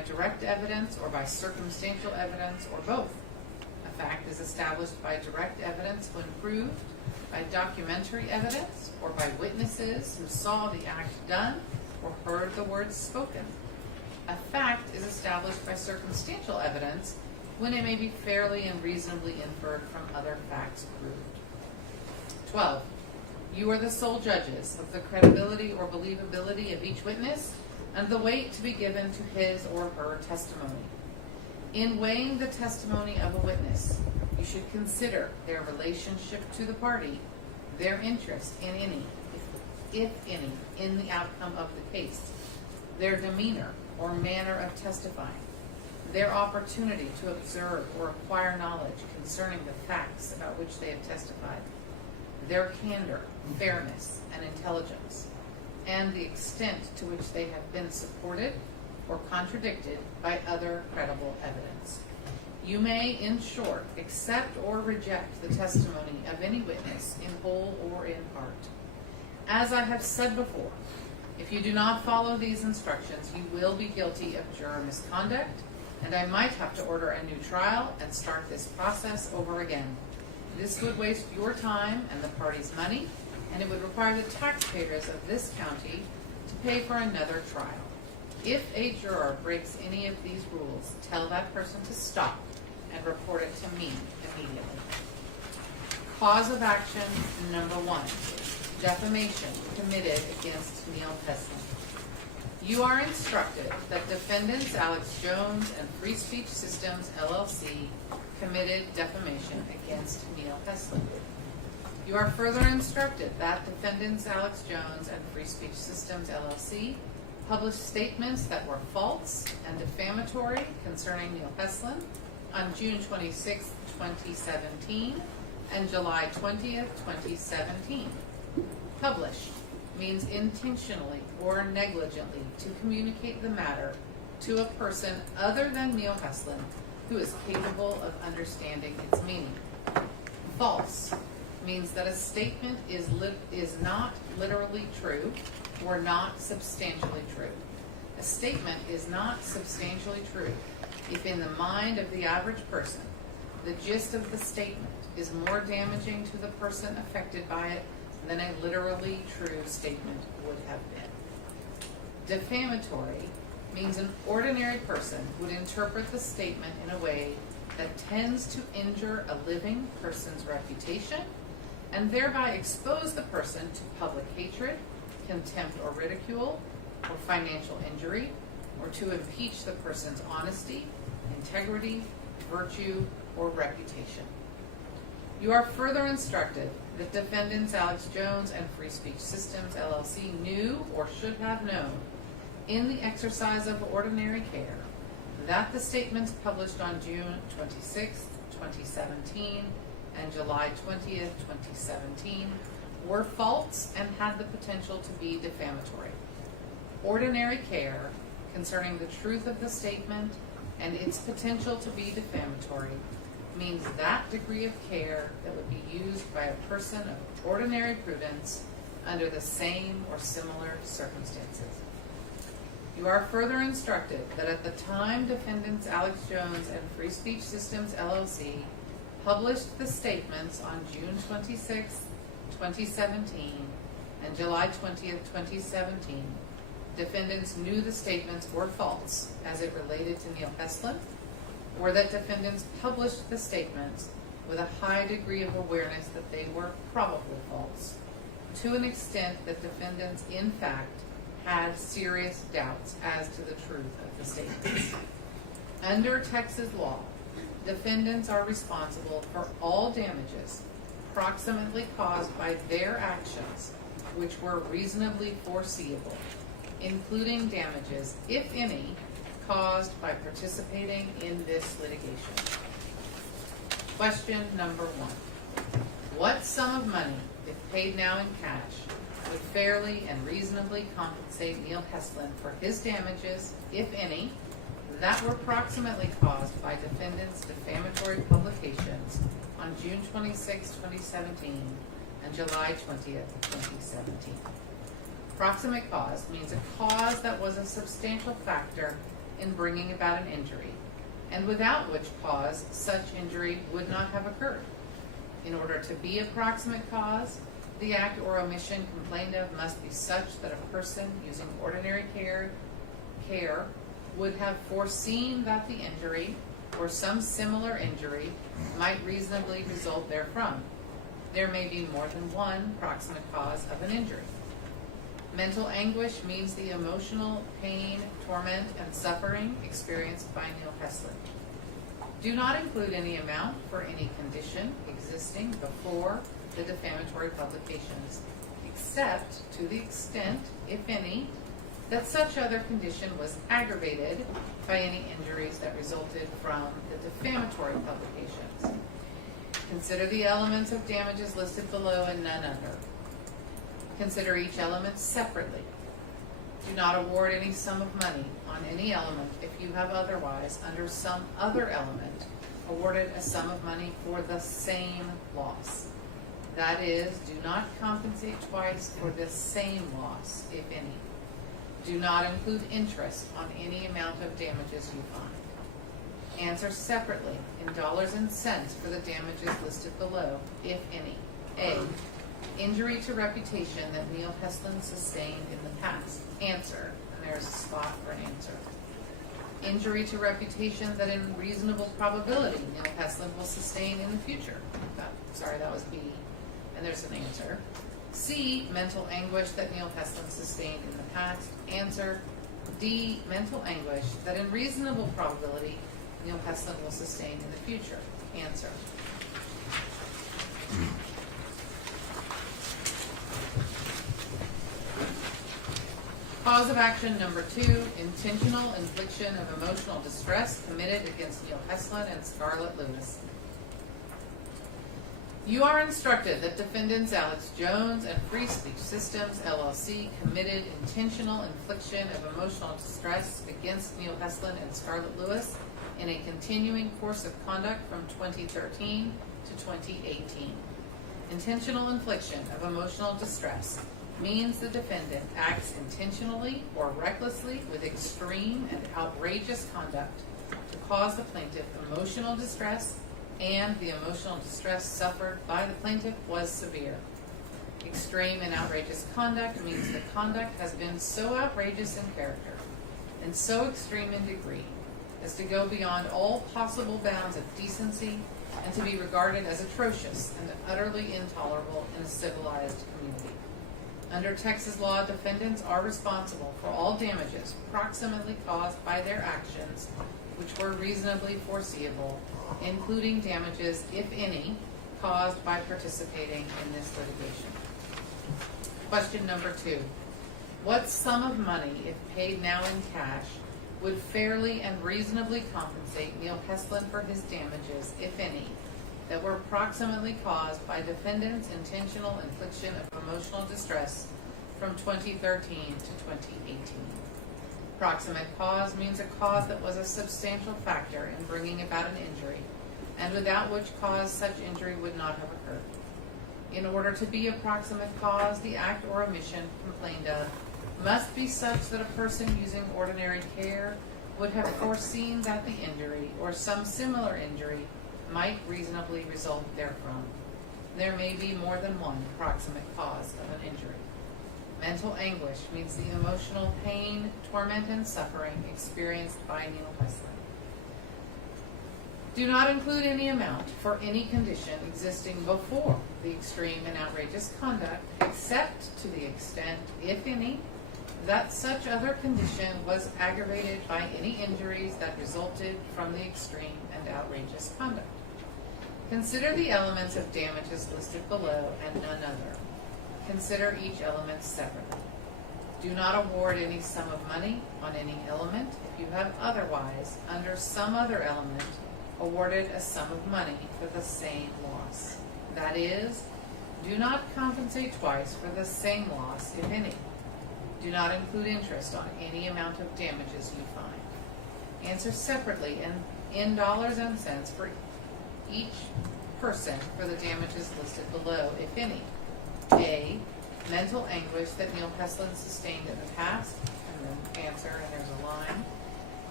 direct evidence or by circumstantial evidence or both. A fact is established by direct evidence when proved by documentary evidence or by witnesses who saw the act done or heard the words spoken. A fact is established by circumstantial evidence when it may be fairly and reasonably inferred from other facts proved. 12. You are the sole judges of the credibility or believability of each witness and the weight to be given to his or her testimony. In weighing the testimony of a witness, you should consider their relationship to the party, their interest in any, if any, in the outcome of the case, their demeanor or manner of testifying, their opportunity to observe or acquire knowledge concerning the facts about which they have testified, their candor, fairness, and intelligence, and the extent to which they have been supported or contradicted by other credible evidence. You may, in short, accept or reject the testimony of any witness in whole or in part. As I have said before, if you do not follow these instructions, you will be guilty of juror misconduct, and I might have to order a new trial and start this process over again. This would waste your time and the party's money, and it would require the taxpayers of this county to pay for another trial. If a juror breaks any of these rules, tell that person to stop and report it to me immediately. Cause of action number 1, defamation committed against Neil Peslin. You are instructed that defendants Alex Jones and Free Speech Systems, LLC committed defamation against Neil Peslin. You are further instructed that defendants Alex Jones and Free Speech Systems, LLC published statements that were false and defamatory concerning Neil Peslin on June 26, 2017 and July 20th, 2017. Published means intentionally or negligently to communicate the matter to a person other than Neil Peslin who is capable of understanding its meaning. False means that a statement is not literally true or not substantially true. A statement is not substantially true if in the mind of the average person, the gist of the statement is more damaging to the person affected by it than a literally true statement would have been. Defamatory means an ordinary person would interpret the statement in a way that tends to injure a living person's reputation and thereby expose the person to public hatred, contempt or ridicule, or financial injury, or to impeach the person's honesty, integrity, virtue, or reputation. You are further instructed that defendants Alex Jones and Free Speech Systems, LLC knew or should have known in the exercise of ordinary care that the statements published on June 26, 2017 and July 20th, 2017 were false and had the potential to be defamatory. Ordinary care concerning the truth of the statement and its potential to be defamatory means that degree of care that would be used by a person of ordinary prudence under the same or similar circumstances. You are further instructed that at the time defendants Alex Jones and Free Speech Systems, LLC published the statements on June 26, 2017 and July 20th, 2017, defendants knew the statements were false as it related to Neil Peslin, or that defendants published the statements with a high degree of awareness that they were probably false, to an extent that defendants in fact had serious doubts as to the truth of the statements. Under Texas law, defendants are responsible for all damages proximately caused by their actions which were reasonably foreseeable, including damages, if any, caused by participating in this litigation. Question number 1. What sum of money, if paid now in cash, would fairly and reasonably compensate Neil Peslin for his damages, if any, that were proximately caused by defendants' defamatory publications on June 26, 2017 and July 20th, 2017? Proximate cause means a cause that was a substantial factor in bringing about an injury, and without which cause such injury would not have occurred. In order to be a proximate cause, the act or omission complained of must be such that a person using ordinary care would have foreseen that the injury or some similar injury might reasonably result therefrom. There may be more than one proximate cause of an injury. Mental anguish means the emotional pain, torment, and suffering experienced by Neil Heslin. Do not include any amount for any condition existing before the defamatory publications, except to the extent, if any, that such other condition was aggravated by any injuries that resulted from the defamatory publications. Consider the elements of damages listed below and none other. Consider each element separately. Do not award any sum of money on any element if you have otherwise, under some other element, awarded a sum of money for the same loss. That is, do not compensate twice for the same loss, if any. Do not include interest on any amount of damages you find. Answer separately in dollars and cents for the damages listed below, if any. A. Injury to reputation that Neil Heslin sustained in the past. Answer, and there's a spot for an answer. Injury to reputation that in reasonable probability Neil Heslin will sustain in the future. That was B, and there's an answer. C, mental anguish that Neil Heslin sustained in the past. Answer, D, mental anguish that in reasonable probability Neil Heslin will sustain in the future. Answer. Cause of action number 2, intentional infliction of emotional distress committed against Neil Heslin and Scarlett Lewis. You are instructed that defendants Alex Jones and Free Speech Systems, LLC, committed intentional infliction of emotional distress against Neil Heslin and Scarlett Lewis in a continuing course of conduct from 2013 to 2018. Intentional infliction of emotional distress means the defendant acts intentionally or recklessly with extreme and outrageous conduct to cause the plaintiff emotional distress, and the emotional distress suffered by the plaintiff was severe. Extreme and outrageous conduct means the conduct has been so outrageous in character and so extreme in degree as to go beyond all possible bounds of decency and to be regarded as atrocious and utterly intolerable in a civilized community. Under Texas law, defendants are responsible for all damages proximately caused by their actions which were reasonably foreseeable, including damages, if any, caused by participating in this litigation. Question number 2. What sum of money, if paid now in cash, would fairly and reasonably compensate Neil Heslin for his damages, if any, that were proximately caused by defendant's intentional infliction of emotional distress from 2013 to 2018? Proximate cause means a cause that was a substantial factor in bringing about an injury, and without which cause such injury would not have occurred. In order to be a proximate cause, the act or omission complained of must be such that a person using ordinary care would have foreseen that the injury or some similar injury might reasonably result therefrom. There may be more than one proximate cause of an injury. Mental anguish means the emotional pain, torment, and suffering experienced by Neil Heslin. Do not include any amount for any condition existing before the extreme and outrageous conduct, except to the extent, if any, that such other condition was aggravated by any injuries that resulted from the extreme and outrageous conduct. Consider the elements of damages listed below and none other. Consider each element separately. Do not award any sum of money on any element if you have otherwise, under some other element, awarded a sum of money for the same loss. That is, do not compensate twice for the same loss, if any. Do not include interest on any amount of damages you find. Answer separately and in dollars and cents for each person for the damages listed below, if any. A, mental anguish that Neil Heslin sustained in the past, and then answer, and there's a line.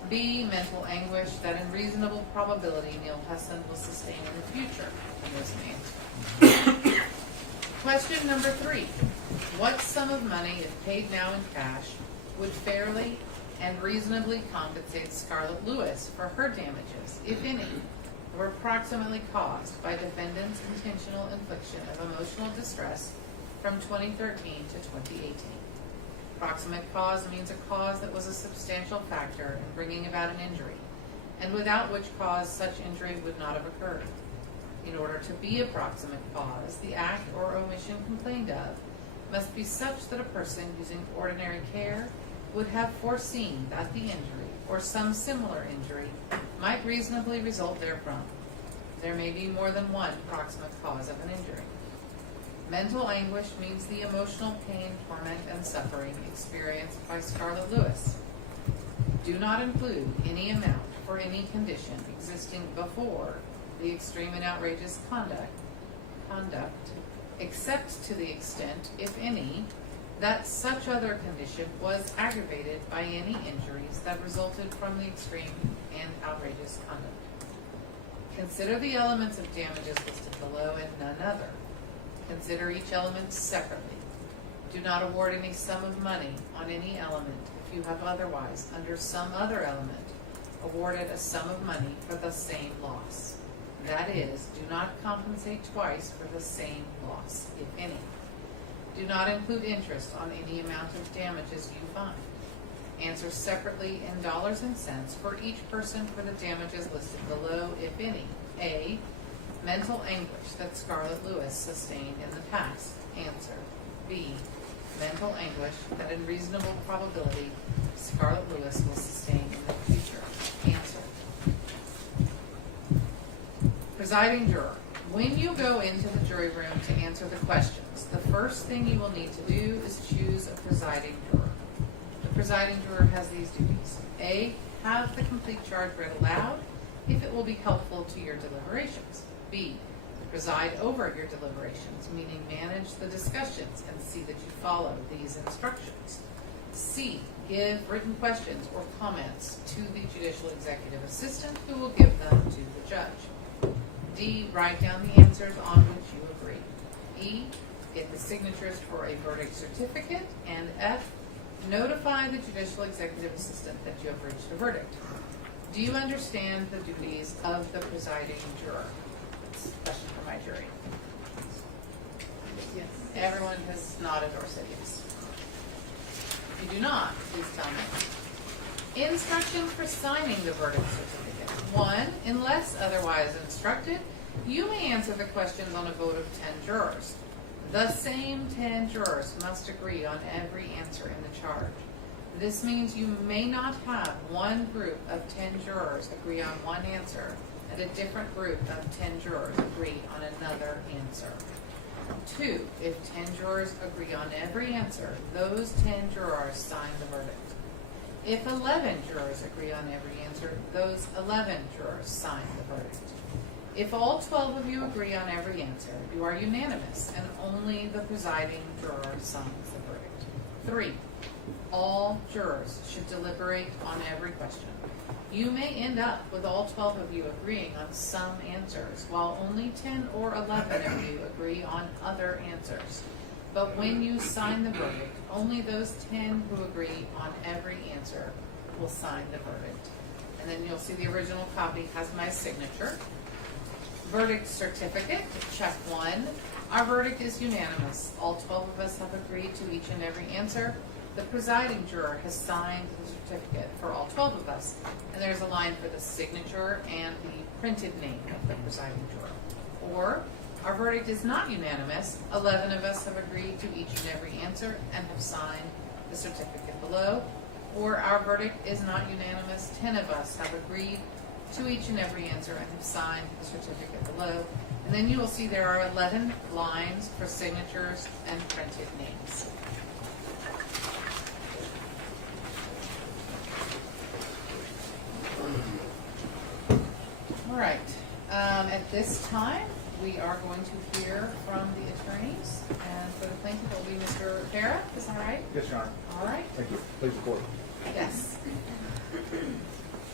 B, mental anguish that in reasonable probability Neil Hesson will sustain in the future. And there's an answer. Question number 3. What sum of money, if paid now in cash, would fairly and reasonably compensate Scarlett Lewis for her damages, if any, were approximately caused by defendant's intentional infliction of emotional distress from 2013 to 2018? Proximate cause means a cause that was a substantial factor in bringing about an injury, and without which cause such injury would not have occurred. In order to be a proximate cause, the act or omission complained of must be such that a person using ordinary care would have foreseen that the injury, or some similar injury, might reasonably result therefrom. There may be more than one proximate cause of an injury. Mental anguish means the emotional pain, torment, and suffering experienced by Scarlett Lewis. Do not include any amount for any condition existing before the extreme and outrageous conduct, except to the extent, if any, that such other condition was aggravated by any injuries that resulted from the extreme and outrageous conduct. Consider the elements of damages listed below and none other. Consider each element separately. Do not award any sum of money on any element if you have otherwise, under some other element, awarded a sum of money for the same loss. That is, do not compensate twice for the same loss, if any. Do not include interest on any amount of damages you find. Answer separately in dollars and cents for each person for the damages listed below, if any. A, mental anguish that Scarlett Lewis sustained in the past. Answer. B, mental anguish that in reasonable probability Scarlett Lewis will sustain in the future. Answer. Presiding juror, when you go into the jury room to answer the questions, the first thing you will need to do is choose a presiding juror. The presiding juror has these duties. A, have the complete charge read aloud if it will be helpful to your deliberations. B, preside over your deliberations, meaning manage the discussions and see that you follow these instructions. C, give written questions or comments to the judicial executive assistant who will give them to the judge. D, write down the answers on which you agree. E, get the signatures for a verdict certificate. And F, notify the judicial executive assistant that you have reached a verdict. Do you understand the duties of the presiding juror? That's a question for my jury. Yes. Everyone has nodded or said yes. If you do not, please tell me. Instructions for signing the verdict certificate. 1, unless otherwise instructed, you may answer the questions on a vote of 10 jurors. The same 10 jurors must agree on every answer in the charge. This means you may not have one group of 10 jurors agree on one answer and a different group of 10 jurors agree on another answer. 2, if 10 jurors agree on every answer, those 10 jurors sign the verdict. If 11 jurors agree on every answer, those 11 jurors sign the verdict. If all 12 of you agree on every answer, you are unanimous, and only the presiding juror signs the verdict. 3, all jurors should deliberate on every question. You may end up with all 12 of you agreeing on some answers, while only 10 or 11 of you agree on other answers. But when you sign the verdict, only those 10 who agree on every answer will sign the verdict. And then you'll see the original copy has my signature. Verdict certificate, check 1. Our verdict is unanimous. All 12 of us have agreed to each and every answer. The presiding juror has signed the certificate for all 12 of us. And there's a line for the signature and the printed name of the presiding juror. Or, our verdict is not unanimous. 11 of us have agreed to each and every answer and have signed the certificate below. Or our verdict is not unanimous. 10 of us have agreed to each and every answer and have signed the certificate below. And then you will see there are 11 lines for signatures and printed names. All right. At this time, we are going to hear from the attorneys. And for the plaintiff, it will be Mr. Farah. Is that right? Yes, Your Honor. All right. Thank you. Please report. Yes.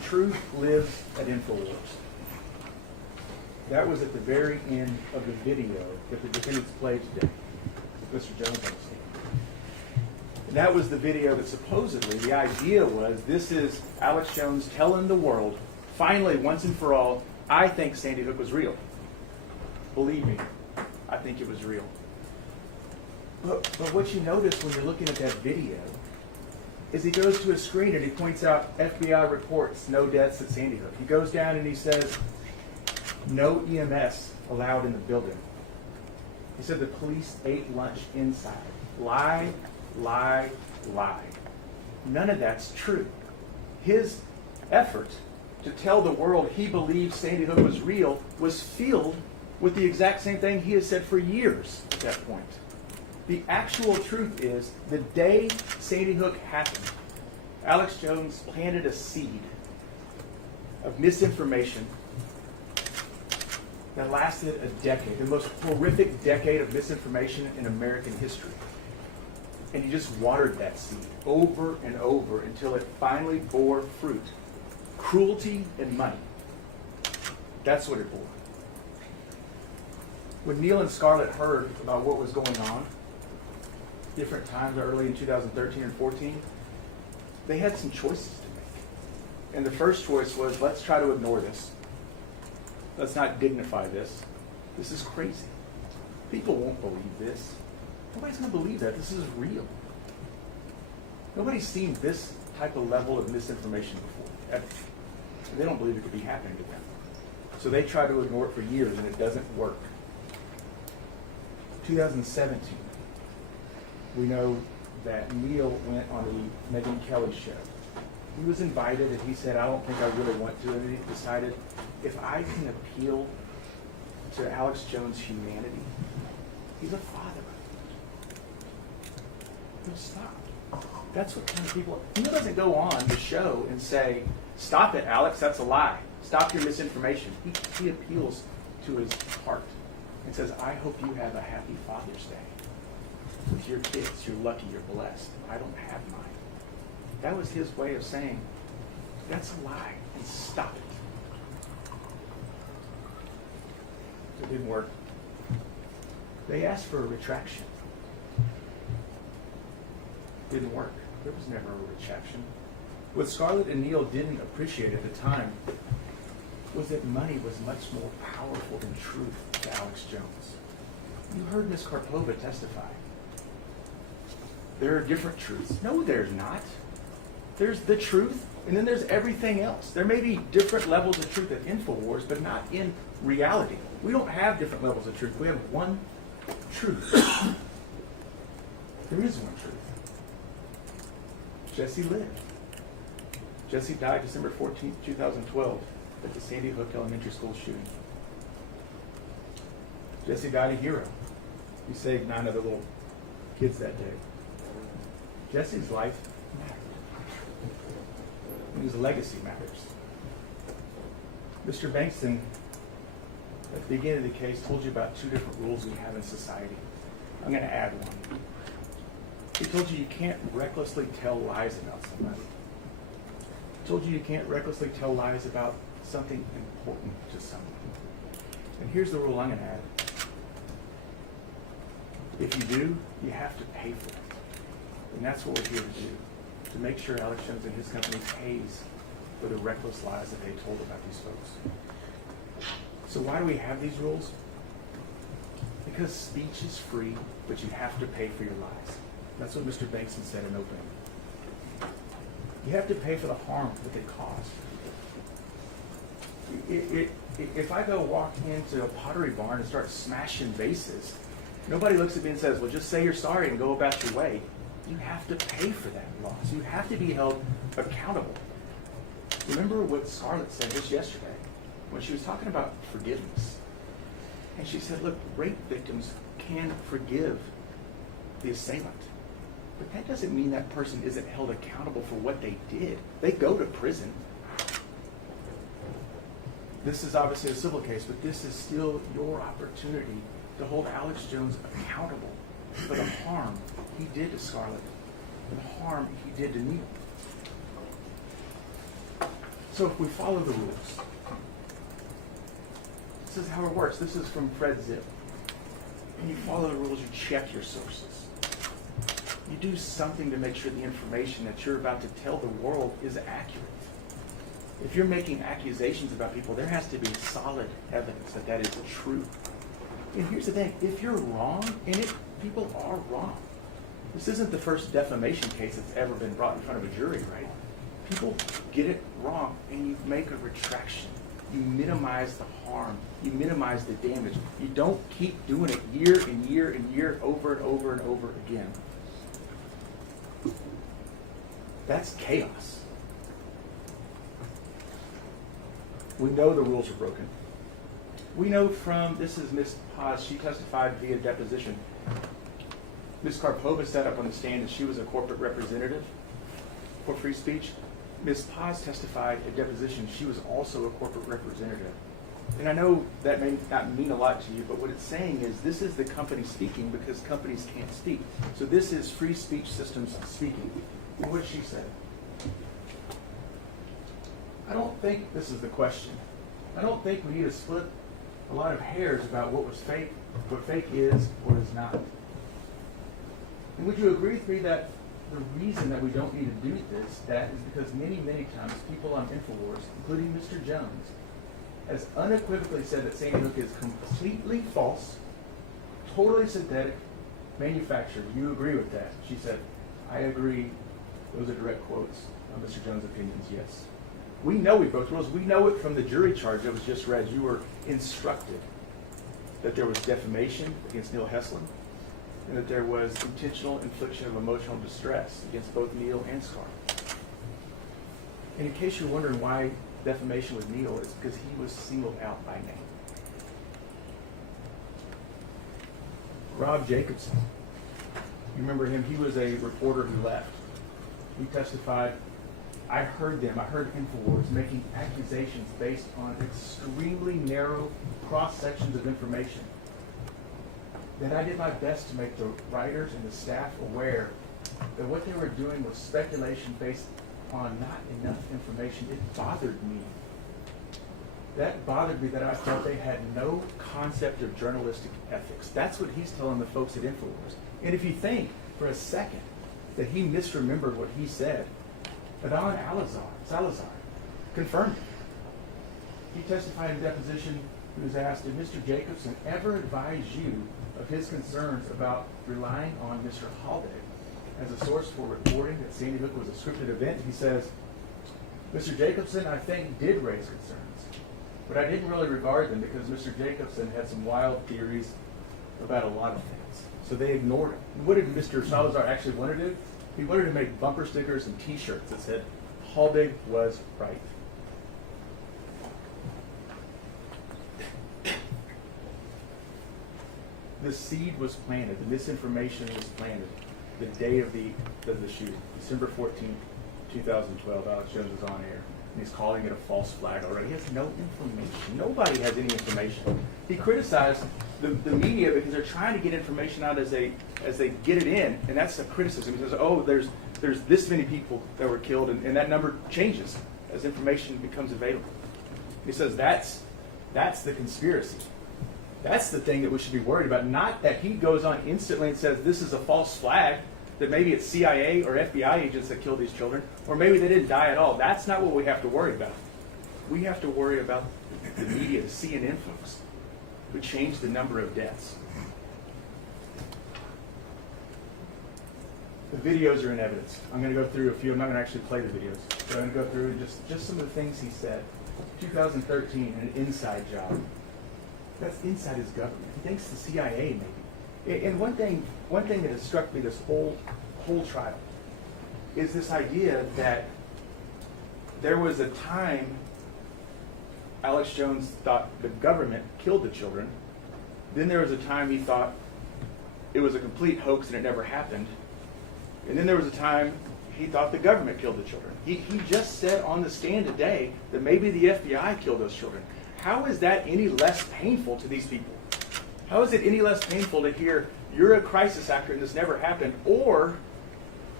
truth lives at Infowars. That was at the very end of the video that the defendants played today. Mr. Jones on the stand. And that was the video that supposedly the idea was, this is Alex Jones telling the world, finally, once and for all, I think Sandy Hook was real. Believe me, I think it was real. But what you notice when you're looking at that video is he goes to a screen and he points out FBI reports, no deaths at Sandy Hook. He goes down and he says, no EMS allowed in the building. He said the police ate lunch inside. Lie, lie, lie. None of that's true. His effort to tell the world he believed Sandy Hook was real was filled with the exact same thing he has said for years at that point. The actual truth is, the day Sandy Hook happened, Alex Jones planted a seed of misinformation that lasted a decade, the most horrific decade of misinformation in American history. And he just watered that seed over and over until it finally bore fruit. Cruelty and money. That's what it bore. When Neil and Scarlett heard about what was going on, different times early in 2013 and 14, they had some choices to make. And the first choice was, let's try to ignore this. Let's not dignify this. This is crazy. People won't believe this. Nobody's going to believe that. This is real. Nobody's seen this type of level of misinformation before, ever. They don't believe it could be happening to them. So they try to ignore it for years, and it doesn't work. 2017, we know that Neil went on the Megyn Kelly show. He was invited, and he said, I don't think I really want to. And he decided, if I can appeal to Alex Jones' humanity, he's a father. He'll stop. That's what kind of people. Neil doesn't go on the show and say, stop it, Alex, that's a lie. Stop your misinformation. He appeals to his heart and says, I hope you have a happy Father's Day with your kids. You're lucky, you're blessed. I don't have mine. That was his way of saying, that's a lie, and stop it. It didn't work. They asked for a retraction. Didn't work. There was never a retraction. What Scarlett and Neil didn't appreciate at the time was that money was much more powerful than truth to Alex Jones. You heard Ms. Karpova testify. There are different truths. No, there's not. There's the truth, and then there's everything else. There may be different levels of truth at Infowars, but not in reality. We don't have different levels of truth. We have one truth. There is one truth. Jesse lived. Jesse died December 14th, 2012 at the Sandy Hook Elementary School shooting. Jesse died a hero. He saved 9 other little kids that day. Jesse's life mattered. And his legacy matters. Mr. Bankston, at the beginning of the case, told you about 2 different rules we have in society. I'm going to add one. He told you can't recklessly tell lies about somebody. He told you can't recklessly tell lies about something important to someone. And here's the rule I'm going to add. If you do, you have to pay for it. And that's what we're here to do, to make sure Alex Jones and his company pays for the reckless lies that they told about these folks. So why do we have these rules? Because speech is free, but you have to pay for your lies. That's what Mr. Bankston said in opening. You have to pay for the harm that they caused. If I go walk into a pottery barn and start smashing vases, nobody looks at me and says, well, just say you're sorry and go about your way. You have to pay for that loss. You have to be held accountable. Remember what Scarlett said just yesterday when she was talking about forgiveness. And she said, look, rape victims can forgive the assailant. But that doesn't mean that person isn't held accountable for what they did. They go to prison. This is obviously a civil case, but this is still your opportunity to hold Alex Jones accountable for the harm he did to Scarlett, and the harm he did to Neil. So if we follow the rules, this is how it works. This is from Fred Zip. And you follow the rules, you check your sources. You do something to make sure the information that you're about to tell the world is accurate. If you're making accusations about people, there has to be solid evidence that that is true. And here's the thing, if you're wrong, and people are wrong. This isn't the first defamation case that's ever been brought in front of a jury, right? People get it wrong, and you make a retraction. You minimize the harm. You minimize the damage. You don't keep doing it year and year and year over and over and over again. That's chaos. We know the rules are broken. We know from, this is Ms. Paz, she testified via deposition. Ms. Karpova sat up on the stand and she was a corporate representative for free speech. Ms. Paz testified at deposition, she was also a corporate representative. And I know that may not mean a lot to you, but what it's saying is this is the company speaking because companies can't speak. So this is free speech systems speaking. And what she said. I don't think this is the question. I don't think we need to split a lot of hairs about what was fake, what fake is or is not. And would you agree with me that the reason that we don't need to do that is because many, many times people on Infowars, including Mr. Jones, has unequivocally said that Sandy Hook is completely false, totally synthetic, manufactured. You agree with that? She said, I agree. Those are direct quotes on Mr. Jones' opinions, yes. We know we broke the rules. We know it from the jury charge that was just read. You were instructed that there was defamation against Neil Heslin and that there was intentional infliction of emotional distress against both Neil and Scar. And in case you're wondering why defamation with Neil, it's because he was singled out by name. Rob Jacobson, you remember him? He was a reporter who left. He testified, I heard Infowars making accusations based on extremely narrow cross-sections of information. Then I did my best to make the writers and the staff aware that what they were doing was speculation based on not enough information. It bothered me. That bothered me that I felt they had no concept of journalistic ethics. That's what he's telling the folks at Infowars. And if you think for a second that he misremembered what he said, Adon Salazar confirmed it. He testified in deposition. He was asked, did Mr. Jacobson ever advise you of his concerns about relying on Mr. Haldig as a source for reporting that Sandy Hook was a scripted event? He says, Mr. Jacobson, I think, did raise concerns, but I didn't really regard them because Mr. Jacobson had some wild theories about a lot of things. So they ignored him. And what did Mr. Salazar actually want to do? He wanted to make bumper stickers and T-shirts that said, Haldig was right. The seed was planted, the misinformation was planted the day of the shooting, December 14th, 2012. Alex Jones was on air, and he's calling it a false flag already. He has no information. Nobody has any information. He criticized the media because they're trying to get information out as they get it in, and that's a criticism. He says, oh, there's this many people that were killed, and that number changes as information becomes available. He says that's the conspiracy. That's the thing that we should be worried about, not that he goes on instantly and says this is a false flag, that maybe it's CIA or FBI agents that killed these children, or maybe they didn't die at all. That's not what we have to worry about. We have to worry about the media, the CNN folks, who changed the number of deaths. The videos are in evidence. I'm going to go through a few. I'm not going to actually play the videos, but I'm going to go through just some of the things he said. 2013, an inside job. That's inside his government. He thinks the CIA maybe. And one thing that has struck me this whole trial is this idea that there was a time Alex Jones thought the government killed the children. Then there was a time he thought it was a complete hoax and it never happened. And then there was a time he thought the government killed the children. He just said on the stand today that maybe the FBI killed those children. How is that any less painful to these people? How is it any less painful to hear you're a crisis actor and this never happened, or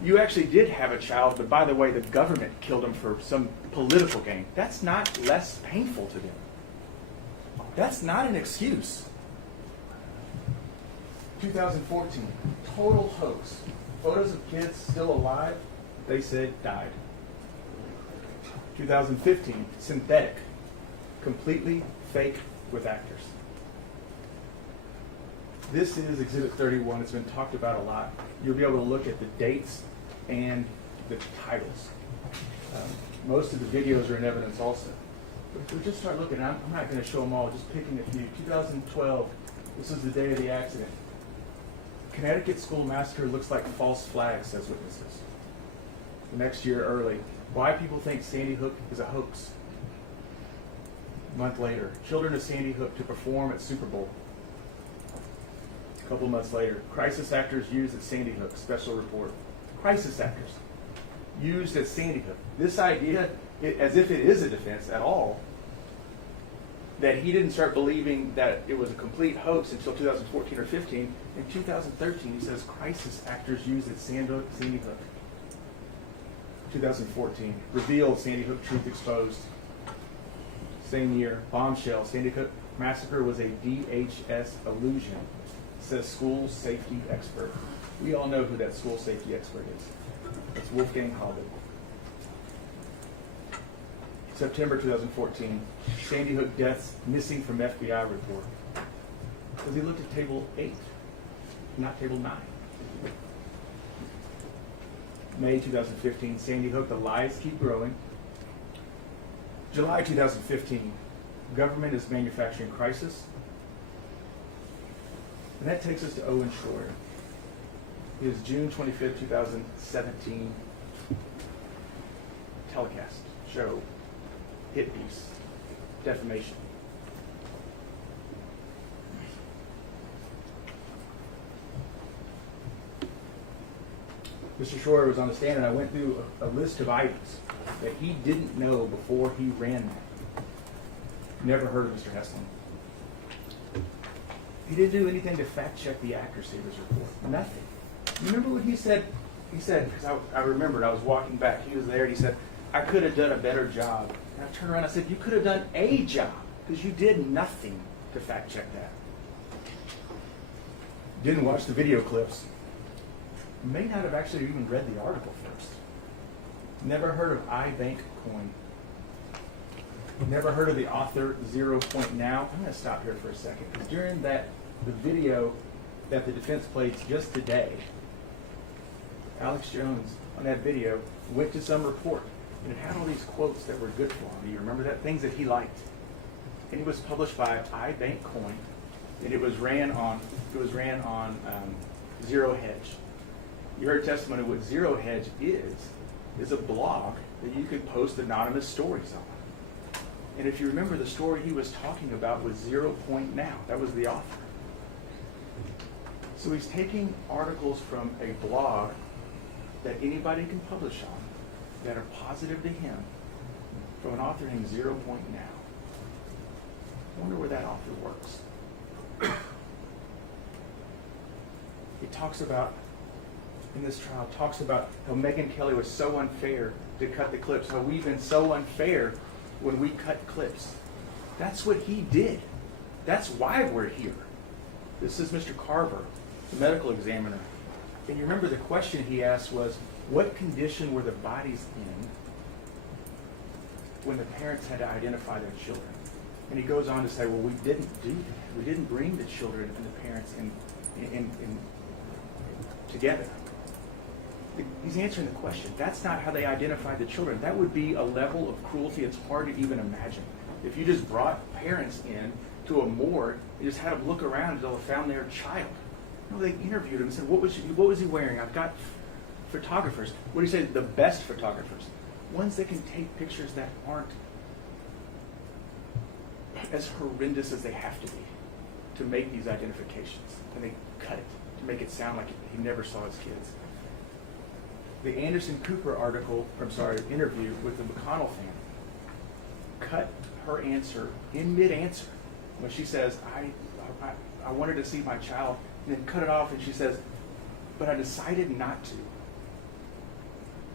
You actually did have a child, but by the way, the government killed him for some political gain. That's not less painful to them. That's not an excuse. 2014, total hoax. Photos of kids still alive, they said died. 2015, synthetic, completely fake with actors. This is Exhibit 31. It's been talked about a lot. You'll be able to look at the dates and the titles. Most of the videos are in evidence also. But if we just start looking, I'm not going to show them all, just picking a few. 2012, this is the day of the accident. Connecticut school massacre looks like false flag, says witnesses. The next year early, why people think Sandy Hook is a hoax. A month later, children of Sandy Hook to perform at Super Bowl. A couple months later, crisis actors used at Sandy Hook, special report. Crisis actors used at Sandy Hook. This idea, as if it is a defense at all, that he didn't start believing that it was a complete hoax until 2014 or 15. In 2013, he says crisis actors used at Sandy Hook. 2014, revealed Sandy Hook truth exposed. Same year, bombshell, Sandy Hook massacre was a DHS illusion, says school safety expert. We all know who that school safety expert is. It's Wolfgang Halbig. September 2014, Sandy Hook deaths missing from FBI report. Because he looked at table 8, not table 9. May 2015, Sandy Hook, the lies keep growing. July 2015, government is manufacturing crisis. And that takes us to Owen Schroyer. His June 25th, 2017 telecast show, hit piece, Defamation. Mr. Schroyer was on the stand, and I went through a list of items that he didn't know before he ran that. Never heard of Mr. Hesslin. He didn't do anything to fact check the accuracy of his report. Nothing. You remember what he said? He said, because I remembered, I was walking back, he was there, and he said, I could have done a better job. And I turned around and I said, you could have done a job, because you did nothing to fact check that. Didn't watch the video clips. May not have actually even read the article first. Never heard of iBank Coin. Never heard of the author 0 Point Now. I'm going to stop here for a second. During the video that the defense played just today, Alex Jones, on that video, went to some report, and it had all these quotes that were good for him. Do you remember that? Things that he liked. And it was published by iBank Coin, and it was ran on Zero Hedge. You heard testimony. What Zero Hedge is a blog that you can post anonymous stories on. And if you remember, the story he was talking about was 0 Point Now. That was the author. So he's taking articles from a blog that anybody can publish on that are positive to him from an author named 0 Point Now. I wonder where that author works. He talks about, in this trial, talks about how Megyn Kelly was so unfair to cut the clips, how we've been so unfair when we cut clips. That's what he did. That's why we're here. This is Mr. Carver, the medical examiner. And you remember the question he asked was, what condition were the bodies in when the parents had to identify their children? And he goes on to say, well, we didn't do that. We didn't bring the children and the parents in together. He's answering the question. That's not how they identified the children. That would be a level of cruelty it's hard to even imagine. If you just brought parents in to a morgue and just had them look around until they found their child. No, they interviewed him and said, what was he wearing? I've got photographers. What do you say? The best photographers. Ones that can take pictures that aren't as horrendous as they have to be to make these identifications. And they cut it to make it sound like he never saw his kids. The Anderson Cooper interview with the McConnell family cut her answer in mid-answer when she says, I wanted to see my child, and then cut it off, and she says, but I decided not to.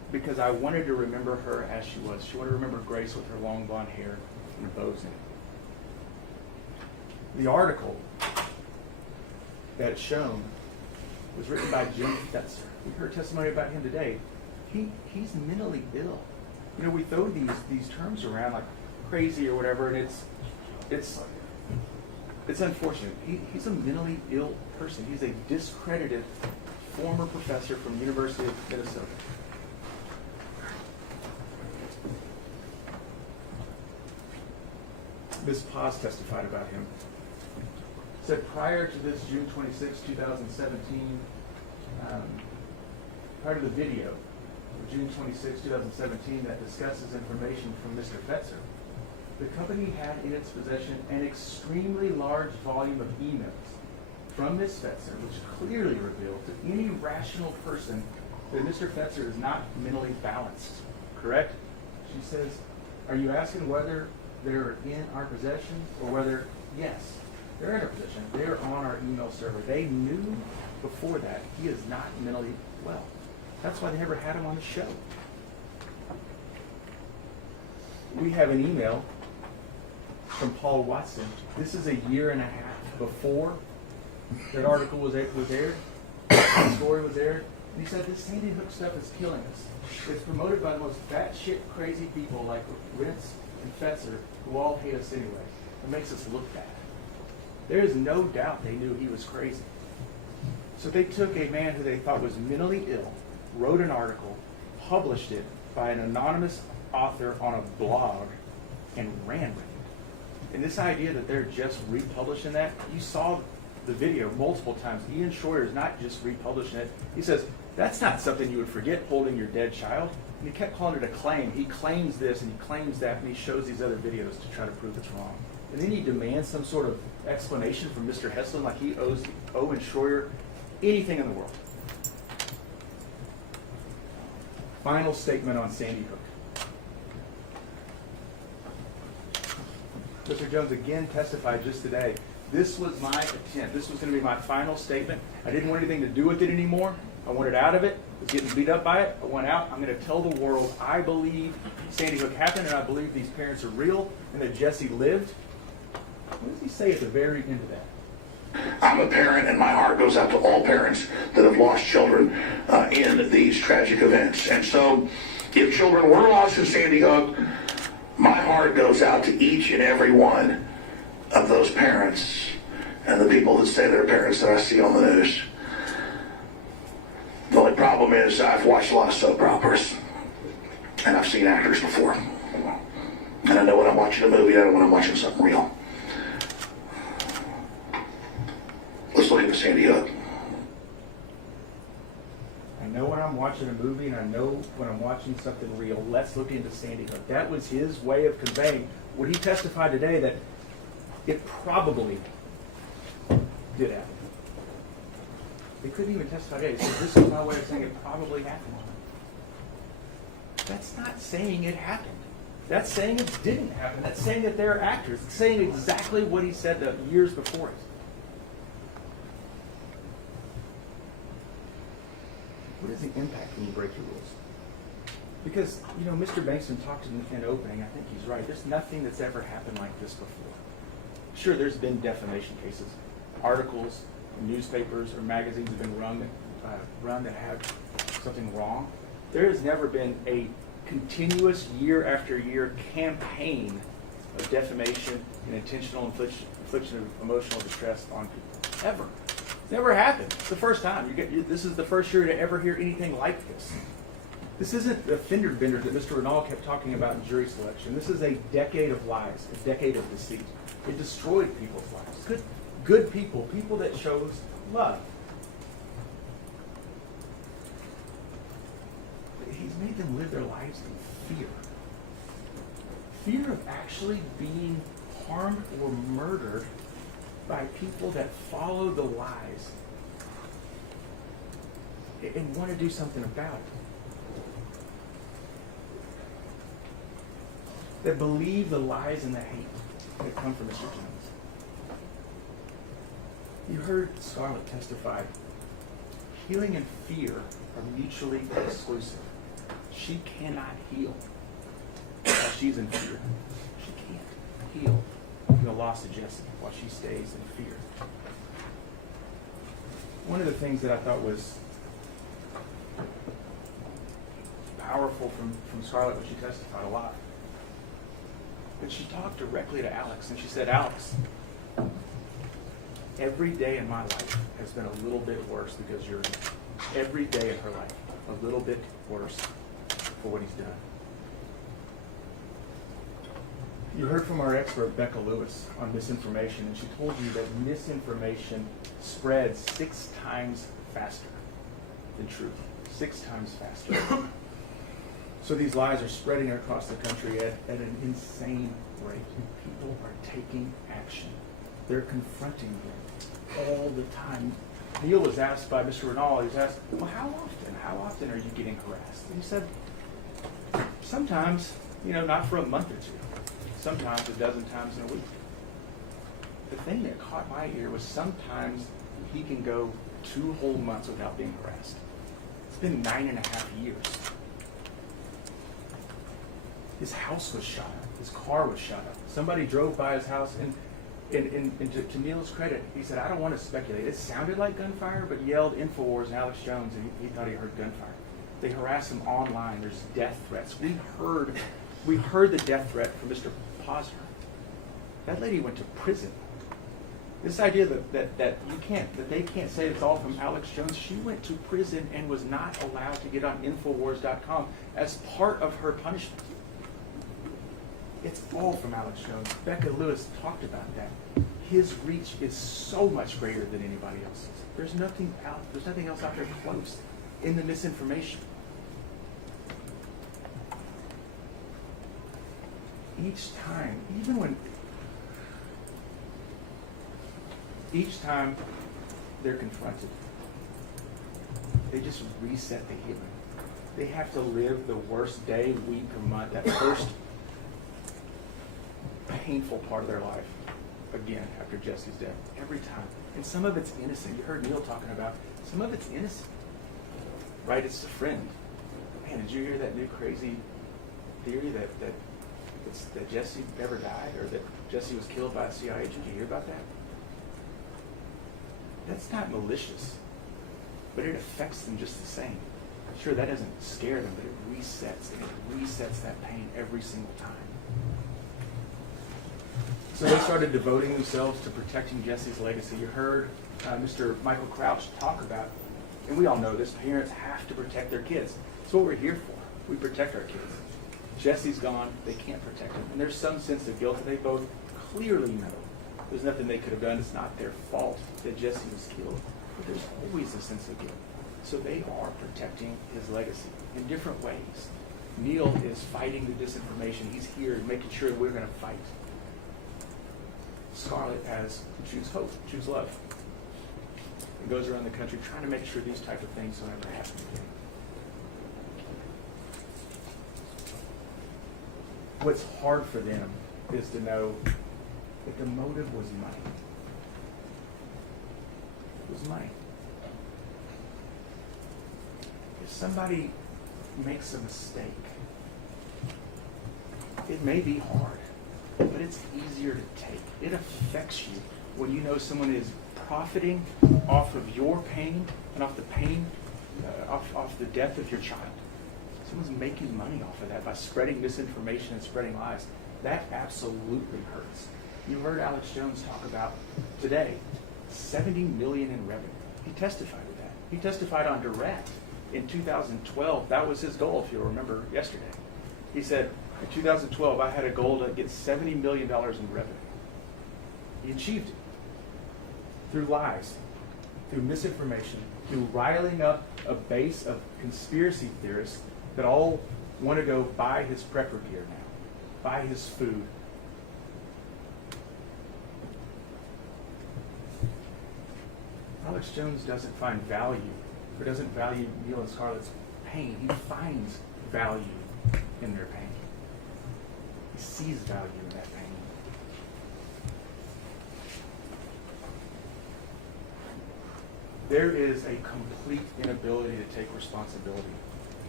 because I wanted to remember her as she was. She wanted to remember Grace with her long blonde hair and a bows in it. The article that's shown was written by Jim Fetzer. We heard testimony about him today. He's mentally ill. You know, we throw these terms around like crazy or whatever, and it's unfortunate. He's a mentally ill person. He's a discredited former professor from the University of Minnesota. Ms. Paz testified about him. Said prior to this June 26, 2017, prior to the video of June 26, 2017 that discusses information from Mr. Fetzer, the company had in its possession an extremely large volume of emails from Ms. Fetzer, which clearly revealed to any rational person that Mr. Fetzer is not mentally balanced. Correct? She says, are you asking whether they're in our possession or whether, yes, they're in our possession. They're on our email server. They knew before that he is not mentally well. That's why they never had him on the show. We have an email from Paul Watson. This is a year and a half before that article was aired, the story was aired. And he said, this Sandy Hook stuff is killing us. It's promoted by the most batshit crazy people like Rentz and Fetzer, who all hate us anyway. It makes us look bad. There is no doubt they knew he was crazy. So they took a man who they thought was mentally ill, wrote an article, published it by an anonymous author on a blog, and ran with it. And this idea that they're just republishing that, you saw the video multiple times. Ian Schroyer is not just republishing it. He says, that's not something you would forget, holding your dead child. And he kept calling it a claim. He claims this and he claims that, and he shows these other videos to try to prove it's wrong. And then he demands some sort of explanation from Mr. Heslin, like he owes Owen Schroyer anything in the world. Final statement on Sandy Hook. Mr. Jones again testified just today. This was my attempt. This was going to be my final statement. I didn't want anything to do with it anymore. I wanted out of it. I was getting beat up by it. I went out. I'm going to tell the world I believe Sandy Hook happened, and I believe these parents are real, and that Jesse lived. What does he say at the very end of that? I'm a parent, and my heart goes out to all parents that have lost children in these tragic events. And so, if children were lost in Sandy Hook, my heart goes out to each and every one of those parents and the people that say they're parents that I see on the news. The only problem is I've watched a lot of soap operas, and I've seen actors before. And I know when I'm watching a movie, I know when I'm watching something real. Let's look at Sandy Hook. I know when I'm watching a movie, and I know when I'm watching something real. Let's look into Sandy Hook. That was his way of conveying what he testified today, that it probably did happen. They couldn't even testify today. So this is my way of saying it probably happened. That's not saying it happened. That's saying it didn't happen. That's saying that they're actors. It's saying exactly what he said the years before it. What is the impact when you break your rules? Because, you know, Mr. Bankston talked in opening, I think he's right. There's nothing that's ever happened like this before. Sure, there's been defamation cases. Articles, newspapers, or magazines have been run that have something wrong. There has never been a continuous year after year campaign of defamation and intentional infliction of emotional distress on people. Ever. It's never happened. It's the first time. This is the first year to ever hear anything like this. This isn't the fender bender that Mr. Renal kept talking about in jury selection. This is a decade of lies, a decade of deceit. It destroyed people's lives. Good people, people that chose love. He's made them live their lives in fear. Fear of actually being harmed or murdered by people that follow the lies and want to do something about it. That believe the lies and the hate that come from Mr. Jones. You heard Scarlett testify. Healing and fear are mutually exclusive. She cannot heal while she's in fear. She can't heal the loss of Jesse while she stays in fear. One of the things that I thought was powerful from Scarlett when she testified a lot, but she talked directly to Alex, and she said, Alex, every day in my life has been a little bit worse because you're here. Every day of her life, a little bit worse for what he's done. You heard from our expert, Becca Lewis, on misinformation, and she told you that misinformation spreads 6 times faster than truth. 6 times faster. So these lies are spreading across the country at an insane rate. People are taking action. They're confronting them all the time. Neil was asked by Mr. Renal, he was asked, well, how often are you getting harassed? And he said, sometimes, not for a month or 2. Sometimes a dozen times in a week. The thing that caught my ear was sometimes he can go 2 whole months without being harassed. It's been 9.5 years. His house was shot up. His car was shot up. Somebody drove by his house, and to Neil's credit, he said, I don't want to speculate. It sounded like gunfire, but yelled Infowars and Alex Jones, and he thought he heard gunfire. They harassed him online. There's death threats. We heard the death threat from Mr. Posner. That lady went to prison. This idea that they can't say it's all from Alex Jones. She went to prison and was not allowed to get on Infowars.com as part of her punishment. It's all from Alex Jones. Becca Lewis talked about that. His reach is so much greater than anybody else's. There's nothing else out there close in the misinformation. Each time they're confronted, they just reset the healing. They have to live the worst day, week, or month, that first painful part of their life again after Jesse's death, every time. And some of it's innocent. You heard Neil talking about some of it's innocent. Right? It's a friend. Man, did you hear that new crazy theory that Jesse never died, or that Jesse was killed by a CIA agent? Did you hear about that? That's not malicious, but it affects them just the same. Sure, that doesn't scare them, but it resets that pain every single time. So they started devoting themselves to protecting Jesse's legacy. You heard Mr. Michael Crouch talk about, and we all know this, parents have to protect their kids. That's what we're here for. We protect our kids. Jesse's gone, they can't protect him. And there's some sense of guilt that they both clearly know. There's nothing they could have done. It's not their fault that Jesse was killed. But there's always a sense of guilt. So they are protecting his legacy in different ways. Neil is fighting the disinformation. He's here making sure we're going to fight. Scarlett has Choose Hope, Choose Love. And goes around the country trying to make sure these type of things don't ever happen again. What's hard for them is to know that the motive was money. It was money. If somebody makes a mistake, it may be hard, but it's easier to take. It affects you when you know someone is profiting off of your pain and off the pain, off the death of your child. Someone's making money off of that by spreading misinformation and spreading lies. That absolutely hurts. You heard Alex Jones talk about today, $70 million in revenue. He testified to that. He testified on direct in 2012. That was his goal, if you'll remember yesterday. He said, in 2012, I had a goal to get $70 million in revenue. He achieved it through lies, through misinformation, through riling up a base of conspiracy theorists that all want to go buy his prepper gear now, buy his food. Alex Jones doesn't find value, or doesn't value Neil and Scarlett's pain. He finds value in their pain. He sees value in that pain. There is a complete inability to take responsibility.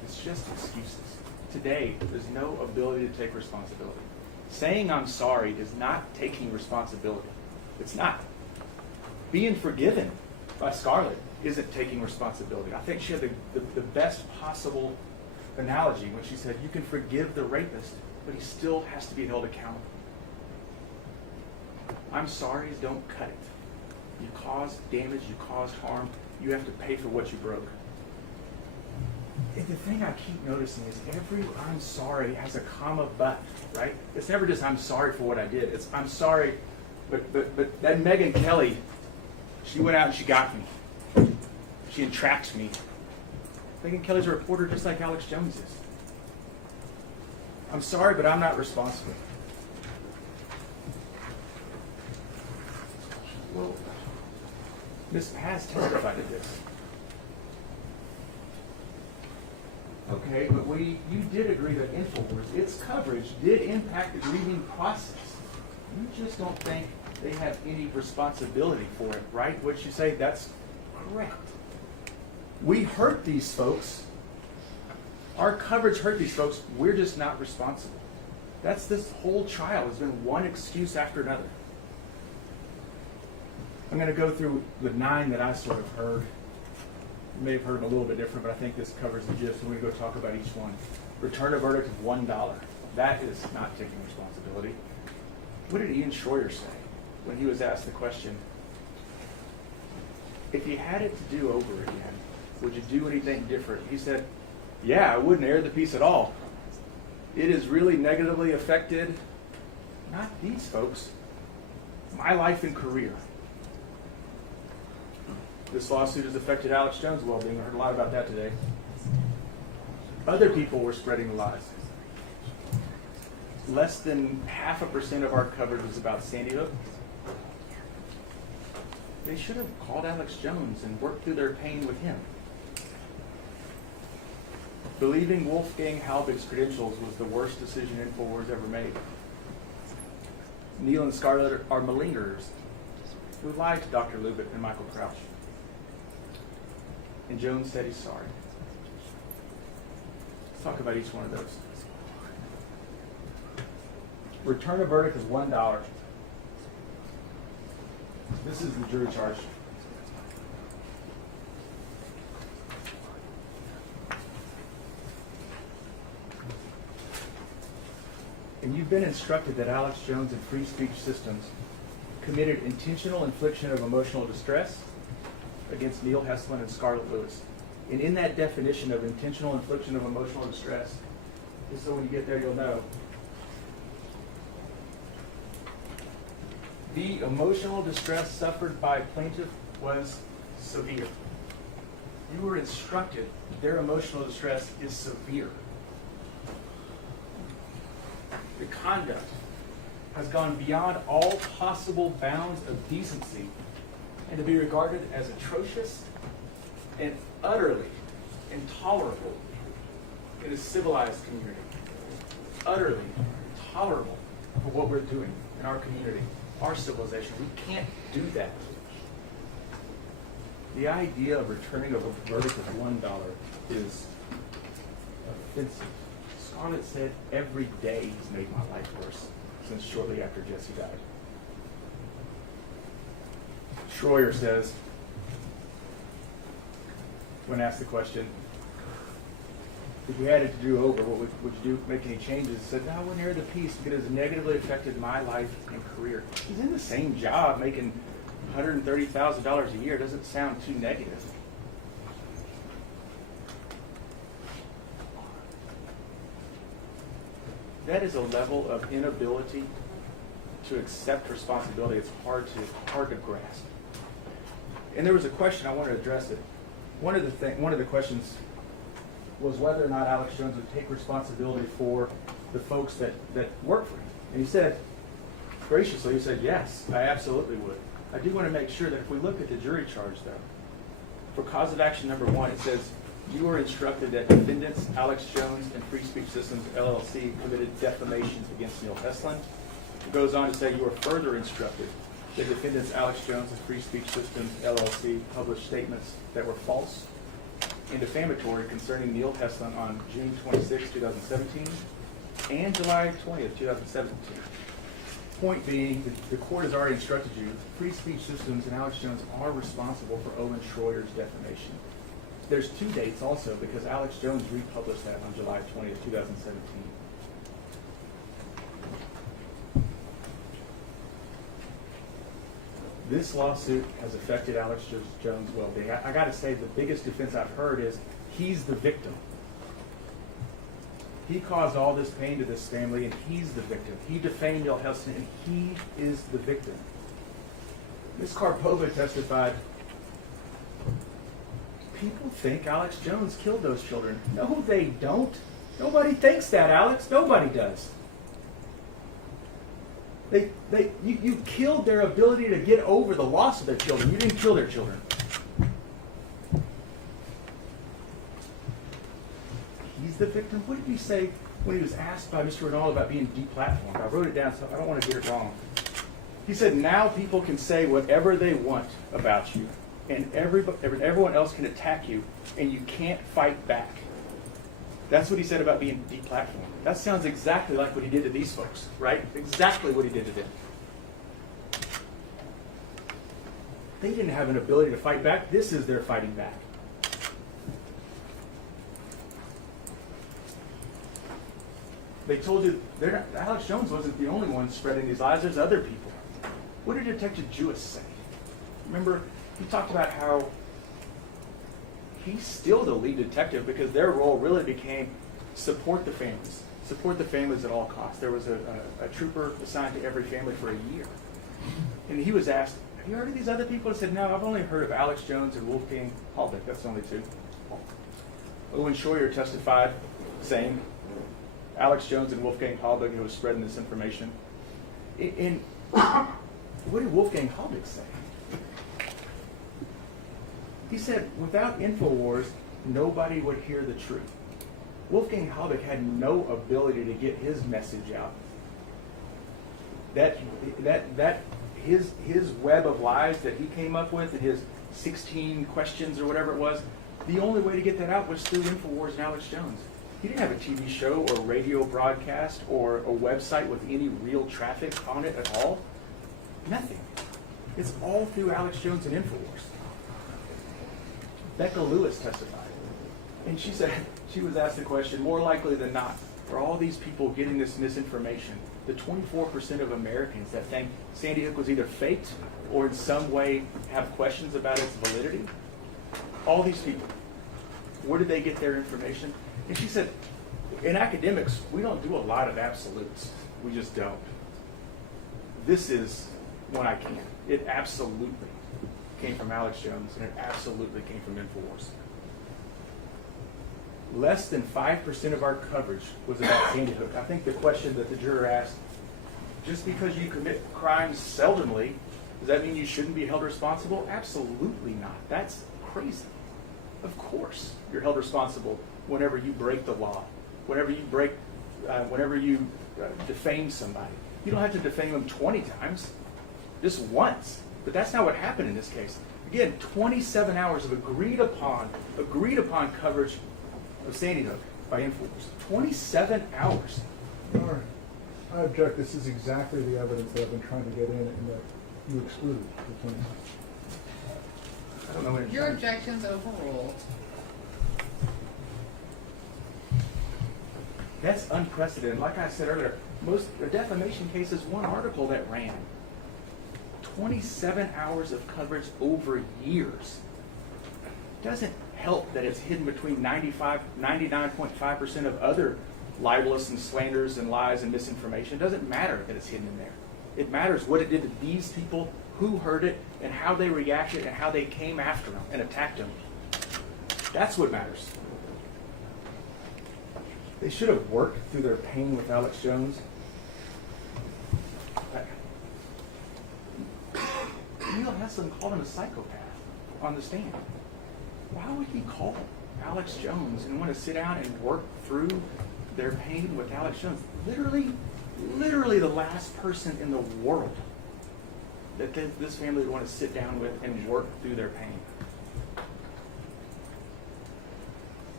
It's just excuses. Today, there's no ability to take responsibility. Saying I'm sorry is not taking responsibility. It's not. Being forgiven by Scarlett isn't taking responsibility. I think she had the best possible analogy when she said, you can forgive the rapist, but he still has to be held accountable. I'm sorry's don't cut it. You cause damage, you cause harm, you have to pay for what you broke. And the thing I keep noticing is every I'm sorry has a comma but, right? It's never just I'm sorry for what I did. It's I'm sorry, but that Megyn Kelly, she went out and she got me. She entrapped me. Megyn Kelly's a reporter just like Alex Jones is. I'm sorry, but I'm not responsible. Well, Ms. Paz testified to this. Okay, but you did agree that Infowars, its coverage did impact the grieving process. You just don't think they have any responsibility for it, right? What you say, that's correct. We hurt these folks. Our coverage hurt these folks. We're just not responsible. That's this whole trial has been one excuse after another. I'm going to go through the 9 that I sort of heard. You may have heard them a little bit different, but I think this covers the gist. We're going to go talk about each one. Return a verdict of $1. That is not taking responsibility. What did Ian Schroyer say when he was asked the question, if you had it to do over again, would you do anything different? He said, yeah, I wouldn't air the piece at all. It has really negatively affected, not these folks, my life and career. This lawsuit has affected Alex Jones' well-being. I heard a lot about that today. Other people were spreading lies. Less than 0.5% of our coverage was about Sandy Hook. They should have called Alex Jones and worked through their pain with him. Believing Wolfgang Halbig's credentials was the worst decision Infowars ever made. Neil and Scarlett are malingerers who lied to Dr. Lubbock and Michael Crouch. And Jones said he's sorry. Let's talk about each one of those. Return a verdict of $1. This is the jury charge. And you've been instructed that Alex Jones and Free Speech Systems committed intentional infliction of emotional distress against Neil Heslin and Scarlett Lewis. And in that definition of intentional infliction of emotional distress, just so when you get there you'll know, the emotional distress suffered by plaintiff was severe. You were instructed their emotional distress is severe. The conduct has gone beyond all possible bounds of decency and to be regarded as atrocious and utterly intolerable in a civilized community. Utterly intolerable for what we're doing in our community, our civilization. We can't do that. The idea of returning a verdict of $1 is offensive. Scarlett said every day he's made my life worse since shortly after Jesse died. Schroyer says, when asked the question, if you had it to do over, what would you do, make any changes? He said, no, I wouldn't air the piece because it has negatively affected my life and career. He's in the same job making $130,000 a year. It doesn't sound too negative. That is a level of inability to accept responsibility. It's hard to grasp. And there was a question, I want to address it. One of the questions was whether or not Alex Jones would take responsibility for the folks that work for him. And he said, graciously, he said, yes, I absolutely would. I do want to make sure that if we look at the jury charge, though, for cause of action number 1, it says, you were instructed that defendants Alex Jones and Free Speech Systems, LLC, committed defamation against Neil Heslin. It goes on to say you were further instructed that defendants Alex Jones and Free Speech Systems, LLC, published statements that were false. and defamatory concerning Neil Heslin on June 26, 2017, and July 20th, 2017. Point being, the court has already instructed you, Free Speech Systems and Alex Jones are responsible for Owen Schroeder's defamation. There's 2 dates also, because Alex Jones republished that on July 20th, 2017. This lawsuit has affected Alex Jones' well-being. I got to say, the biggest defense I've heard is he's the victim. He caused all this pain to this family, and he's the victim. He defamed Neil Heslin, and he is the victim. Ms. Karpova testified, people think Alex Jones killed those children. No, they don't. Nobody thinks that, Alex. Nobody does. You killed their ability to get over the loss of their children. You didn't kill their children. He's the victim. What did he say when he was asked by Mr. Rinaldi about being deplatformed? I wrote it down, so I don't want to get it wrong. He said, now people can say whatever they want about you, and everyone else can attack you, and you can't fight back. That's what he said about being deplatformed. That sounds exactly like what he did to these folks, right? Exactly what he did to them. They didn't have an ability to fight back. This is their fighting back. They told you Alex Jones wasn't the only one spreading these lies. There's other people. What did Detective Jewis say? Remember, he talked about how he's still the lead detective because their role really became support the families at all costs. There was a trooper assigned to every family for a year. And he was asked, have you heard of these other people? He said, no, I've only heard of Alex Jones and Wolfgang Halbach. That's the only 2. Owen Schroeder testified, saying, Alex Jones and Wolfgang Halbach who was spreading this information. And what did Wolfgang Halbach say? He said, without Infowars, nobody would hear the truth. Wolfgang Halbach had no ability to get his message out. His web of lies that he came up with and his 16 questions or whatever it was, the only way to get that out was through Infowars and Alex Jones. He didn't have a TV show or radio broadcast or a website with any real traffic on it at all. Nothing. It's all through Alex Jones and Infowars. Becca Lewis testified, and she said, she was asked the question, more likely than not, for all these people getting this misinformation, the 24% of Americans that think Sandy Hook was either faked or in some way have questions about its validity, all these people, where did they get their information? And she said, in academics, we don't do a lot of absolutes. We just don't. This is one I can. It absolutely came from Alex Jones, and it absolutely came from Infowars. Less than 5% of our coverage was about Sandy Hook. I think the question that the juror asked, just because you commit crimes seldomly, does that mean you shouldn't be held responsible? Absolutely not. That's crazy. Of course you're held responsible whenever you break the law, whenever you defame somebody. You don't have to defame them 20 times, just once. But that's not what happened in this case. Again, 27 hours of agreed upon coverage of Sandy Hook by Infowars. 27 hours. All right. I object. This is exactly the evidence that I've been trying to get in and that you excluded. I don't know what Your objection's overruled. That's unprecedented. Like I said earlier, most defamation cases, one article that ran. 27 hours of coverage over years. Doesn't help that it's hidden between 99.5% of other libelous and slanders and lies and misinformation. It doesn't matter that it's hidden in there. It matters what it did to these people, who heard it, and how they reacted, and how they came after them and attacked them. That's what matters. They should have worked through their pain with Alex Jones. Neil Heslin called him a psychopath on the stand. Why would he call Alex Jones and want to sit down and work through their pain with Alex Jones? Literally the last person in the world that this family would want to sit down with and work through their pain.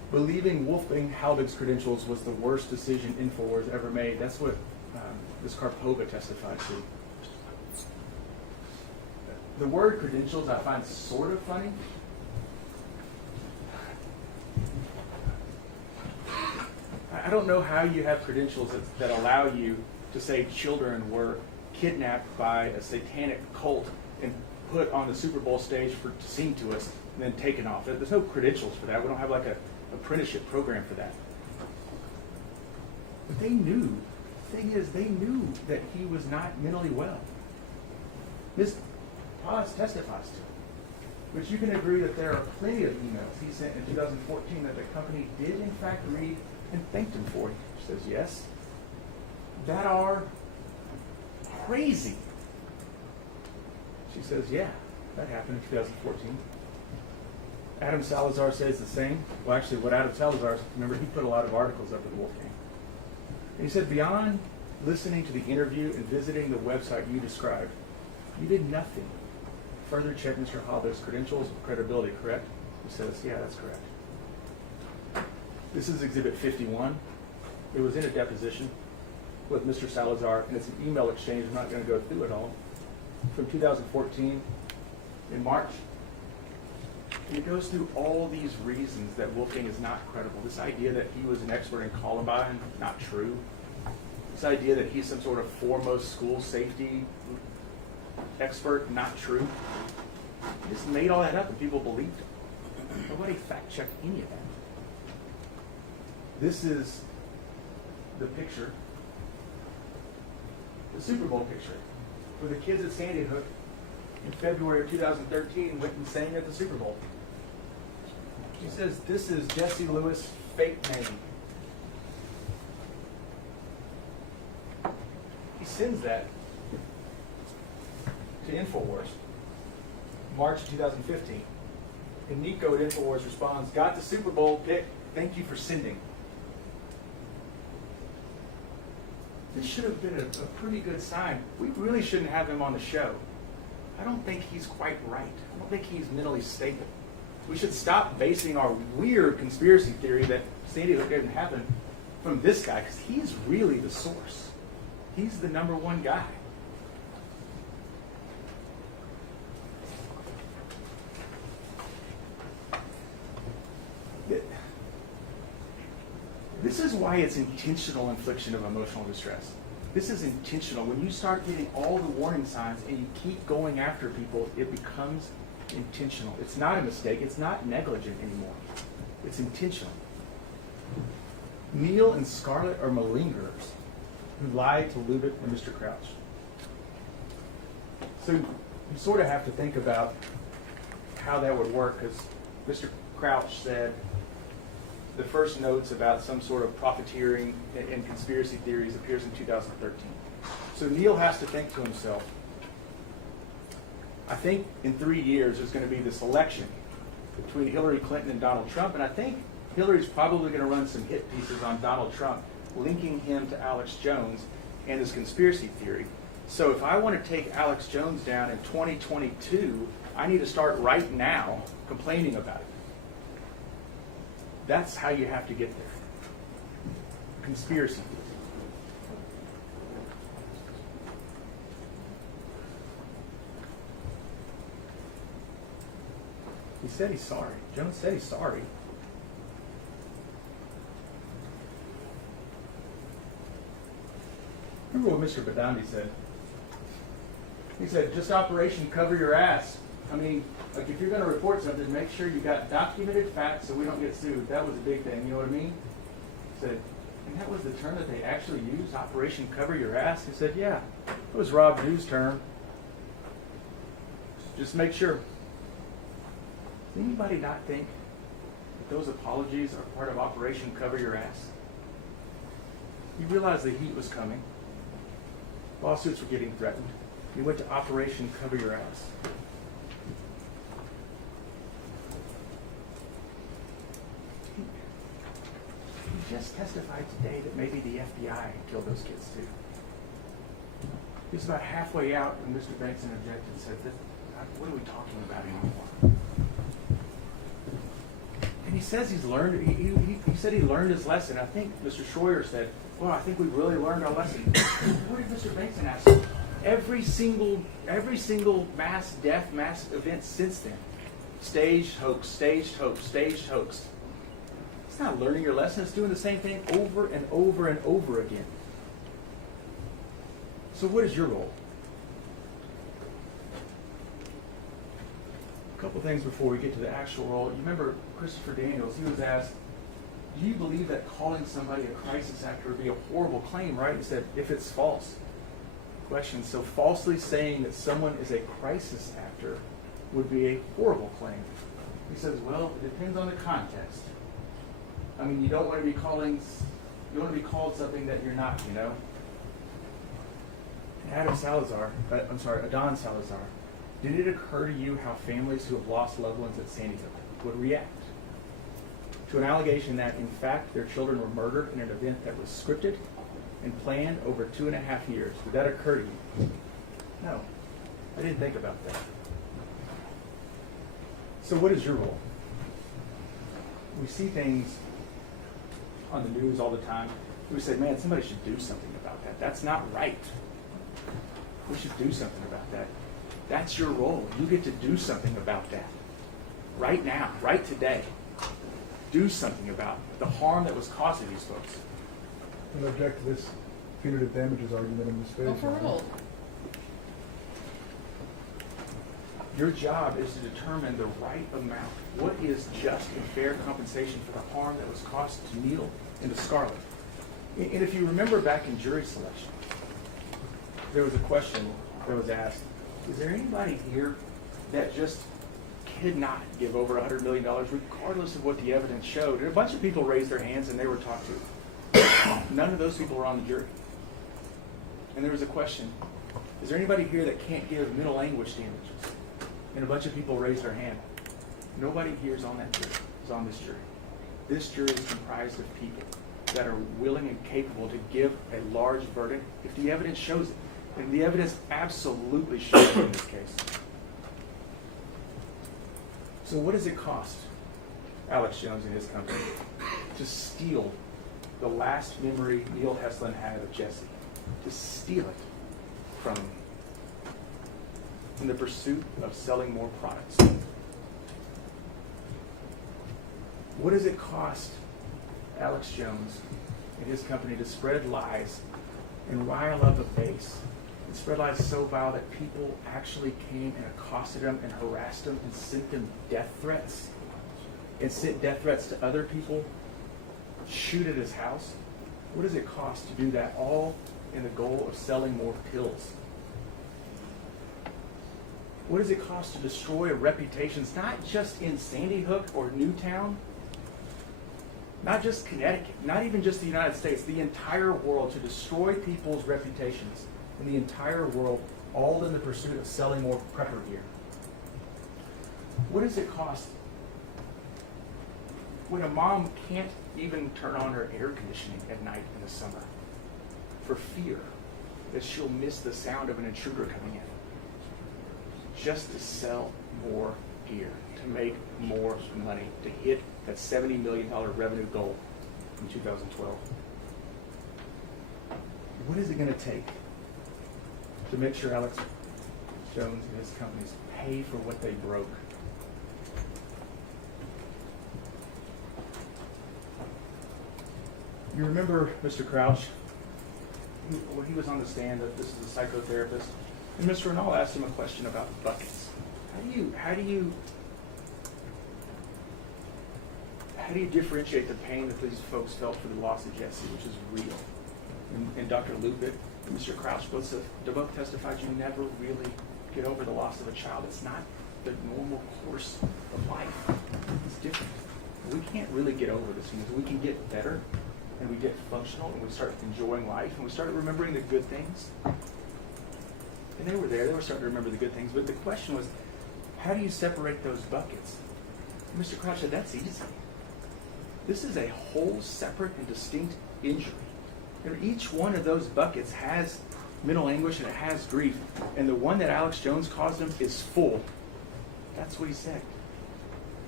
Believing Wolfgang Halbig's credentials was the worst decision Infowars ever made. That's what Ms. Karpova testified to. The word credentials I find sort of funny. I don't know how you have credentials that allow you to say children were kidnapped by a satanic cult and put on the Super Bowl stage to sing to us and then taken off. There's no credentials for that. We don't have like a apprenticeship program for that. But they knew. The thing is, they knew that he was not mentally well. Ms. Paz testifies to it. But you can agree that there are plenty of emails he sent in 2014 that the company did in fact read and thanked him for. She says yes. That are crazy. She says, yeah, that happened in 2014. Adam Salazar says the same. Well, actually, what Adam Salazar, remember, he put a lot of articles up at Wolfgang. And he said, beyond listening to the interview and visiting the website you described, you did nothing. Further check Mr. Halbig's credentials and credibility, correct? He says, yeah, that's correct. This is Exhibit 51. It was in a deposition with Mr. Salazar, and it's an email exchange. I'm not going to go through it all. From 2014, in March. And it goes through all these reasons that Wolfgang is not credible. This idea that he was an expert in Columbine, not true. This idea that he's some sort of foremost school safety expert, not true. He just made all that up and people believed him. Nobody fact-checked any of that. This is the picture, the Super Bowl picture, where the kids at Sandy Hook in February of 2013 went and sang at the Super Bowl. She says, this is Jesse Lewis' fake name. He sends that to Infowars, March 2015. And Nico at Infowars responds, got the Super Bowl pick, thank you for sending. This should have been a pretty good sign. We really shouldn't have him on the show. I don't think he's quite right. I don't think he's mentally stable. We should stop basing our weird conspiracy theory that Sandy Hook didn't happen from this guy, because he's really the source. He's the number one guy. This is why it's intentional infliction of emotional distress. This is intentional. When you start getting all the warning signs and you keep going after people, it becomes intentional. It's not a mistake. It's not negligent anymore. It's intentional. Neil and Scarlett are malingerers who lied to Lubick and Mr. Crouch. So you sort of have to think about how that would work, because Mr. Crouch said the first notes about some sort of profiteering and conspiracy theories appears in 2013. So Neil has to think to himself, I think in 3 years there's going to be this election between Hillary Clinton and Donald Trump, and I think Hillary's probably going to run some hit pieces on Donald Trump, linking him to Alex Jones and his conspiracy theory. So if I want to take Alex Jones down in 2022, I need to start right now complaining about it. That's how you have to get there. Conspiracy theory. He said he's sorry. Jones said he's sorry. Remember what Mr. Badandi said? He said, just Operation Cover Your Ass. I mean, like if you're going to report something, make sure you got documented facts so we don't get sued. That was a big thing, you know what I mean? He said, and that was the term that they actually used, Operation Cover Your Ass? He said, yeah, it was Rob Dew's term. Just make sure. Does anybody not think that those apologies are part of Operation Cover Your Ass? You realize the heat was coming. Lawsuits were getting threatened. You went to Operation Cover Your Ass. He just testified today that maybe the FBI killed those kids too. He was about halfway out when Mr. Banks interjected and said, what are we talking about anymore? And he says he's learned. He said he learned his lesson. I think Mr. Schroyer said, "Well, I think we really learned our lesson." What did Mr. Bankson ask? Every single mass death, mass event since then, staged hoax, staged hoax, staged hoax. It's not learning your lesson. It's doing the same thing over and over and over again. So, what is your role? A couple things before we get to the actual role. You remember Christopher Daniels, he was asked, do you believe that calling somebody a crisis actor would be a horrible claim, right? He said, if it's false. Question, so falsely saying that someone is a crisis actor would be a horrible claim. He says, well, it depends on the context. I mean, you don't want to be called something that you're not, you know? Adon Salazar, did it occur to you how families who have lost loved ones at Sandy Hook would react to an allegation that, in fact, their children were murdered in an event that was scripted and planned over 2.5 years? Did that occur to you? No. I didn't think about that. So what is your role? We see things on the news all the time. We say, man, somebody should do something about that. That's not right. We should do something about that. That's your role. You get to do something about that. Right now, right today. Do something about the harm that was caused to these folks. And object to this punitive damages argument in this phase. Overruled. Your job is to determine the right amount. What is just and fair compensation for the harm that was caused to Neil and to Scarlett? And if you remember back in jury selection, there was a question that was asked, is there anybody here that just cannot give over $100 million regardless of what the evidence showed? And a bunch of people raised their hands and they were talked to. None of those people were on the jury. And there was a question, is there anybody here that can't give middle language damages? And a bunch of people raised their hand. Nobody here is on that jury, is on this jury. This jury is comprised of people that are willing and capable to give a large verdict if the evidence shows it. And the evidence absolutely shows it in this case. So what does it cost Alex Jones and his company to steal the last memory Neil Heslin had of Jesse? To steal it from him in the pursuit of selling more products? What does it cost Alex Jones and his company to spread lies and rile up a base and spread lies so vile that people actually came and accosted him and harassed him and sent them death threats and sent death threats to other people, shoot at his house? What does it cost to do that, all in the goal of selling more pills? What does it cost to destroy reputations, not just in Sandy Hook or Newtown, not just Connecticut, not even just the United States, the entire world, to destroy people's reputations in the entire world, all in the pursuit of selling more prepper gear? What does it cost when a mom can't even turn on her air conditioning at night in the summer for fear that she'll miss the sound of an intruder coming in, just to sell more gear, to make more money, to hit that $70 million revenue goal in 2012? What is it going to take to make sure Alex Jones and his companies pay for what they broke? You remember Mr. Crouch? When he was on the stand, this is a psychotherapist, and Mr. Renault asked him a question about buckets. How do you differentiate the pain that these folks felt for the loss of Jesse, which is real? And Dr. Lubit and Mr. Crouch both testified you never really get over the loss of a child. It's not the normal course of life. It's different. We can't really get over this thing. We can get better, and we get functional, and we start enjoying life, and we start remembering the good things. And they were there. They were starting to remember the good things. But the question was, how do you separate those buckets? And Mr. Crouch said, that's easy. This is a whole separate and distinct injury. And each one of those buckets has mental anguish and it has grief. And the one that Alex Jones caused him is full. That's what he said.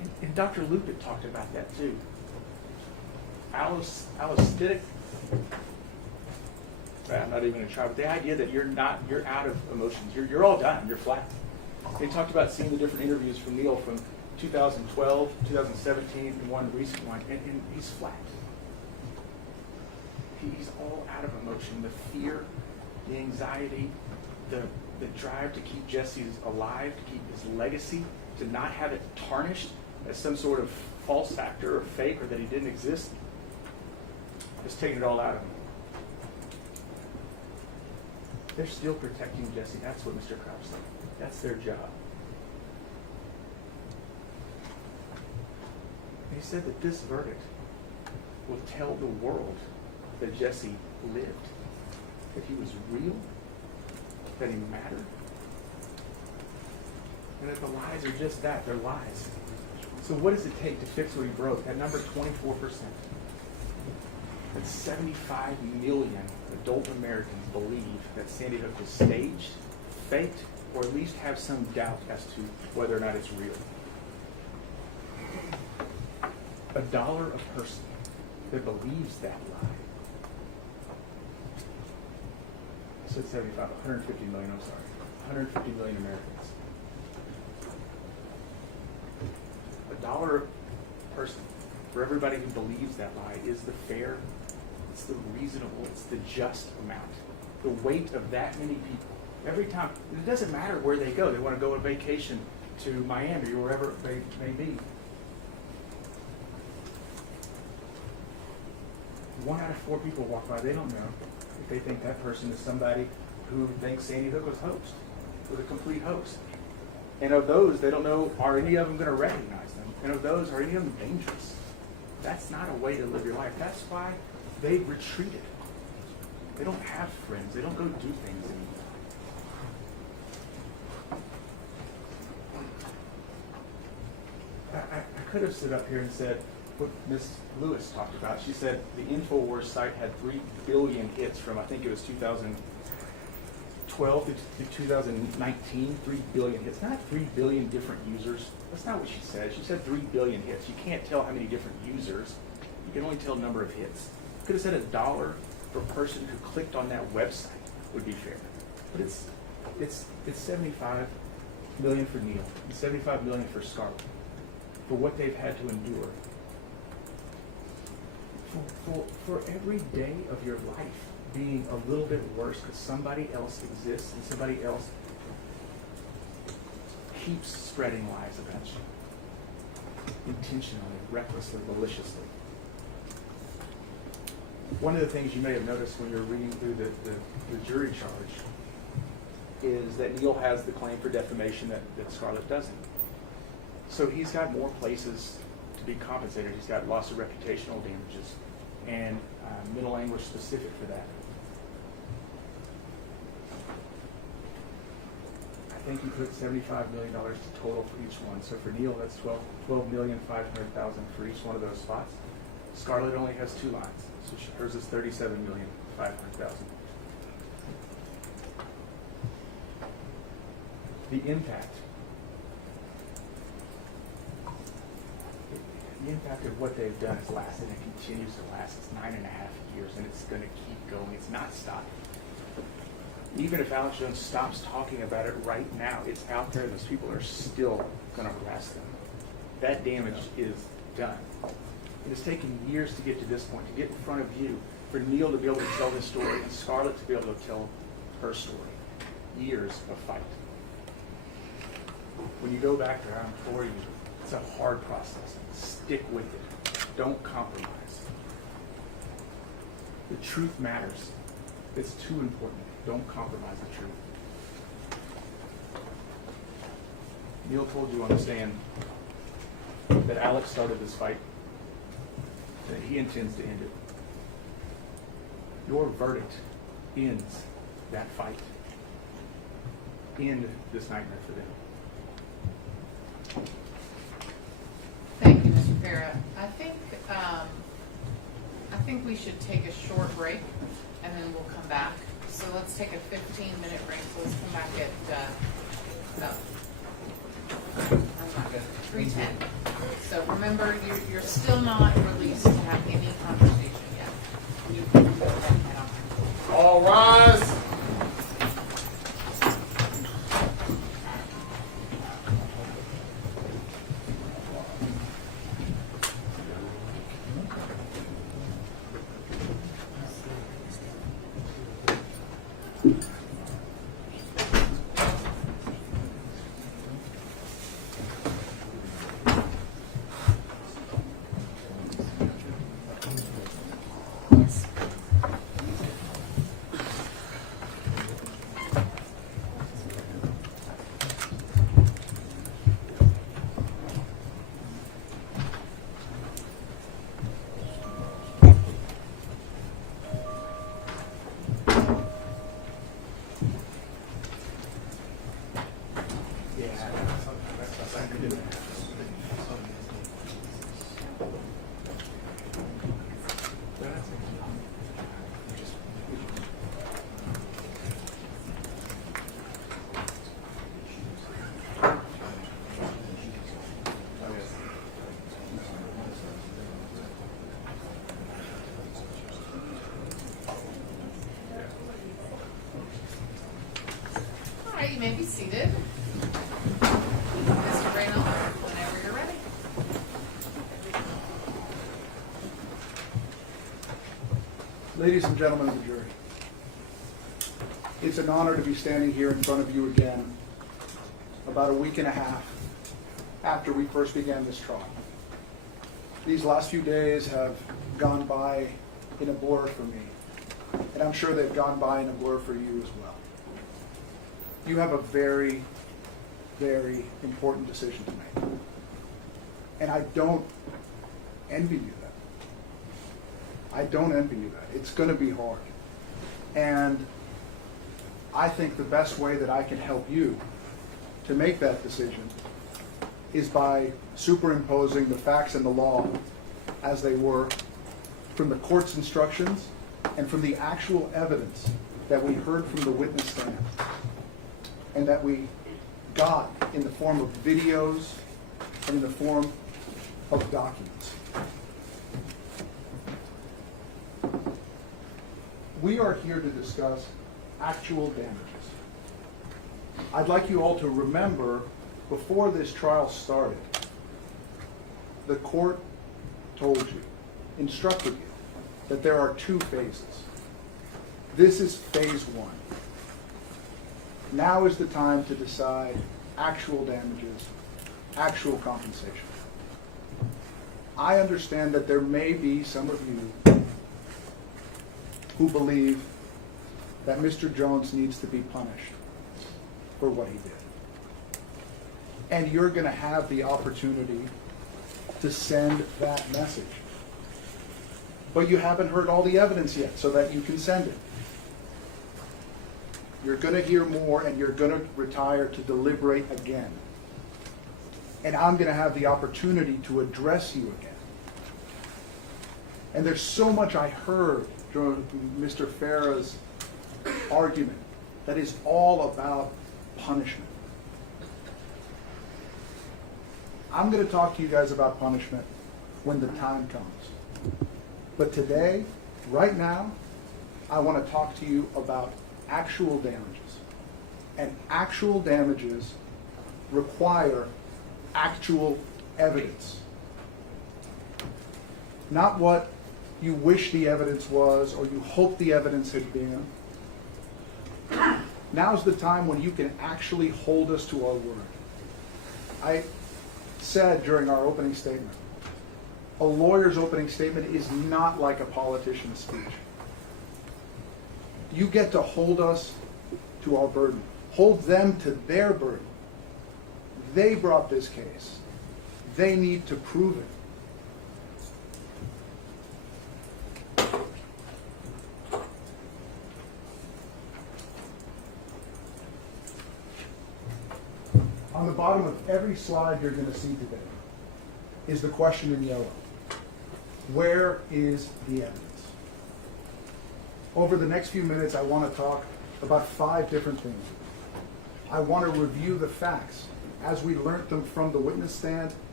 And Dr. Lupit talked about that too. Allostatic. I'm not even going to try, but the idea that you're out of emotions. You're all done. You're flat. They talked about seeing the different interviews from Neil from 2012, 2017, and one recent one, and he's flat. He's all out of emotion. The fear, the anxiety, the drive to keep Jesse alive, to keep his legacy, to not have it tarnished as some sort of false factor or fake or that he didn't exist, has taken it all out of him. They're still protecting Jesse. That's what Mr. Crouch said. That's their job. And he said that this verdict will tell the world that Jesse lived, that he was real, that he mattered, and that the lies are just that, they're lies. So what does it take to fix what he broke? That number, 24%. That's 75 million adult Americans believe that Sandy Hook was staged, faked, or at least have some doubt as to whether or not it's real. $1 a person that believes that lie. I said 75, 150 million, I'm sorry. 150 million Americans. $1 a person for everybody who believes that lie is the fair, it's the reasonable, it's the just amount. The weight of that many people. Every time, it doesn't matter where they go. They want to go on vacation to Miami or wherever they may be. 1 out of 4 people walk by, they don't know if they think that person is somebody who thinks Sandy Hook was hoaxed, was a complete hoax. And of those, they don't know, are any of them going to recognize them? And of those, are any of them dangerous? That's not a way to live your life. That's why they retreated. They don't have friends. They don't go do things anymore. I could have stood up here and said what Ms. Lewis talked about. She said the Infowars site had 3 billion hits from, I think it was 2012 to 2019, 3 billion hits. Not 3 billion different users. That's not what she said. She said 3 billion hits. You can't tell how many different users. You can only tell the number of hits. Could have said $1 per person who clicked on that website would be fair. But it's 75 million for Neil and 75 million for Scarlett, for what they've had to endure. For every day of your life being a little bit worse because somebody else exists and somebody else keeps spreading lies about you, intentionally, recklessly, maliciously. One of the things you may have noticed when you're reading through the jury charge is that Neil has the claim for defamation that Scarlett doesn't. So he's got more places to be compensated. He's got loss of reputational damages and middle language specific for that. I think he put $75 million total for each one. So for Neil, that's $12,500,000 for each one of those spots. Scarlett only has 2 lines, so hers is $37,500,000. The impact of what they've done has lasted and continues to last. It's 9.5 years, and it's going to keep going. It's not stopping. Even if Alex Jones stops talking about it right now, it's out there. Those people are still going to harass them. That damage is done. It has taken years to get to this point, to get in front of you, for Neil to be able to tell his story and Scarlett to be able to tell her story. Years of fight. When you go back there, I implore you, it's a hard process. Stick with it. Don't compromise. The truth matters. It's too important. Don't compromise the truth. Neil told you on the stand that Alex started this fight, that he intends to end it. Your verdict ends that fight. End this nightmare for them. Thank you, Mr. Farah. I think we should take a short break, and then we'll come back. So let's take a 15-minute break. So let's come back at about 3:10. remember, you're still not released to have any conversation yet. You can go ahead and head on. All rise. All right, you may be seated. Mr. Reynolds, whenever you're ready. Ladies and gentlemen of the jury, it's an honor to be standing here in front of you again about a week and a half after we first began this trial. These last few days have gone by in a blur for me, and I'm sure they've gone by in a blur for you as well. You have a very, very important decision to make, and I don't envy you that. I don't envy you that. It's going to be hard. And I think the best way that I can help you to make that decision is by superimposing the facts and the law as they were from the court's instructions and from the actual evidence that we heard from the witness stand and that we got in the form of videos and in the form of documents. We are here to discuss actual damages. I'd like you all to remember, before this trial started, the court told you, instructed you, that there are two phases. This is phase one. Now is the time to decide actual damages, actual compensation. I understand that there may be some of you who believe that Mr. Jones needs to be punished for what he did. And you're going to have the opportunity to send that message. But you haven't heard all the evidence yet so that you can send it. You're going to hear more and you're going to retire to deliberate again. And I'm going to have the opportunity to address you again. And there's so much I heard during Mr. Farah's argument that is all about punishment. I'm going to talk to you guys about punishment when the time comes. But today, right now, I want to talk to you about actual damages. And actual damages require actual evidence. Not what you wish the evidence was or you hope the evidence had been. Now's the time when you can actually hold us to our word. I said during our opening statement, a lawyer's opening statement is not like a politician's speech. You get to hold us to our burden. Hold them to their burden. They brought this case. They need to prove it. On the bottom of every slide you're going to see today is the question in yellow. Where is the evidence? Over the next few minutes, I want to talk about 5 different things. I want to review the facts as we learned them from the witness stand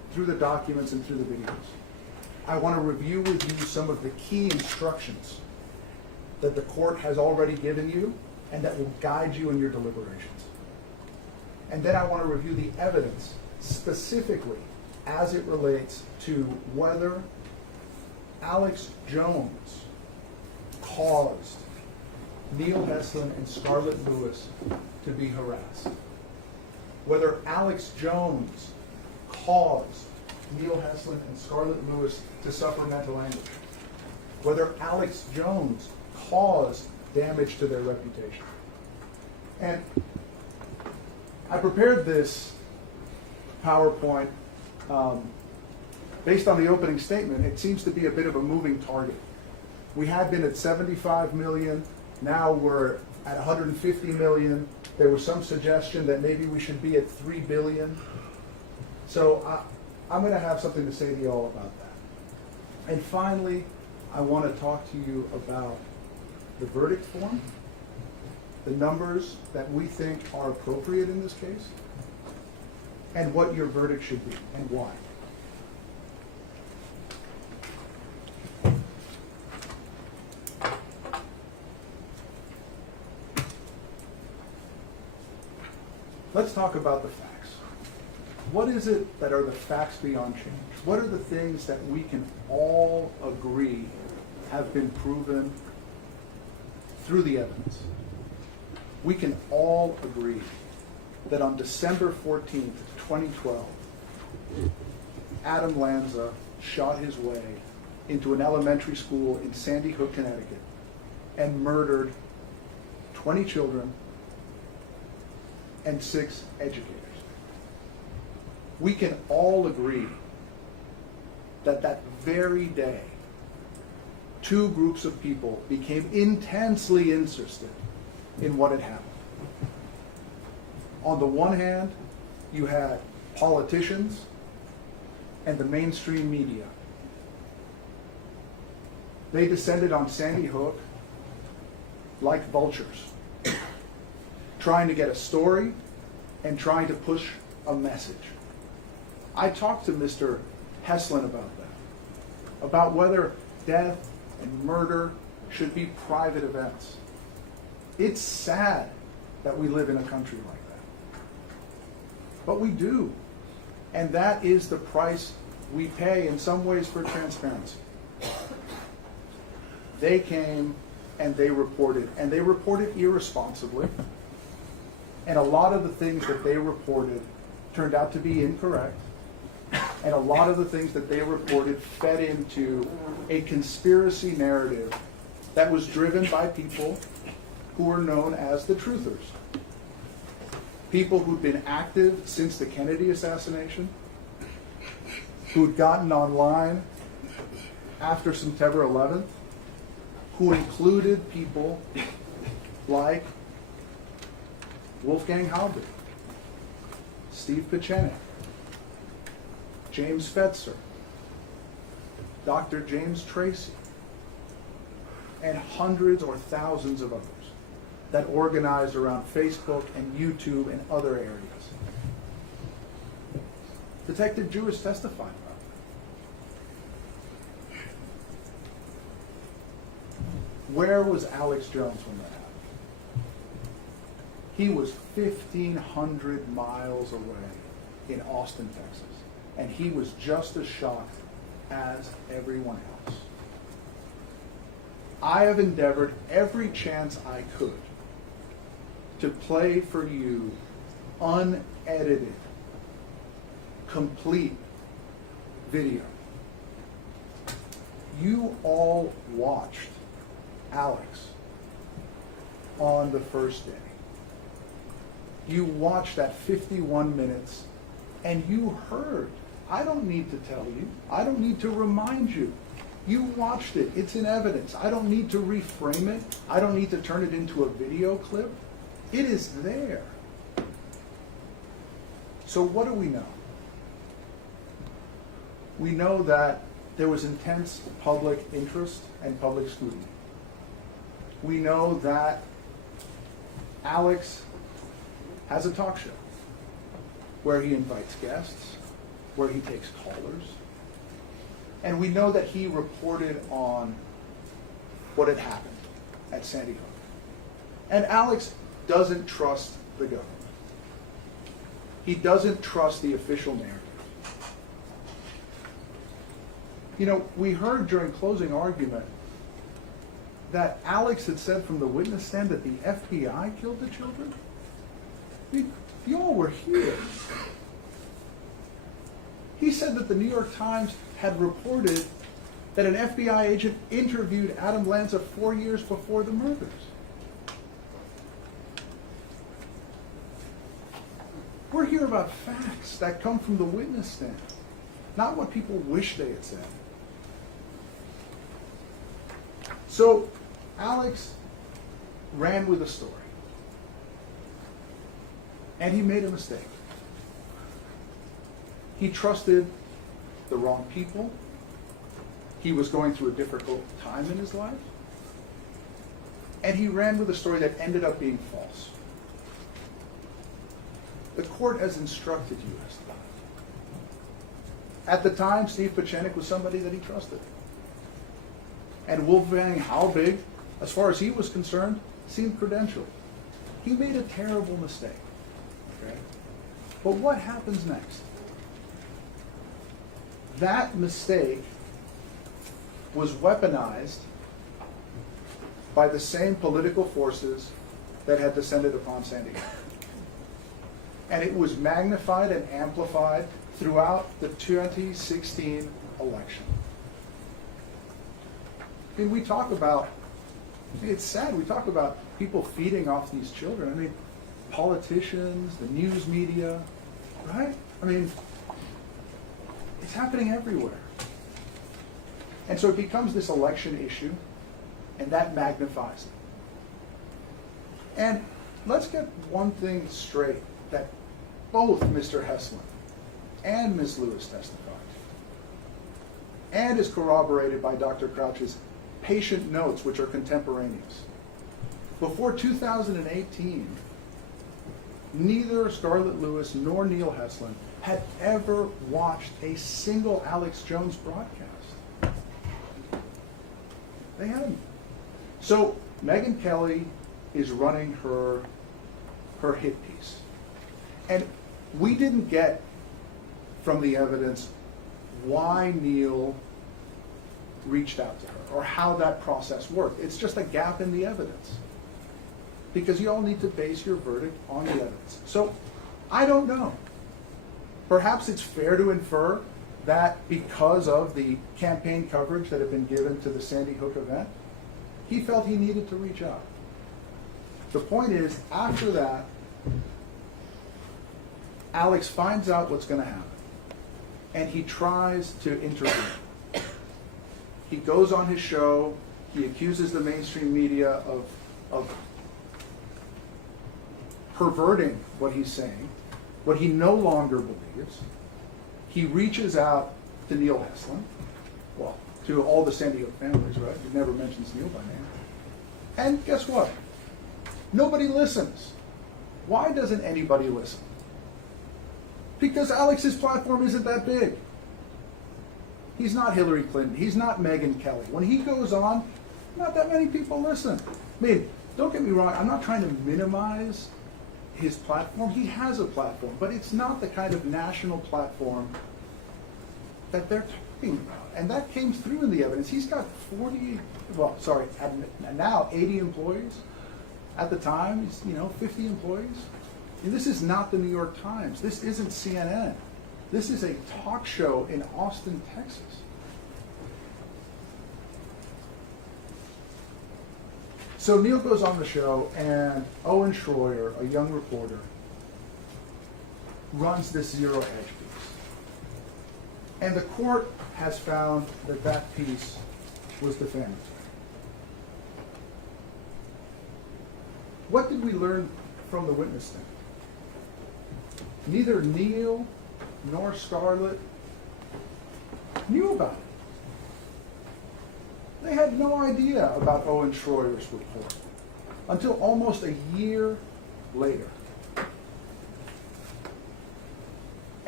through the documents and through the videos, I want to review with you some of the key instructions that the court has already given you and that will guide you in your deliberations. And then I want to review the evidence specifically as it relates to whether Alex Jones caused Neil Heslin and Scarlett Lewis to be harassed. Whether Alex Jones caused Neil Heslin and Scarlett Lewis to suffer mental anguish. Whether Alex Jones caused damage to their reputation. And I prepared this PowerPoint based on the opening statement. It seems to be a bit of a moving target. We had been at 75 million, now we're at 150 million. There was some suggestion that maybe we should be at 3 billion. So I'm going to have something to say to you all about that. And finally, I want to talk to you about the verdict form, the numbers that we think are appropriate in this case, and what your verdict should be and why. Let's talk about the facts. What is it that are the facts beyond change? What are the things that we can all agree have been proven through the evidence? We can all agree that on December 14th, 2012, Adam Lanza shot his way into an elementary school in Sandy Hook, Connecticut, and murdered 20 children and 6 educators. We can all agree that that very day, 2 groups of people became intensely interested in what had happened. On the one hand, you had politicians and the mainstream media. They descended on Sandy Hook like vultures, trying to get a story and trying to push a message. I talked to Mr. Heslin about that, about whether death and murder should be private events. It's sad that we live in a country like that. But we do. And that is the price we pay in some ways for transparency. They came and they reported irresponsibly. And a lot of the things that they reported turned out to be incorrect. And a lot of the things that they reported fed into a conspiracy narrative that was driven by people who were known as the truthers. People who'd been active since the Kennedy assassination, who'd gotten online after September 11th, who included people like Wolfgang Halbig, Steve Pieczenik, James Fetzer, Dr. James Tracy, and hundreds or thousands of others that organized around Facebook and YouTube and other areas. Detective Jewis testified about that. Where was Alex Jones when that happened? He was 1,500 miles away in Austin, Texas, and he was just as shocked as everyone else. I have endeavored every chance I could to play for you unedited, complete video. You all watched Alex on the first day. You watched that 51 minutes and you heard. I don't need to tell you. I don't need to remind you. You watched it. It's in evidence. I don't need to reframe it. I don't need to turn it into a video clip. It is there. So what do we know? We know that there was intense public interest and public scrutiny. We know that Alex has a talk show where he invites guests, where he takes callers. And we know that he reported on what had happened at Sandy Hook. And Alex doesn't trust the government. He doesn't trust the official narrative. You know, we heard during closing argument that Alex had said from the witness stand that the FBI killed the children. I mean, you all were here. He said that the New York Times had reported that an FBI agent interviewed Adam Lanza 4 years before the murders. We're here about facts that come from the witness stand, not what people wish they had said. So Alex ran with a story, and he made a mistake. He trusted the wrong people. He was going through a difficult time in his life, and he ran with a story that ended up being false. The court has instructed you as to that. At the time, Steve Pachenik was somebody that he trusted. And Wolfgang Halbig, as far as he was concerned, seemed credentialed. He made a terrible mistake. Okay? But what happens next? That mistake was weaponized by the same political forces that had descended upon Sandy Hook. And it was magnified and amplified throughout the 2016 election. I mean, we talk about, it's sad, we talk about people feeding off these children. I mean, politicians, the news media, right? I mean, it's happening everywhere. And so it becomes this election issue, and that magnifies it. And let's get one thing straight, that both Mr. Heslin and Ms. Lewis testified, and is corroborated by Dr. Crouch's patient notes, which are contemporaneous. Before 2018, neither Scarlett Lewis nor Neil Heslin had ever watched a single Alex Jones broadcast. They hadn't. So Megyn Kelly is running her hit piece. And we didn't get from the evidence why Neil reached out to her or how that process worked. It's just a gap in the evidence. Because you all need to base your verdict on the evidence. So I don't know. Perhaps it's fair to infer that because of the campaign coverage that had been given to the Sandy Hook event, he felt he needed to reach out. The point is, after that, Alex finds out what's going to happen, and he tries to intervene. He goes on his show, he accuses the mainstream media of perverting what he's saying, what he no longer believes. He reaches out to Neil Heslin, well, to all the Sandy Hook families, right? He never mentions Neil by name. And guess what? Nobody listens. Why doesn't anybody listen? Because Alex's platform isn't that big. He's not Hillary Clinton. He's not Megyn Kelly. When he goes on, not that many people listen. I mean, don't get me wrong. I'm not trying to minimize his platform. He has a platform, but it's not the kind of national platform that they're talking about. And that came through in the evidence. He's got now 80 employees. At the time, he's, 50 employees. And this is not the New York Times. This isn't CNN. This is a talk show in Austin, Texas. So Neil goes on the show, and Owen Schroyer, a young reporter, runs this zero-hedge piece. And the court has found that that piece was defamatory. What did we learn from the witness stand? Neither Neil nor Scarlett knew about it. They had no idea about Owen Schroyer's report until almost a year later.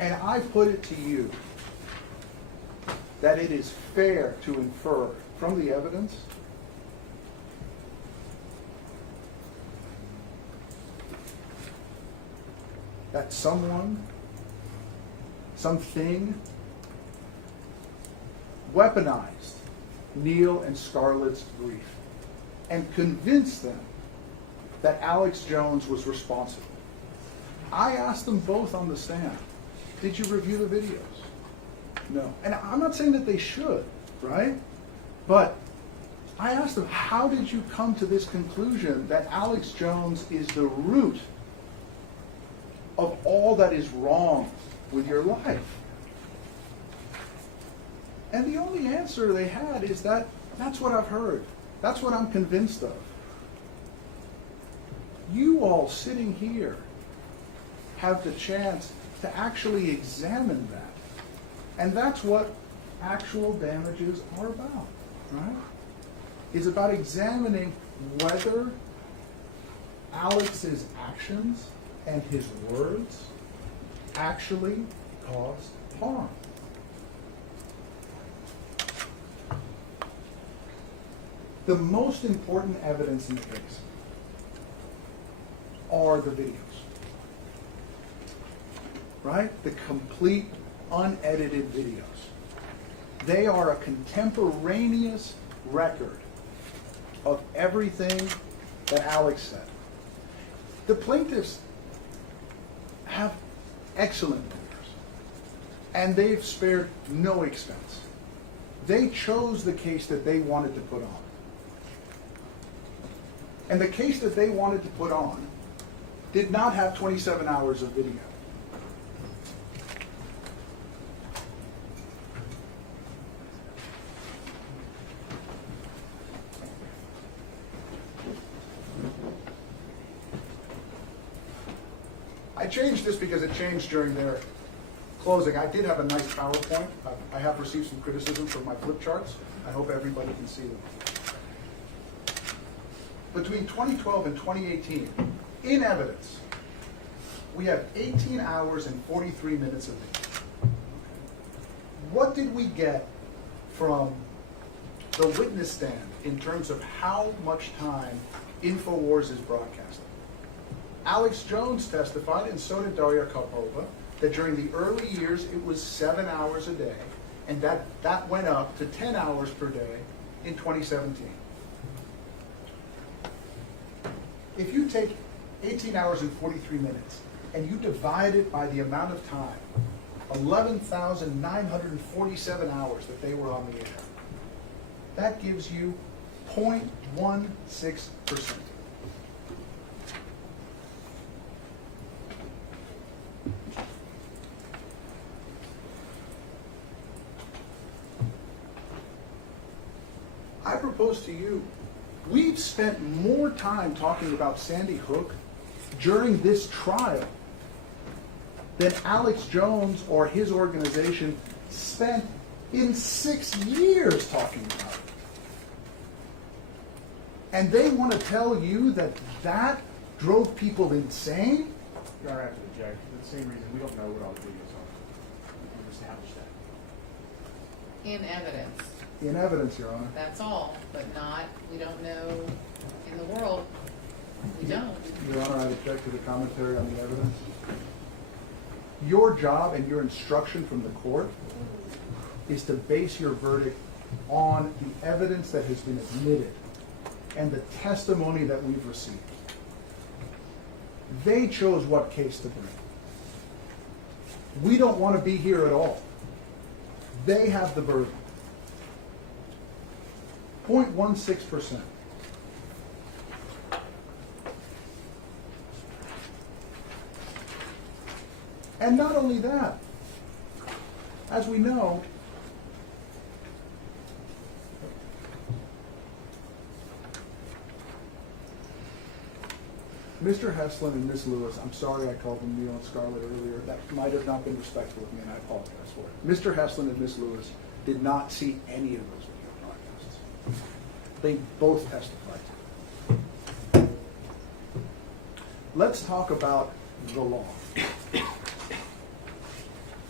And I put it to you that it is fair to infer from the evidence that someone, something, weaponized Neil and Scarlett's grief and convinced them that Alex Jones was responsible. I asked them both on the stand, did you review the videos? No. And I'm not saying that they should, right? But I asked them, how did you come to this conclusion that Alex Jones is the root of all that is wrong with your life? And the only answer they had is that that's what I've heard. That's what I'm convinced of. You all sitting here have the chance to actually examine that. And that's what actual damages are about, right? It's about examining whether Alex's actions and his words actually caused harm. The most important evidence in the case are the videos, right? The complete, unedited videos. They are a contemporaneous record of everything that Alex said. The plaintiffs have excellent lawyers, and they've spared no expense. They chose the case that they wanted to put on. And the case that they wanted to put on did not have 27 hours of video. I changed this because it changed during their closing. I did have a nice PowerPoint. I have received some criticism for my flip charts. I hope everybody can see them. Between 2012 and 2018, in evidence, we have 18 hours and 43 minutes of video. What did we get from the witness stand in terms of how much time Infowars is broadcasting? Alex Jones testified, and so did Daria Karpova, that during the early years it was 7 hours a day, and that went up to 10 hours per day in 2017. If you take 18 hours and 43 minutes and you divide it by the amount of time, 11,947 hours that they were on the air, that gives you 0.16%. I propose to you, we've spent more time talking about Sandy Hook during this trial than Alex Jones or his organization spent in 6 years talking about it. And they want to tell you that that drove people insane? Your Honor, I have to object. For the same reason, we don't know what all the videos are. We've established that. In evidence. In evidence, Your Honor. That's all, but not, we don't know in the world. We don't. Your Honor, I object to the commentary on the evidence. Your job and your instruction from the court is to base your verdict on the evidence that has been admitted and the testimony that we've received. They chose what case to bring. We don't want to be here at all. They have the burden. 0.16%. And not only that, as we know, Mr. Heslin and Ms. Lewis, I'm sorry I called them Neil and Scarlett earlier. That might have not been respectful of me, and I apologize for it. Mr. Heslin and Ms. Lewis did not see any of those video broadcasts. They both testified. Let's talk about the law.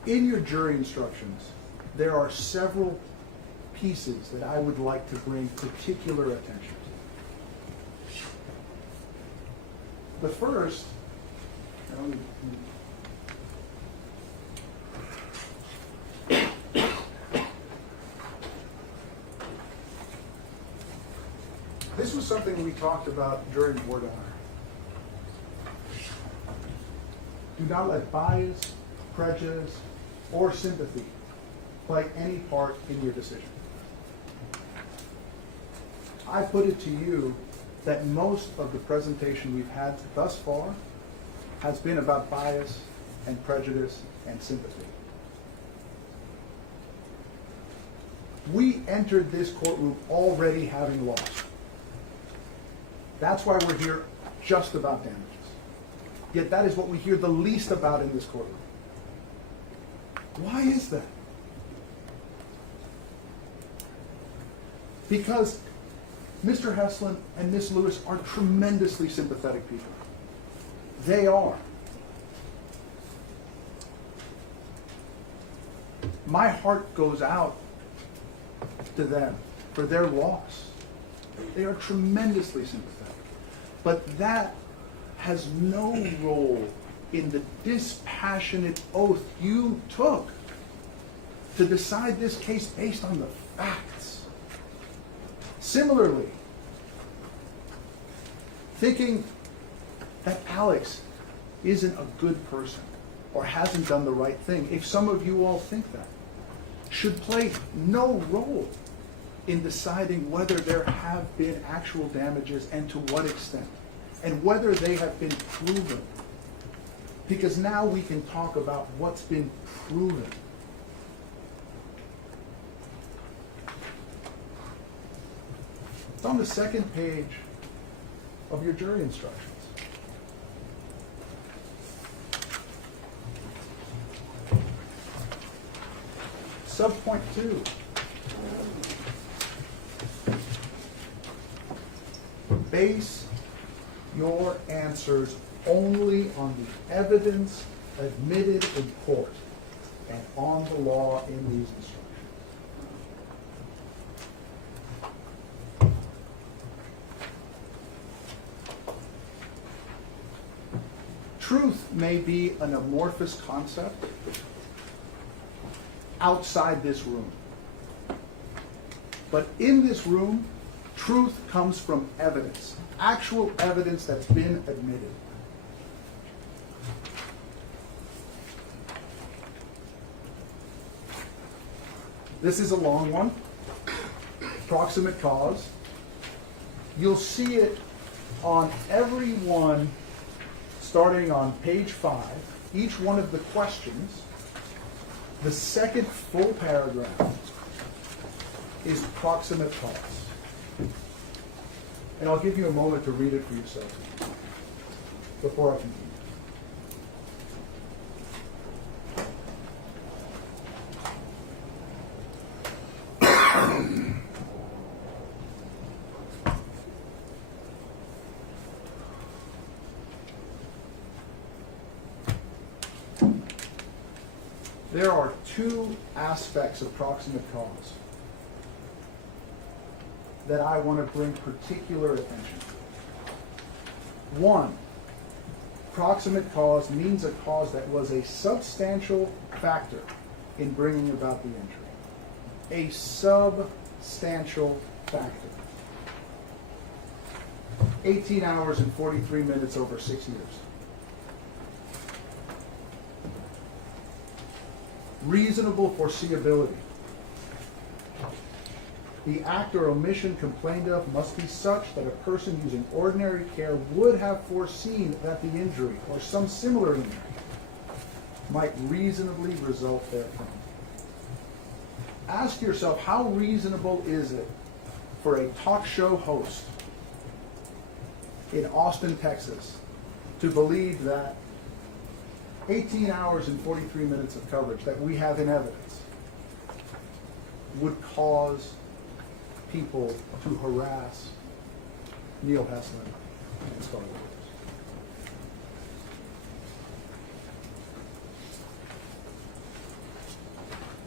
In your jury instructions, there are several pieces that I would like to bring particular attention to. The first, this was something we talked about during board honor. Do not let bias, prejudice, or sympathy play any part in your decision. I put it to you that most of the presentation we've had thus far has been about bias and prejudice and sympathy. We entered this courtroom already having lost. That's why we're here just about damages. Yet that is what we hear the least about in this courtroom. Why is that? Because Mr. Heslin and Ms. Lewis are tremendously sympathetic people. They are. My heart goes out to them for their loss. They are tremendously sympathetic. But that has no role in the dispassionate oath you took to decide this case based on the facts. Similarly, thinking that Alex isn't a good person or hasn't done the right thing, if some of you all think that, should play no role in deciding whether there have been actual damages and to what extent, and whether they have been proven. Because now we can talk about what's been proven. It's on the second page of your jury instructions. Subpoint 2. Base your answers only on the evidence admitted in court and on the law in these instructions. Truth may be an amorphous concept outside this room. But in this room, truth comes from evidence, actual evidence that's been admitted. This is a long one. Proximate cause. You'll see it on every one, starting on page 5, each one of the questions. The second full paragraph is proximate cause. And I'll give you a moment to read it for yourself before I continue. There are two aspects of proximate cause that I want to bring particular attention to. One, proximate cause means a cause that was a substantial factor in bringing about the injury. A substantial factor. 18 hours and 43 minutes over 6 years. Reasonable foreseeability. The act or omission complained of must be such that a person using ordinary care would have foreseen that the injury or some similar injury might reasonably result therefrom. Ask yourself, how reasonable is it for a talk show host in Austin, Texas, to believe that 18 hours and 43 minutes of coverage that we have in evidence would cause people to harass Neil Heslin and Scarlett Lewis?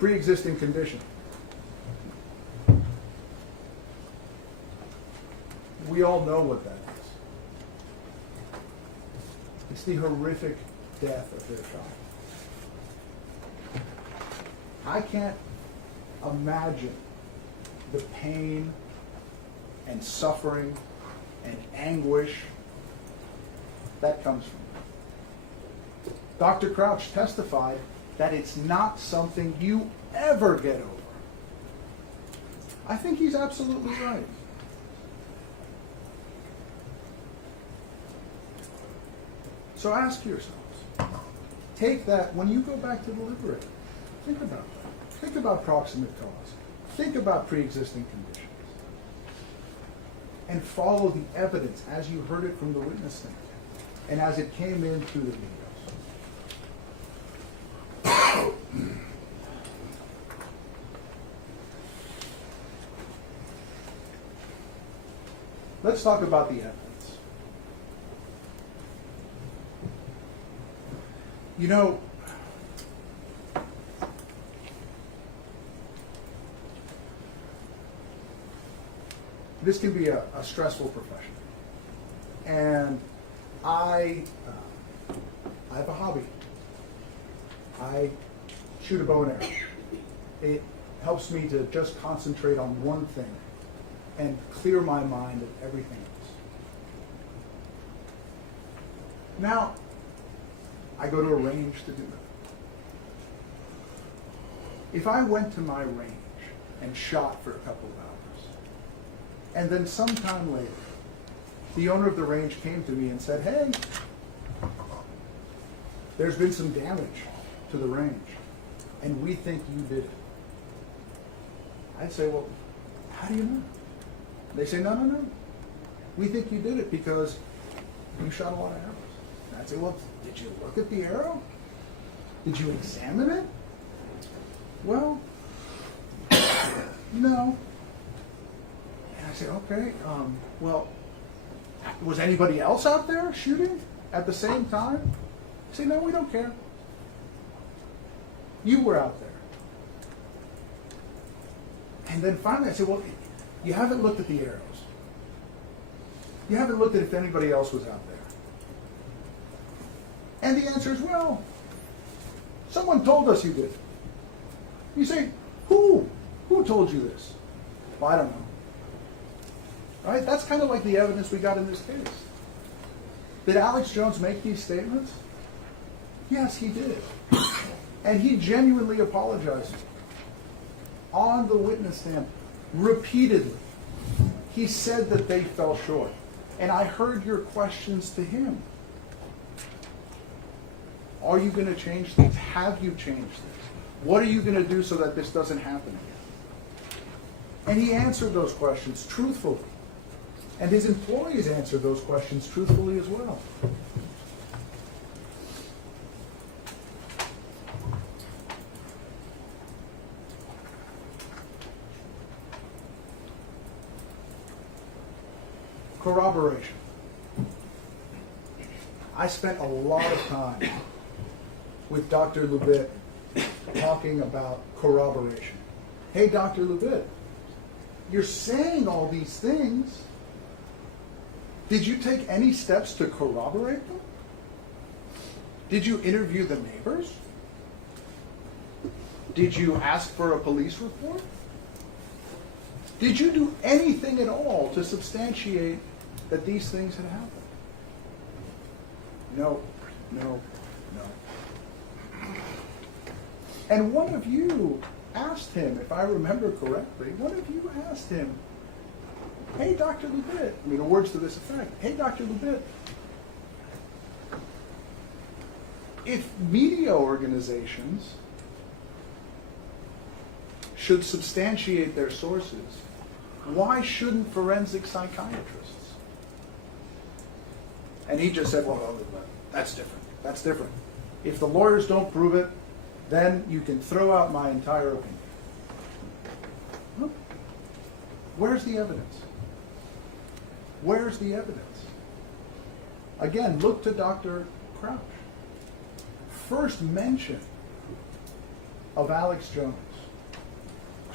pre-existing condition. We all know what that is. It's the horrific death of their child. I can't imagine the pain and suffering and anguish that comes from it. Dr. Crouch testified that it's not something you ever get over. I think he's absolutely right. So ask yourselves, take that, when you go back to deliberate, think about that. Think about proximate cause. Think about pre-existing conditions. And follow the evidence as you heard it from the witness stand and as it came in through the videos. Let's talk about the evidence. You know, this can be a stressful profession. And I have a hobby. I shoot a bow and arrow. It helps me to just concentrate on one thing and clear my mind of everything else. Now, I go to a range to do that. If I went to my range and shot for a couple of hours, and then sometime later, the owner of the range came to me and said, hey, there's been some damage to the range, and we think you did it. I'd say, well, how do you know? They say, no. We think you did it because you shot a lot of arrows. And I'd say, well, did you look at the arrow? Did you examine it? Well, no. And I say, okay, well, was anybody else out there shooting at the same time? I say, no, we don't care. You were out there. And then finally I say, well, you haven't looked at the arrows. You haven't looked at if anybody else was out there. And the answer is, well, someone told us you did. You say, who? Who told you this? Well, I don't know. Right? That's kind of like the evidence we got in this case. Did Alex Jones make these statements? Yes, he did. And he genuinely apologized on the witness stand repeatedly. He said that they fell short. And I heard your questions to him. Are you going to change things? Have you changed things? What are you going to do so that this doesn't happen again? And he answered those questions truthfully. And his employees answered those questions truthfully as well. Corroboration. I spent a lot of time with Dr. Lubit talking about corroboration. Hey, Dr. Lubit, you're saying all these things. Did you take any steps to corroborate them? Did you interview the neighbors? Did you ask for a police report? Did you do anything at all to substantiate that these things had happened? No. And one of you asked him, if I remember correctly, one of you asked him, hey, Dr. Lubit, I mean, the words to this effect, hey, Dr. Lubit, if media organizations should substantiate their sources, why shouldn't forensic psychiatrists? And he just said, well, that's different. That's different. If the lawyers don't prove it, then you can throw out my entire opinion. Look, where's the evidence? Where's the evidence? Again, look to Dr. Crouch. First mention of Alex Jones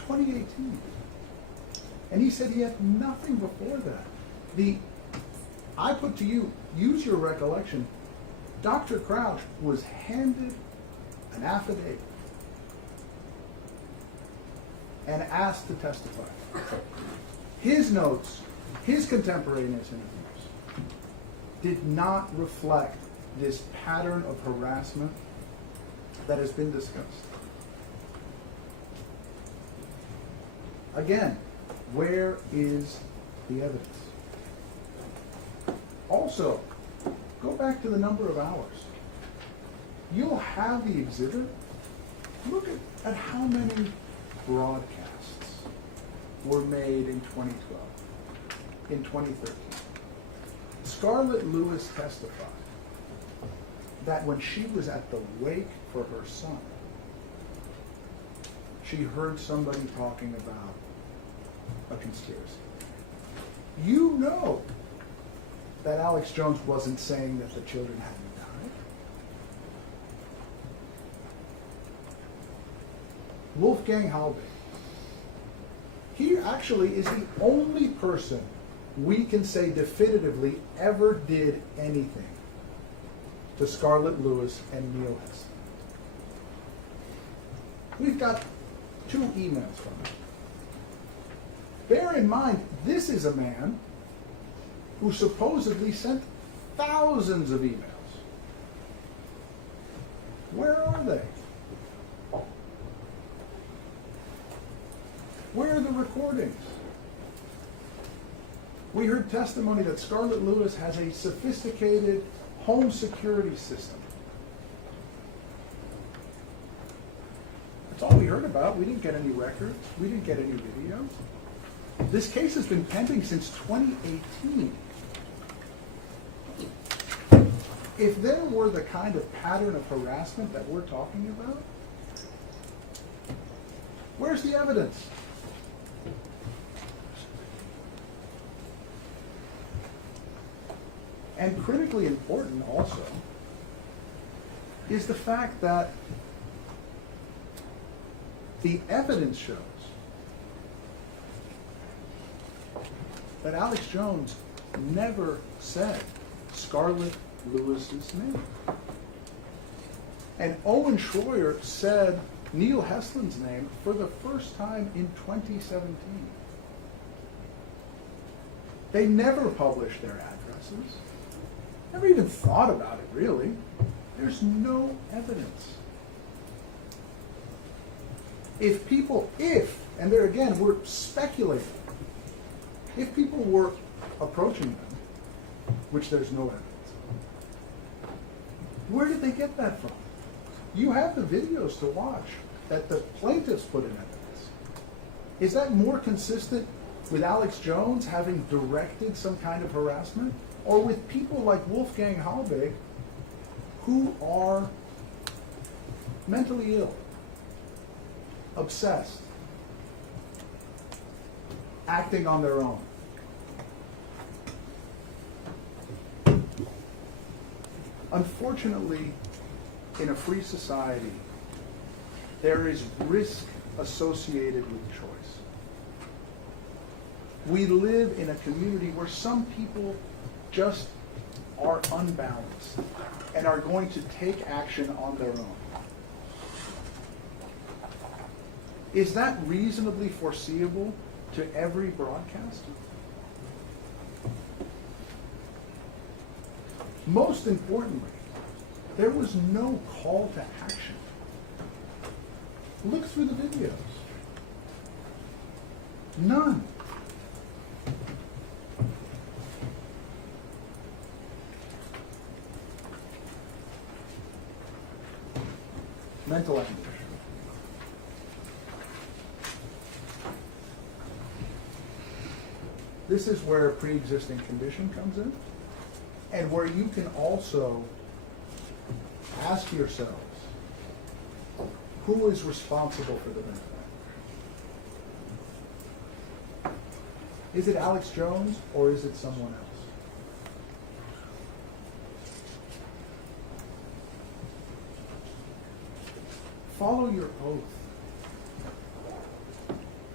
2018. And he said he had nothing before that. I put to you, use your recollection, Dr. Crouch was handed an affidavit and asked to testify. His notes, his contemporaneous interviews, did not reflect this pattern of harassment that has been discussed. Again, where is the evidence? Also, go back to the number of hours. You'll have the exhibit. Look at how many broadcasts were made in 2012, in 2013. Scarlett Lewis testified that when she was at the wake for her son, she heard somebody talking about a conspiracy. You know that Alex Jones wasn't saying that the children hadn't died. Wolfgang Halbig, he actually is the only person we can say definitively ever did anything to Scarlett Lewis and Neil Hess. We've got 2 emails from him. Bear in mind, this is a man who supposedly sent thousands of emails. Where are they? Where are the recordings? We heard testimony that Scarlett Lewis has a sophisticated home security system. That's all we heard about. We didn't get any records. We didn't get any video. This case has been pending since 2018. If there were the kind of pattern of harassment that we're talking about, where's the evidence? And critically important also is the fact that the evidence shows that Alex Jones never said Scarlett Lewis's name. And Owen Schroyer said Neil Heslin's name for the first time in 2017. They never published their addresses. Never even thought about it, really. There's no evidence. And there again, we're speculating, if people were approaching them, which there's no evidence, where did they get that from? You have the videos to watch that the plaintiffs put in evidence. Is that more consistent with Alex Jones having directed some kind of harassment? Or with people like Wolfgang Halbig, who are mentally ill, obsessed, acting on their own? Unfortunately, in a free society, there is risk associated with choice. We live in a community where some people just are unbalanced and are going to take action on their own. Is that reasonably foreseeable to every broadcaster? Most importantly, there was no call to action. Look through the videos. None. Mental anguish. This is where a pre-existing condition comes in, and where you can also ask yourselves, who is responsible for the mental anguish? Is it Alex Jones or is it someone else? Follow your oath.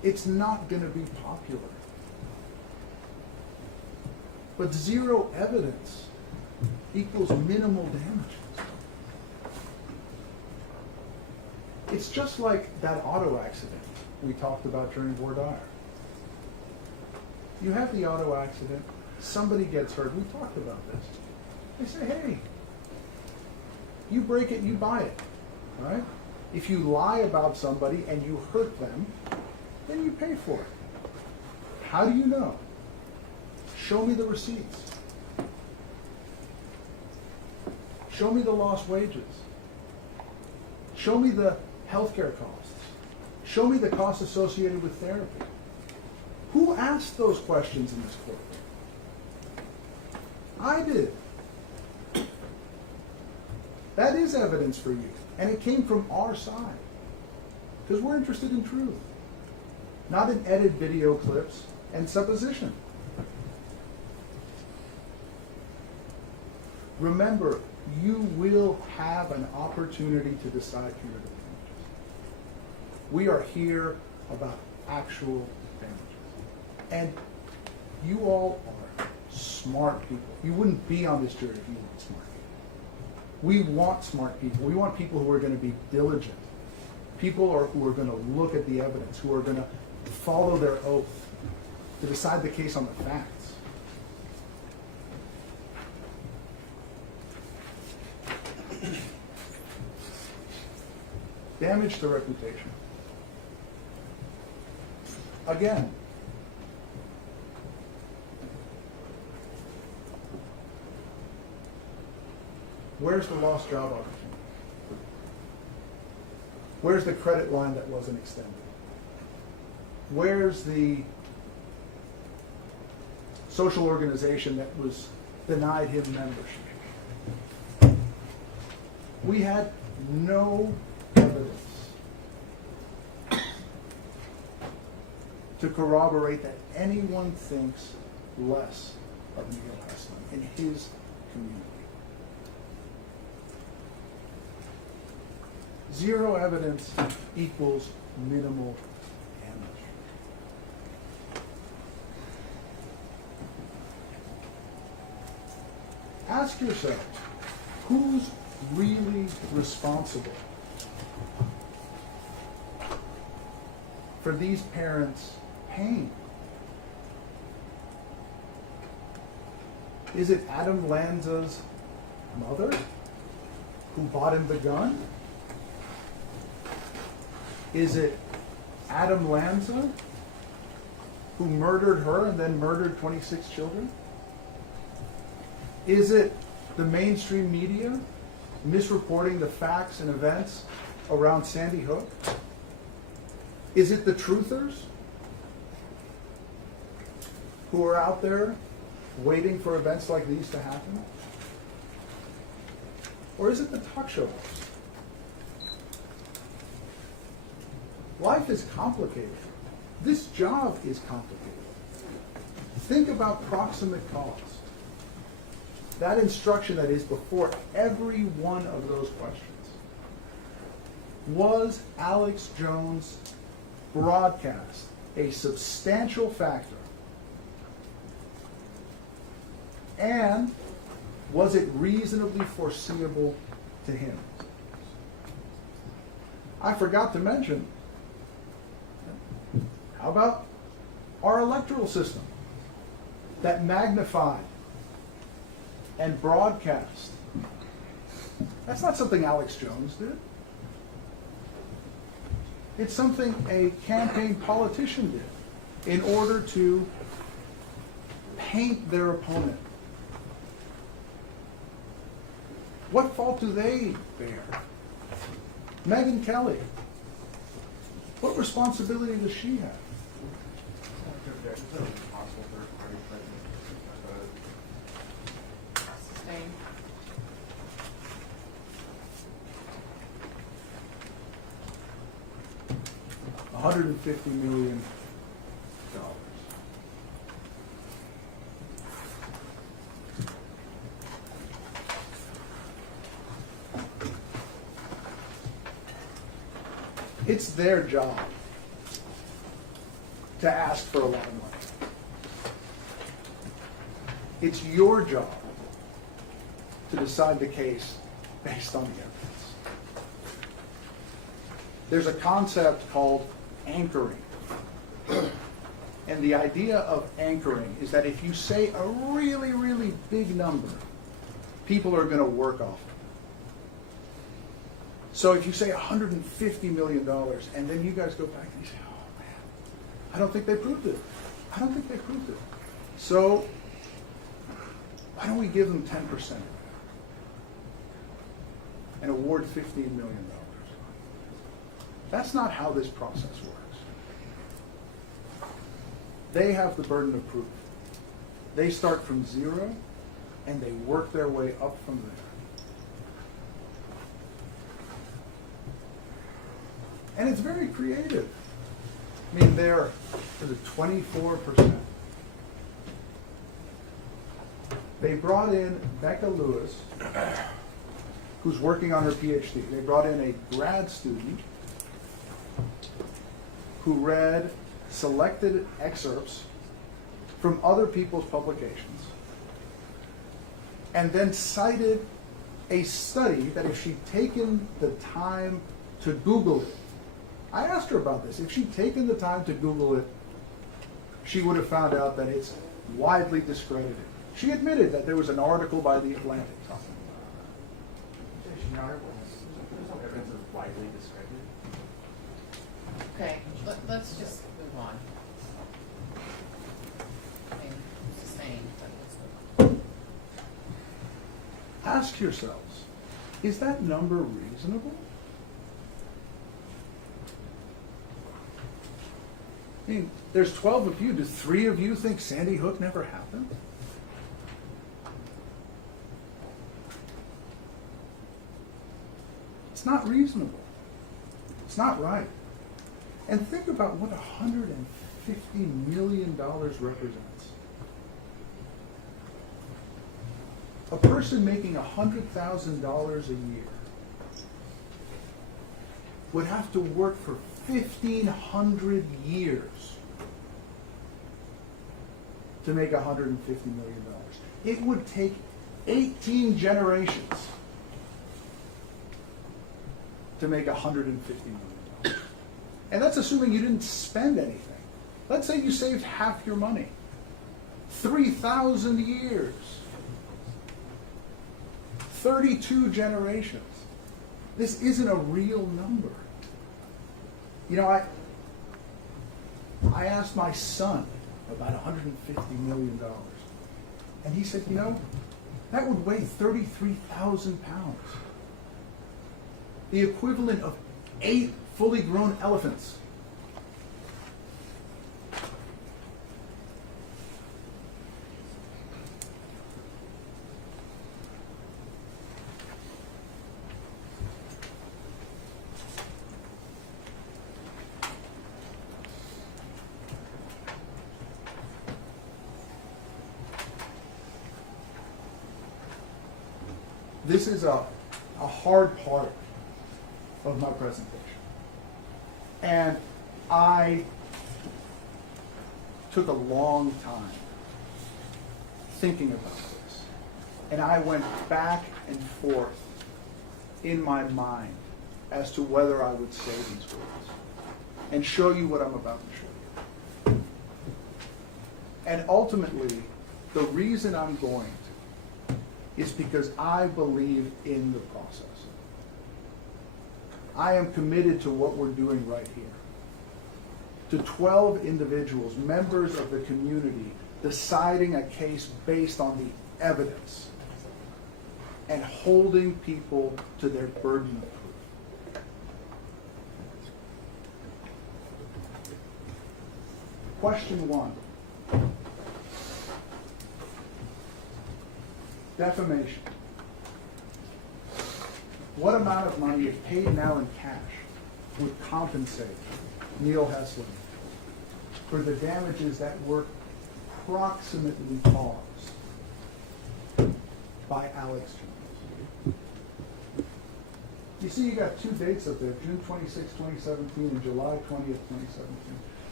it's not going to be popular. But zero evidence equals minimal damages. It's just like that auto accident we talked about during voir dire. You have the auto accident, somebody gets hurt, we talked about this. They say, hey, you break it, you buy it, right? If you lie about somebody and you hurt them, then you pay for it. How do you know? Show me the receipts. Show me the lost wages. Show me the healthcare costs. Show me the costs associated with therapy. Who asked those questions in this court? I did. That is evidence for you. And it came from our side. Because we're interested in truth. Not in edited video clips and supposition. Remember, you will have an opportunity to decide punitive damages. We are here about actual damages. And you all are smart people. You wouldn't be on this jury if you weren't smart people. We want smart people. We want people who are going to be diligent. People who are going to look at the evidence, who are going to follow their oath to decide the case on the facts. Damage to reputation. Again, where's the lost job opportunity? Where's the credit line that wasn't extended? Where's the social organization that was denied him membership? We had no evidence to corroborate that anyone thinks less of Neil Hesslin in his community. Zero evidence equals minimal damage. Ask yourself, who's really responsible for these parents' pain? Is it Adam Lanza's mother who bought him the gun? Is it Adam Lanza who murdered her and then murdered 26 children? Is it the mainstream media misreporting the facts and events around Sandy Hook? Is it the truthers who are out there waiting for events like these to happen? Or is it the talk show hosts? Life is complicated. This job is complicated. Think about proximate cause. That instruction that is before every one of those questions. Was Alex Jones' broadcast a substantial factor? And was it reasonably foreseeable to him? I forgot to mention, how about our electoral system that magnified and broadcast? That's not something Alex Jones did. It's something a campaign politician did in order to paint their opponent. What fault do they bear? Megyn Kelly, what responsibility does she have? Sustained. $150 million. It's their job to ask for a lot of money. It's your job to decide the case based on the evidence. There's a concept called anchoring. And the idea of anchoring is that if you say a really, really big number, people are going to work off it. So if you say $150 million, and then you guys go back and you say, oh man, I don't think they proved it. I don't think they proved it. So why don't we give them 10% and award $15 million? That's not how this process works. They have the burden of proof. They start from zero and they work their way up from there. And it's very creative. I mean, they're for the 24%. They brought in Becca Lewis, who's working on her PhD. They brought in a grad student who read selected excerpts from other people's publications and then cited a study that if she'd taken the time to Google it, I asked her about this. If she'd taken the time to Google it, she would have found out that it's widely discredited. She admitted that there was an article by The Atlantic talking about it. There's no evidence of widely discredited. Okay, let's just move on. I mean, it's the same, but let's move on. Ask yourselves, is that number reasonable? I mean, there's 12 of you. Do 3 of you think Sandy Hook never happened? It's not reasonable. It's not right. And think about what $150 million represents. A person making $100,000 a year would have to work for 1,500 years to make $150 million. It would take 18 generations to make $150 million. And that's assuming you didn't spend anything. Let's say you saved half your money. 3,000 years. 32 generations. This isn't a real number. You know, I asked my son about $150 million. And he said, you know, that would weigh 33,000 pounds. The equivalent of 8 fully grown elephants. This is a hard part of my presentation. And I took a long time thinking about this. And I went back and forth in my mind as to whether I would say these words and show you what I'm about to show you. And ultimately, the reason I'm going to is because I believe in the process. I am committed to what we're doing right here. To 12 individuals, members of the community, deciding a case based on the evidence and holding people to their burden of proof. Question 1. Defamation. What amount of money, if paid now in cash, would compensate Neil Heslin for the damages that were approximately caused by Alex Jones? You see, you got 2 dates up there, June 26, 2017 and July 20th, 2017.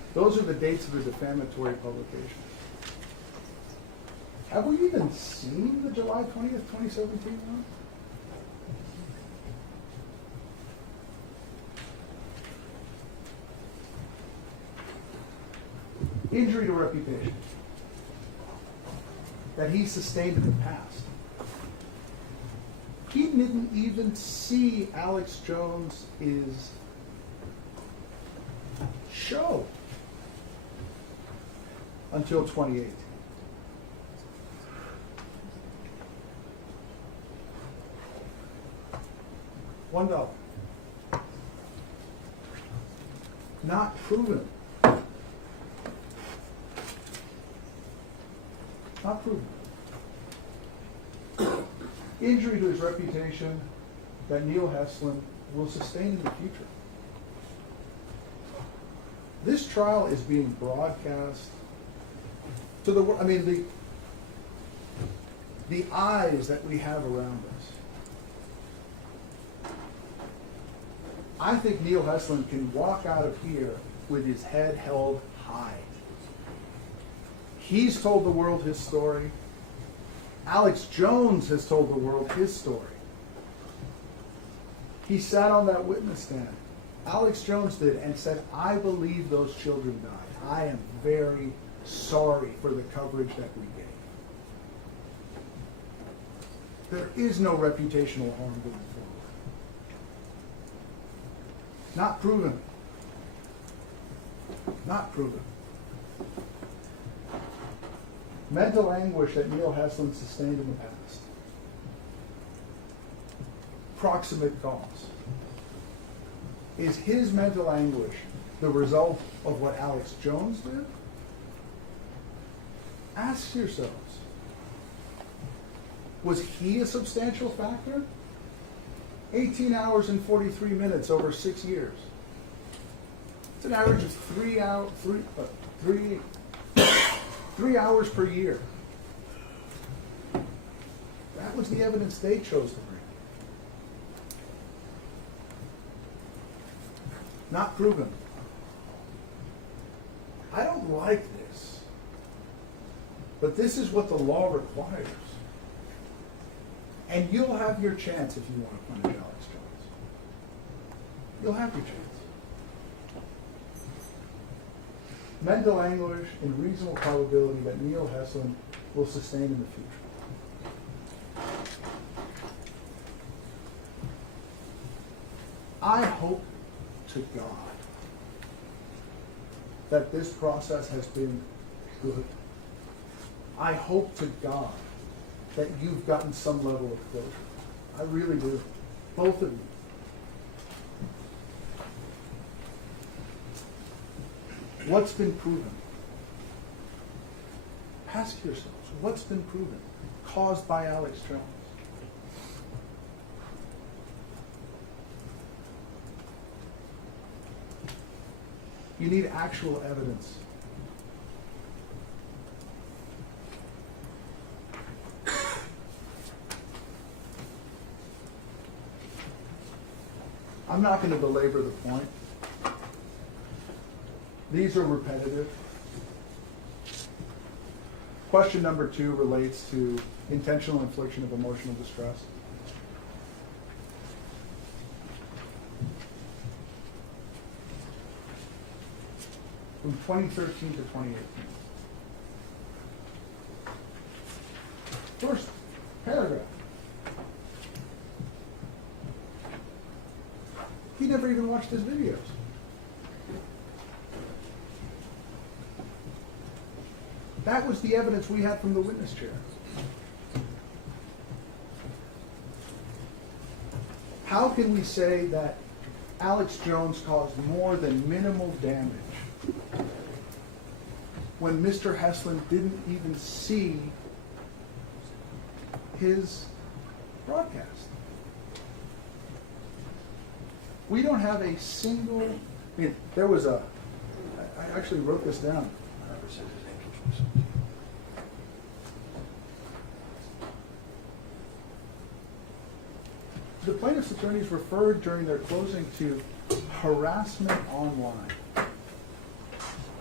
Those are the dates of the defamatory publication. Have we even seen the July 20th, 2017 one? Injury to reputation that he sustained in the past. He didn't even see Alex Jones's show until 2018. $1. Not proven. Not proven. Injury to his reputation that Neil Heslin will sustain in the future. This trial is being broadcast to the world. I mean, the eyes that we have around us. I think Neil Heslin can walk out of here with his head held high. He's told the world his story. Alex Jones has told the world his story. He sat on that witness stand. Alex Jones did and said, I believe those children died. I am very sorry for the coverage that we gave. There is no reputational harm going forward. Not proven. Not proven. Mental anguish that Neil Heslin sustained in the past. Proximate cause. Is his mental anguish the result of what Alex Jones did? Ask yourselves. Was he a substantial factor? 18 hours and 43 minutes over 6 years. It's an average of 3 hours per year. That was the evidence they chose to bring. Not proven. I don't like this, but this is what the law requires. And you'll have your chance if you want to punish Alex Jones. You'll have your chance. Mental anguish and reasonable probability that Neil Heslin will sustain in the future. I hope to God that this process has been good. I hope to God that you've gotten some level of closure. I really do. Both of you. What's been proven? Ask yourselves, what's been proven? Caused by Alex Jones. You need actual evidence. I'm not going to belabor the point. These are repetitive. Question number 2 relates to intentional infliction of emotional distress. From 2013 to 2018. First paragraph. He never even watched his videos. That was the evidence we had from the witness chair. How can we say that Alex Jones caused more than minimal damage when Mr. Heslin didn't even see his broadcast? We don't have a single, I mean, there was I actually wrote this down. The plaintiff's attorneys referred during their closing to harassment online.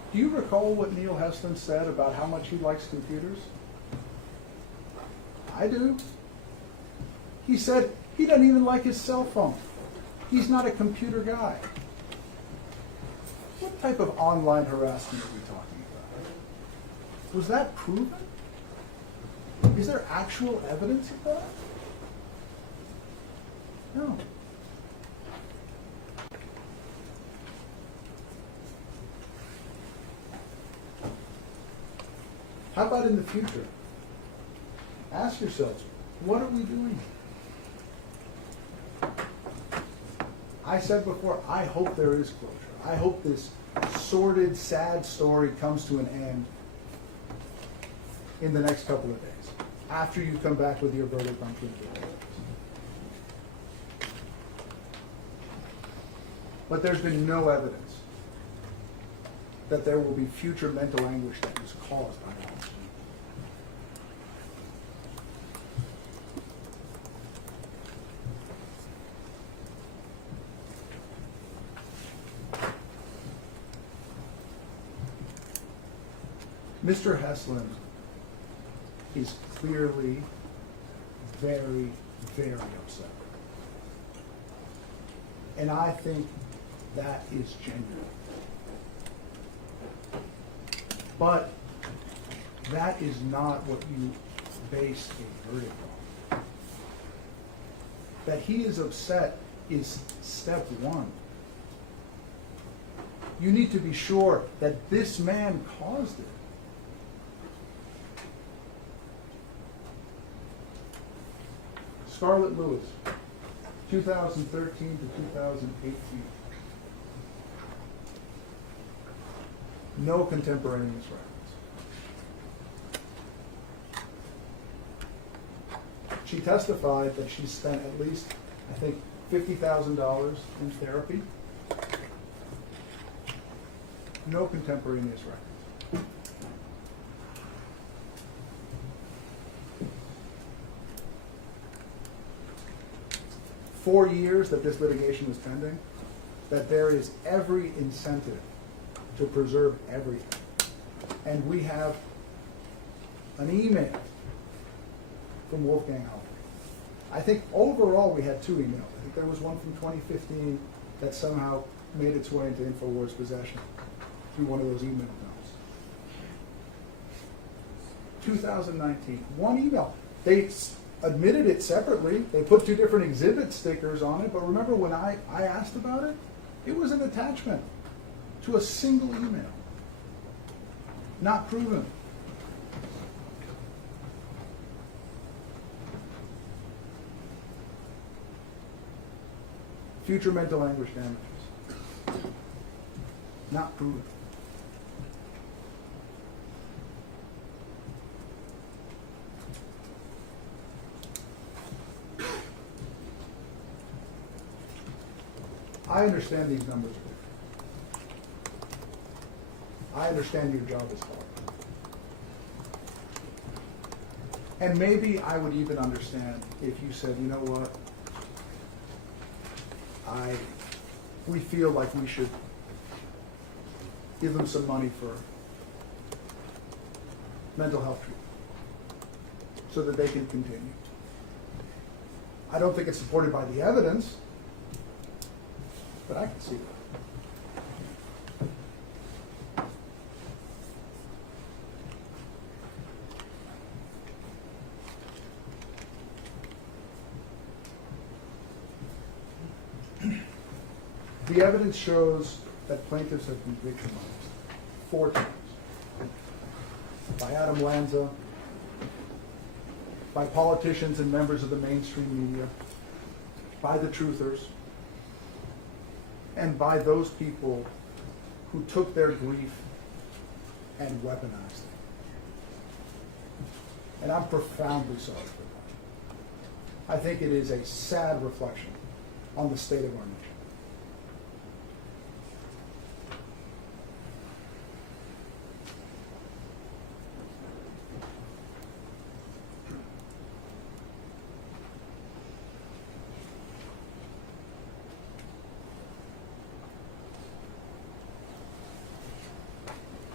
Do you recall what Neil Heston said about how much he likes computers? I do. He said he doesn't even like his cell phone. He's not a computer guy. What type of online harassment are we talking about? Was that proven? Is there actual evidence of that? No. How about in the future? Ask yourselves, what are we doing? I said before, I hope there is closure. I hope this sordid, sad story comes to an end in the next couple of days, after you come back with your verdict on criminal evidence. But there's been no evidence that there will be future mental anguish that was caused by that. Mr. Heslin is clearly very, very upset. And I think that is genuine. But that is not what you base a verdict on. That he is upset is step one. You need to be sure that this man caused it. Scarlett Lewis, 2013 to 2018. No contemporaneous records. She testified that she spent at least, I think, $50,000 in therapy. No contemporaneous records. 4 years that this litigation was pending, that there is every incentive to preserve everything. And we have an email from Wolfgang Halper. I think overall we had 2 emails. I think there was one from 2015 that somehow made its way into Infowars' possession through one of those email notes. 2019, one email. They admitted it separately. They put 2 different exhibit stickers on it, but remember when I asked about it, it was an attachment to a single email. Not proven. Future mental anguish damages. Not proven. I understand these numbers are different. I understand your job is hard. And maybe I would even understand if you said, you know what, we feel like we should give them some money for mental health treatment so that they can continue. I don't think it's supported by the evidence, but I can see that. The evidence shows that plaintiffs have been victimized 4 times. By Adam Lanza, by politicians and members of the mainstream media, by the truthers, and by those people who took their grief and weaponized it. And I'm profoundly sorry for that. I think it is a sad reflection on the state of our nation.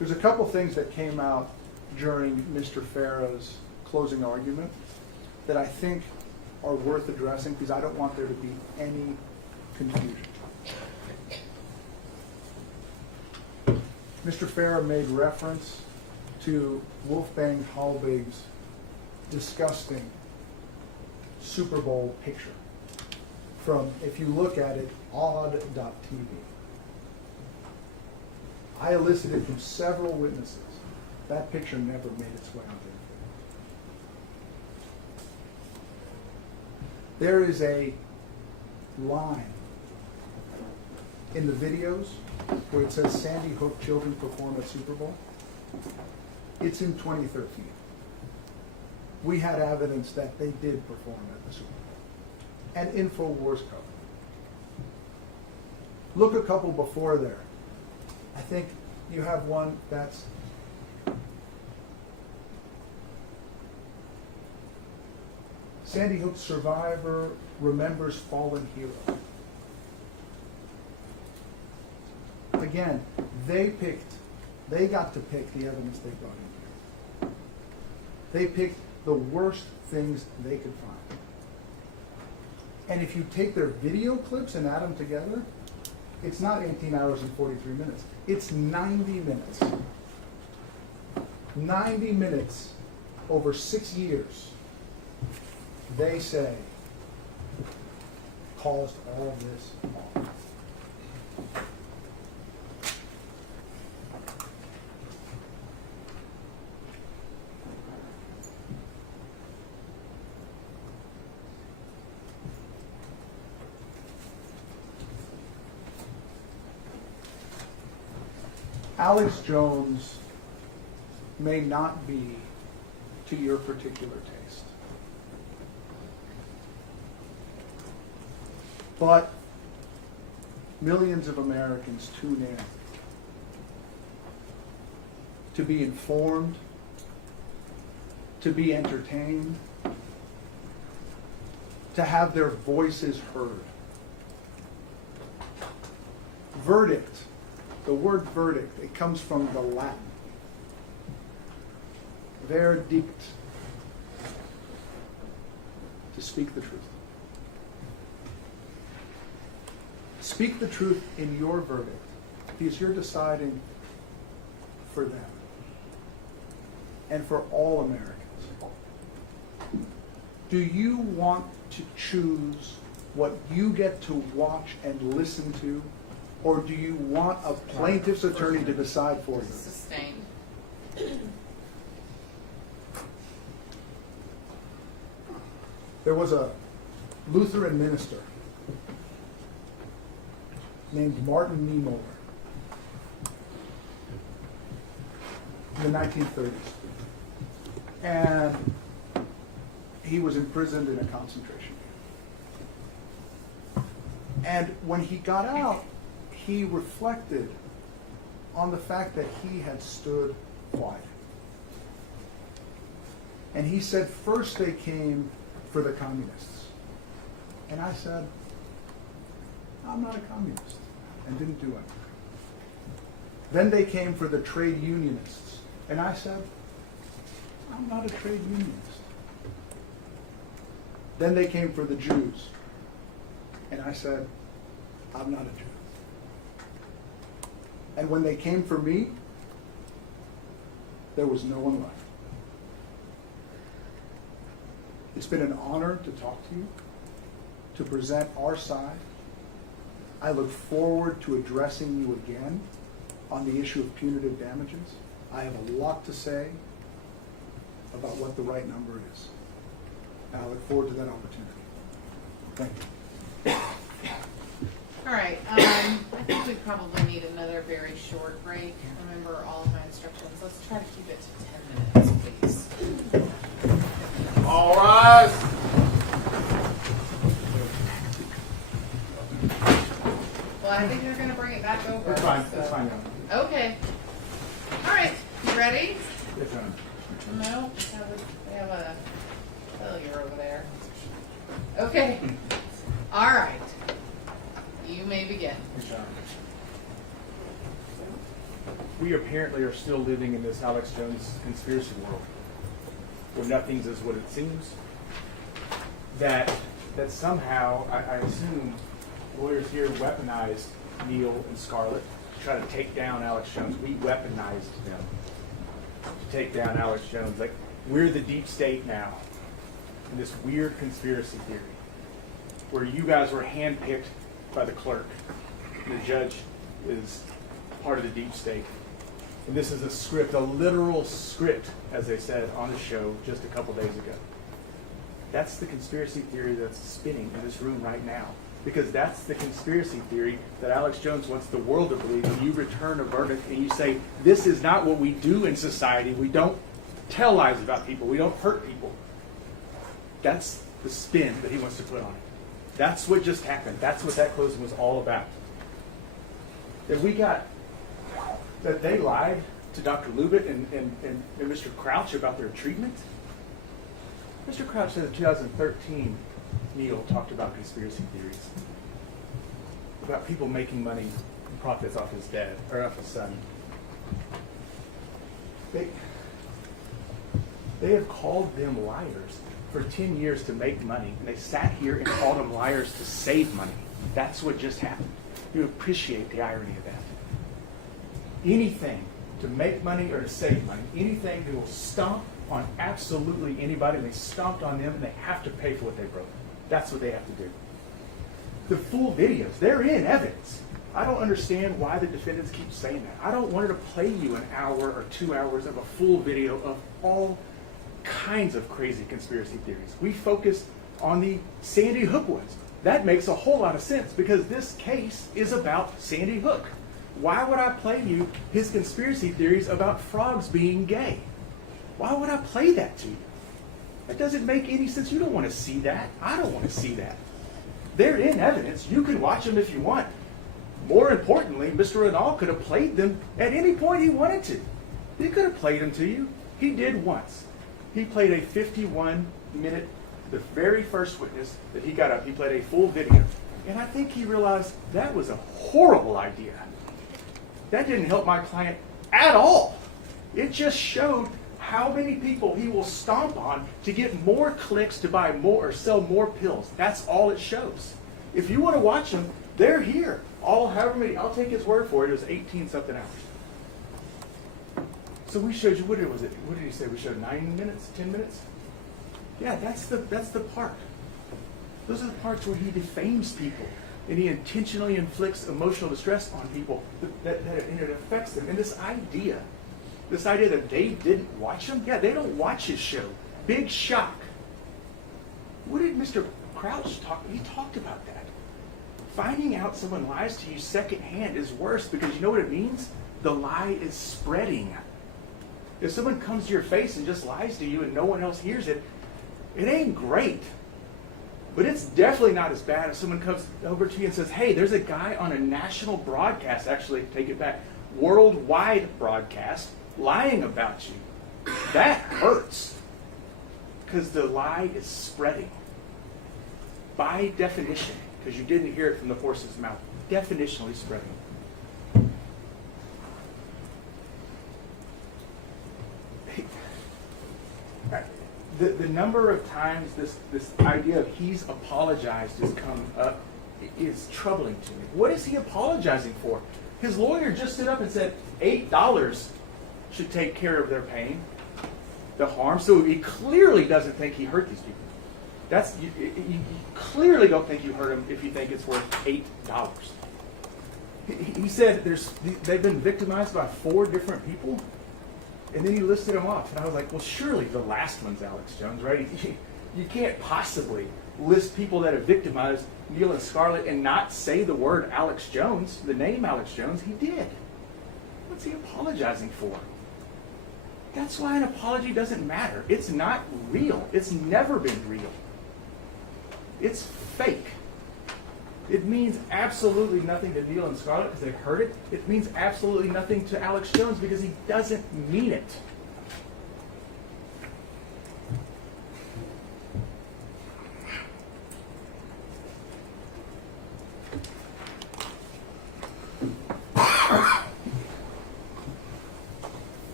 There's a couple things that came out during Mr. Farah's closing argument that I think are worth addressing because I don't want there to be any confusion. Mr. Farah made reference to Wolfgang Halbig's disgusting Super Bowl picture from, if you look at it, odd.tv. I elicited from several witnesses that picture never made its way on the internet. There is a line in the videos where it says Sandy Hook children perform at Super Bowl. It's in 2013. We had evidence that they did perform at the Super Bowl. And Infowars covered. Look a couple before there. I think you have one that's Sandy Hook survivor remembers fallen hero. Again, they got to pick the evidence they brought in here. They picked the worst things they could find. And if you take their video clips and add them together, it's not 18 hours and 43 minutes. It's 90 minutes. 90 minutes over 6 years, they say, caused all this harm. Alex Jones may not be to your particular taste, but millions of Americans tune in to be informed, to be entertained, to have their voices heard. Verdict. The word verdict, it comes from the Latin. Verdict. To speak the truth. Speak the truth in your verdict because you're deciding for them and for all Americans. Do you want to choose what you get to watch and listen to? Or do you want a plaintiff's attorney to decide for you? Sustained. There was a Lutheran minister named Martin Niemöller in the 1930s. And he was imprisoned in a concentration camp. And when he got out, he reflected on the fact that he had stood quiet. And he said, first they came for the communists. And I said, I'm not a communist, and didn't do anything. Then they came for the trade unionists. And I said, I'm not a trade unionist. Then they came for the Jews. And I said, I'm not a Jew. And when they came for me, there was no one left. It's been an honor to talk to you, to present our side. I look forward to addressing you again on the issue of punitive damages. I have a lot to say about what the right number is. And I look forward to that opportunity. Thank you. All right, I think we probably need another very short break. Remember all of my instructions. Let's try to keep it to 10 minutes, please. All rise. Well, I think they're going to bring it back over. That's fine. so- That's fine. Okay. All right, you ready? Yes, ma'am. No, they have a failure over there. Okay. All right. You may begin. Yes, ma'am. we apparently are still living in this Alex Jones conspiracy world, where nothing's as what it seems. That somehow, I assume, lawyers here weaponized Neil and Scarlett to try to take down Alex Jones. We weaponized them to take down Alex Jones. Like, we're the deep state now in this weird conspiracy theory where you guys were handpicked by the clerk. And the judge is part of the deep state. And this is a script, a literal script, as they said on the show just a couple days ago. That's the conspiracy theory that's spinning in this room right now. Because that's the conspiracy theory that Alex Jones wants the world to believe when you return a verdict and you say, this is not what we do in society. We don't tell lies about people. We don't hurt people. That's the spin that he wants to put on it. That's what just happened. That's what that closing was all about. That they lied to Dr. Lubit and Mr. Crouch about their treatment. Mr. Crouch said in 2013, Neil talked about conspiracy theories, about people making money and profits off his dad, or off his son. They have called them liars for 10 years to make money, and they sat here and called them liars to save money. That's what just happened. You appreciate the irony of that. Anything to make money or to save money, anything that will stomp on absolutely anybody, and they stomped on them, and they have to pay for what they broke. That's what they have to do. The full videos, they're in evidence. I don't understand why the defendants keep saying that. I don't want her to play you an hour or 2 hours of a full video of all kinds of crazy conspiracy theories. We focus on the Sandy Hook ones. That makes a whole lot of sense because this case is about Sandy Hook. Why would I play you his conspiracy theories about frogs being gay? Why would I play that to you? That doesn't make any sense. You don't want to see that. I don't want to see that. They're in evidence. You can watch them if you want. More importantly, Mr. Renal could have played them at any point he wanted to. He could have played them to you. He did once. He played a 51-minute, the very first witness that he got up, he played a full video. And I think he realized that was a horrible idea. That didn't help my client at all. It just showed how many people he will stomp on to get more clicks to buy more or sell more pills. That's all it shows. If you want to watch them, they're here. However many, I'll take his word for it. It was 18-something hours. So we showed you, what did he say? We showed 9 minutes, 10 minutes? Yeah, that's the part. Those are the parts where he defames people and he intentionally inflicts emotional distress on people and it affects them. And this idea that they didn't watch him, yeah, they don't watch his show. Big shock. What did Mr. Crouch talk? He talked about that. Finding out someone lies to you secondhand is worse because you know what it means? The lie is spreading. If someone comes to your face and just lies to you and no one else hears it, it ain't great. But it's definitely not as bad if someone comes over to you and says, hey, there's a guy on a national broadcast, actually, take it back, worldwide broadcast, lying about you. That hurts. Because the lie is spreading. By definition, because you didn't hear it from the horse's mouth, definitionally spreading. The number of times this idea of he's apologized has come up is troubling to me. What is he apologizing for? His lawyer just stood up and said $8 should take care of their pain, the harm. So he clearly doesn't think he hurt these people. You clearly don't think you hurt him if you think it's worth $8. He said they've been victimized by 4 different people. And then he listed them off. And I was like, well, surely the last one's Alex Jones, right? You can't possibly list people that have victimized Neil and Scarlett and not say the word Alex Jones, the name Alex Jones. He did. What's he apologizing for? That's why an apology doesn't matter. It's not real. It's never been real. It's fake. It means absolutely nothing to Neil and Scarlett because they heard it. It means absolutely nothing to Alex Jones because he doesn't mean it.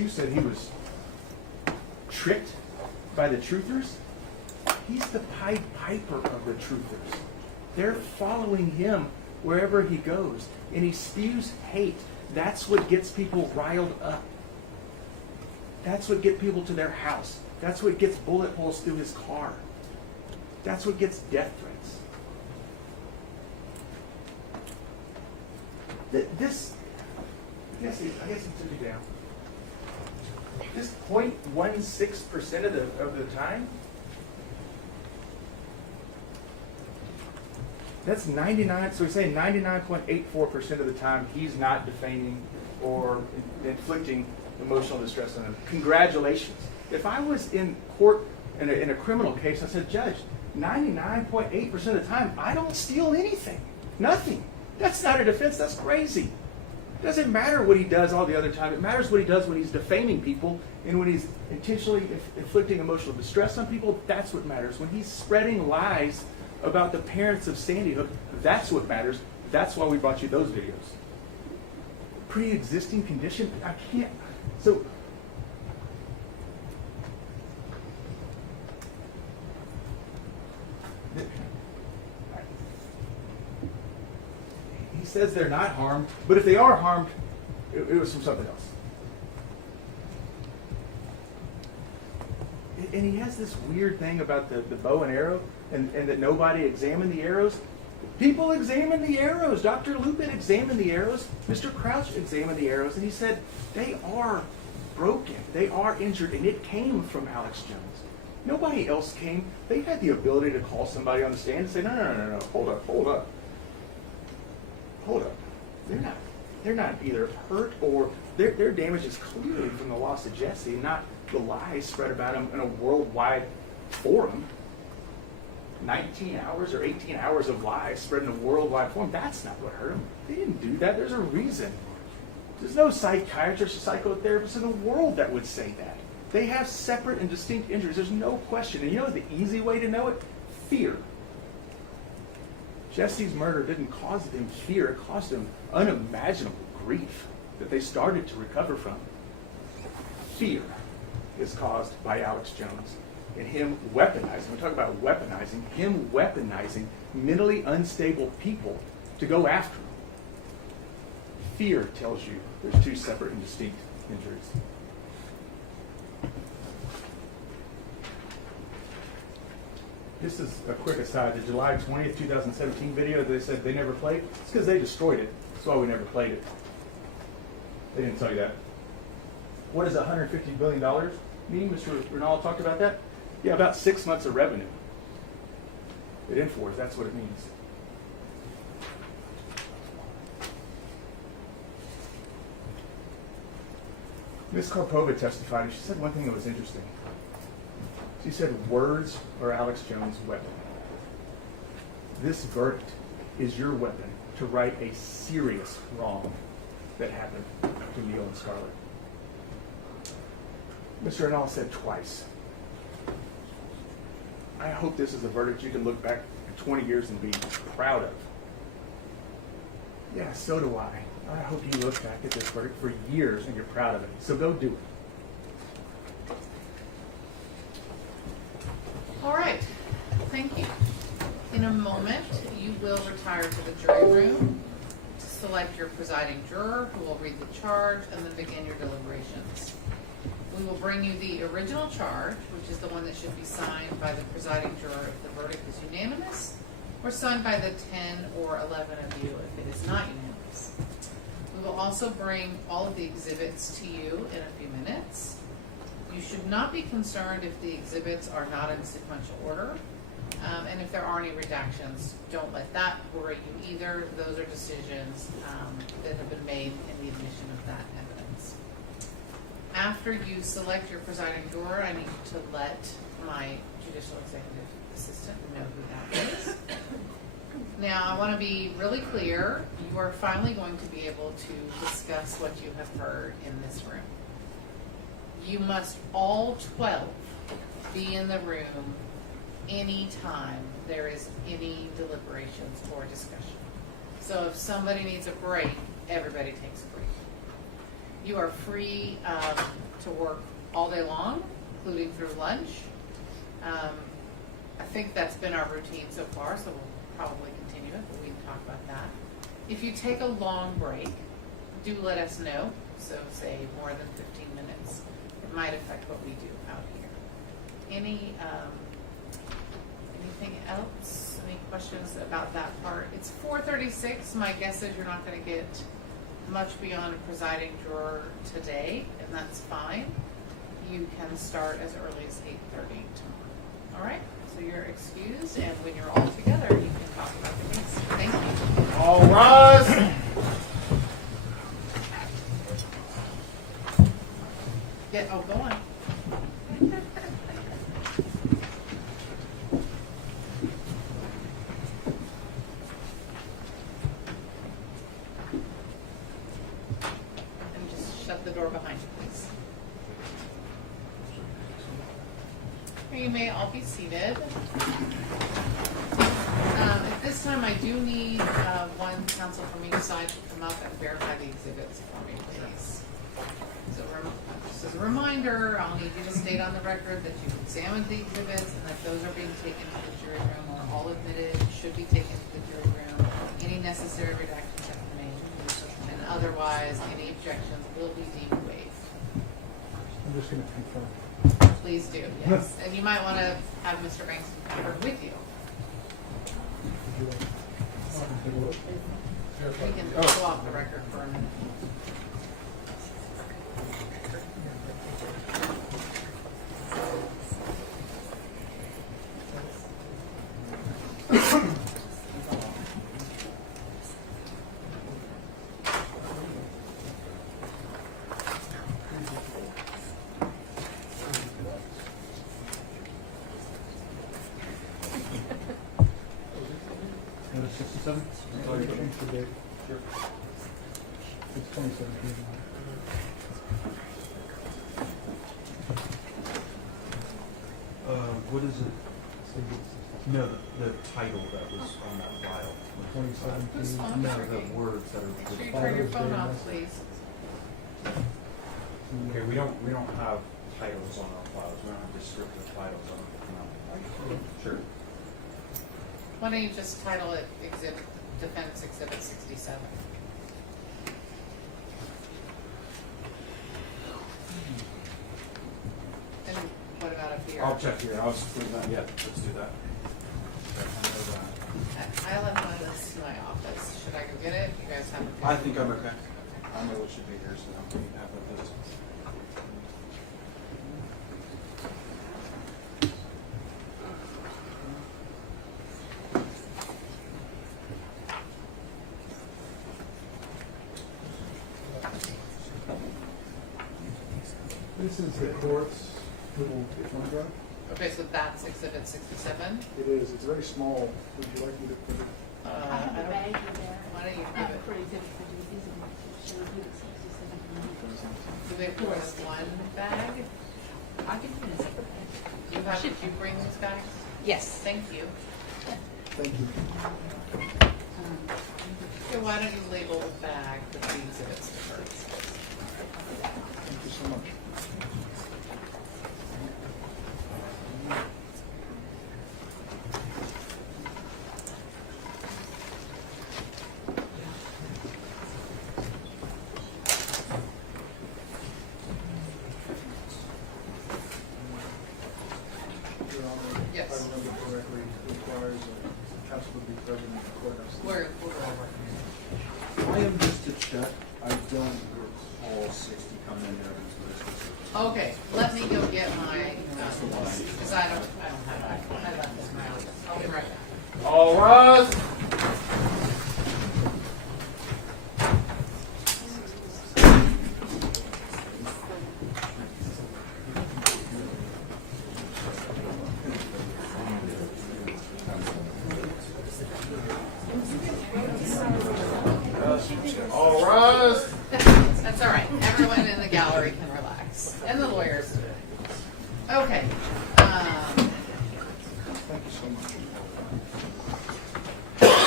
excuse that he was tricked by the truthers. He's the Pied Piper of the truthers. They're following him wherever he goes, and he spews hate. That's what gets people riled up. That's what gets people to their house. That's what gets bullet holes through his car. That's what gets death threats. This, I guess he took it down. This 0.16% of the time, that's 99. So we're saying 99.84% of the time he's not defaming or inflicting emotional distress on him. Congratulations. If I was in court in a criminal case, I said, Judge, 99.8% of the time, I don't steal anything. Nothing. That's not a defense. That's crazy. It doesn't matter what he does all the other time. It matters what he does when he's defaming people and when he's intentionally inflicting emotional distress on people. That's what matters. When he's spreading lies about the parents of Sandy Hook, that's what matters. That's why we brought you those videos. Pre-existing condition, I can't. So, he says they're not harmed, but if they are harmed, it was from something else. And he has this weird thing about the bow and arrow, and that nobody examined the arrows. People examined the arrows. Dr. Lupin examined the arrows. Mr. Crouch examined the arrows, and he said they are broken. They are injured, and it came from Alex Jones. Nobody else came. They had the ability to call somebody on the stand and say, no, hold up. They're not either hurt or their damage is clearly from the loss of Jesse, not the lies spread about him in a worldwide forum. 19 hours or 18 hours of lies spread in a worldwide forum. That's not what hurt him. They didn't do that. There's a reason. There's no psychiatrist or psychotherapist in the world that would say that. They have separate and distinct injuries. There's no question. And you know the easy way to know it? Fear. Jesse's murder didn't cause them fear. It caused them unimaginable grief that they started to recover from. Fear is caused by Alex Jones and him weaponizing. We talk about weaponizing. Him weaponizing mentally unstable people to go after him. Fear tells you there's two separate and distinct injuries. This is a quick aside. The July 20th, 2017 video they said they never played, it's because they destroyed it. That's why we never played it. They didn't tell you that. What does $150 billion mean? Mr. Ronald talked about that. Yeah, about 6 months of revenue. At Infowars, that's what it means. Ms. Karpova testified, and she said one thing that was interesting. She said words are Alex Jones' weapon. This verdict is your weapon to right a serious wrong that happened to Neil and Scarlett. Mr. Ronald said twice, I hope this is a verdict you can look back at 20 years and be proud of. Yeah, so do I. I hope you look back at this verdict for years and you're proud of it. So go do it. All right, thank you. In a moment, you will retire to the jury room to select your presiding juror who will read the charge and then begin your deliberations. We will bring you the original charge, which is the one that should be signed by the presiding juror if the verdict is unanimous, or signed by the 10 or 11 of you if it is not unanimous. We will also bring all of the exhibits to you in a few minutes. You should not be concerned if the exhibits are not in sequential order. And if there are any redactions, don't let that worry you either. Those are decisions that have been made in the admission of that evidence. After you select your presiding juror, I need to let my judicial executive assistant know who that is. Now, I want to be really clear. You are finally going to be able to discuss what you have heard in this room. You must all 12 be in the room anytime there is any deliberations or discussion. So if somebody needs a break, everybody takes a break. You are free to work all day long, including through lunch. I think that's been our routine so far, so we'll probably continue it, but we can talk about that. If you take a long break, do let us know. So say more than 15 minutes. It might affect what we do out here. Anything else? Any questions about that part? It's 4:36. My guess is you're not going to get much beyond a presiding juror today, and that's fine. You can start as early as 8:30 tomorrow. All right? So you're excused, and when you're all together, you can talk about the case. Thank you. All rise. Go on. And just shut the door behind you, please. You may all be seated. At this time, I do need one counsel from each side to come up and verify the exhibits for me, please. So just as a reminder, I'll need you to state on the record that you've examined the exhibits and that those are being taken to the jury room or all admitted should be taken to the jury room. Any necessary redactions have been made, and otherwise, any objections will be deemed waived. I'm just going to confirm. Please do, yes. And you might want to have Mr. Banks covered with you. We can go off the record for a minute. It's 2017. What is it? No, the title that was on that file. 2017. No, the words that Make sure you are. turn your phone off, please. Okay, we don't have titles on our files. We don't have descriptive titles on our. Sure. Why don't you just title it Defense Exhibit 67? And what about up here? I'll check here. I was putting that. Yeah, let's do that. I left one of this in my office. Should I go get it? You guys have it? I think I'm okay. I know it should be here, so I'm going to have it. This is the court's little phone drive. Okay, so that's Exhibit 67. It is. It's very small. Would you like me to put it? I have the don't- bag in there. Why don't you I'm give it? pretty good for these, isn't it? Should we do the 67 Do we have more than one bag? I can put it in a separate bag. Did you bring these bags? Yes. Thank you. Thank you. Okay, why don't you label the bag with the exhibits first? Thank you so much. Your Honor, Yes. if I remember correctly, it requires a counsel to be present in the courthouse. We're over. I am just to check. I don't recall 60 coming in there. Okay, let me go get my, because I don't have that. I left this in my office. I'll be right back. All rise. All rise. That's all right. Everyone in the gallery can relax. And the lawyers. Okay. Thank you so much.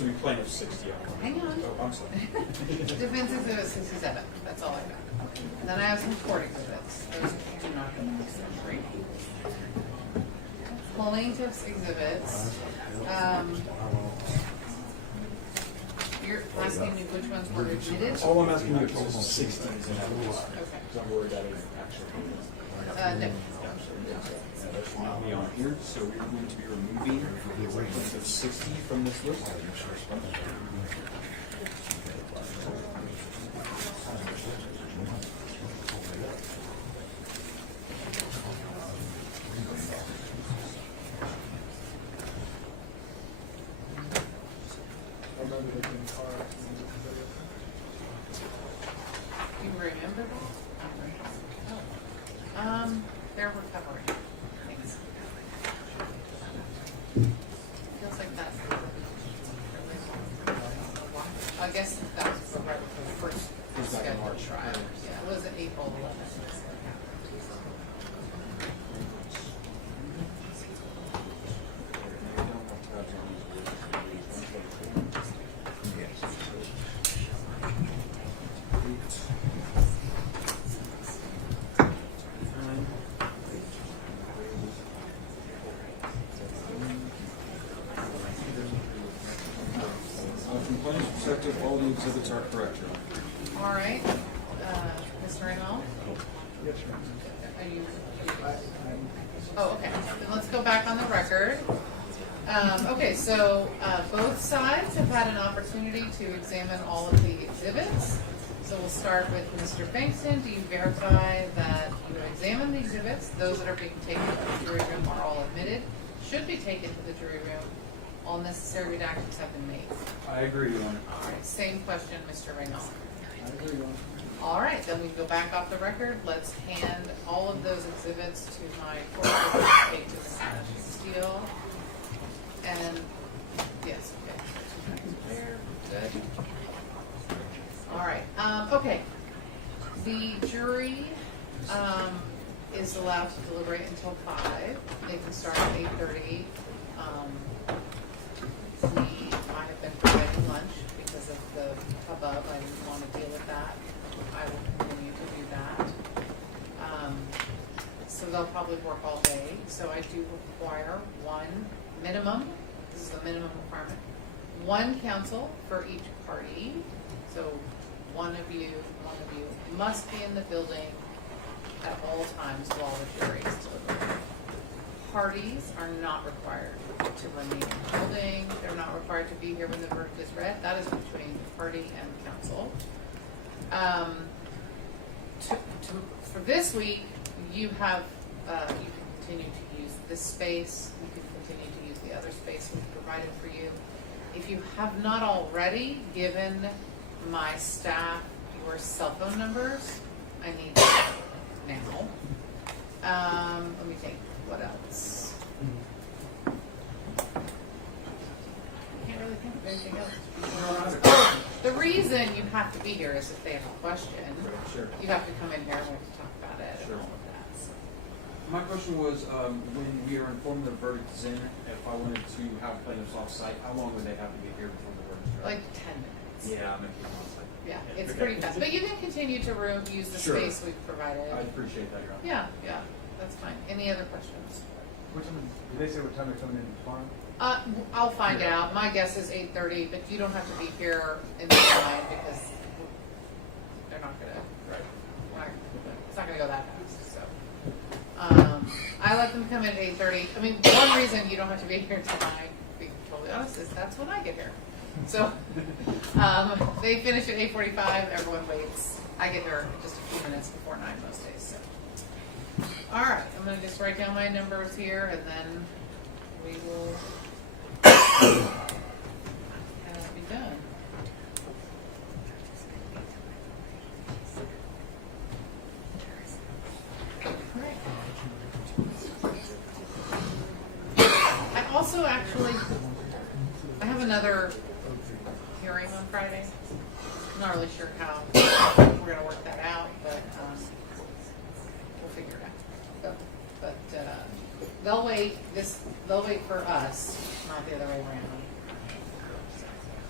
So we plan of 60 on. Hang on. Oh, I'm sorry. Defense exhibit 67, that's all I got. And then I have some court exhibits, those do not have to be separate. Plaintiff's exhibits, you're asking me which ones were admitted? All I'm asking you is 60s and that. Okay. I'm worried that it's actually. No. That should not be on here, so we're going to be removing the 60 from this list. I remember it in the car. You remember that? They're recovering. Thanks. Feels like that's I guess that was right before the first was back in scheduled March. trial. Yeah, it was April 11th. From plaintiff's perspective, all the exhibits are correct, Your Honor. All right, Mr. Reynolds, Yes, sir. are you? Oh, okay. Then let's go back on the record. Okay, so both sides have had an opportunity to examine all of the exhibits. So we'll start with Mr. Bankston. Do you verify that you have examined the exhibits? Those that are being taken to the jury room are all admitted, should be taken to the jury room. All necessary redactions have been made. I agree, Your Honor. All right, same question, Mr. Reynolds. I agree, Your Honor. All right, then we go back off the record. Let's hand all of those exhibits to my court clerk, to Steele. And, yes, okay. Good. All right, okay. The jury is allowed to deliberate until 5. They can start at 8:30. I have been providing lunch because of the hubbub. I didn't want to deal with that. I will continue to do that. So they'll probably work all day. So I do require one minimum, this is the minimum requirement, one counsel for each party. So one of you must be in the building at all times while the jury is deliberating. Parties are not required to remain in the building. They're not required to be here when the verdict is read. That is between the party and the counsel. For this week, you have you can continue to use this space. You can continue to use the other space we've provided for you. If you have not already given my staff your cell phone numbers, I need them now. Let me think. What else? I can't really think of anything else. Oh, the reason you have to be here is if they have a question. Sure. You have to come in here and we have to talk about it Sure. and all of that. So. My question was, when we are informed the verdict is in, if I wanted to have plaintiffs off-site, how long would they have to be here before the verdict is read? Like 10 minutes. Yeah, I'm making on-site. Yeah, it's Okay. pretty fast. But you can continue to use the Sure. space we've provided. I appreciate that, Your Honor. Yeah, that's fine. Any other questions? Which one, did they say what time they're coming in tomorrow? I'll find out. My guess is 8:30, but you don't have to be here in the time because they're not gonna. It's not gonna go that fast. So, I let them come in at 8:30. I mean, one reason you don't have to be here tonight, to be totally honest, is that's when I get here. So, they finish at 8:45. Everyone waits. I get here just a few minutes before 9 most days. So. All right, I'm going to just write down my numbers here, and then we will be done. All right. I also actually, I have another hearing on Friday. I'm not really sure how we're going to work that out, but we'll figure it out. But they'll wait for us, not the other way around.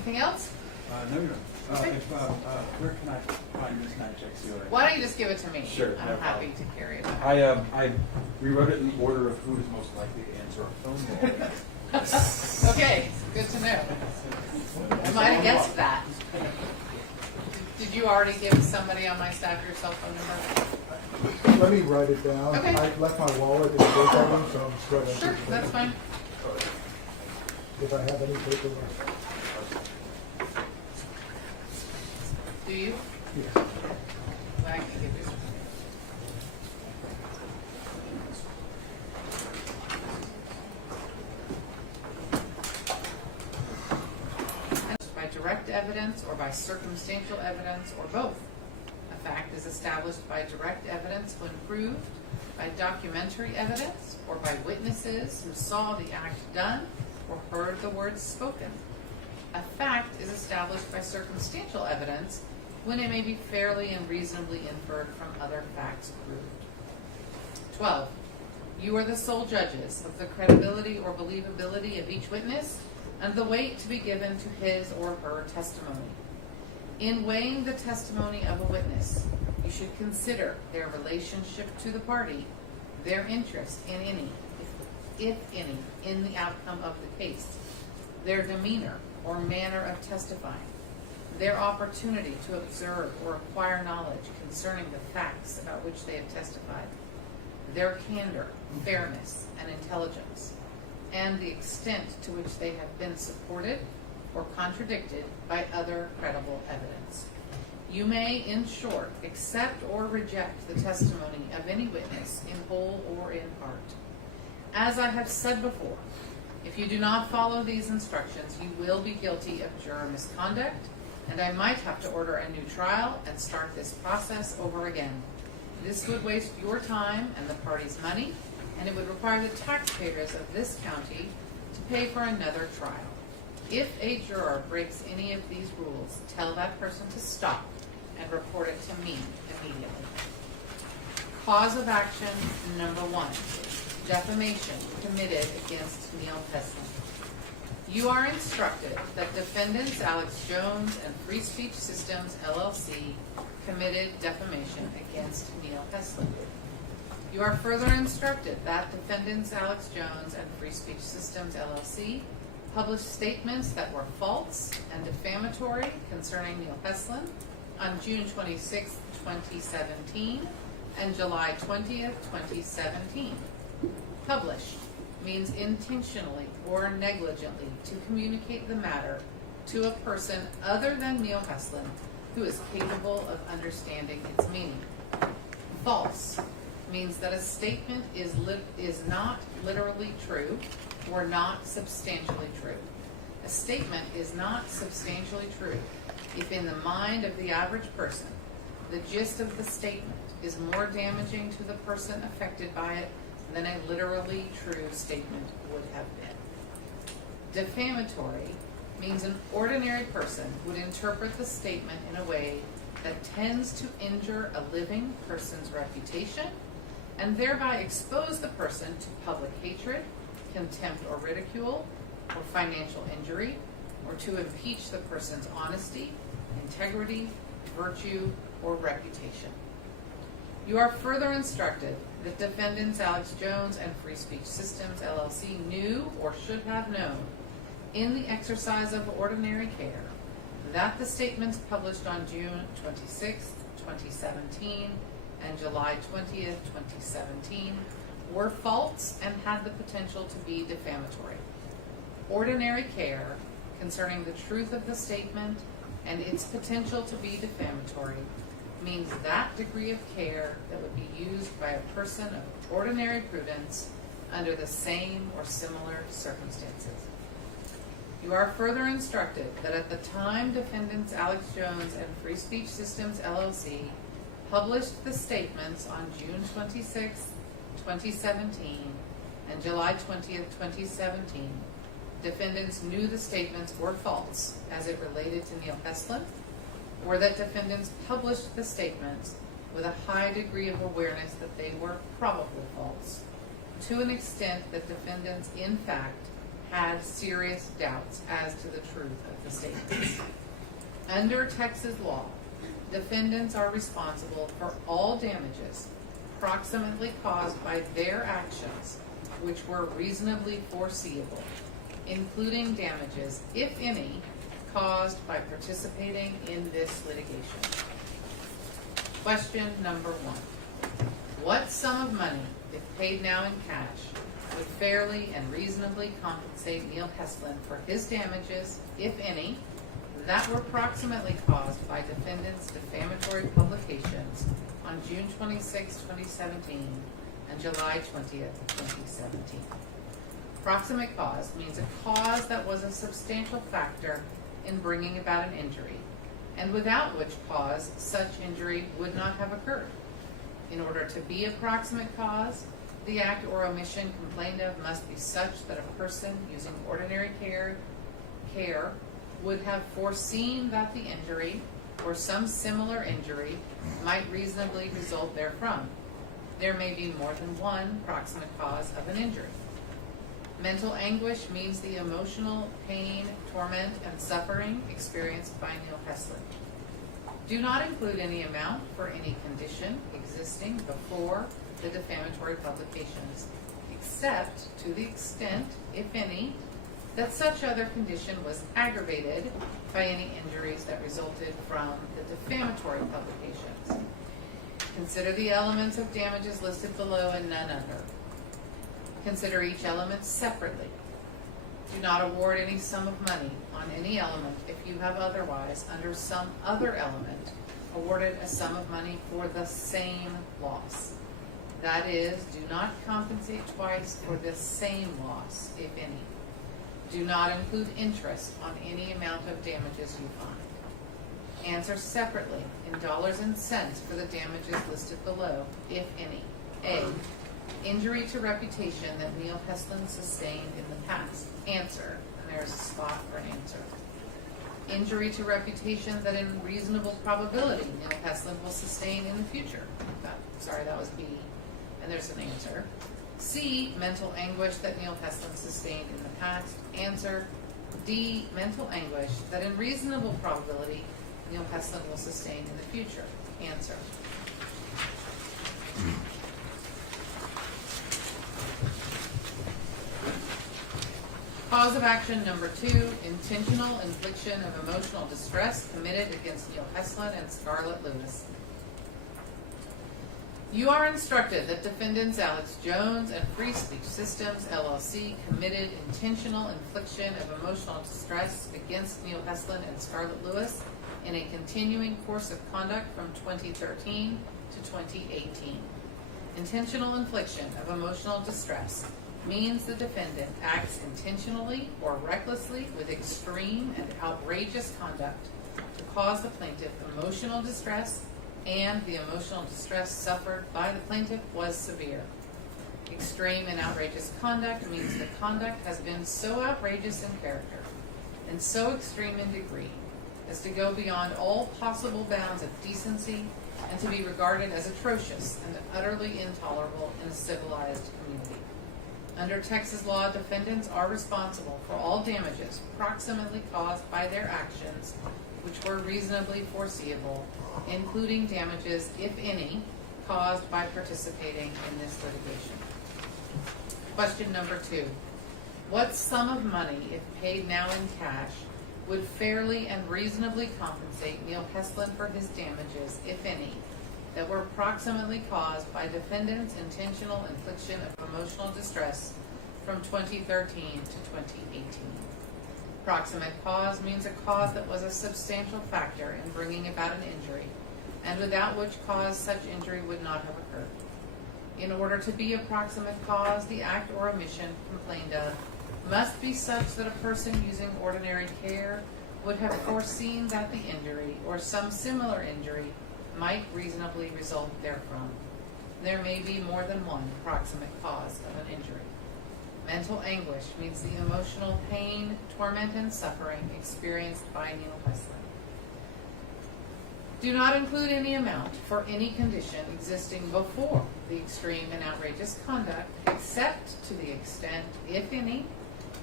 Anything else? No, Your Honor. Okay. Where can I find this magic seal? Why don't you just give it to me? Sure, I'm no happy problem. to carry it out. I rewrote it in the order of who is most likely to answer a phone call. Okay, good to know. I might have guessed that. Did you already give somebody on my staff your cell phone number? Let me write it down. Okay. I left my wallet in the hotel room, so I'm just writing. Sure, that's fine. If I have any paperwork. Do you? Yes. I can give you some. By direct evidence or by circumstantial evidence or both. A fact is established by direct evidence when proved by documentary evidence or by witnesses who saw the act done or heard the words spoken. A fact is established by circumstantial evidence when it may be fairly and reasonably inferred from other facts proved. 12. You are the sole judges of the credibility or believability of each witness and the weight to be given to his or her testimony. In weighing the testimony of a witness, you should consider their relationship to the party, their interest in any, if any, in the outcome of the case, their demeanor or manner of testifying, their opportunity to observe or acquire knowledge concerning the facts about which they have testified, their candor, fairness, and intelligence, and the extent to which they have been supported or contradicted by other credible evidence. You may, in short, accept or reject the testimony of any witness in whole or in part. As I have said before, if you do not follow these instructions, you will be guilty of juror misconduct, and I might have to order a new trial and start this process over again. This would waste your time and the party's money, and it would require the taxpayers of this county to pay for another trial. If a juror breaks any of these rules, tell that person to stop and report it to me immediately. Cause of action number 1, defamation committed against Neil Peslin. You are instructed that defendants Alex Jones and Free Speech Systems, LLC committed defamation against Neil Peslin. You are further instructed that defendants Alex Jones and Free Speech Systems, LLC published statements that were false and defamatory concerning Neil Peslin on June 26, 2017 and July 20th, 2017. Publish means intentionally or negligently to communicate the matter to a person other than Neil Peslin who is capable of understanding its meaning. False means that a statement is not literally true or not substantially true. A statement is not substantially true if in the mind of the average person, the gist of the statement is more damaging to the person affected by it than a literally true statement would have been. Defamatory means an ordinary person would interpret the statement in a way that tends to injure a living person's reputation and thereby expose the person to public hatred, contempt or ridicule, or financial injury, or to impeach the person's honesty, integrity, virtue, or reputation. You are further instructed that defendants Alex Jones and Free Speech Systems, LLC knew or should have known in the exercise of ordinary care that the statements published on June 26, 2017 and July 20th, 2017 were false and had the potential to be defamatory. Ordinary care concerning the truth of the statement and its potential to be defamatory means that degree of care that would be used by a person of ordinary prudence under the same or similar circumstances. You are further instructed that at the time defendants Alex Jones and Free Speech Systems, LLC published the statements on June 26, 2017 and July 20th, 2017, defendants knew the statements were false as it related to Neil Peslin, or that defendants published the statements with a high degree of awareness that they were probably false, to an extent that defendants, in fact, had serious doubts as to the truth of the statements. Under Texas law, defendants are responsible for all damages proximately caused by their actions which were reasonably foreseeable, including damages, if any, caused by participating in this litigation. Question number 1. What sum of money, if paid now in cash, would fairly and reasonably compensate Neil Heslin for his damages, if any, that were proximately caused by defendants' defamatory publications on June 26, 2017 and July 20th, 2017? Proximate cause means a cause that was a substantial factor in bringing about an injury, and without which cause such injury would not have occurred. In order to be a proximate cause, the act or omission complained of must be such that a person using ordinary care would have foreseen that the injury or some similar injury might reasonably result therefrom. There may be more than one proximate cause of an injury. Mental anguish means the emotional pain, torment, and suffering experienced by Neil Heslin. Do not include any amount for any condition existing before the defamatory publications, except to the extent, if any, that such other condition was aggravated by any injuries that resulted from the defamatory publications. Consider the elements of damages listed below and none other. Consider each element separately. Do not award any sum of money on any element if you have otherwise, under some other element, awarded a sum of money for the same loss. That is, do not compensate twice for the same loss, if any. Do not include interest on any amount of damages you find. Answer separately in dollars and cents for the damages listed below, if any. A. Injury to reputation that Neil Heslin sustained in the past. Answer, and there's a spot for an answer. Injury to reputation that in reasonable probability Neil Heslin will sustain in the future. That was B, and there's an answer. C, mental anguish that Neil Heslin sustained in the past. Answer. D, mental anguish that in reasonable probability Neil Heslin will sustain in the future. Answer. Cause of action number 2, intentional infliction of emotional distress committed against Neil Heslin and Scarlett Lewis. You are instructed that defendants Alex Jones and Free Speech Systems, LLC, committed intentional infliction of emotional distress against Neil Heslin and Scarlett Lewis in a continuing course of conduct from 2013 to 2018. Intentional infliction of emotional distress means the defendant acts intentionally or recklessly with extreme and outrageous conduct to cause the plaintiff emotional distress, and the emotional distress suffered by the plaintiff was severe. Extreme and outrageous conduct means the conduct has been so outrageous in character and so extreme in degree as to go beyond all possible bounds of decency and to be regarded as atrocious and utterly intolerable in a civilized community. Under Texas law, defendants are responsible for all damages proximately caused by their actions which were reasonably foreseeable, including damages, if any, caused by participating in this litigation. Question number 2. What sum of money, if paid now in cash, would fairly and reasonably compensate Neil Heslin for his damages, if any, that were proximately caused by defendants' intentional infliction of emotional distress from 2013 to 2018? Proximate cause means a cause that was a substantial factor in bringing about an injury, and without which cause such injury would not have occurred. In order to be a proximate cause, the act or omission complained of must be such that a person using ordinary care would have foreseen that the injury or some similar injury might reasonably result therefrom. There may be more than one proximate cause of an injury. Mental anguish means the emotional pain, torment, and suffering experienced by Neil Heslin. Do not include any amount for any condition existing before the extreme and outrageous conduct, except to the extent, if any,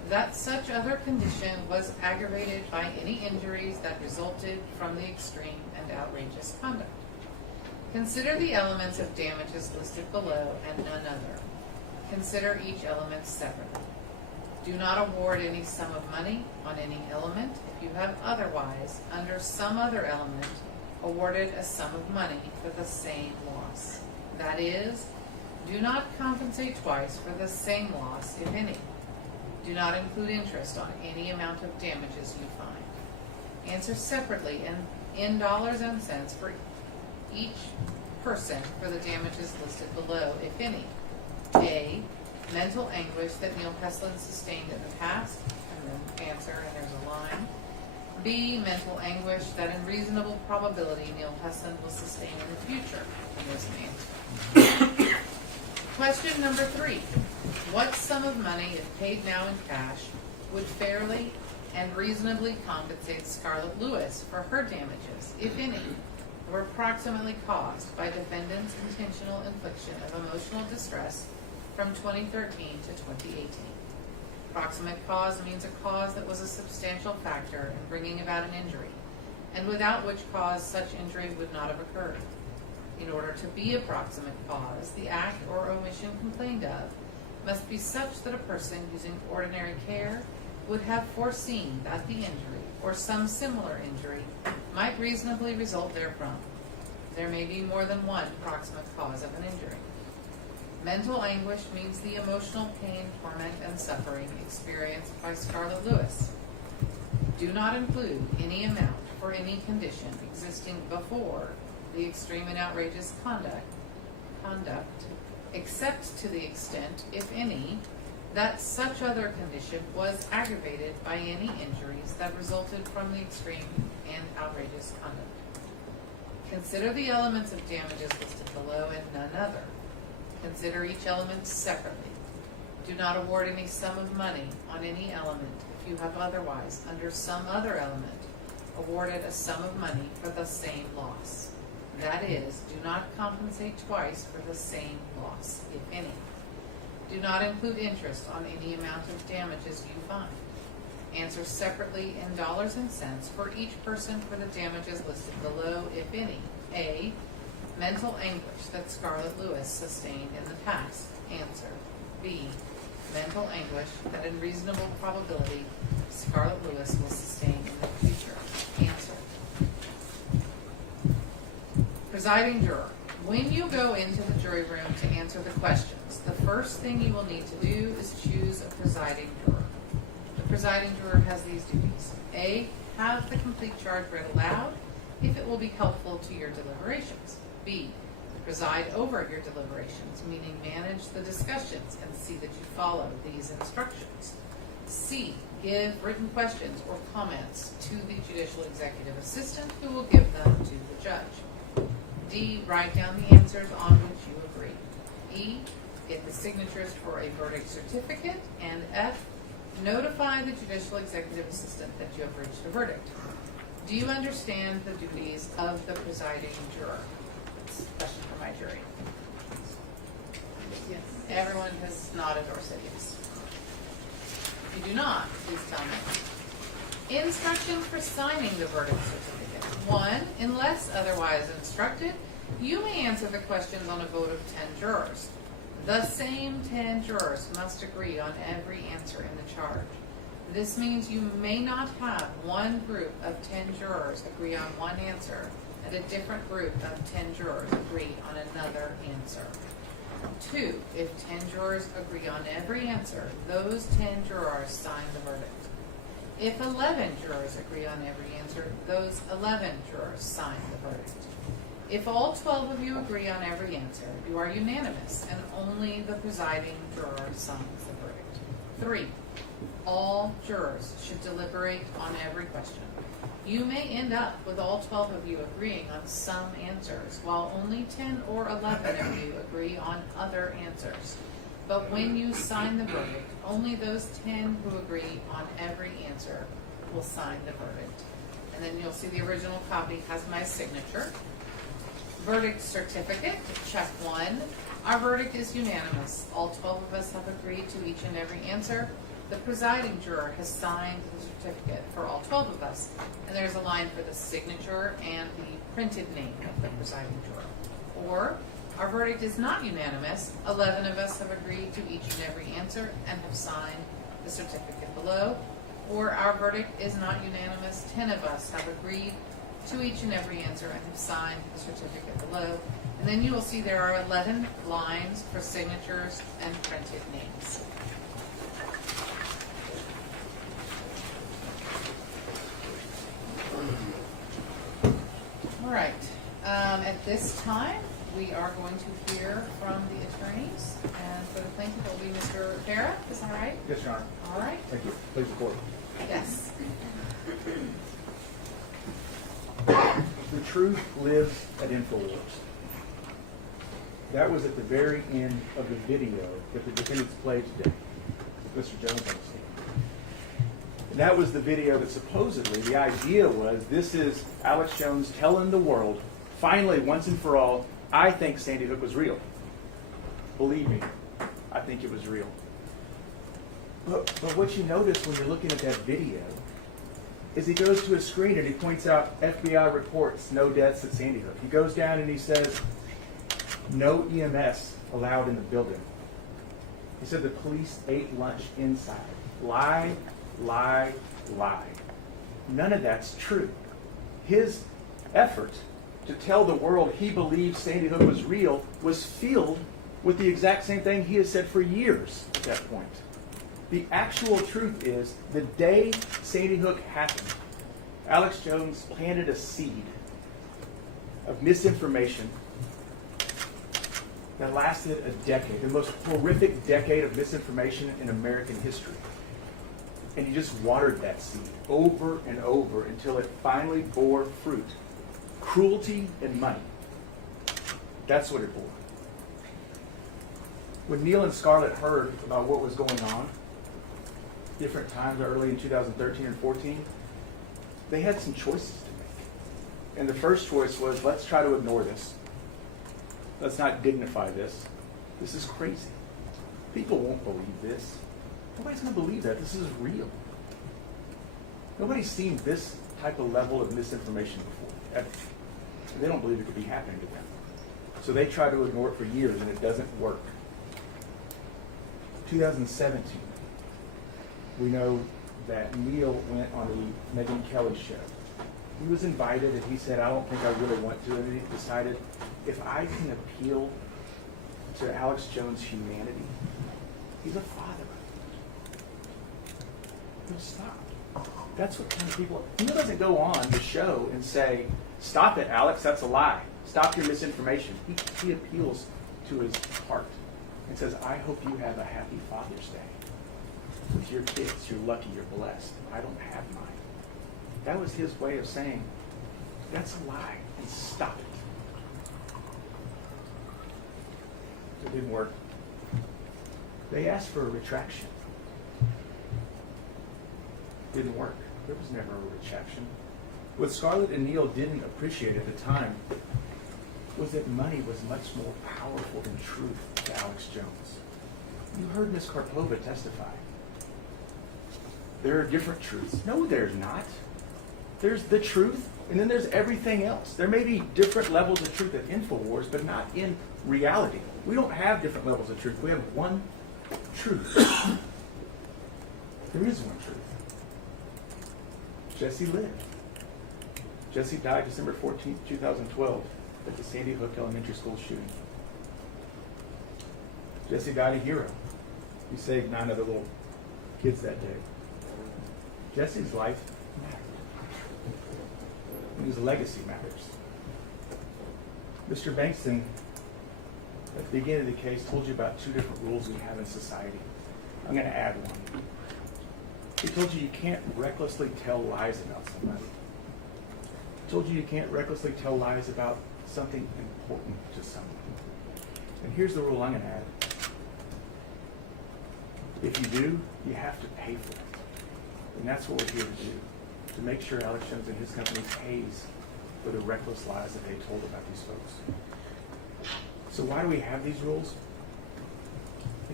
that such other condition was aggravated by any injuries that resulted from the extreme and outrageous conduct. Consider the elements of damages listed below and none other. Consider each element separately. Do not award any sum of money on any element if you have otherwise, under some other element, awarded a sum of money for the same loss. That is, do not compensate twice for the same loss, if any. Do not include interest on any amount of damages you find. Answer separately and in dollars and cents for each person for the damages listed below, if any. A, mental anguish that Neil Peslin sustained in the past, and then answer, and there's a line. B, mental anguish that in reasonable probability Neil Peslin will sustain in the future, and there's an answer. Question number 3. What sum of money, if paid now in cash, would fairly and reasonably compensate Scarlett Lewis for her damages, if any, were approximately caused by defendant's intentional infliction of emotional distress from 2013 to 2018. Proximate cause means a cause that was a substantial factor in bringing about an injury, and without which cause such injury would not have occurred. In order to be a proximate cause, the act or omission complained of must be such that a person using ordinary care would have foreseen that the injury, or some similar injury, might reasonably result therefrom. There may be more than one proximate cause of an injury. Mental anguish means the emotional pain, torment, and suffering experienced by Scarlett Lewis. Do not include any amount for any condition existing before the extreme and outrageous conduct, except to the extent, if any, that such other condition was aggravated by any injuries that resulted from the extreme and outrageous conduct. Consider the elements of damages listed below and none other. Consider each element separately. Do not award any sum of money on any element if you have otherwise, under some other element, awarded a sum of money for the same loss. That is, do not compensate twice for the same loss, if any. Do not include interest on any amount of damages you find. Answer separately in dollars and cents for each person for the damages listed below, if any. A, mental anguish that Scarlett Lewis sustained in the past. Answer. B, mental anguish that in reasonable probability Scarlett Lewis will sustain in the future. Answer. Presiding juror, when you go into the jury room to answer the questions, the first thing you will need to do is choose a presiding juror. The presiding juror has these duties. A, have the complete charge read aloud if it will be helpful to your deliberations. B, preside over your deliberations, meaning manage the discussions and see that you follow these instructions. C, give written questions or comments to the judicial executive assistant who will give them to the judge. D, write down the answers on which you agree. E, get the signatures for a verdict certificate. And F, notify the judicial executive assistant that you have reached a verdict. Do you understand the duties of the presiding juror? That's a question for my jury. Yes. Everyone has nodded or said yes. If you do not, please tell me. Instructions for signing the verdict certificate. 1, unless otherwise instructed, you may answer the questions on a vote of 10 jurors. The same 10 jurors must agree on every answer in the charge. This means you may not have one group of 10 jurors agree on one answer and a different group of 10 jurors agree on another answer. 2, if 10 jurors agree on every answer, those 10 jurors sign the verdict. If 11 jurors agree on every answer, those 11 jurors sign the verdict. If all 12 of you agree on every answer, you are unanimous, and only the presiding juror signs the verdict. 3, all jurors should deliberate on every question. You may end up with all 12 of you agreeing on some answers, while only 10 or 11 of you agree on other answers. But when you sign the verdict, only those 10 who agree on every answer will sign the verdict. And then you'll see the original copy has my signature. Verdict certificate, check 1. Our verdict is unanimous. All 12 of us have agreed to each and every answer. the presiding juror has signed the certificate for all 12 of us, and there's a line for the signature and the printed name of the presiding juror. Or, our verdict is not unanimous. 11 of us have agreed to each and every answer and have signed the certificate below. Or, our verdict is not unanimous. 10 of us have agreed to each and every answer and have signed the certificate below. And then you will see there are 11 lines for signatures and printed names. All right. At this time, we are going to hear from the attorneys. And for the plaintiff, it will be Mr. Farah. Is that right? Yes, Your Honor. All right. Thank you. Please record. Yes. The truth lives at Infowars. That was at the very end of the video that the defendants played today with Mr. Jones on the stand. And that was the video that supposedly the idea was this is Alex Jones telling the world, finally, once and for all, I think Sandy Hook was real. Believe me, I think it was real. But what you notice when you're looking at that video is he goes to a screen and he points out FBI reports, no deaths at Sandy Hook. He goes down and he says, no EMS allowed in the building. He said the police ate lunch inside. Lie, lie, lie. None of that's true. His effort to tell the world he believes Sandy Hook was real was fueled with the exact same thing he has said for years at that point. The actual truth is, the day Sandy Hook happened, Alex Jones planted a seed of misinformation that lasted a decade, the most horrific decade of misinformation in American history. And he just watered that seed over and over until it finally bore fruit. Cruelty and money. That's what it bore. When Neil and Scarlett heard about what was going on, different times early in 2013 and 14, they had some choices to make. And the first choice was, let's try to ignore this. Let's not dignify this. This is crazy. People won't believe this. Nobody's going to believe that. This is real. Nobody's seen this type of level of misinformation before, ever. And they don't believe it could be happening to them. So they try to ignore it for years, and it doesn't work. 2017, we know that Neil went on the Megyn Kelly show. He was invited, and he said, I don't think I really want to. And he decided, if I can appeal to Alex Jones' humanity, he's a father. He'll stop. That's what kind of people. Neil doesn't go on the show and say, stop it, Alex, that's a lie. Stop your misinformation. He appeals to his heart and says, I hope you have a happy Father's Day with your kids. You're lucky, you're blessed. I don't have mine. That was his way of saying, that's a lie, and stop it. It didn't work. They asked for a retraction. Didn't work. There was never a retraction. What Scarlett and Neil didn't appreciate at the time was that money was much more powerful than truth to Alex Jones. You heard Ms. Karpova testify. There are different truths. No, there's not. There's the truth, and then there's everything else. There may be different levels of truth at Infowars, but not in reality. We don't have different levels of truth. We have one truth. There is one truth. Jesse lived. Jesse died December 14th, 2012 at the Sandy Hook Elementary School shooting. Jesse died a hero. He saved 9 other little kids that day. Jesse's life mattered. And his legacy matters. Mr. Bankston, at the beginning of the case, told you about 2 different rules we have in society. I'm going to add one. He told you can't recklessly tell lies about somebody. He told you can't recklessly tell lies about something important to someone. And here's the rule I'm going to add. If you do, you have to pay for it. And that's what we're here to do, to make sure Alex Jones and his company pays for the reckless lies that they told about these folks. So why do we have these rules?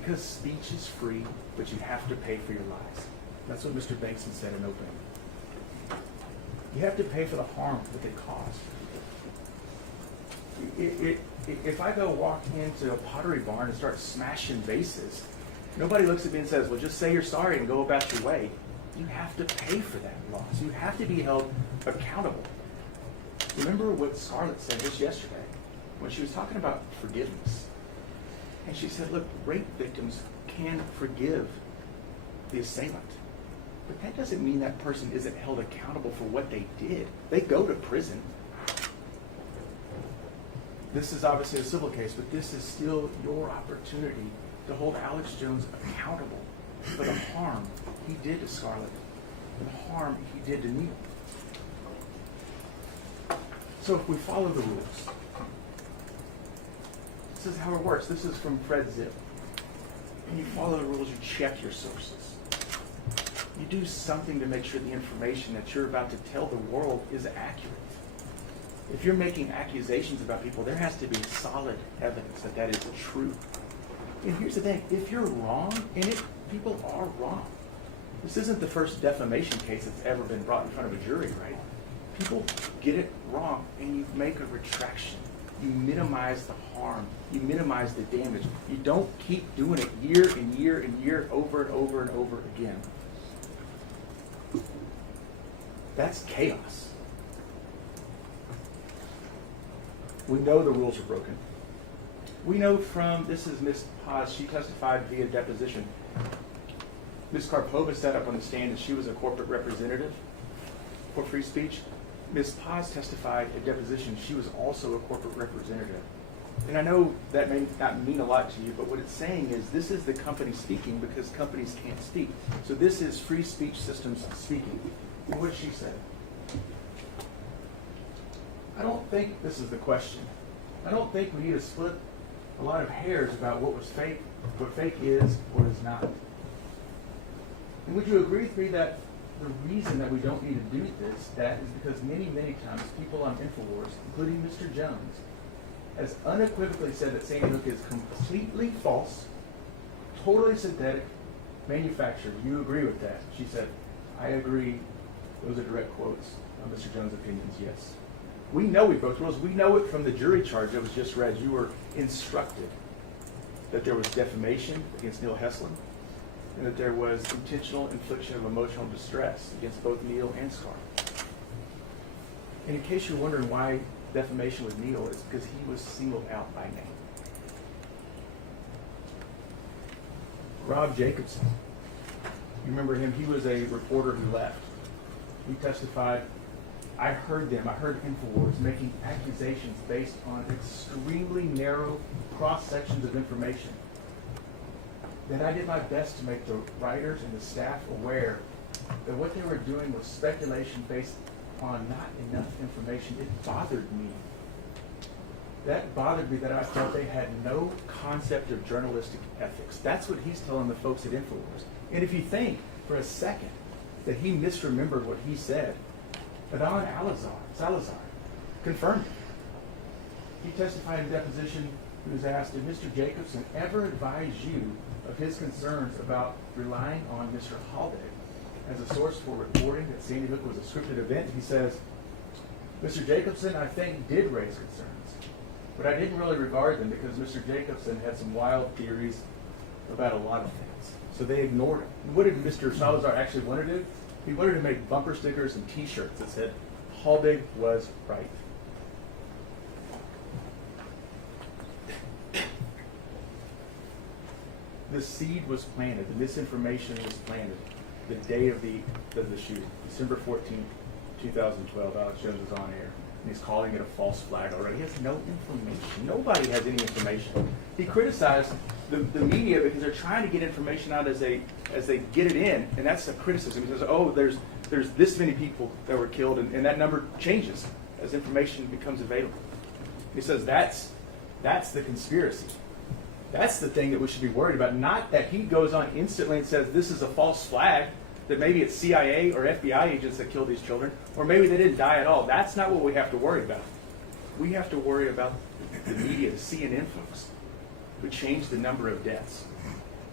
because speech is free, but you have to pay for your lies. That's what Mr. Bankson said in opening. You have to pay for the harm that they cause. If I go walk into a pottery barn and start smashing vases, nobody looks at me and says, well, just say you're sorry and go about your way. You have to pay for that loss. You have to be held accountable. Remember what Scarlett said just yesterday when she was talking about forgiveness. And she said, look, rape victims can forgive the assailant. But that doesn't mean that person isn't held accountable for what they did. They go to prison. This is obviously a civil case, but this is still your opportunity to hold Alex Jones accountable for the harm he did to Scarlett and the harm he did to Neil. So if we follow the rules, this is how it works. This is from Fred Zip. When you follow the rules, you check your sources. You do something to make sure the information that you're about to tell the world is accurate. If you're making accusations about people, there has to be solid evidence that that is true. And here's the thing, if you're wrong in it, people are wrong. This isn't the first defamation case that's ever been brought in front of a jury, right? People get it wrong, and you make a retraction. You minimize the harm. You minimize the damage. You don't keep doing it year and year and year over and over and over again. That's chaos. We know the rules are broken. We know from, this is Ms. Paz, she testified via deposition. Ms. Karpova sat up on the stand and she was a corporate representative for free speech. Ms. Paz testified at deposition, she was also a corporate representative. And I know that may not mean a lot to you, but what it's saying is this is the company speaking because companies can't speak. So this is free speech systems speaking. And what did she say? I don't think this is the question. I don't think we need to split a lot of hairs about what was fake, what fake is or is not. And would you agree with me that the reason that we don't need to do that is because many, many times people on Infowars, including Mr. Jones, has unequivocally said that Sandy Hook is completely false, totally synthetic, manufactured. You agree with that? She said, I agree. Those are direct quotes of Mr. Jones' opinions, yes. We know we broke the rules. We know it from the jury charge that was just read. You were instructed that there was defamation against Neil Heslin and that there was intentional infliction of emotional distress against both Neil and Scarlett. And in case you're wondering why defamation with Neil, it's because he was singled out by name. Rob Jacobson, you remember him? He was a reporter who left. He testified, I heard Infowars making accusations based on extremely narrow cross-sections of information. Then I did my best to make the writers and the staff aware that what they were doing was speculation based on not enough information. It bothered me. That bothered me that I felt they had no concept of journalistic ethics. That's what he's telling the folks at Infowars. And if you think for a second that he misremembered what he said, Adon Salazar confirmed it. He testified in deposition. He was asked, did Mr. Jacobson ever advise you of his concerns about relying on Mr. Haldig as a source for reporting that Sandy Hook was a scripted event? He says, Mr. Jacobson, I think, did raise concerns, but I didn't really regard them because Mr. Jacobson had some wild theories about a lot of things. So they ignored it. And what did Mr. Salazar actually want to do? He wanted to make bumper stickers and T-shirts that said, Haldig was right. The seed was planted, the misinformation was planted the day of the shooting, December 14th, 2012. Alex Jones was on air, and he's calling it a false flag already. He has no information. Nobody has any information. He criticized the media because they're trying to get information out as they get it in, and that's a criticism. He says, oh, there's this many people that were killed, and that number changes as information becomes available. He says that's the conspiracy. That's the thing that we should be worried about, not that he goes on instantly and says this is a false flag, that maybe it's CIA or FBI agents that killed these children, or maybe they didn't die at all. That's not what we have to worry about. We have to worry about the media, the CNN folks, who changed the number of deaths.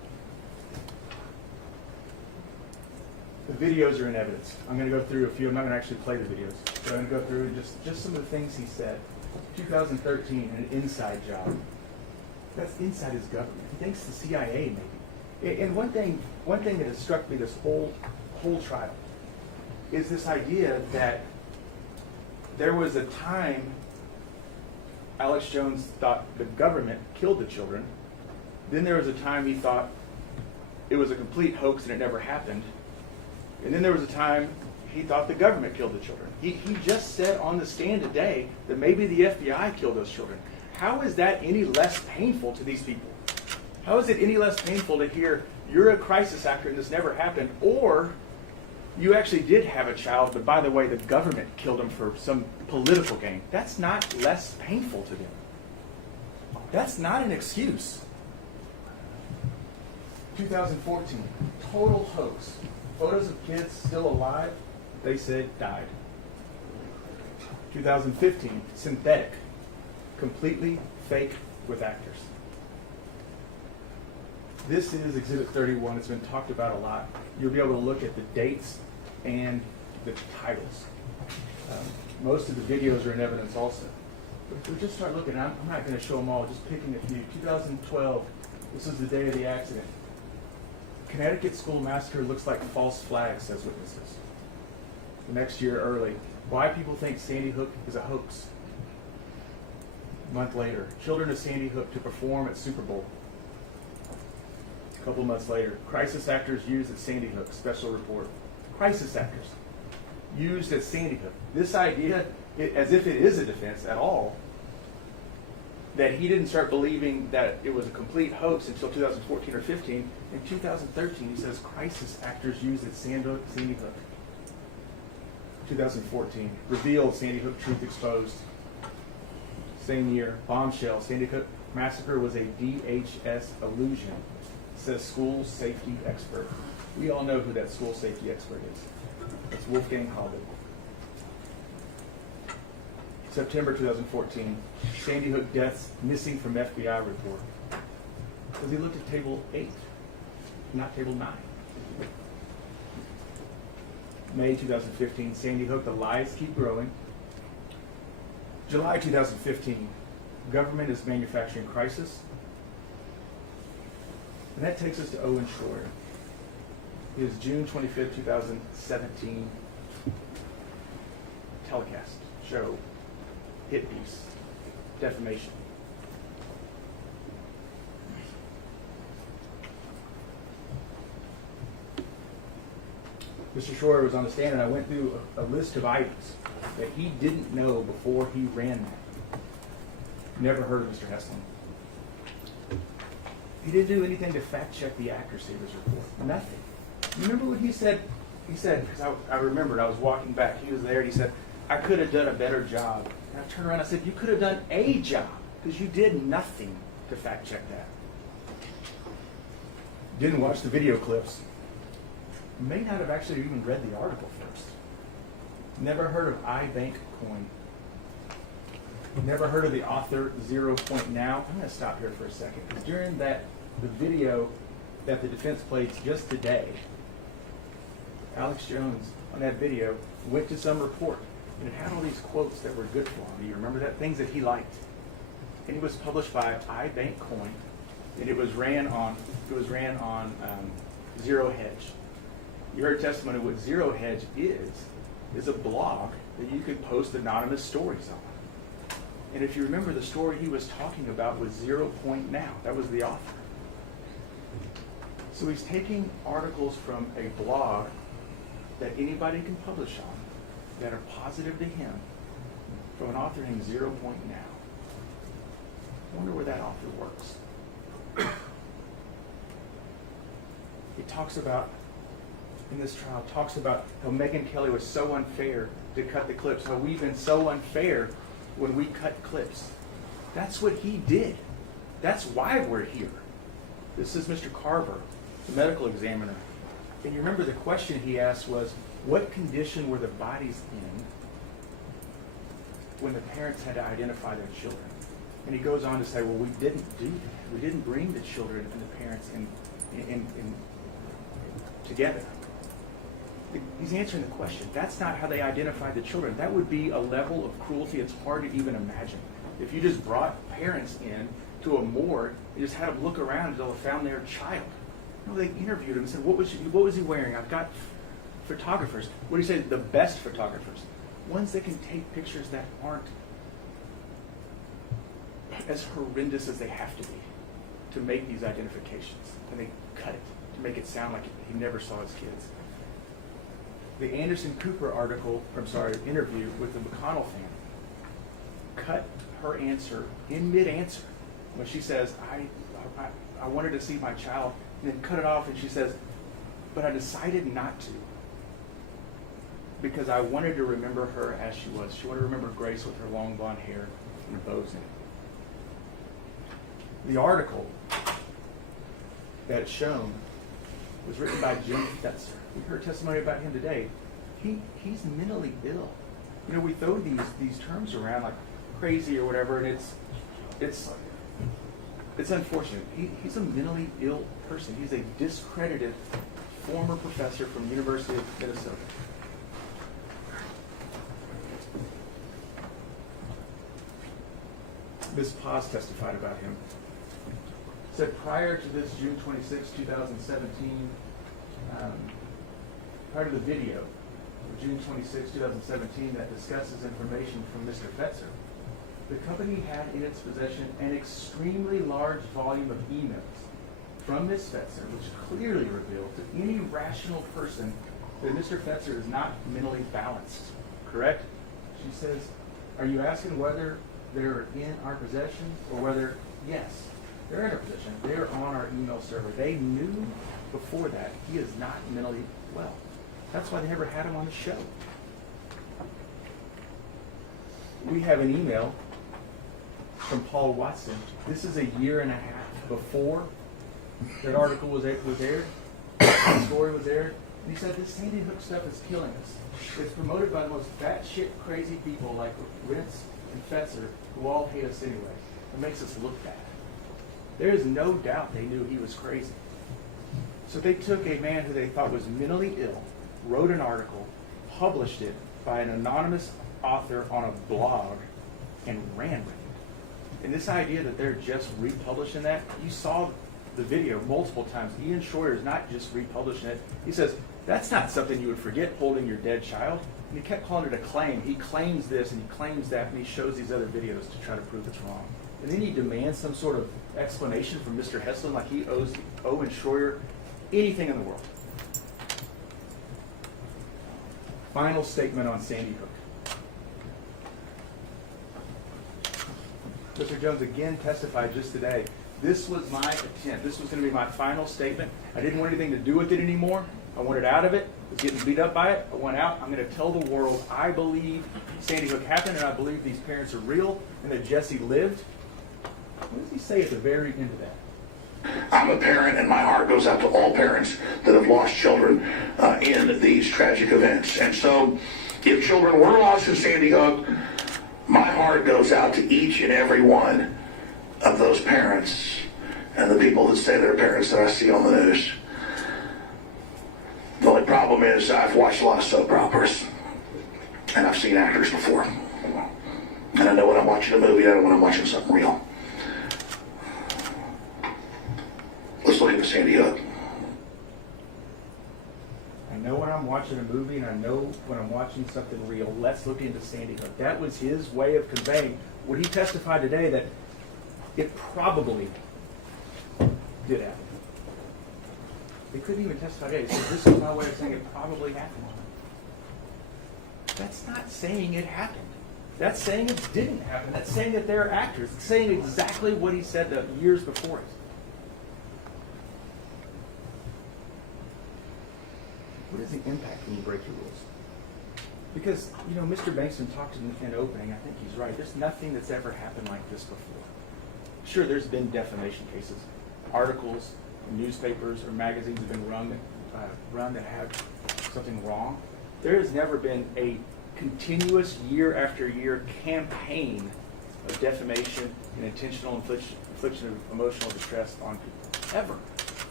The videos are in evidence. I'm going to go through a few. I'm not going to actually play the videos. But I'm going to go through just some of the things he said. 2013, an inside job. That's inside his government. He thinks the CIA maybe. And one thing that has struck me this whole trial is this idea that there was a time Alex Jones thought the government killed the children. Then there was a time he thought it was a complete hoax and it never happened. And then there was a time he thought the government killed the children. He just said on the stand today that maybe the FBI killed those children. How is that any less painful to these people? How is it any less painful to hear you're a crisis actor and this never happened, or you actually did have a child, but by the way, the government killed him for some political gain? That's not less painful to them. That's not an excuse. 2014, total hoax. Photos of kids still alive, they said died. 2015, synthetic, completely fake with actors. This is Exhibit 31. It's been talked about a lot. You'll be able to look at the dates and the titles. Most of the videos are in evidence also. But if we just start looking, I'm not going to show them all, just picking a few. 2012, this is the day of the accident. Connecticut school massacre looks like false flag, says witnesses. The next year early, why people think Sandy Hook is a hoax. A month later, children of Sandy Hook to perform at Super Bowl. A couple months later, crisis actors used at Sandy Hook, special report. Crisis actors used at Sandy Hook. This idea, as if it is a defense at all, that he didn't start believing that it was a complete hoax until 2014 or 15. In 2013, he says crisis actors used at Sandy Hook. 2014, revealed Sandy Hook truth exposed. Same year, bombshell, Sandy Hook massacre was a DHS illusion, says school safety expert. We all know who that school safety expert is. It's Wolfgang Hobbit. September 2014, Sandy Hook deaths missing from FBI report. Because he looked at table 8, not table 9. May 2015, Sandy Hook, the lies keep growing. July 2015, government is manufacturing crisis. And that takes us to Owen Schroyer. His June 25th, 2017 telecast show, hit piece, Defamation. Mr. Schroyer was on the stand, and I went through a list of items that he didn't know before he ran that. Never heard of Mr. Hesslin. He didn't do anything to fact check the accuracy of his report. Nothing. You remember what he said? He said, because I remembered, I was walking back, he was there, and he said, I could have done a better job. And I turned around and I said, you could have done a job, because you did nothing to fact check that. Didn't watch the video clips. May not have actually even read the article first. Never heard of iBank Coin. Never heard of the author 0 Point Now. I'm going to stop here for a second, because during the video that the defense played just today, Alex Jones on that video went to some report, and it had all these quotes that were good for him. Do you remember that? Things that he liked. And it was published by iBank Coin, and it was ran on Zero Hedge. You heard testimony. What Zero Hedge is a blog that you can post anonymous stories on. And if you remember, the story he was talking about was 0 Point Now. That was the author. So he's taking articles from a blog that anybody can publish on that are positive to him from an author named 0 Point Now. I wonder where that author works. He talks about, in this trial, talks about how Megyn Kelly was so unfair to cut the clips, how we've been so unfair when we cut clips. That's what he did. That's why we're here. This is Mr. Carver, the medical examiner. And you remember the question he asked was, what condition were the bodies in when the parents had to identify their children? And he goes on to say, well, we didn't do that. We didn't bring the children and the parents in together. He's answering the question. That's not how they identified the children. That would be a level of cruelty it's hard to even imagine. If you just brought parents in to a morgue and just had them look around until they found their child. No, they interviewed him and said, what was he wearing? I've got photographers. What do you say? The best photographers. Ones that can take pictures that aren't as horrendous as they have to be to make these identifications. And they cut it to make it sound like he never saw his kids. The Anderson Cooper interview with the McConnell family cut her answer in mid-answer when she says, I wanted to see my child, and then cut it off and she says, but I decided not to because I wanted to remember her as she was. She wanted to remember Grace with her long blonde hair and bows in it. The article that's shown was written by Jim Fetzer. We heard testimony about him today. He's mentally ill. You know, we throw these terms around like crazy or whatever, and it's unfortunate. He's a mentally ill person. He's a discredited former professor from the University of Minnesota. Ms. Paz testified about him. Said prior to this June 26, 2017, prior to the video of June 26, 2017 that discusses information from Mr. Fetzer, the company had in its possession an extremely large volume of emails from Ms. Fetzer, which clearly revealed to any rational person that Mr. Fetzer is not mentally balanced. Correct? She says, are you asking whether they're in our possession or whether, yes, they're in our possession. They're on our email server. They knew before that he is not mentally well. That's why they never had him on the show. We have an email from Paul Watson. This is a year and a half before that article was aired, the story was aired. And he said, this Sandy Hook stuff is killing us. It's promoted by the most batshit crazy people like Ritz and Fetzer, who all hate us anyway. It makes us look bad. There is no doubt they knew he was crazy. So they took a man who they thought was mentally ill, wrote an article, published it by an anonymous author on a blog, and ran with it. And this idea that they're just republishing that, you saw the video multiple times. Ian Schroeder's not just republishing it. He says, that's not something you would forget, holding your dead child. And he kept calling it a claim. He claims this and he claims that, and he shows these other videos to try to prove it's wrong. And then he demands some sort of explanation from Mr. Heslin, like he owes Owen Schroeder anything in the world. Final statement on Sandy Hook. Mr. Jones again testified just today. This was my attempt. This was going to be my final statement. I didn't want anything to do with it anymore. I wanted out of it. I was getting beat up by it. I went out. I'm going to tell the world I believe Sandy Hook happened, and I believe these parents are real, and that Jesse lived. What does he say at the very end of that? I'm a parent, and my heart goes out to all parents that have lost children in these tragic events. And so, if children were lost in Sandy Hook, my heart goes out to each and every one of those parents and the people that say they're parents that I see on the news. The only problem is I've watched a lot of soap operas, and I've seen actors before. And I know when I'm watching a movie, I know when I'm watching something real. Let's look at Sandy Hook. I know when I'm watching a movie, and I know when I'm watching something real. Let's look into Sandy Hook. That was his way of conveying what he testified today, that it probably did happen. They couldn't even testify today. He said, this is my way of saying it probably happened. That's not saying it happened. That's saying it didn't happen. That's saying that they're actors. It's saying exactly what he said the years before it. What is the impact when you break your rules? Because, you know, Mr. Bankston talked in opening, I think he's right. There's nothing that's ever happened like this before. Sure, there's been defamation cases. Articles, newspapers, or magazines have been run that have something wrong. There has never been a continuous year after year campaign of defamation and intentional infliction of emotional distress on people. Ever.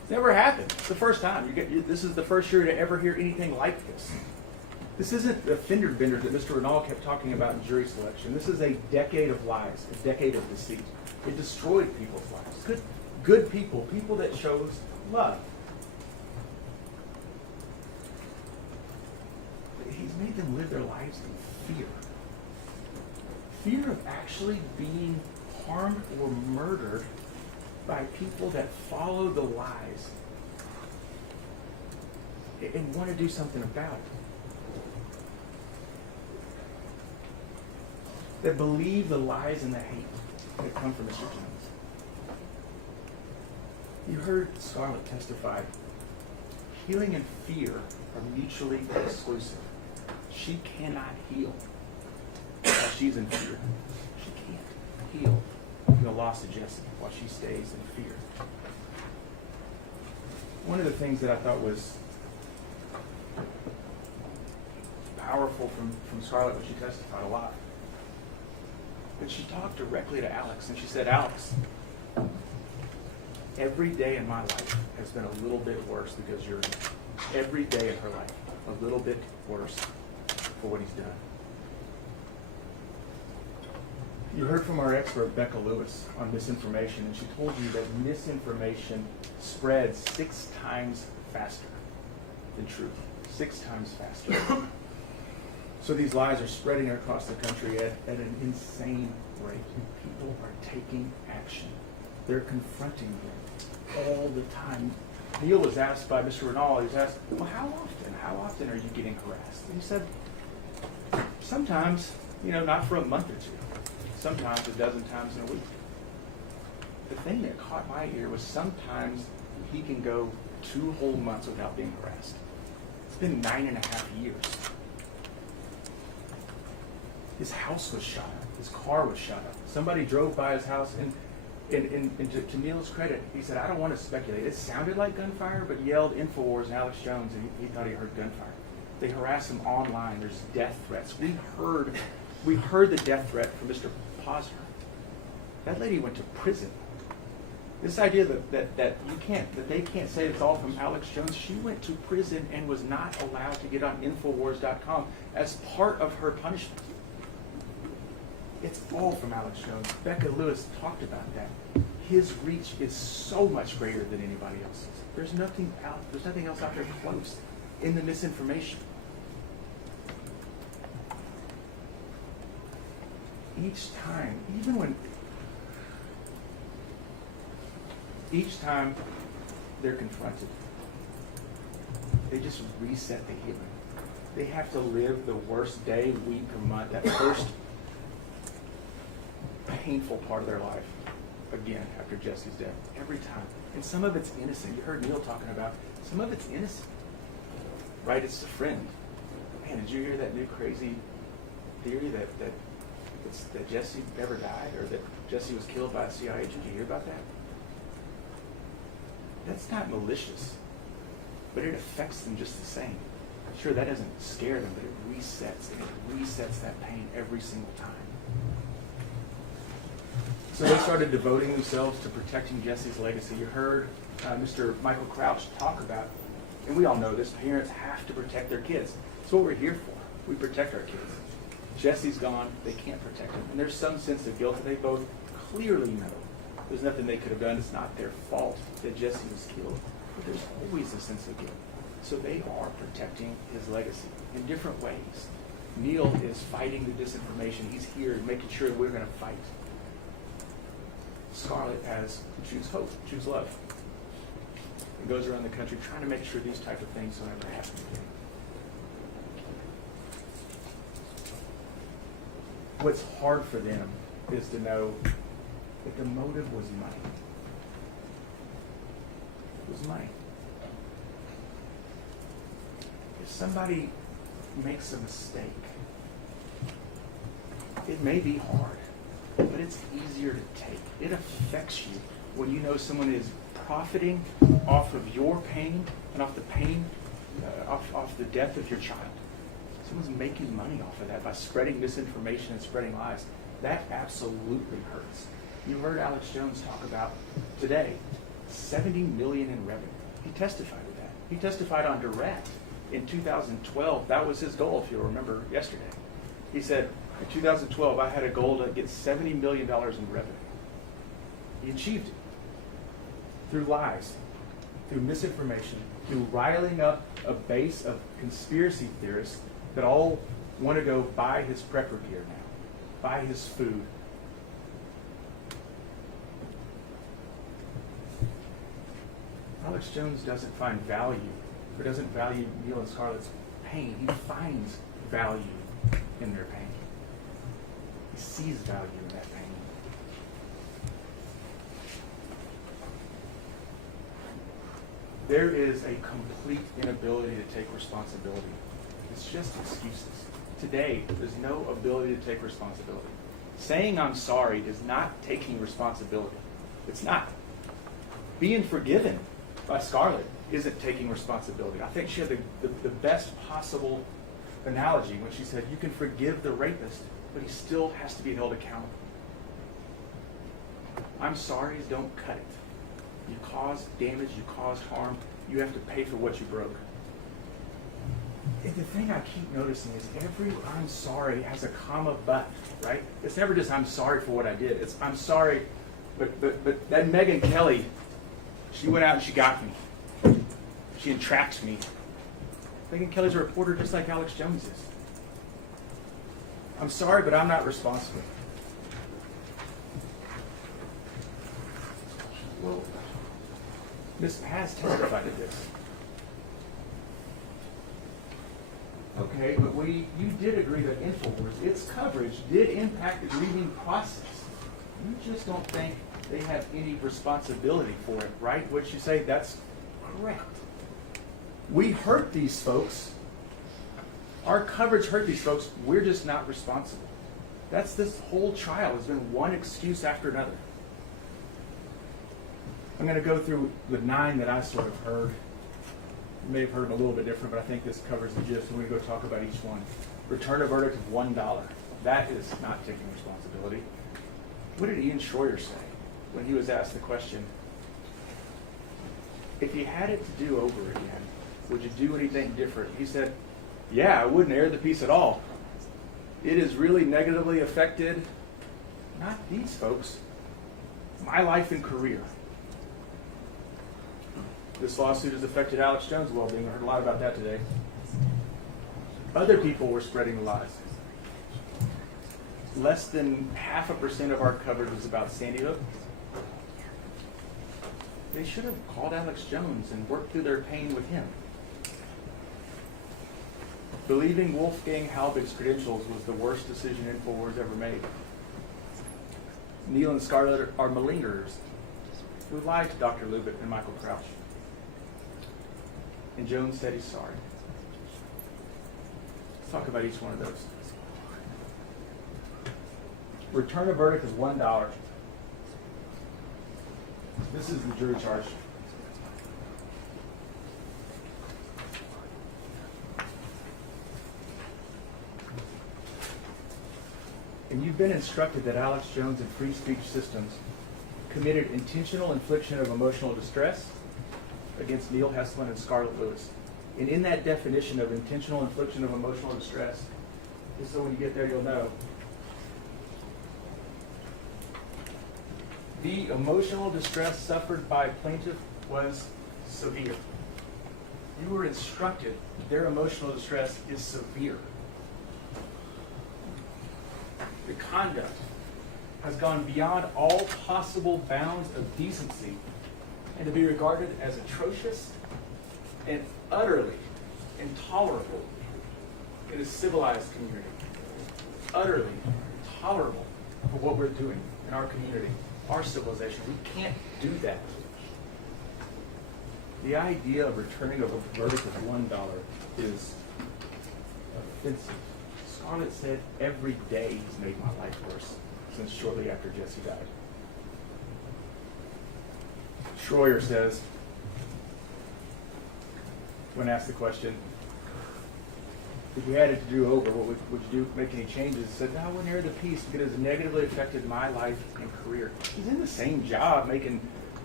Never happened. It's the first time. This is the first year to ever hear anything like this. This isn't the fender bender that Mr. Renal kept talking about in jury selection. This is a decade of lies, a decade of deceit. It destroyed people's lives. Good people, people that chose love. But he's made them live their lives in fear. Fear of actually being harmed or murdered by people that follow the lies and want to do something about it. That believe the lies and the hate that come from Mr. Jones. You heard Scarlett testify. Healing and fear are mutually exclusive. She cannot heal while she's in fear. She can't heal from the loss of Jesse while she stays in fear. One of the things that I thought was powerful from Scarlett when she testified a lot, but she talked directly to Alex, and she said, Alex, every day in my life has been a little bit worse because you're here. Every day in her life, a little bit worse for what he's done. You heard from our expert, Becca Lewis, on misinformation, and she told you that misinformation spreads 6 times faster than truth. 6 times faster. So these lies are spreading across the country at an insane rate. People are taking action. They're confronting them all the time. Neil was asked by Mr. Renal, he was asked, well, how often are you getting harassed? And he said, sometimes, not for a month or two. Sometimes a dozen times in a week. The thing that caught my ear was sometimes he can go 2 whole months without being harassed. It's been 9.5 years. His house was shot up. His car was shot up. Somebody drove by his house, and to Neil's credit, he said, I don't want to speculate. It sounded like gunfire, but yelled Infowars and Alex Jones, and he thought he heard gunfire. They harassed him online. There's death threats. We heard the death threat from Mr. Posner. That lady went to prison. This idea that they can't say it's all from Alex Jones. She went to prison and was not allowed to get on Infowars.com as part of her punishment. It's all from Alex Jones. Becca Lewis talked about that. His reach is so much greater than anybody else's. There's nothing else out there close in the misinformation. Each time they're confronted, they just reset the healing. They have to live the worst day, week, or month, that first painful part of their life again after Jesse's death, every time. And some of it's innocent. You heard Neil talking about some of it's innocent. Right? It's a friend. Man, did you hear that new crazy theory that Jesse never died, or that Jesse was killed by a CIA agent? Did you hear about that? That's not malicious, but it affects them just the same. Sure, that doesn't scare them, but it resets that pain every single time. So they started devoting themselves to protecting Jesse's legacy. You heard Mr. Michael Crouch talk about, and we all know this, parents have to protect their kids. That's what we're here for. We protect our kids. Jesse's gone, they can't protect him. And there's some sense of guilt that they both clearly know. There's nothing they could have done. It's not their fault that Jesse was killed. But there's always a sense of guilt. So they are protecting his legacy in different ways. Neil is fighting the disinformation. He's here making sure we're going to fight. Scarlett has Choose Hope, Choose Love. It goes around the country trying to make sure these type of things don't ever happen again. What's hard for them is to know that the motive was money. It was money. If somebody makes a mistake, it may be hard, but it's easier to take. It affects you when you know someone is profiting off of your pain and off the pain, off the death of your child. Someone's making money off of that by spreading misinformation and spreading lies. That absolutely hurts. You heard Alex Jones talk about today, $70 million in revenue. He testified to that. He testified on direct in 2012. That was his goal, if you'll remember yesterday. He said, in 2012, I had a goal to get $70 million in revenue. He achieved it through lies, through misinformation, through riling up a base of conspiracy theorists that all want to go buy his prepper gear now, buy his food. Alex Jones doesn't find value, or doesn't value Neil and Scarlett's pain. He finds value in their pain. He sees value in that pain. There is a complete inability to take responsibility. It's just excuses. Today, there's no ability to take responsibility. Saying I'm sorry is not taking responsibility. It's not. Being forgiven by Scarlett isn't taking responsibility. I think she had the best possible analogy when she said, you can forgive the rapist, but he still has to be held accountable. I'm sorry's don't cut it. You caused damage, you caused harm, you have to pay for what you broke. And the thing I keep noticing is every I'm sorry has a comma but, right? It's never just I'm sorry for what I did. It's I'm sorry, but that Megyn Kelly, she went out and she got me. She entrapped me. Megyn Kelly's a reporter just like Alex Jones is. I'm sorry, but I'm not responsible. Well, Ms. Paz testified to this. Okay, but you did agree that Infowars, its coverage did impact the grieving process. You just don't think they have any responsibility for it, right? What you say, that's correct. We hurt these folks. Our coverage hurt these folks. We're just not responsible. That's this whole trial has been one excuse after another. I'm going to go through the 9 that I sort of heard. You may have heard them a little bit different, but I think this covers the gist. We're going to go talk about each one. Return a verdict of $1. That is not taking responsibility. What did Ian Schroyer say when he was asked the question, if you had it to do over again, would you do anything different? He said, yeah, I wouldn't air the piece at all. It has really negatively affected, not these folks, my life and career. This lawsuit has affected Alex Jones' well-being. I heard a lot about that today. Other people were spreading the lies. Less than 0.5% of our coverage was about Sandy Hook. They should have called Alex Jones and worked through their pain with him. Believing Wolfgang Halbig's credentials was the worst decision Infowars ever made. Neil and Scarlett are malingerers who lied to Dr. Lubit and Michael Crouch. And Jones said he's sorry. Let's talk about each one of those. Return a verdict of $1. This is the jury charge. And you've been instructed that Alex Jones and Free Speech Systems committed intentional infliction of emotional distress against Neil Heslin and Scarlett Lewis. And in that definition of intentional infliction of emotional distress, just so when you get there you'll know, the emotional distress suffered by plaintiff was severe. You were instructed their emotional distress is severe. The conduct has gone beyond all possible bounds of decency and to be regarded as atrocious and utterly intolerable in a civilized community. Utterly intolerable for what we're doing in our community, our civilization. We can't do that. The idea of returning a verdict of $1 is offensive. Scarlett said every day he's made my life worse since shortly after Jesse died. Schroyer says, when asked the question, if you had it to do over, what would you do, make any changes? He said, no, I wouldn't air the piece because it has negatively affected my life and career. He's in the same job making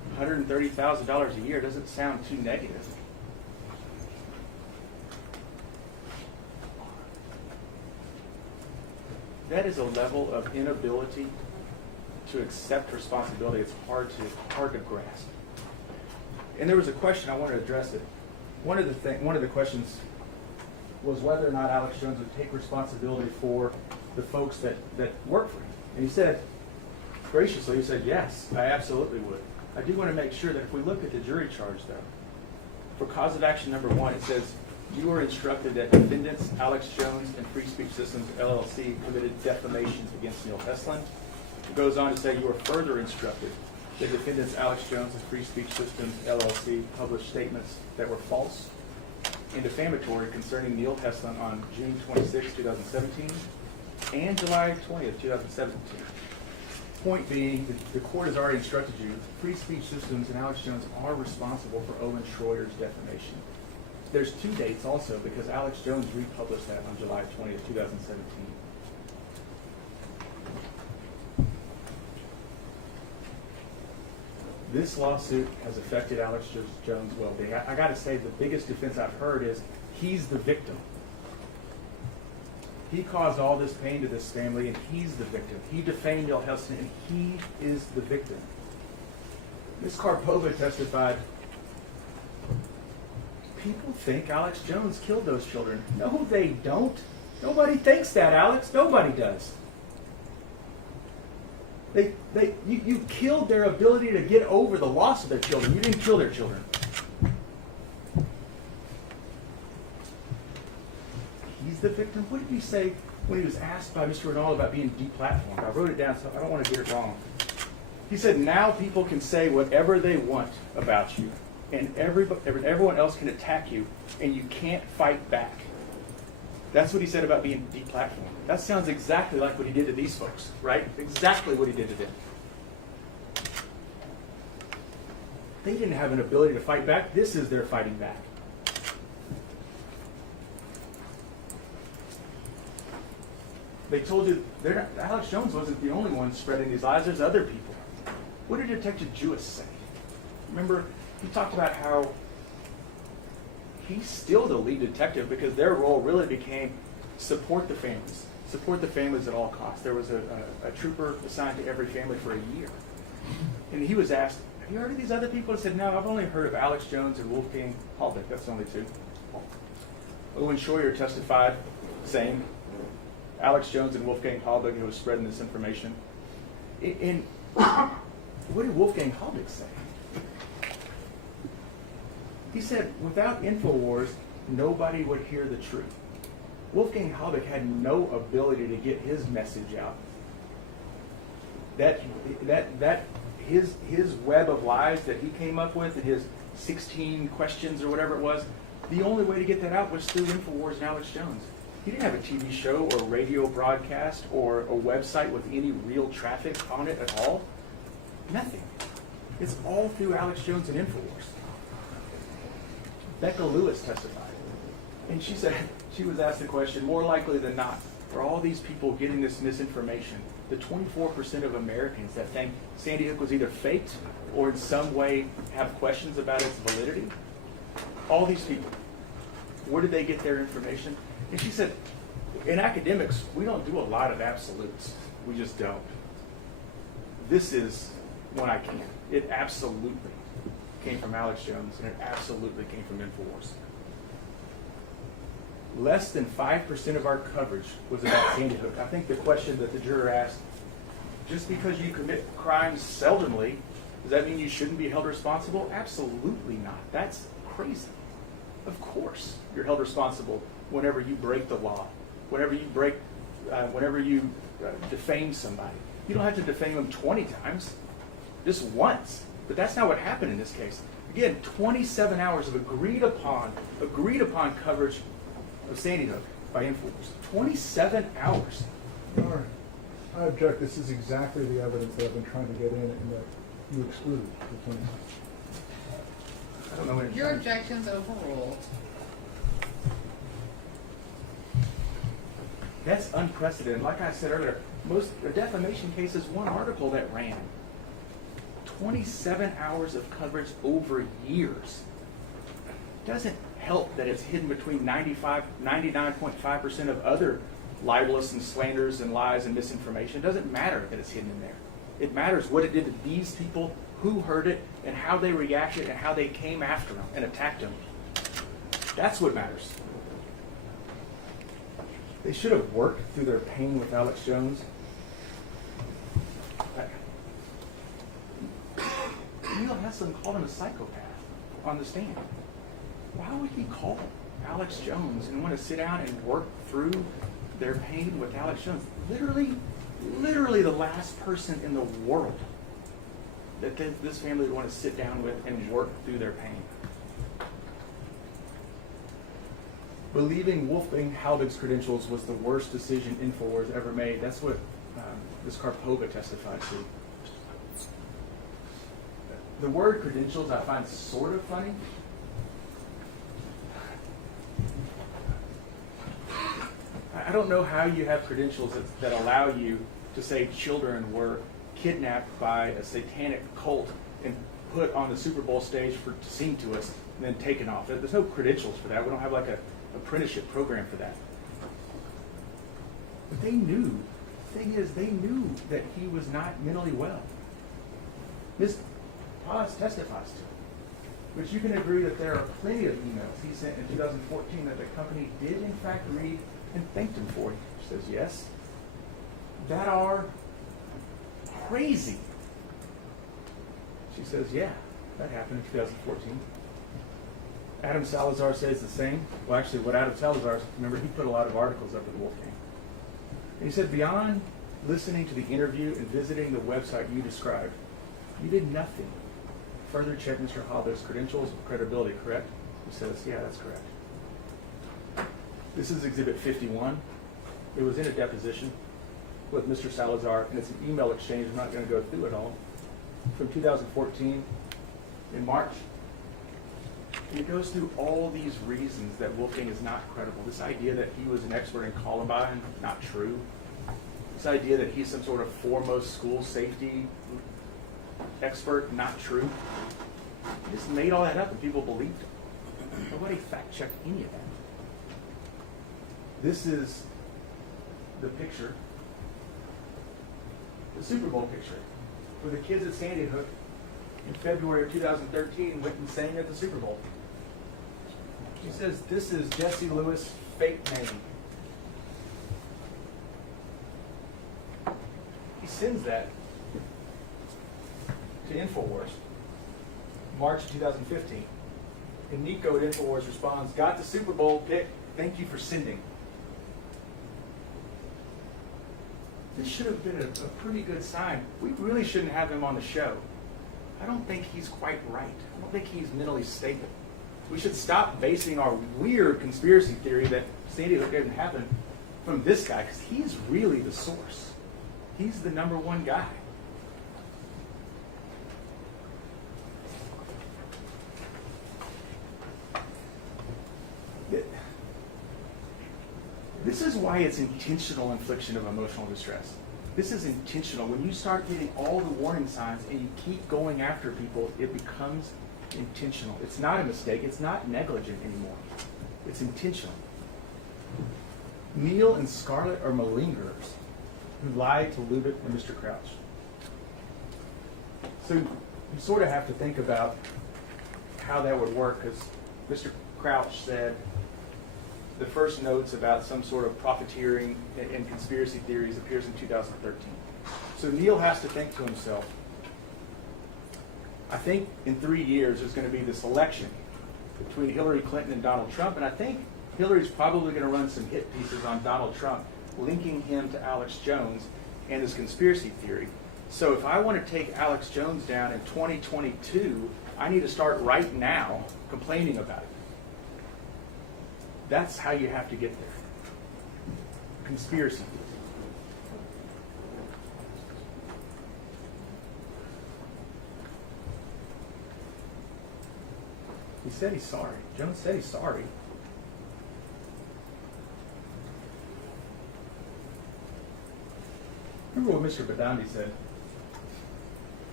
$130,000 a year doesn't sound too negative. That is a level of inability to accept responsibility. It's hard to grasp. And there was a question, I want to address it. One of the questions was whether or not Alex Jones would take responsibility for the folks that work for him. And he said, graciously, he said, yes, I absolutely would. I do want to make sure that if we look at the jury charge, though, for cause of action number 1, it says, you were instructed that defendants Alex Jones and Free Speech Systems, LLC, committed defamation against Neil Heslin. It goes on to say you were further instructed that defendants Alex Jones and Free Speech Systems, LLC, published statements that were false and defamatory concerning Neil Heslin on June 26, 2017 and July 20th, 2017. Point being, the court has already instructed you, Free Speech Systems and Alex Jones are responsible for Owen Schroeder's defamation. There's 2 dates also, because Alex Jones republished that on July 20th, 2017. This lawsuit has affected Alex Jones' well-being. I got to say, the biggest defense I've heard is he's the victim. He caused all this pain to this family, and he's the victim. He defamed Neil Heslin, and he is the victim. Ms. Karpova testified, people think Alex Jones killed those children. No, they don't. Nobody thinks that, Alex. Nobody does. You killed their ability to get over the loss of their children. You didn't kill their children. He's the victim. What did he say when he was asked by Mr. Rinaldi about being deplatformed? I wrote it down, so I don't want to get it wrong. He said, now people can say whatever they want about you, and everyone else can attack you, and you can't fight back. That's what he said about being deplatformed. That sounds exactly like what he did to these folks, right? Exactly what he did to them. They didn't have an ability to fight back. This is their fighting back. They told you, Alex Jones wasn't the only one spreading these lies. There's other people. What did Detective Jewis say? Remember, he talked about how he's still the lead detective because their role really became support the families at all costs. There was a trooper assigned to every family for a year. And he was asked, have you heard of these other people? He said, no, I've only heard of Alex Jones and Wolfgang Halbeck. That's the only 2. Owen Schroeder testified saying, Alex Jones and Wolfgang Halbeck who was spreading this information. And what did Wolfgang Halbeck say? He said, without Infowars, nobody would hear the truth. Wolfgang Halbeck had no ability to get his message out. His web of lies that he came up with, and his 16 questions or whatever it was, the only way to get that out was through Infowars and Alex Jones. He didn't have a TV show or radio broadcast or a website with any real traffic on it at all. Nothing. It's all through Alex Jones and Infowars. Becca Lewis testified. And she said, she was asked the question, more likely than not, for all these people getting this misinformation, the 24% of Americans that think Sandy Hook was either faked or in some way have questions about its validity, all these people, where did they get their information? And she said, in academics, we don't do a lot of absolutes. We just don't. This is one I can. It absolutely came from Alex Jones, and it absolutely came from Infowars. Less than 5% of our coverage was about Sandy Hook. I think the question that the juror asked, just because you commit crimes seldomly, does that mean you shouldn't be held responsible? Absolutely not. That's crazy. Of course you're held responsible whenever you break the law, whenever you defame somebody. You don't have to defame them 20 times, just once. But that's not what happened in this case. Again, 27 hours of agreed upon coverage of Sandy Hook by Infowars. 27 hours. All right. I object. This is exactly the evidence that I've been trying to get in and that you excluded. I don't know what Your objection's overruled. That's unprecedented. Like I said earlier, most defamation cases, one article that ran. 27 hours of coverage over years. Doesn't help that it's hidden between 99.5% of other libelous and slanders and lies and misinformation. It doesn't matter that it's hidden in there. It matters what it did to these people, who heard it, and how they reacted, and how they came after him and attacked him. That's what matters. They should have worked through their pain with Alex Jones. Neil Haslam called him a psychopath on the stand. Why would he call Alex Jones and want to sit down and work through their pain with Alex Jones? Literally the last person in the world that this family would want to sit down with and work through their pain. Believing Wolfgang Halbig's credentials was the worst decision Infowars ever made. That's what Ms. Karpova testified to. The word credentials I find sort of funny. I don't know how you have credentials that allow you to say children were kidnapped by a satanic cult and put on the Super Bowl stage to sing to us and then taken off. There's no credentials for that. We don't have like a apprenticeship program for that. But they knew. The thing is, they knew that he was not mentally well. Ms. Paz testifies to it. But you can agree that there are plenty of emails he sent in 2014 that the company did in fact read and thanked him for. She says, yes, that are crazy. She says, yeah, that happened in 2014. Adam Salazar says the same. Well, actually, what Adam Salazar, remember, he put a lot of articles up with Wolfgang. And he said, beyond listening to the interview and visiting the website you described, you did nothing. Further check Mr. Halbig's credentials and credibility, correct? He says, yeah, that's correct. This is Exhibit 51. It was in a deposition with Mr. Salazar, and it's an email exchange. I'm not going to go through it all. From 2014, in March. And it goes through all these reasons that Wolfgang is not credible. This idea that he was an expert in Columbine, not true. This idea that he's some sort of foremost school safety expert, not true. He just made all that up and people believed him. Nobody fact-checked any of that. This is the picture, the Super Bowl picture, where the kids at Sandy Hook in February of 2013 went and sang at the Super Bowl. She says, this is Jesse Lewis' fake name. He sends that to Infowars, March 2015. And Nico at Infowars responds, got the Super Bowl pick, thank you for sending. This should have been a pretty good sign. We really shouldn't have him on the show. I don't think he's quite right. I don't think he's mentally stable. We should stop basing our weird conspiracy theory that Sandy Hook didn't happen from this guy, because he's really the source. He's the number one guy. This is why it's intentional infliction of emotional distress. This is intentional. When you start getting all the warning signs and you keep going after people, it becomes intentional. It's not a mistake. It's not negligent anymore. It's intentional. Neil and Scarlett are malingerers who lied to Lubbock and Mr. Crouch. So you sort of have to think about how that would work, because Mr. Crouch said the first notes about some sort of profiteering and conspiracy theories appears in 2013. So Neil has to think to himself, I think in 3 years there's going to be this election between Hillary Clinton and Donald Trump, and I think Hillary's probably going to run some hit pieces on Donald Trump, linking him to Alex Jones and his conspiracy theory. So if I want to take Alex Jones down in 2022, I need to start right now complaining about it. That's how you have to get there. Conspiracy theory. He said he's sorry. Jones said he's sorry. Remember what Mr. Badandi said?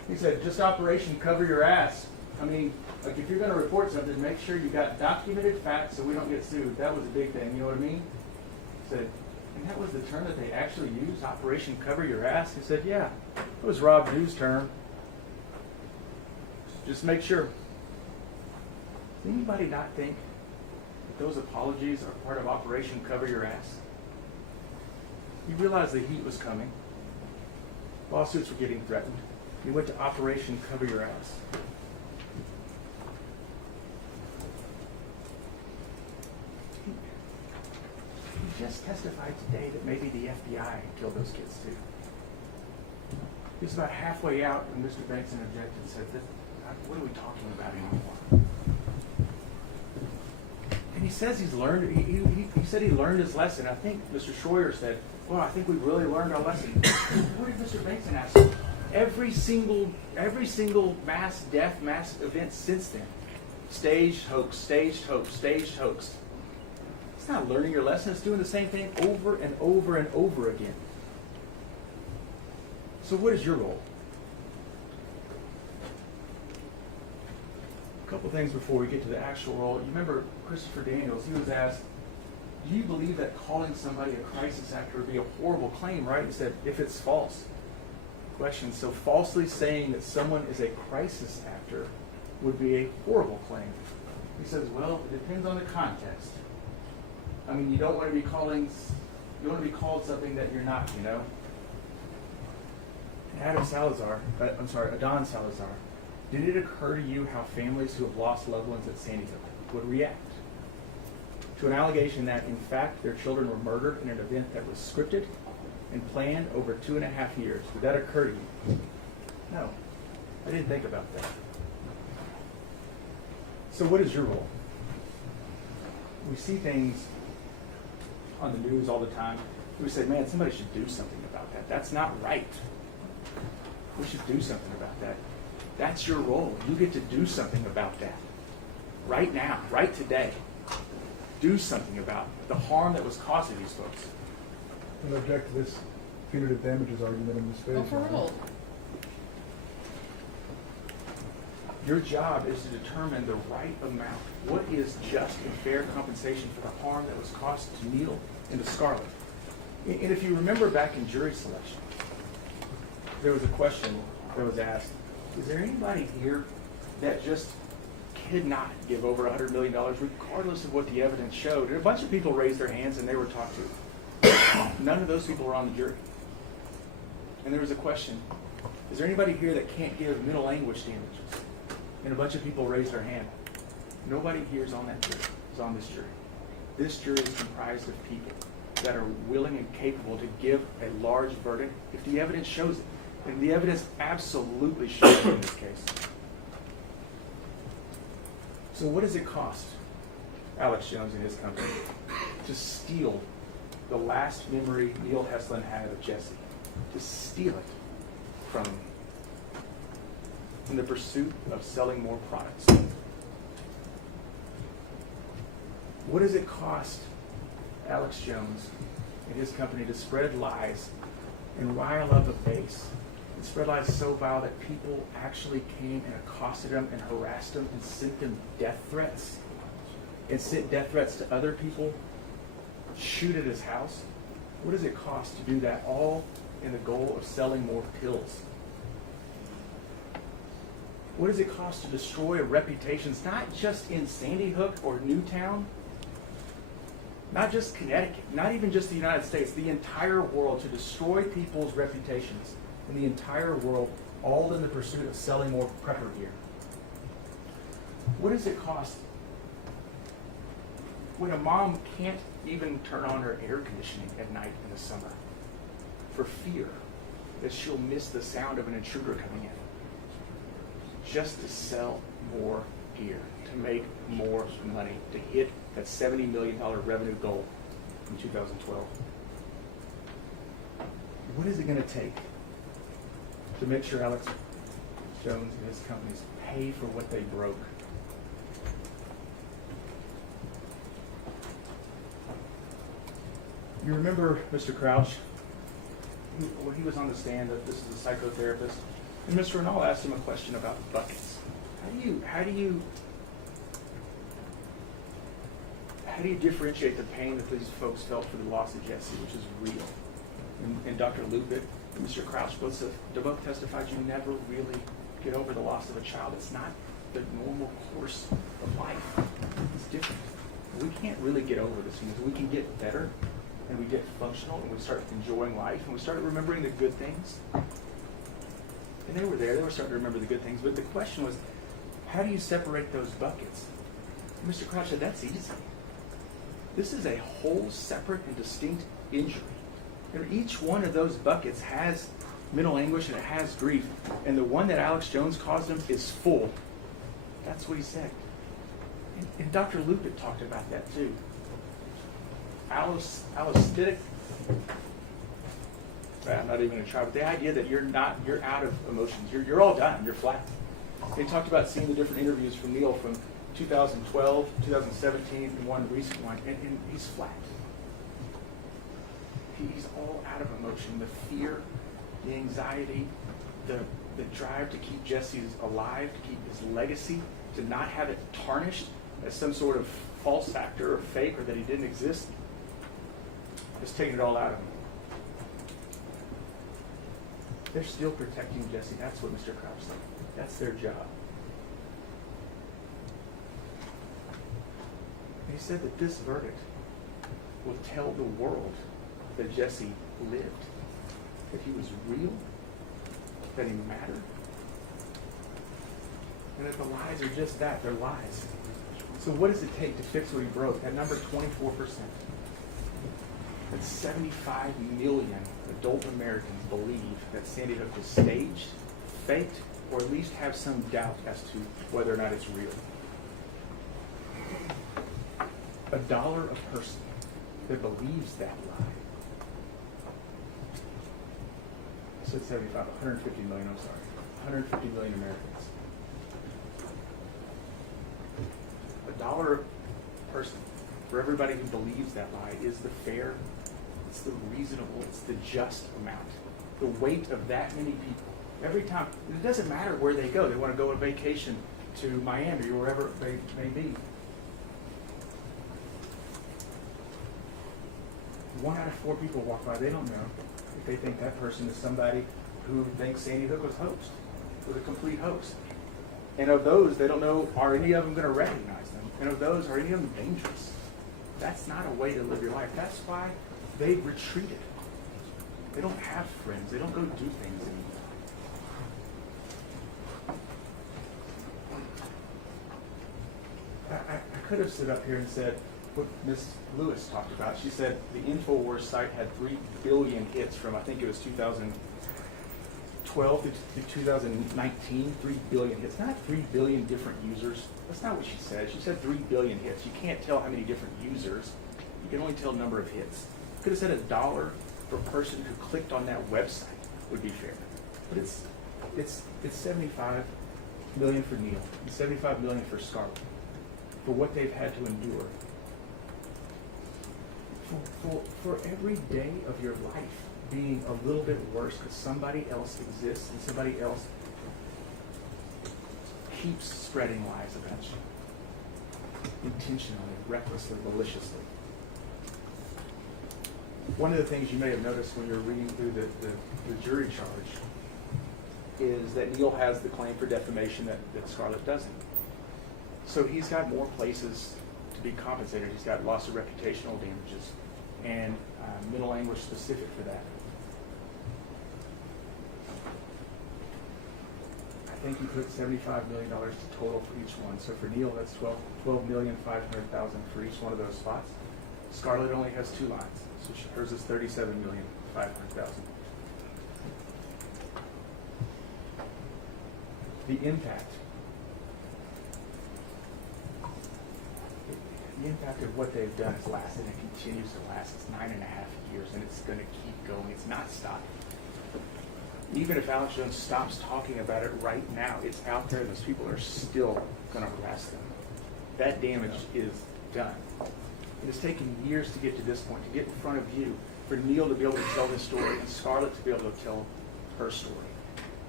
He said, just Operation Cover Your Ass. I mean, like if you're going to report something, make sure you got documented facts so we don't get sued. That was a big thing, you know what I mean? He said, and that was the term that they actually used, Operation Cover Your Ass? He said, yeah, it was Rob Dew's term. Just make sure. Does anybody not think that those apologies are part of Operation Cover Your Ass? You realize the heat was coming. Lawsuits were getting threatened. You went to Operation Cover Your Ass. He just testified today that maybe the FBI killed those kids too. He was about halfway out when Mr. Bankson objected and said, what are we talking about anymore? And he says he's learned, he said he learned his lesson. I think Mr. Schroyer said, well, I think we've really learned our lesson. What did Mr. Bankson ask? Every single mass death, mass event since then. Staged hoax, staged hoax, staged hoax. It's not learning your lesson, it's doing the same thing over and over and over again. So what is your role? A couple things before we get to the actual role. You remember Christopher Daniels, he was asked, do you believe that calling somebody a crisis actor would be a horrible claim, right? He said, if it's false. Question, so falsely saying that someone is a crisis actor would be a horrible claim. He says, well, it depends on the context. I mean, you don't want to be called something that you're not, you know? And Adon Salazar, did it occur to you how families who have lost loved ones at Sandy Hook would react to an allegation that, in fact, their children were murdered in an event that was scripted and planned over 2.5 years? Did that occur to you? No, I didn't think about that. So what is your role? We see things on the news all the time. We say, man, somebody should do something about that. That's not right. We should do something about that. That's your role. You get to do something about that. Right now, right today. Do something about the harm that was caused to these folks. And object to this punitive damages argument in this phase. Overruled. Your job is to determine the right amount. What is just and fair compensation for the harm that was caused to Neil and to Scarlett? And if you remember back in jury selection, there was a question that was asked, is there anybody here that just cannot give over $100 million regardless of what the evidence showed? And a bunch of people raised their hands and they were talked to. None of those people were on the jury. And there was a question, is there anybody here that can't give mental anguish damages? And a bunch of people raised their hand. Nobody here is on that jury, is on this jury. This jury is comprised of people that are willing and capable to give a large verdict if the evidence shows it. And the evidence absolutely shows it in this case. So what does it cost Alex Jones and his company to steal the last memory Neil Heslin had of Jesse? To steal it from him in the pursuit of selling more products? What does it cost Alex Jones and his company to spread lies and rile up a base and spread lies so vile that people actually came and accosted him and harassed him and sent them death threats and sent death threats to other people, shoot at his house? What does it cost to do that, all in the goal of selling more pills? What does it cost to destroy reputations, not just in Sandy Hook or Newtown, not just Connecticut, not even just the United States, the entire world, to destroy people's reputations in the entire world, all in the pursuit of selling more prepper gear? What does it cost when a mom can't even turn on her air conditioning at night in the summer for fear that she'll miss the sound of an intruder coming in, just to sell more gear, to make more money, to hit that $70 million revenue goal in 2012? What is it going to take to make sure Alex Jones and his companies pay for what they broke? You remember Mr. Crouch? When he was on the stand, this is a psychotherapist. And Mr. Renal asked him a question about the buckets. How do you differentiate the pain that these folks felt for the loss of Jesse, which is real? And Dr. Lupit and Mr. Crouch both testified you never really get over the loss of a child. It's not the normal course of life. It's different. We can't really get over this because we can get better and we get functional and we start enjoying life and we start remembering the good things. And they were there. They were starting to remember the good things. But the question was, how do you separate those buckets? And Mr. Crouch said, that's easy. This is a whole separate and distinct injury. And each one of those buckets has mental anguish and it has grief. And the one that Alex Jones caused him is full. That's what he said. And Dr. Lupit talked about that too. Allostatic, I'm not even going to try, but the idea that you're out of emotions. You're all done. You're flat. They talked about seeing the different interviews from Neil from 2012, 2017, and one recent one, and he's flat. He's all out of emotion. The fear, the anxiety, the drive to keep Jesse alive, to keep his legacy, to not have it tarnished as some sort of false actor or fake or that he didn't exist, has taken it all out of him. They're still protecting Jesse. That's what Mr. Crouch said. That's their job. He said that this verdict will tell the world that Jesse lived, that he was real, that he mattered, and that the lies are just that, they're lies. So what does it take to fix what he broke? That number, 24%. That's 75 million adult Americans believe that Sandy Hook was staged, faked, or at least have some doubt as to whether or not it's real. $1 a person that believes that lie. I said 75, 150 million, I'm sorry. 150 million Americans. $1 a person for everybody who believes that lie is the fair, it's the reasonable, it's the just amount. The weight of that many people. Every time, it doesn't matter where they go. They want to go on vacation to Miami or wherever they may be. 1 out of 4 people walk by, they don't know if they think that person is somebody who thinks Sandy Hook was hoaxed, was a complete hoax. And of those, they don't know, are any of them going to recognize them? And of those, are any of them dangerous? That's not a way to live your life. That's why they retreated. They don't have friends. They don't go do things anymore. I could have stood up here and said what Ms. Lewis talked about. She said the Infowars site had 3 billion hits from, I think it was 2012 to 2019, 3 billion hits. Not 3 billion different users. That's not what she said. She said 3 billion hits. You can't tell how many different users. You can only tell the number of hits. You could have said $1 per person who clicked on that website would be fair. But it's 75 million for Neil and 75 million for Scarlett for what they've had to endure. For every day of your life being a little bit worse because somebody else exists and somebody else keeps spreading lies about you. Intentionally, recklessly, maliciously. One of the things you may have noticed when you're reading through the jury charge is that Neil has the claim for defamation that Scarlett doesn't. So he's got more places to be compensated. He's got loss of reputational damages and mental anguish specific for that. I think he put $75 million total for each one. So for Neil, that's $12,500,000 for each one of those spots. Scarlett only has 2 lines, so hers is $37,500,000. The impact of what they've done has lasted and continues to last. It's 9.5 years, and it's going to keep going. It's not stopping. Even if Alex Jones stops talking about it right now, it's out there. Those people are still going to harass them. That damage is done. It has taken years to get to this point, to get in front of you, for Neil to be able to tell this story and Scarlett to be able to tell her story.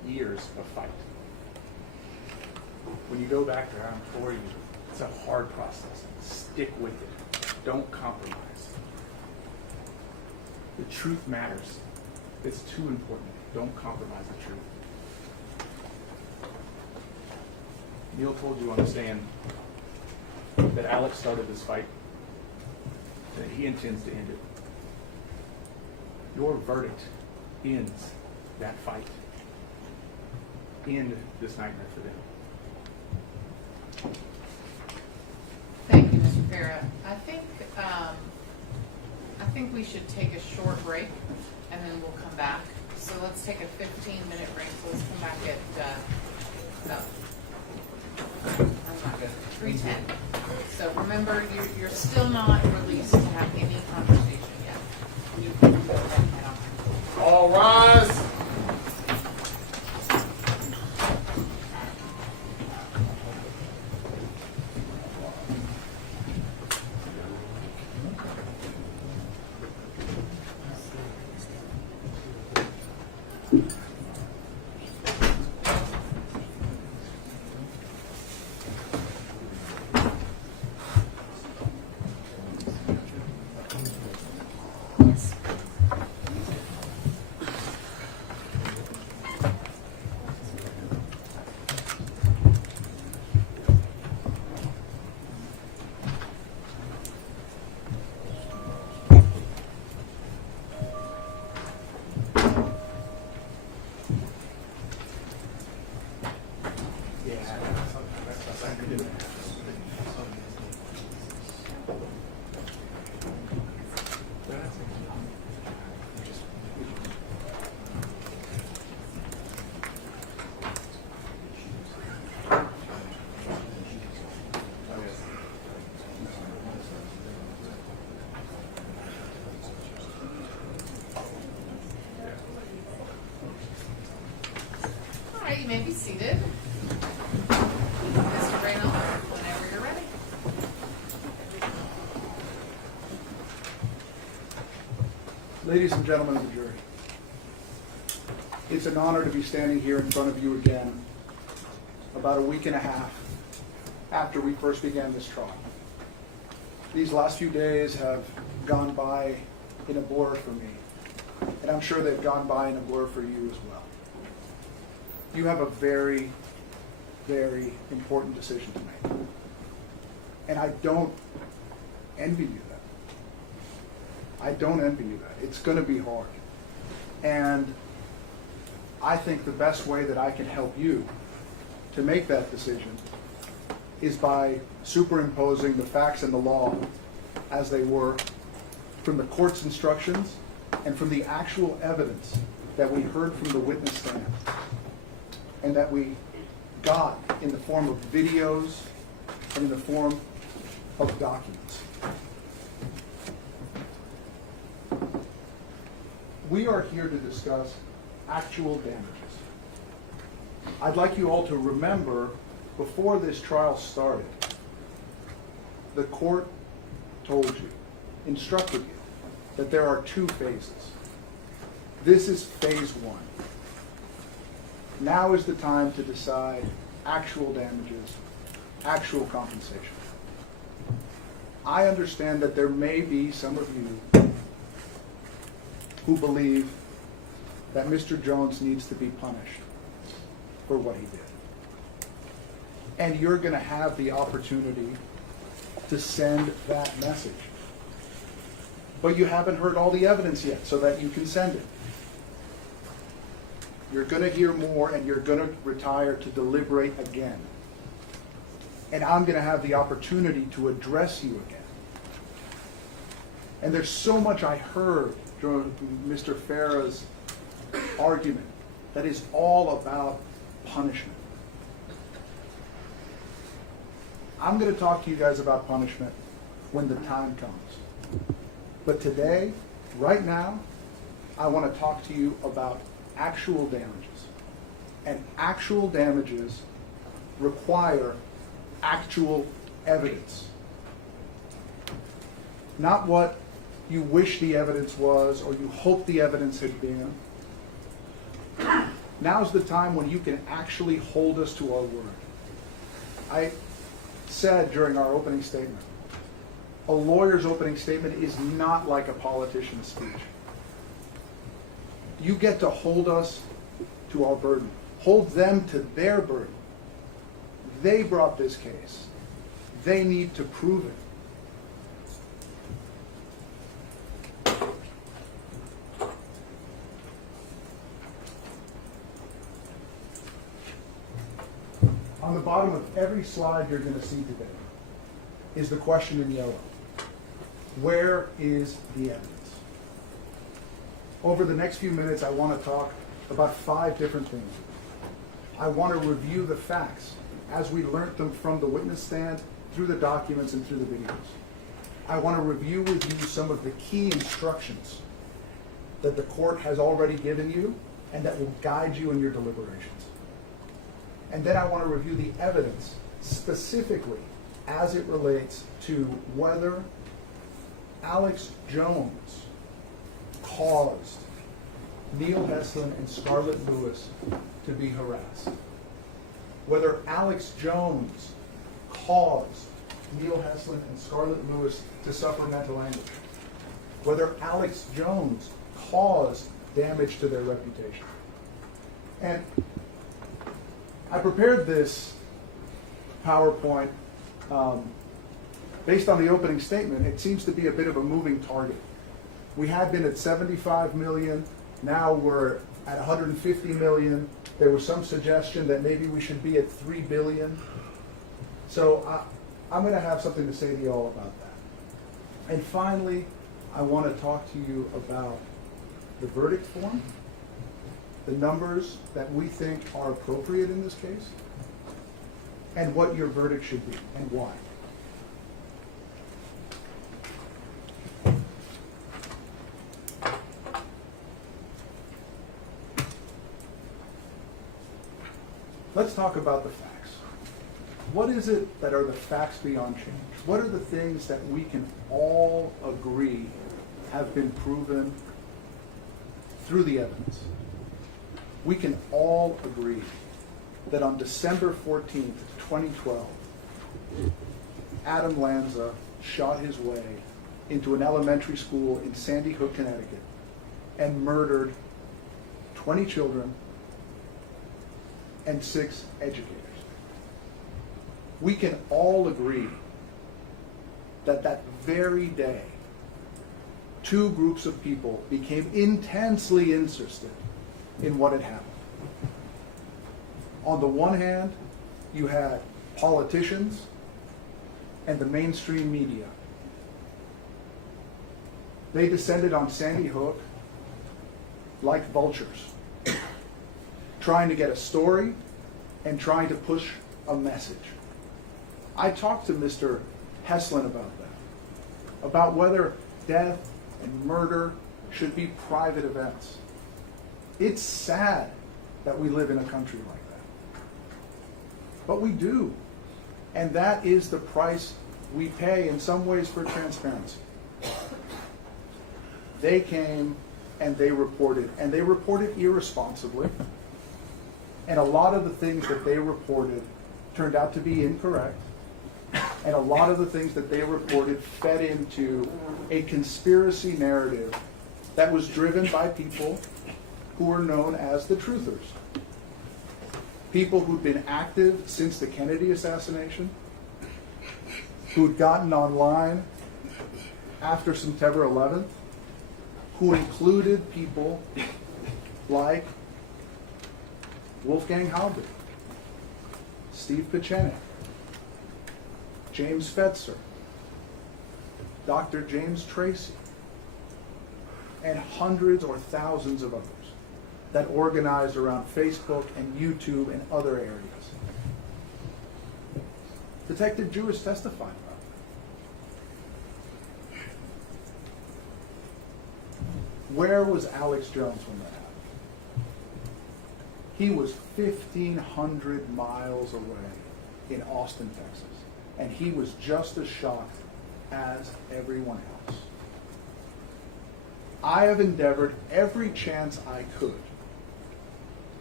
years of fight. When you go back there, I implore you, it's a hard process. Stick with it. Don't compromise. The truth matters. It's too important. Don't compromise the truth. Neil told you on the stand that Alex started this fight, that he intends to end it. Your verdict ends that fight. End this nightmare for them. Thank you, Mr. Farah. I think we should take a short break and then we'll come back. So let's take a 15-minute break. So let's come back at about 3:10. So remember, you're still not released to have any conversation yet. You can go ahead and head on. All rise. All right, you may be seated. Mr. Brainell, whenever you're ready. Ladies and gentlemen of the jury, it's an honor to be standing here in front of you again about a week and a half after we first began this trial. These last few days have gone by in a blur for me, and I'm sure they've gone by in a blur for you as well. You have a very, very important decision to make, and I don't envy you that. I don't envy you that. It's going to be hard. And I think the best way that I can help you to make that decision is by superimposing the facts and the law as they were from the court's instructions and from the actual evidence that we heard from the witness stand and that we got in the form of videos and in the form of documents. We are here to discuss actual damages. I'd like you all to remember, before this trial started, the court told you, instructed you, that there are two phases. This is phase one. Now is the time to decide actual damages, actual compensation. I understand that there may be some of you who believe that Mr. Jones needs to be punished for what he did. And you're going to have the opportunity to send that message. But you haven't heard all the evidence yet so that you can send it. You're going to hear more and you're going to retire to deliberate again. And I'm going to have the opportunity to address you again. And there's so much I heard during Mr. Farah's argument that is all about punishment. I'm going to talk to you guys about punishment when the time comes. But today, right now, I want to talk to you about actual damages. And actual damages require actual evidence. Not what you wish the evidence was or you hope the evidence had been. Now's the time when you can actually hold us to our word. I said during our opening statement, a lawyer's opening statement is not like a politician's speech. You get to hold us to our burden. Hold them to their burden. They brought this case. They need to prove it. On the bottom of every slide you're going to see today is the question in yellow. Where is the evidence? Over the next few minutes, I want to talk about 5 different things. I want to review the facts as we learned them from the witness stand, through the documents, and through the videos. I want to review with you some of the key instructions that the court has already given you and that will guide you in your deliberations. And then I want to review the evidence specifically as it relates to whether Alex Jones caused Neil Heslin and Scarlett Lewis to be harassed. Whether Alex Jones caused Neil Heslin and Scarlett Lewis to suffer mental anguish. Whether Alex Jones caused damage to their reputation. And I prepared this PowerPoint based on the opening statement. It seems to be a bit of a moving target. We had been at 75 million, now we're at 150 million. There was some suggestion that maybe we should be at 3 billion. So I'm going to have something to say to you all about that. And finally, I want to talk to you about the verdict form, the numbers that we think are appropriate in this case, and what your verdict should be and why. Let's talk about the facts. What is it that are the facts beyond change? What are the things that we can all agree have been proven through the evidence? We can all agree that on December 14th, 2012, Adam Lanza shot his way into an elementary school in Sandy Hook, Connecticut, and murdered 20 children and 6 educators. We can all agree that that very day, 2 groups of people became intensely interested in what had happened. On the one hand, you had politicians and the mainstream media. They descended on Sandy Hook like vultures, trying to get a story and trying to push a message. I talked to Mr. Heslin about that, about whether death and murder should be private events. It's sad that we live in a country like that. But we do. And that is the price we pay in some ways for transparency. They came and they reported irresponsibly. And a lot of the things that they reported turned out to be incorrect. And a lot of the things that they reported fed into a conspiracy narrative that was driven by people who were known as the truthers. People who'd been active since the Kennedy assassination, who'd gotten online after September 11th, who included people like Wolfgang Halbig, Steve Pieczenik, James Fetzer, Dr. James Tracy, and hundreds or thousands of others that organized around Facebook and YouTube and other areas. Detective Jewis testified about that. Where was Alex Jones when that happened? He was 1,500 miles away in Austin, Texas, and he was just as shocked as everyone else. I have endeavored every chance I could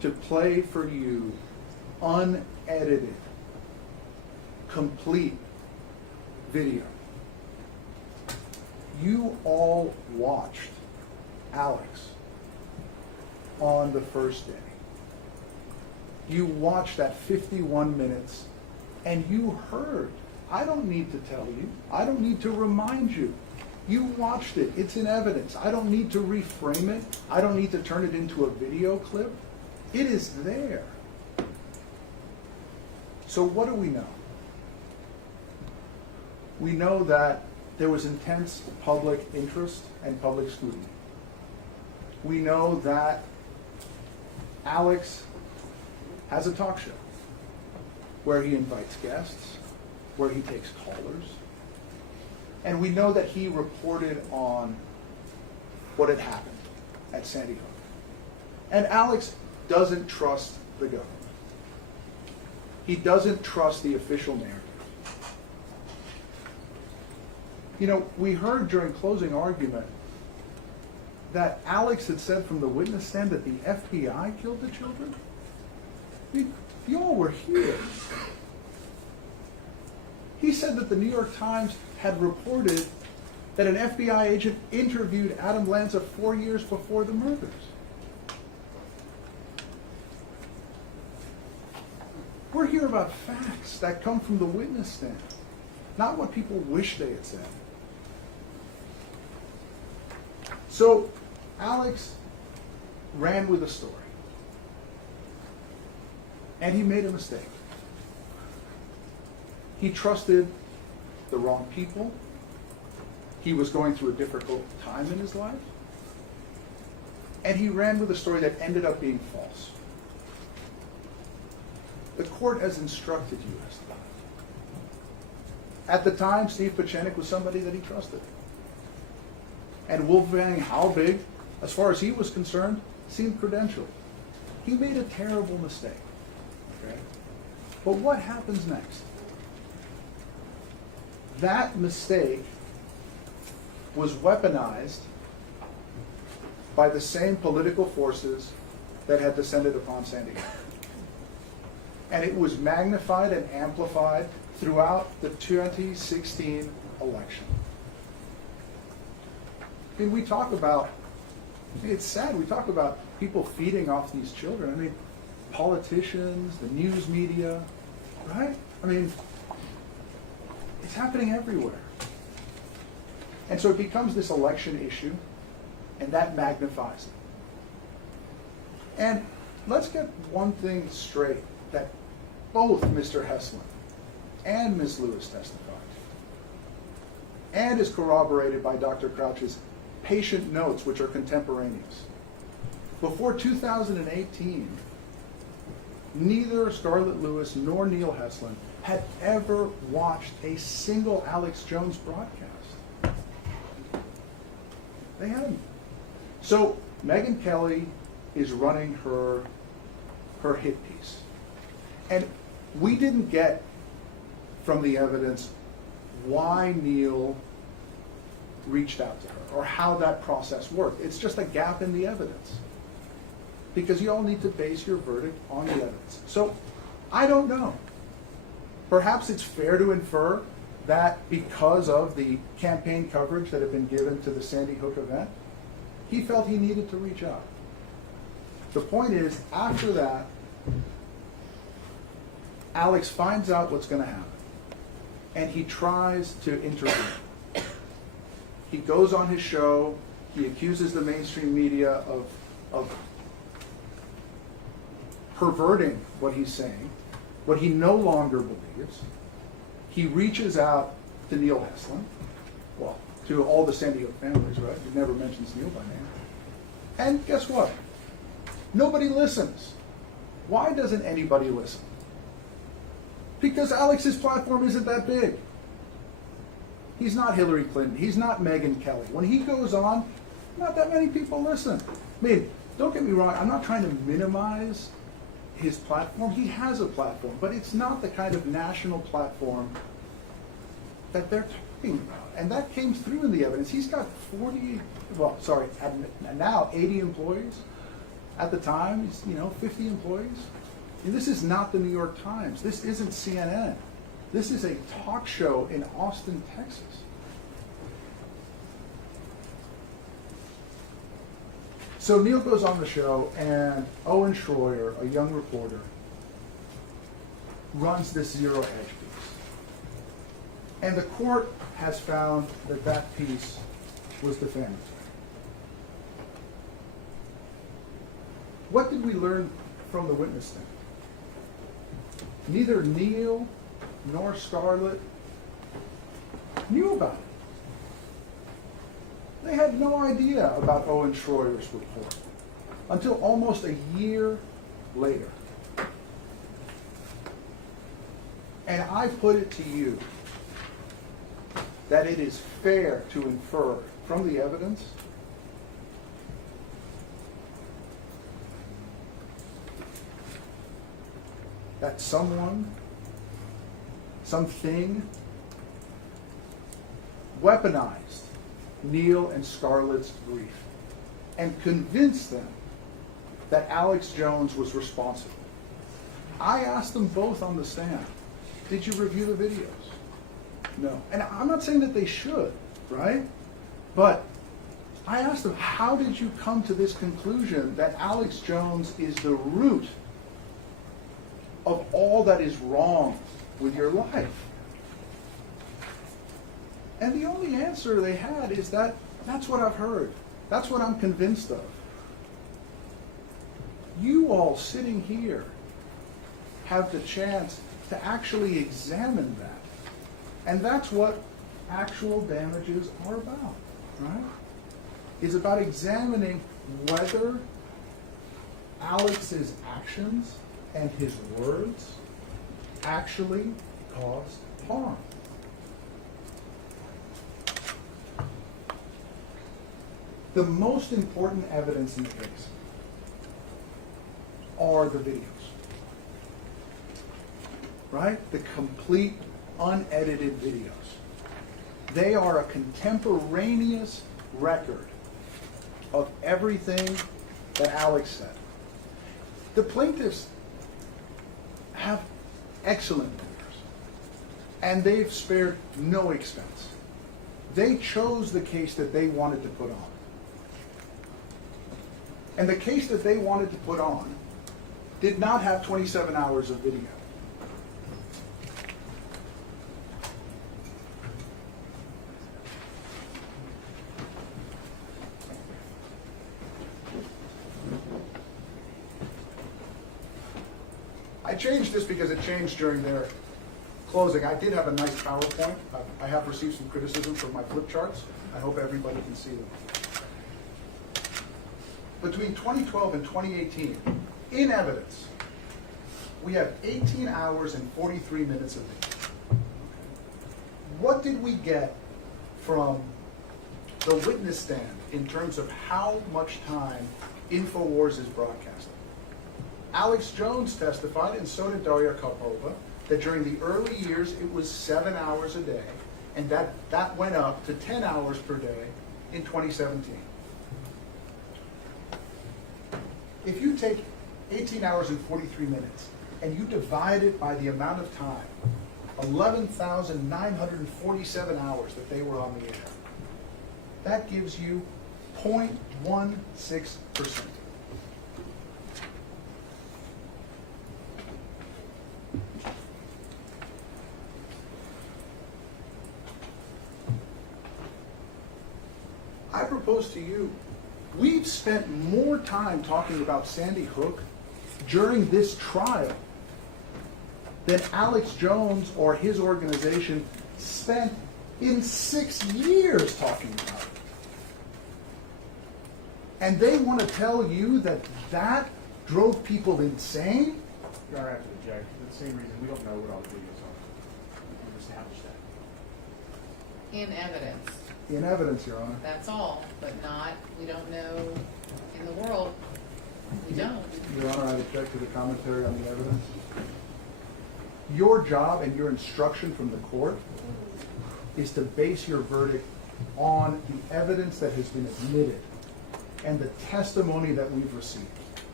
to play for you unedited, complete video. You all watched Alex on the first day. You watched that 51 minutes and you heard. I don't need to tell you. I don't need to remind you. You watched it. It's in evidence. I don't need to reframe it. I don't need to turn it into a video clip. It is there. So what do we know? We know that there was intense public interest and public scrutiny. We know that Alex has a talk show where he invites guests, where he takes callers. And we know that he reported on what had happened at Sandy Hook. And Alex doesn't trust the government. He doesn't trust the official narrative. You know, we heard during closing argument that Alex had said from the witness stand that the FBI killed the children. I mean, you all were here. He said that the New York Times had reported that an FBI agent interviewed Adam Lanza 4 years before the murders. We're here about facts that come from the witness stand, not what people wish they had said. So Alex ran with a story, and he made a mistake. He trusted the wrong people. He was going through a difficult time in his life. And he ran with a story that ended up being false. The court has instructed you as to that. At the time, Steve Pachenik was somebody that he trusted. And Wolfgang Halbig, as far as he was concerned, seemed credentialed. He made a terrible mistake. Okay? But what happens next? That mistake was weaponized by the same political forces that had descended upon Sandy Hook. And it was magnified and amplified throughout the 2016 election. I mean, we talk about, it's sad, we talk about people feeding off these children. I mean, politicians, the news media, right? I mean, it's happening everywhere. And so it becomes this election issue, and that magnifies it. And let's get one thing straight, that both Mr. Heslin and Ms. Lewis testified, and is corroborated by Dr. Crouch's patient notes, which are contemporaneous. Before 2018, neither Scarlett Lewis nor Neil Heslin had ever watched a single Alex Jones broadcast. They hadn't. So Megyn Kelly is running her hit piece. And we didn't get from the evidence why Neil reached out to her or how that process worked. It's just a gap in the evidence. Because you all need to base your verdict on the evidence. So I don't know. Perhaps it's fair to infer that because of the campaign coverage that had been given to the Sandy Hook event, he felt he needed to reach out. The point is, after that, Alex finds out what's going to happen, and he tries to intervene. He goes on his show, he accuses the mainstream media of perverting what he's saying, what he no longer believes. He reaches out to Neil Heslin, well, to all the Sandy Hook families, right? He never mentions Neil by name. And guess what? Nobody listens. Why doesn't anybody listen? Because Alex's platform isn't that big. He's not Hillary Clinton. He's not Megyn Kelly. When he goes on, not that many people listen. I mean, don't get me wrong. I'm not trying to minimize his platform. He has a platform, but it's not the kind of national platform that they're talking about. And that came through in the evidence. He's got now 80 employees, At the time, 50 employees. And this is not the New York Times. This isn't CNN. This is a talk show in Austin, Texas. So Neil goes on the show, and Owen Schroyer, a young reporter, runs this zero edge piece. And the court has found that that piece was defamatory. What did we learn from the witness stand? Neither Neil nor Scarlett knew about it. They had no idea about Owen Schroyer's report until almost a year later. And I put it to you that it is fair to infer from the evidence that someone, something, weaponized Neil and Scarlett's grief and convinced them that Alex Jones was responsible. I asked them both on the stand, did you review the videos? No. And I'm not saying that they should, right? But I asked them, how did you come to this conclusion that Alex Jones is the root of all that is wrong with your life? And the only answer they had is that that's what I've heard. That's what I'm convinced of. You all sitting here have the chance to actually examine that. And that's what actual damages are about, right? It's about examining whether Alex's actions and his words actually caused harm. The most important evidence in the case are the videos, right? The complete, unedited videos. They are a contemporaneous record of everything that Alex said. The plaintiffs have excellent lawyers, and they've spared no expense. They chose the case that they wanted to put on. And the case that they wanted to put on did not have 27 hours of video. I changed this because it changed during their closing. I did have a nice PowerPoint. I have received some criticism from my flip charts. I hope everybody can see them. Between 2012 and 2018, in evidence, we have 18 hours and 43 minutes of video. What did we get from the witness stand in terms of how much time Infowars is broadcasting? Alex Jones testified, and so did Daria Karpova, that during the early years it was 7 hours a day, and that went up to 10 hours per day in 2017. If you take 18 hours and 43 minutes and you divide it by the amount of time, 11,947 hours that they were on the air, that gives you 0.16%. I propose to you, we've spent more time talking about Sandy Hook during this trial than Alex Jones or his organization spent in 6 years talking about it. And they want to tell you that that drove people insane? Your Honor, I have to object. For the same reason, we don't know what all the videos are. We've established that. In evidence. In evidence, Your Honor. That's all, but not, we don't know in the world. We don't. Your Honor, I object to the commentary on the evidence. Your job and your instruction from the court is to base your verdict on the evidence that has been admitted and the testimony that we've received.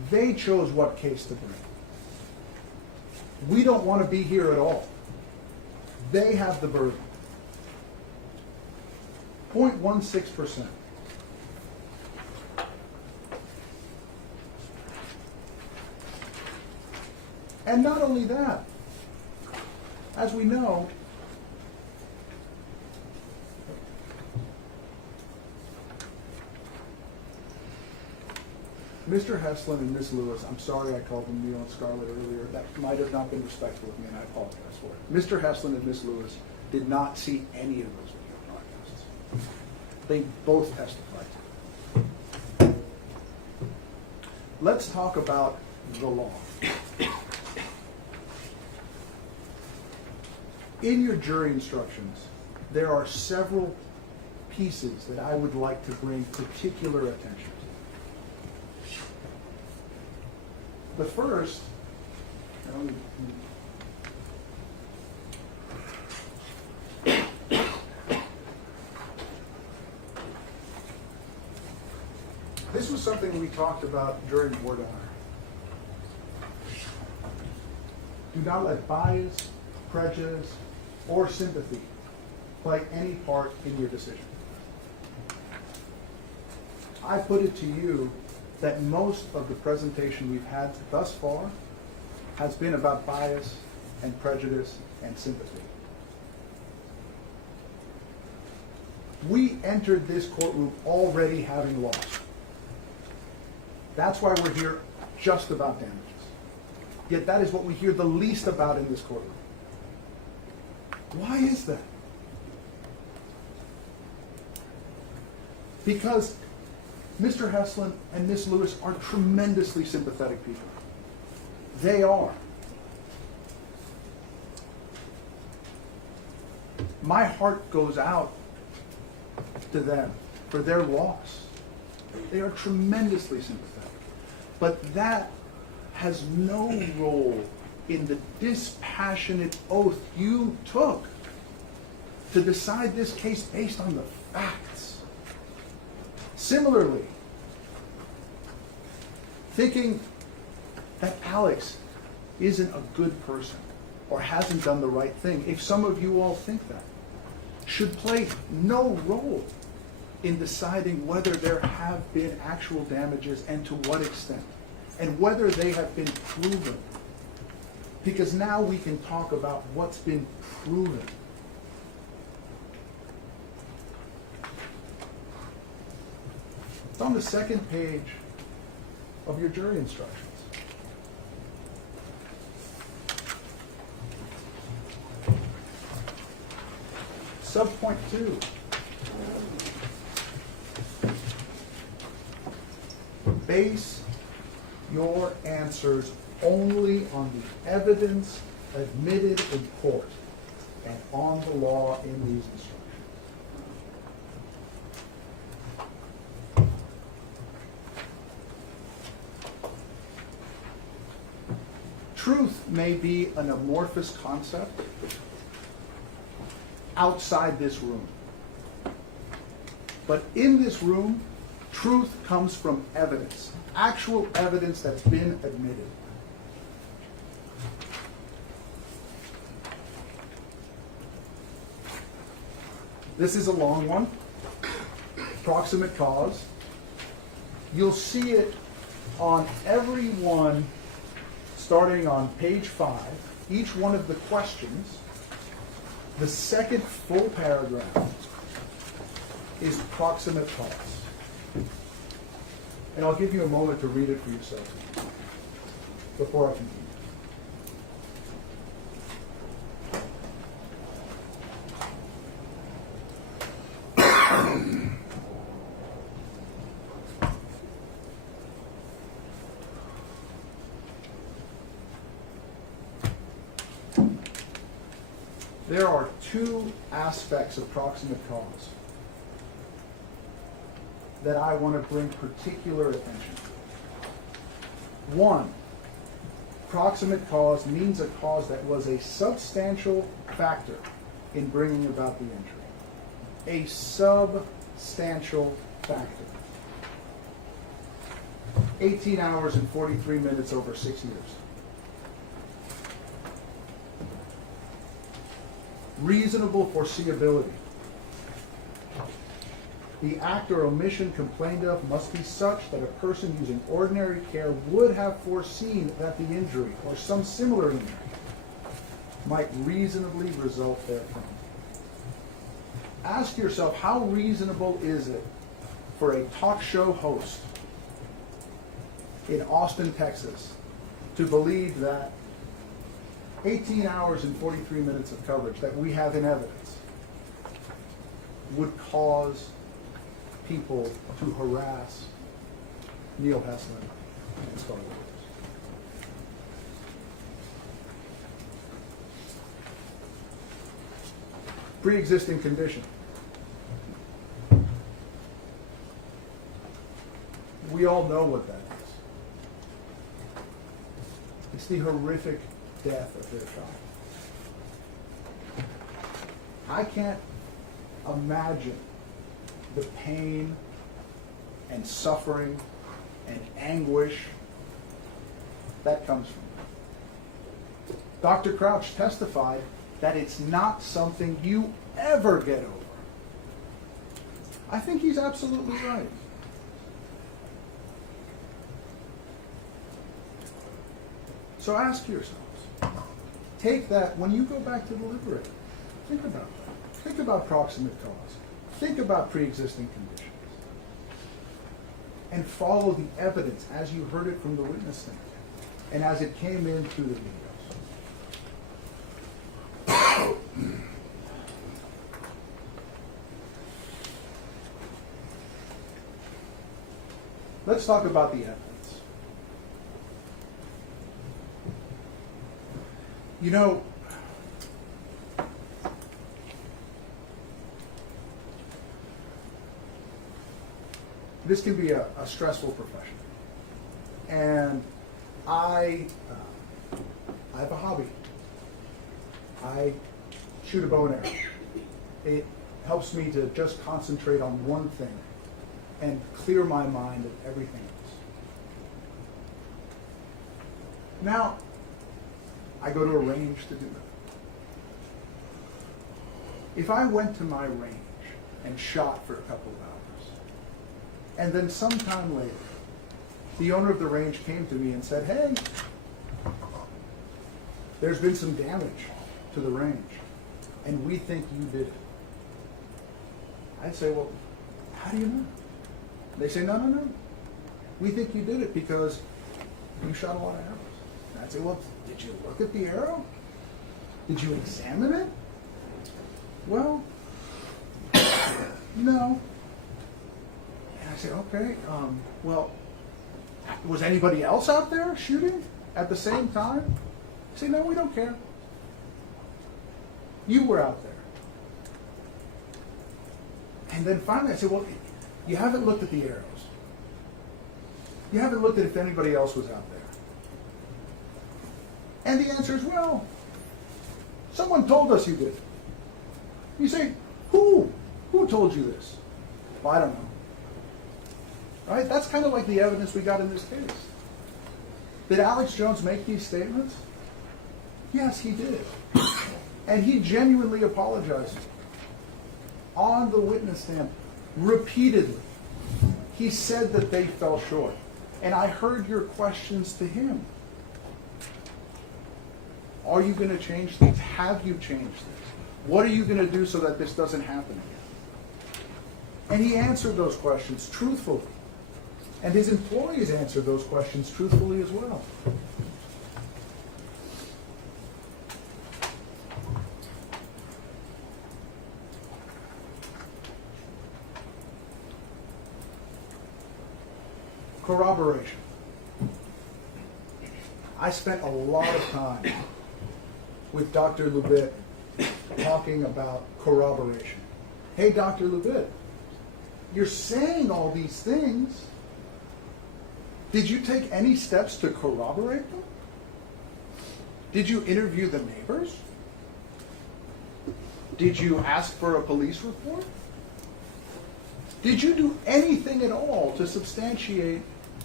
They chose what case to bring. We don't want to be here at all. They have the burden. 0.16%. And not only that, as we know, Mr. Heslin and Ms. Lewis, I'm sorry I called them Neil and Scarlett earlier. That might have not been respectful of me, and I apologize for it. Mr. Heslin and Ms. Lewis did not see any of those video broadcasts. They both testified to it. Let's talk about the law. In your jury instructions, there are several pieces that I would like to bring particular attention to. The first, this was something we talked about during board honor. Do not let bias, prejudice, or sympathy play any part in your decision. I put it to you that most of the presentation we've had thus far has been about bias and prejudice and sympathy. We entered this courtroom already having lost. That's why we're here just about damages. Yet that is what we hear the least about in this courtroom. Why is that? Because Mr. Heslin and Ms. Lewis are tremendously sympathetic people. They are. My heart goes out to them for their loss. They are tremendously sympathetic. But that has no role in the dispassionate oath you took to decide this case based on the facts. Similarly, thinking that Alex isn't a good person or hasn't done the right thing, if some of you all think that, should play no role in deciding whether there have been actual damages and to what extent, and whether they have been proven. Because now we can talk about what's been proven. It's on the second page of your jury instructions. Subpoint 2. Base your answers only on the evidence admitted in court and on the law in these instructions. Truth may be an amorphous concept outside this room. But in this room, truth comes from evidence, actual evidence that's been admitted. This is a long one. Proximate cause. You'll see it on every one, starting on page 5, each one of the questions. The second full paragraph is proximate cause. And I'll give you a moment to read it for yourself before I continue. There are two aspects of proximate cause that I want to bring particular attention to. One, proximate cause means a cause that was a substantial factor in bringing about the injury. A substantial factor. 18 hours and 43 minutes over 6 years. Reasonable foreseeability. The act or omission complained of must be such that a person using ordinary care would have foreseen that the injury or some similar injury might reasonably result therefrom. Ask yourself, how reasonable is it for a talk show host in Austin, Texas, to believe that 18 hours and 43 minutes of coverage that we have in evidence would cause people to harass Neil Heslin and Scarlett Williams? Pre-existing condition. We all know what that is. It's the horrific death of their child. I can't imagine the pain and suffering and anguish that comes from it. Dr. Crouch testified that it's not something you ever get over. I think he's absolutely right. So ask yourselves, take that, when you go back to deliberate, think about that. Think about proximate cause. Think about pre-existing conditions. And follow the evidence as you heard it from the witness stand and as it came in through the videos. Let's talk about the evidence. You know, this can be a stressful profession. And I have a hobby. I shoot a bow and arrow. It helps me to just concentrate on one thing and clear my mind of everything else. Now, I go to a range to do that. If I went to my range and shot for a couple of hours, and then sometime later, the owner of the range came to me and said, "Hey, there's been some damage to the range, and we think you did it." I'd say, "Well, how do you know?" They say, No. We think you did it because you shot a lot of arrows." And I'd say, "Well, did you look at the arrow? Did you examine it?" "Well, no." And I say, "Okay, well, was anybody else out there shooting at the same time?" I say, "No, we don't care. You were out there." And then finally I say, "Well, you haven't looked at the arrows. You haven't looked at if anybody else was out there." And the answer is, "Well, someone told us you did." You say, "Who? Who told you this?" "Well, I don't know." Right? That's kind of like the evidence we got in this case. Did Alex Jones make these statements? Yes, he did. And he genuinely apologized on the witness stand repeatedly. He said that they fell short. And I heard your questions to him. Are you going to change things? Have you changed things? What are you going to do so that this doesn't happen again? And he answered those questions truthfully. And his employees answered those questions truthfully as well. Corroboration. I spent a lot of time with Dr. Lubit talking about corroboration. Hey, Dr. Lubit, you're saying all these things. Did you take any steps to corroborate them? Did you interview the neighbors? Did you ask for a police report? Did you do anything at all to substantiate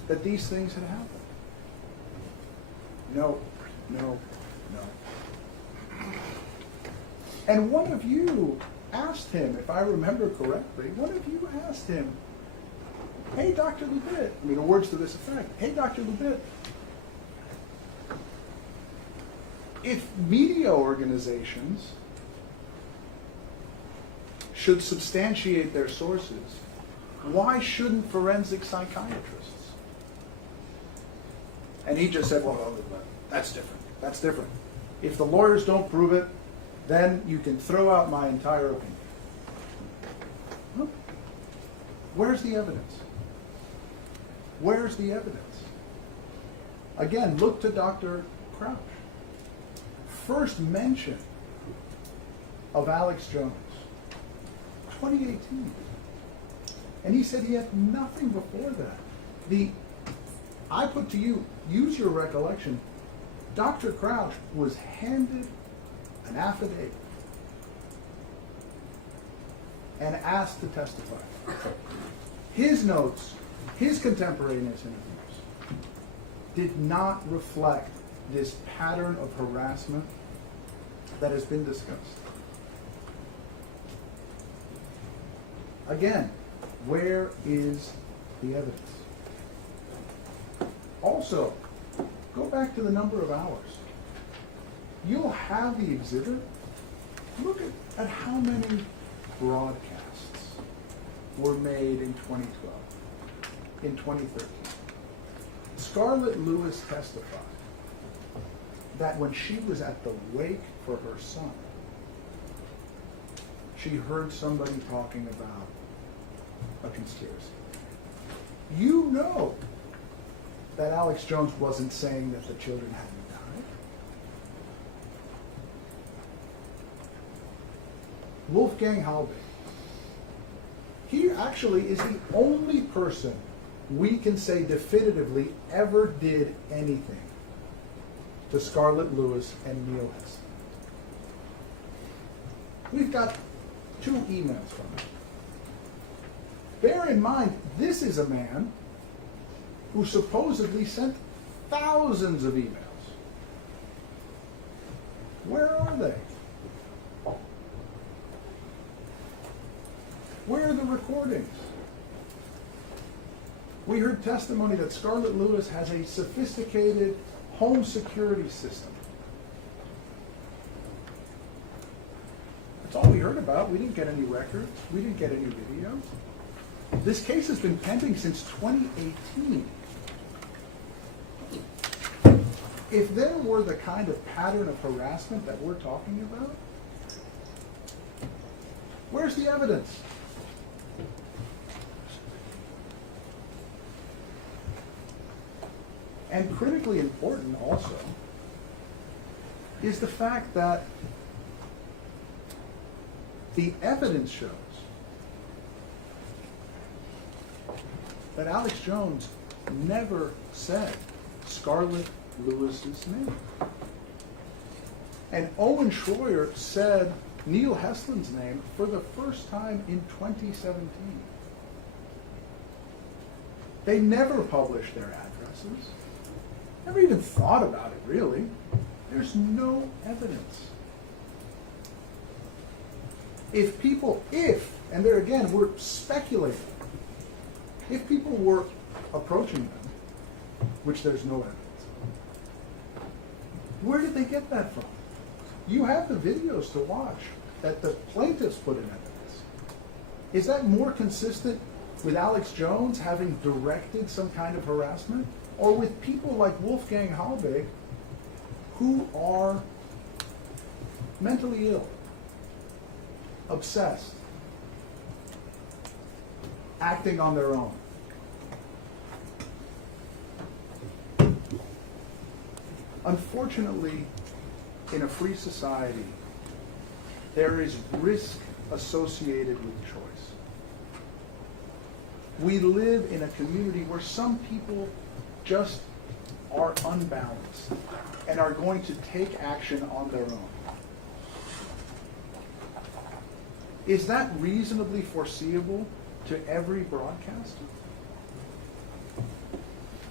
that these things had happened? No, no, no. And one of you asked him, if I remember correctly, one of you asked him, hey, Dr. Lubit, I mean, the words to this effect, hey, Dr. Lubit, if media organizations should substantiate their sources, why shouldn't forensic psychiatrists? And he just said, well, that's different. That's different. If the lawyers don't prove it, then you can throw out my entire opinion. Look, where's the evidence? Where's the evidence? Again, look to Dr. Crouch. First mention of Alex Jones, 2018. And he said he had nothing before that. I put to you, use your recollection, Dr. Crouch was handed an affidavit and asked to testify. His notes, his contemporaneous interviews, did not reflect this pattern of harassment that has been discussed. Again, where is the evidence? Also, go back to the number of hours. You'll have the exhibit. Look at how many broadcasts were made in 2012, in 2013. Scarlett Lewis testified that when she was at the wake for her son, she heard somebody talking about a conspiracy. You know that Alex Jones wasn't saying that the children hadn't died. Wolfgang Halbig, he actually is the only person we can say definitively ever did anything to Scarlett Lewis and Neil Hess. We've got 2 emails from him. Bear in mind, this is a man who supposedly sent thousands of emails. Where are they? Where are the recordings? We heard testimony that Scarlett Lewis has a sophisticated home security system. That's all we heard about. We didn't get any records. We didn't get any video. This case has been pending since 2018. If there were the kind of pattern of harassment that we're talking about, where's the evidence? And critically important also is the fact that the evidence shows that Alex Jones never said Scarlett Lewis's name. And Owen Schroyer said Neil Hesslin's name for the first time in 2017. They never published their addresses. Never even thought about it, really. There's no evidence. And there again, we're speculating, if people were approaching them, which there's no evidence, where did they get that from? You have the videos to watch that the plaintiffs put in evidence. Is that more consistent with Alex Jones having directed some kind of harassment, or with people like Wolfgang Halbig who are mentally ill, obsessed, acting on their own? Unfortunately, in a free society, there is risk associated with choice. We live in a community where some people just are unbalanced and are going to take action on their own. Is that reasonably foreseeable to every broadcaster?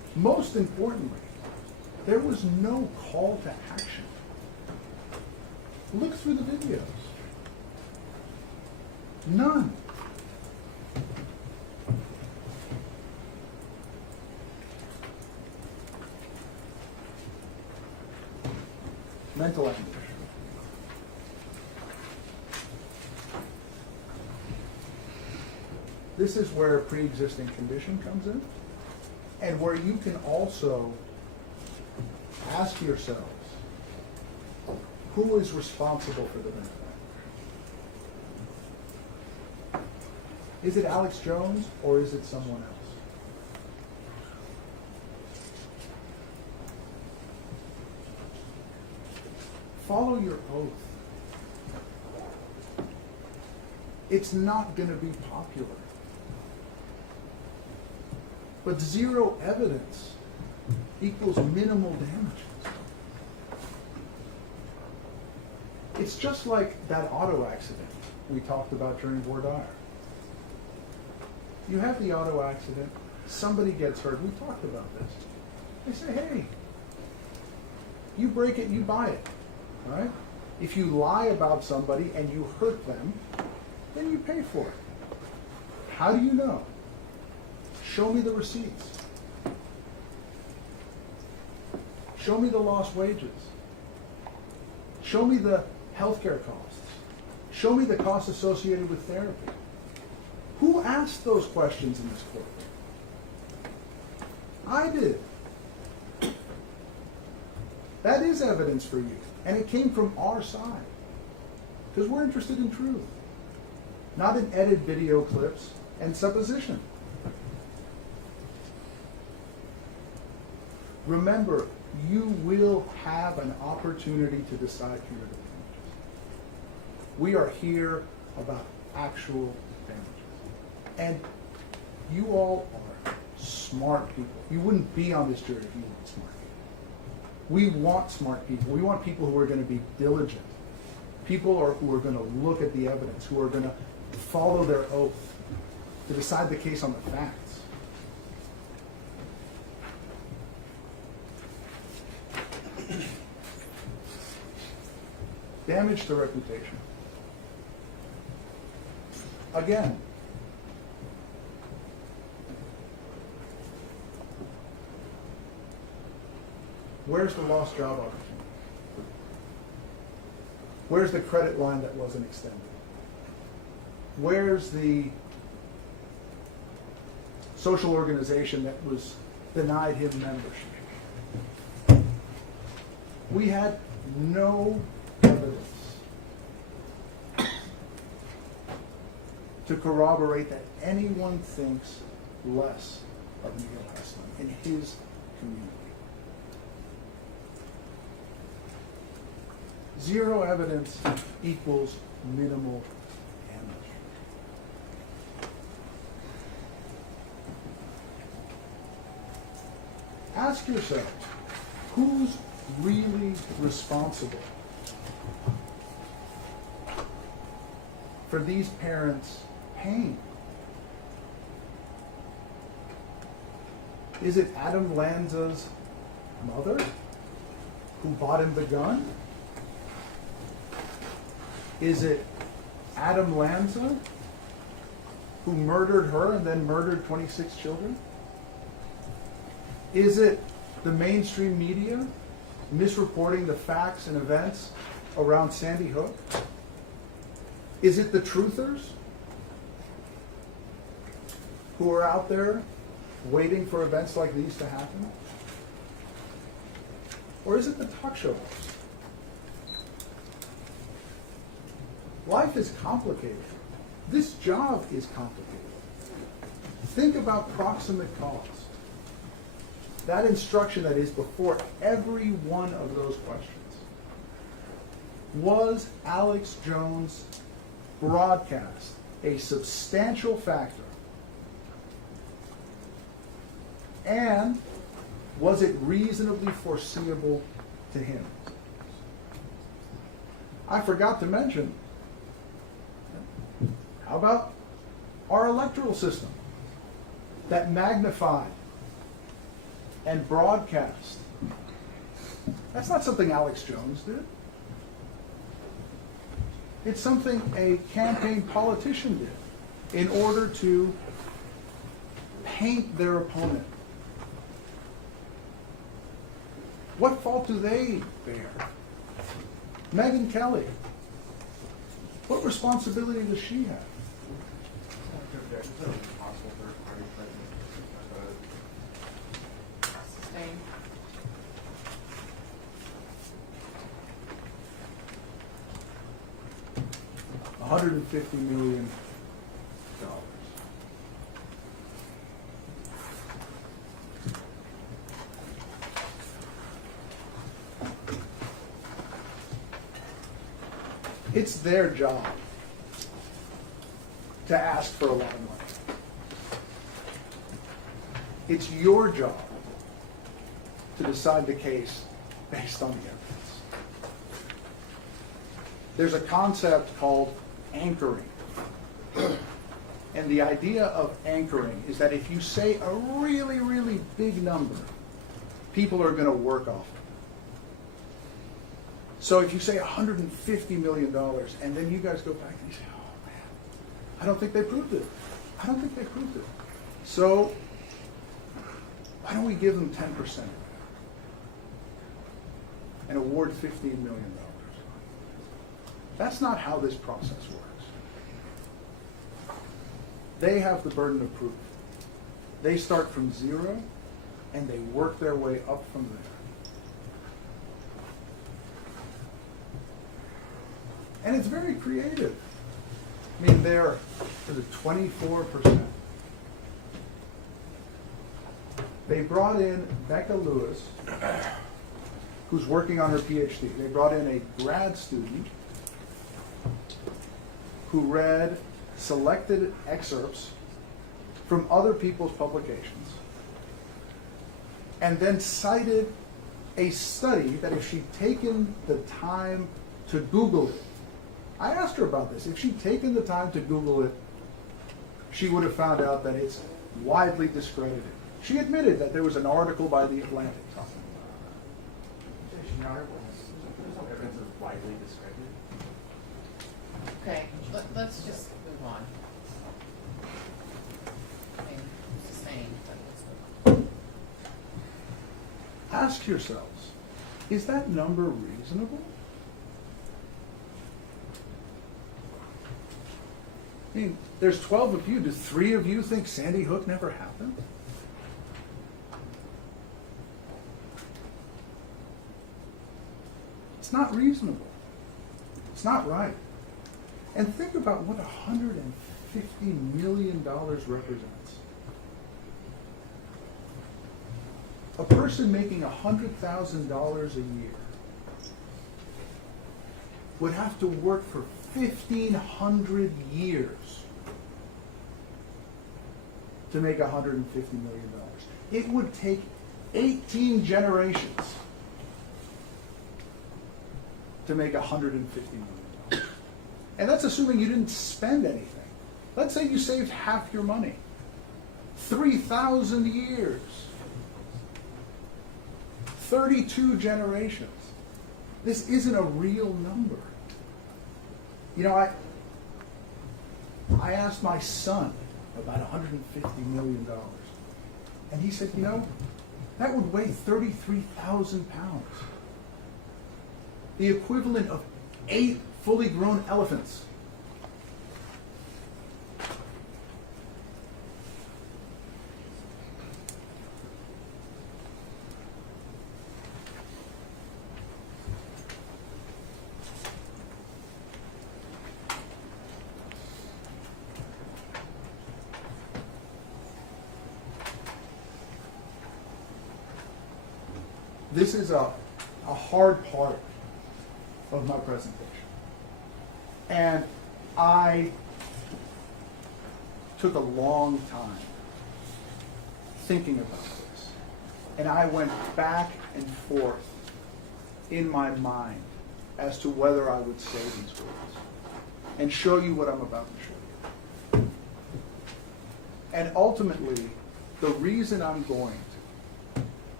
Most importantly, there was no call to action. Look through the videos. None. Mental anguish. This is where pre-existing condition comes in, and where you can also ask yourselves, who is responsible for the mental anguish? Is it Alex Jones or is it someone else? Follow your oath. It's not going to be popular. But zero evidence equals minimal damages. It's just like that auto accident we talked about during voir dire. You have the auto accident, somebody gets hurt, we talked about this. They say, hey, you break it, you buy it, right? If you lie about somebody and you hurt them, then you pay for it. How do you know? Show me the receipts. Show me the lost wages. Show me the healthcare costs. Show me the costs associated with therapy. Who asked those questions in this court? I did. That is evidence for you. And it came from our side. Because we're interested in truth. Not in edited video clips and supposition. Remember, you will have an opportunity to decide punitive damages. We are here about actual damages. And you all are smart people. You wouldn't be on this jury if you weren't smart people. We want smart people. We want people who are going to be diligent. People who are going to look at the evidence, who are going to follow their oath to decide the case on the facts. Damage to reputation. Again, where's the lost job opportunity? Where's the credit line that wasn't extended? Where's the social organization that was denied him membership? We had no evidence to corroborate that anyone thinks less of Neil Hesslin in his community. Zero evidence equals minimal damage. Ask yourself, who's really responsible for these parents' pain? Is it Adam Lanza's mother who bought him the gun? Is it Adam Lanza who murdered her and then murdered 26 children? Is it the mainstream media misreporting the facts and events around Sandy Hook? Is it the truthers who are out there waiting for events like these to happen? Or is it the talk show hosts? Life is complicated. This job is complicated. Think about proximate cause. That instruction that is before every one of those questions. Was Alex Jones' broadcast a substantial factor? And was it reasonably foreseeable to him? I forgot to mention, how about our electoral system that magnified and broadcast. That's not something Alex Jones did. It's something a campaign politician did in order to paint their opponent. What fault do they bear? Megyn Kelly, what responsibility does she have? Sustained. $150 million. It's their job to ask for a lot of money. It's your job to decide the case based on the evidence. There's a concept called anchoring. And the idea of anchoring is that if you say a really, really big number, people are going to work off it. So if you say $150 million, and then you guys go back and you say, oh man, I don't think they proved it. I don't think they proved it. So why don't we give them 10% of that and award $15 million? That's not how this process works. They have the burden of proof. They start from zero and they work their way up from there. And it's very creative. I mean, they're to the 24%. They brought in Becca Lewis, who's working on her PhD. They brought in a grad student who read selected excerpts from other people's publications and then cited a study that if she'd taken the time to Google it, I asked her about this. If she'd taken the time to Google it, she would have found out that it's widely discredited. She admitted that there was an article by The Atlantic talking about it. There's no evidence of widely discredited. Okay, let's just move on. I mean, sustained, but let's move on. Ask yourselves, is that number reasonable? I mean, there's 12 of you. Do 3 of you think Sandy Hook never happened? It's not reasonable. It's not right. And think about what $150 million represents. A person making $100,000 a year would have to work for 1,500 years to make $150 million. It would take 18 generations to make $150 million. And that's assuming you didn't spend anything. Let's say you saved half your money. 3,000 years. 32 generations. This isn't a real number. You know, I asked my son about $150 million. And he said, you know, that would weigh 33,000 pounds. The equivalent of 8 fully grown elephants. This is a hard part of my presentation. And I took a long time thinking about this. And I went back and forth in my mind as to whether I would say these words and show you what I'm about to show you. And ultimately, the reason I'm going to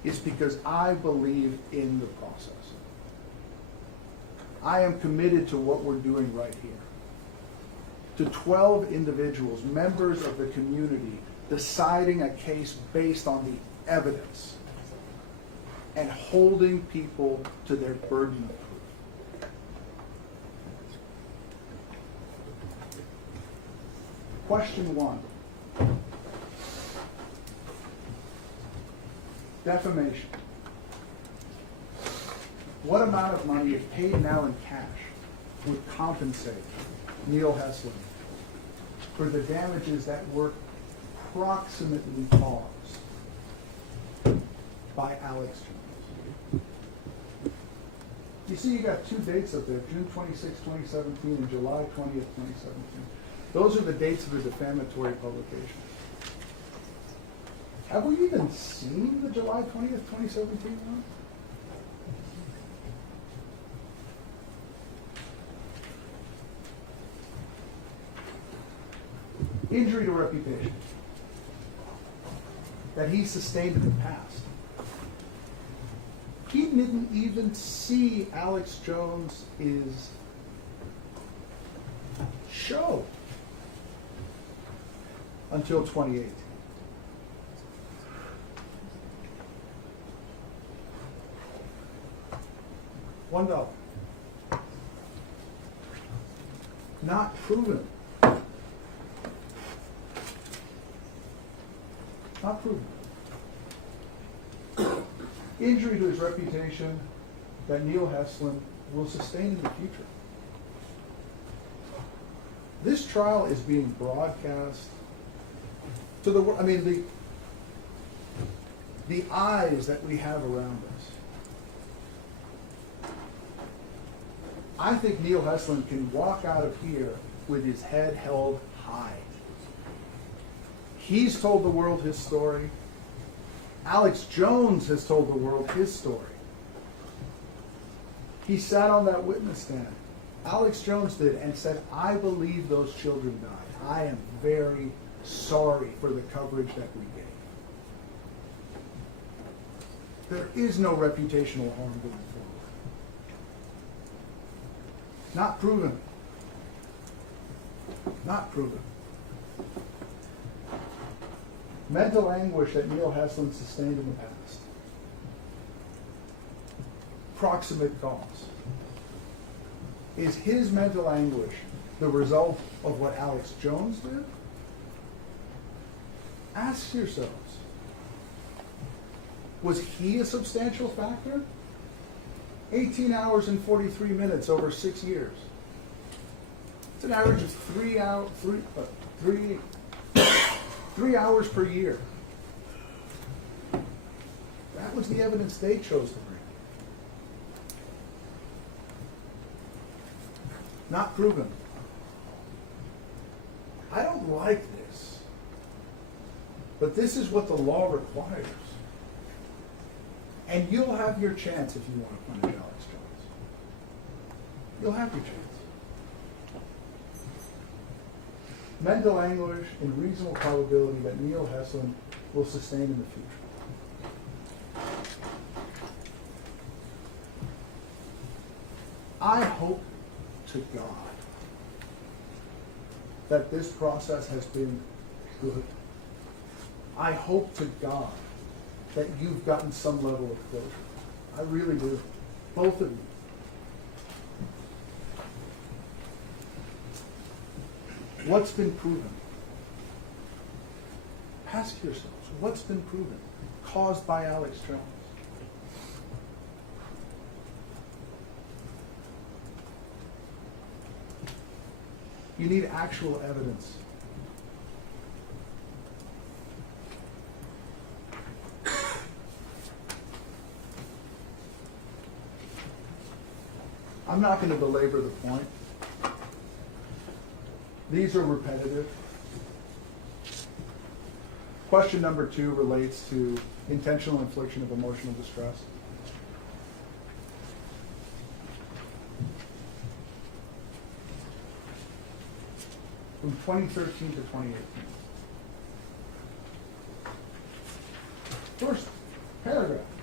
is because I believe in the process. I am committed to what we're doing right here. To 12 individuals, members of the community, deciding a case based on the evidence and holding people to their burden of proof. Question 1. Defamation. What amount of money, if paid now in cash, would compensate Neil Heslin for the damages that were proximately caused by Alex Jones? You see, you got 2 dates up there, June 26, 2017 and July 20th, 2017. Those are the dates of the defamatory publication. Have we even seen the July 20th, 2017 one? Injury to reputation that he sustained in the past. He didn't even see Alex Jones's show until 2018. $1. Not proven. Not proven. Injury to his reputation that Neil Heslin will sustain in the future. This trial is being broadcast to the world. I mean, the eyes that we have around us. I think Neil Heslin can walk out of here with his head held high. He's told the world his story. Alex Jones has told the world his story. He sat on that witness stand. Alex Jones did and said, I believe those children died. I am very sorry for the coverage that we gave. There is no reputational harm going forward. Not proven. Not proven. Mental anguish that Neil Heslin sustained in the past. Proximate cause. Is his mental anguish the result of what Alex Jones did? Ask yourselves. Was he a substantial factor? 18 hours and 43 minutes over 6 years. It's an average of 3 hours per year. That was the evidence they chose to bring. Not proven. I don't like this, but this is what the law requires. And you'll have your chance if you want to punish Alex Jones. You'll have your chance. Mental anguish and reasonable probability that Neil Heslin will sustain in the future. I hope to God that this process has been good. I hope to God that you've gotten some level of closure. I really do. Both of you. What's been proven? Ask yourselves, what's been proven? Caused by Alex Jones. You need actual evidence. I'm not going to belabor the point. These are repetitive. Question number 2 relates to intentional infliction of emotional distress. From 2013 to 2018. First paragraph.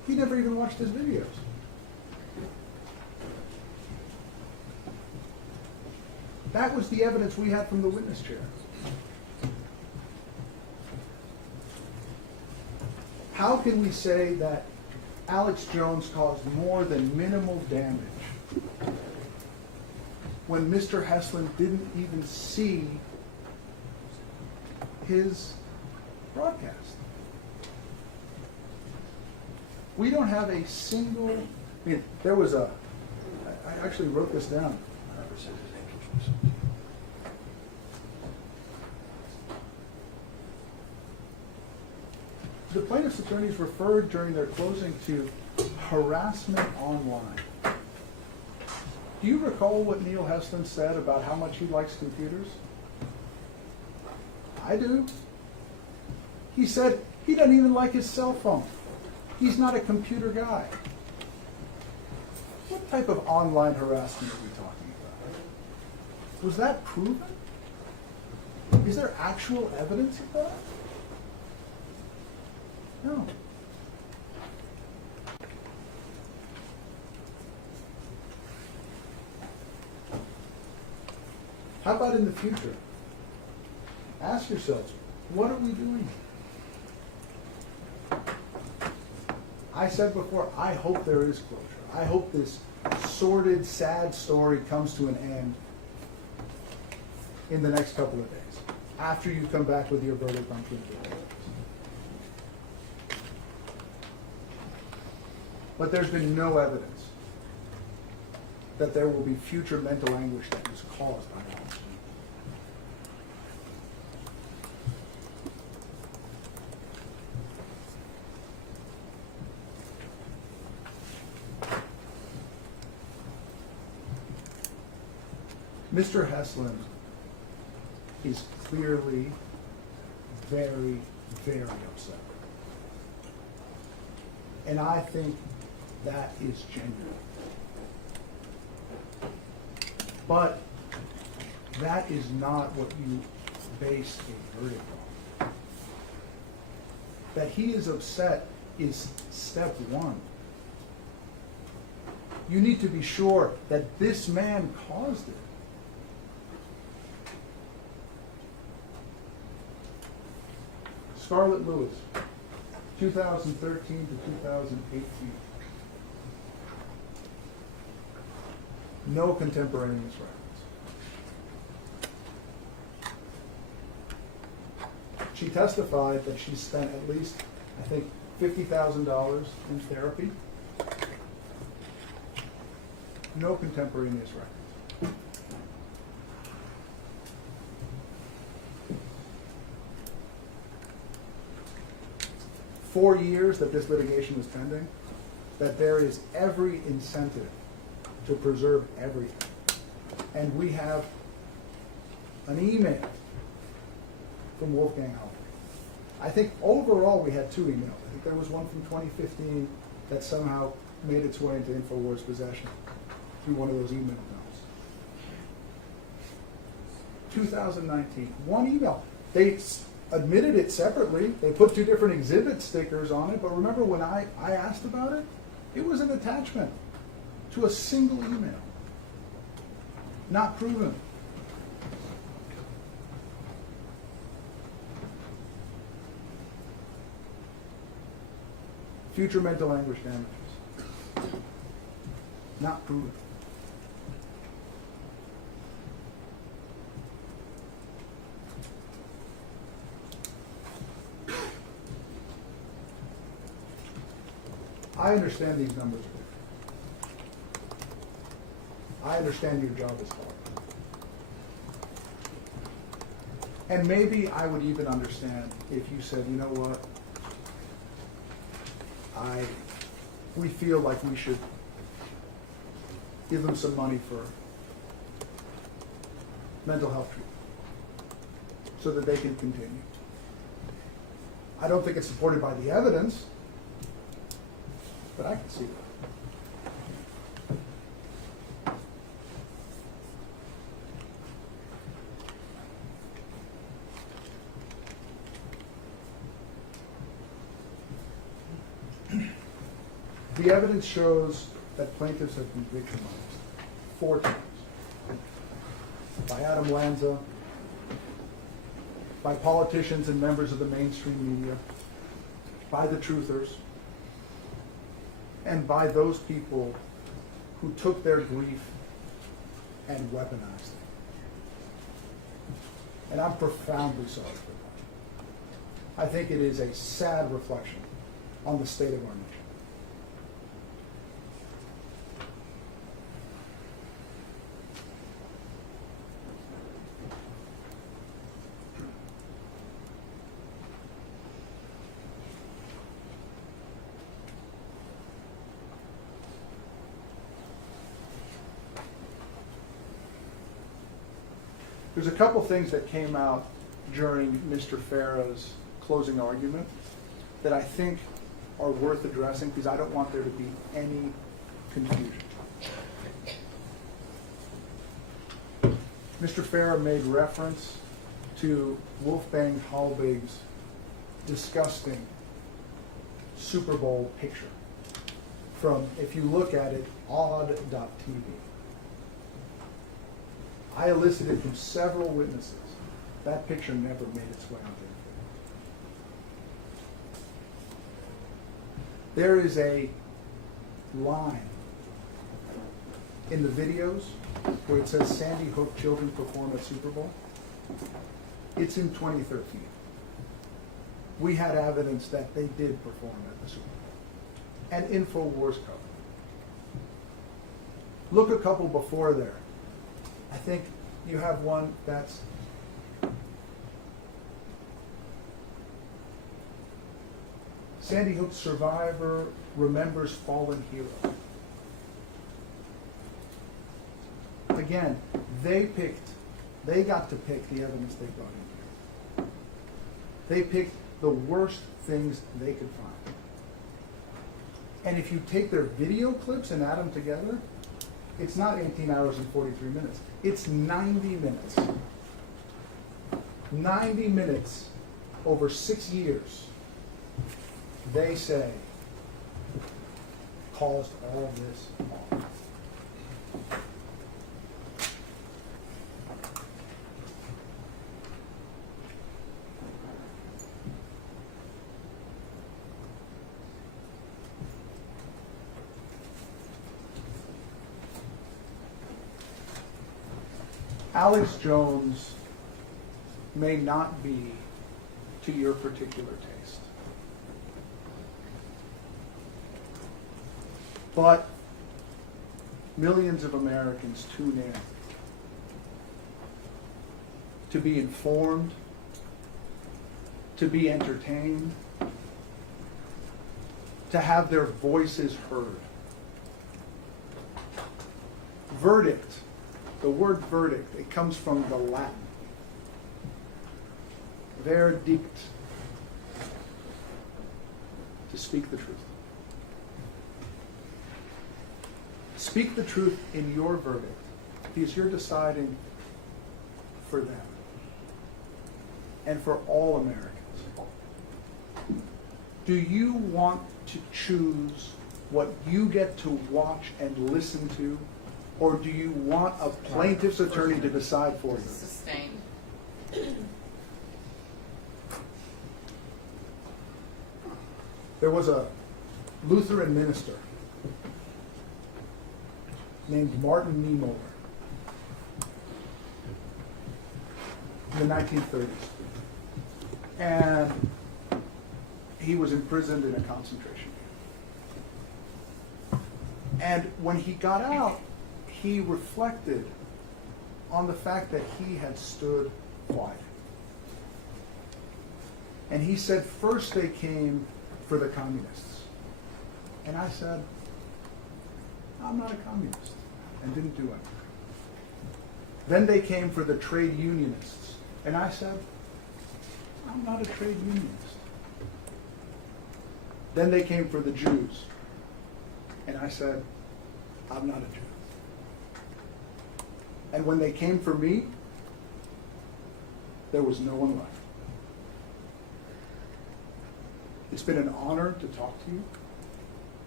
He never even watched his videos. That was the evidence we had from the witness chair. How can we say that Alex Jones caused more than minimal damage when Mr. Heslin didn't even see his broadcast? We don't have a single, I mean, there was I actually wrote this down. The plaintiff's attorneys referred during their closing to harassment online. Do you recall what Neil Heslin said about how much he likes computers? I do. He said he doesn't even like his cell phone. He's not a computer guy. What type of online harassment are we talking about? Was that proven? Is there actual evidence of that? No. How about in the future? Ask yourselves, what are we doing? I said before, I hope there is closure. I hope this sordid, sad story comes to an end in the next couple of days, after you come back with your verdict on criminal evidence. But there's been no evidence that there will be future mental anguish that was caused by Alex. Mr. Heslin is clearly very, very upset. And I think that is genuine. But that is not what you base a verdict on. That he is upset is step one. You need to be sure that this man caused it. Scarlett Lewis, 2013 to 2018. No contemporaneous records. She testified that she spent at least, I think, $50,000 in therapy. No contemporaneous records. For 4 years that this litigation was pending, that there is every incentive to preserve everything. And we have an email from Wolfgang Halper. I think overall we had 2 emails. I think there was one from 2015 that somehow made its way into Infowars possession through one of those email notes. 2019, one email. They admitted it separately. They put 2 different exhibit stickers on it, but remember when I asked about it? It was an attachment to a single email. Not proven. Future mental anguish damages. Not proven. I understand these numbers are different. I understand your job is hard. And maybe I would even understand if you said, you know what, we feel like we should give them some money for mental health treatment so that they can continue. I don't think it's supported by the evidence, but I can see that. The evidence shows that plaintiffs have been victimized 4 times. By Adam Lanza, by politicians and members of the mainstream media, by the truthers, and by those people who took their grief and weaponized it. And I'm profoundly sorry for that. I think it is a sad reflection on the state of our nation. There's a couple things that came out during Mr. Farah's closing argument that I think are worth addressing because I don't want there to be any confusion. Mr. Farah made reference to Wolfgang Halbig's disgusting Super Bowl picture from, if you look at it, odd.tv. I elicited from several witnesses that picture never made its way on TV. There is a line in the videos where it says Sandy Hook children perform at Super Bowl. It's in 2013. We had evidence that they did perform at the Super Bowl. And Infowars covered. Look a couple before there. I think you have one that's Sandy Hook survivor remembers fallen hero. Again, they got to pick the evidence they brought in here. They picked the worst things they could find. And if you take their video clips and add them together, it's not 18 hours and 43 minutes. It's 90 minutes. 90 minutes over 6 years, they say, caused all this harm. Alex Jones may not be to your particular taste, but millions of Americans tune in to be informed, to be entertained, to have their voices heard. Verdict. The word verdict, it comes from the Latin. Verdict. To speak the truth. Speak the truth in your verdict because you're deciding for them and for all Americans. Do you want to choose what you get to watch and listen to? Or do you want a plaintiff's attorney to decide for you? Sustained. There was a Lutheran minister named Martin Niemöller in the 1930s. And he was imprisoned in a concentration camp. And when he got out, he reflected on the fact that he had stood quiet. And he said, first they came for the communists. And I said, I'm not a communist, and didn't do anything. Then they came for the trade unionists. And I said, I'm not a trade unionist. Then they came for the Jews. And I said, I'm not a Jew. And when they came for me, there was no one left. It's been an honor to talk to you.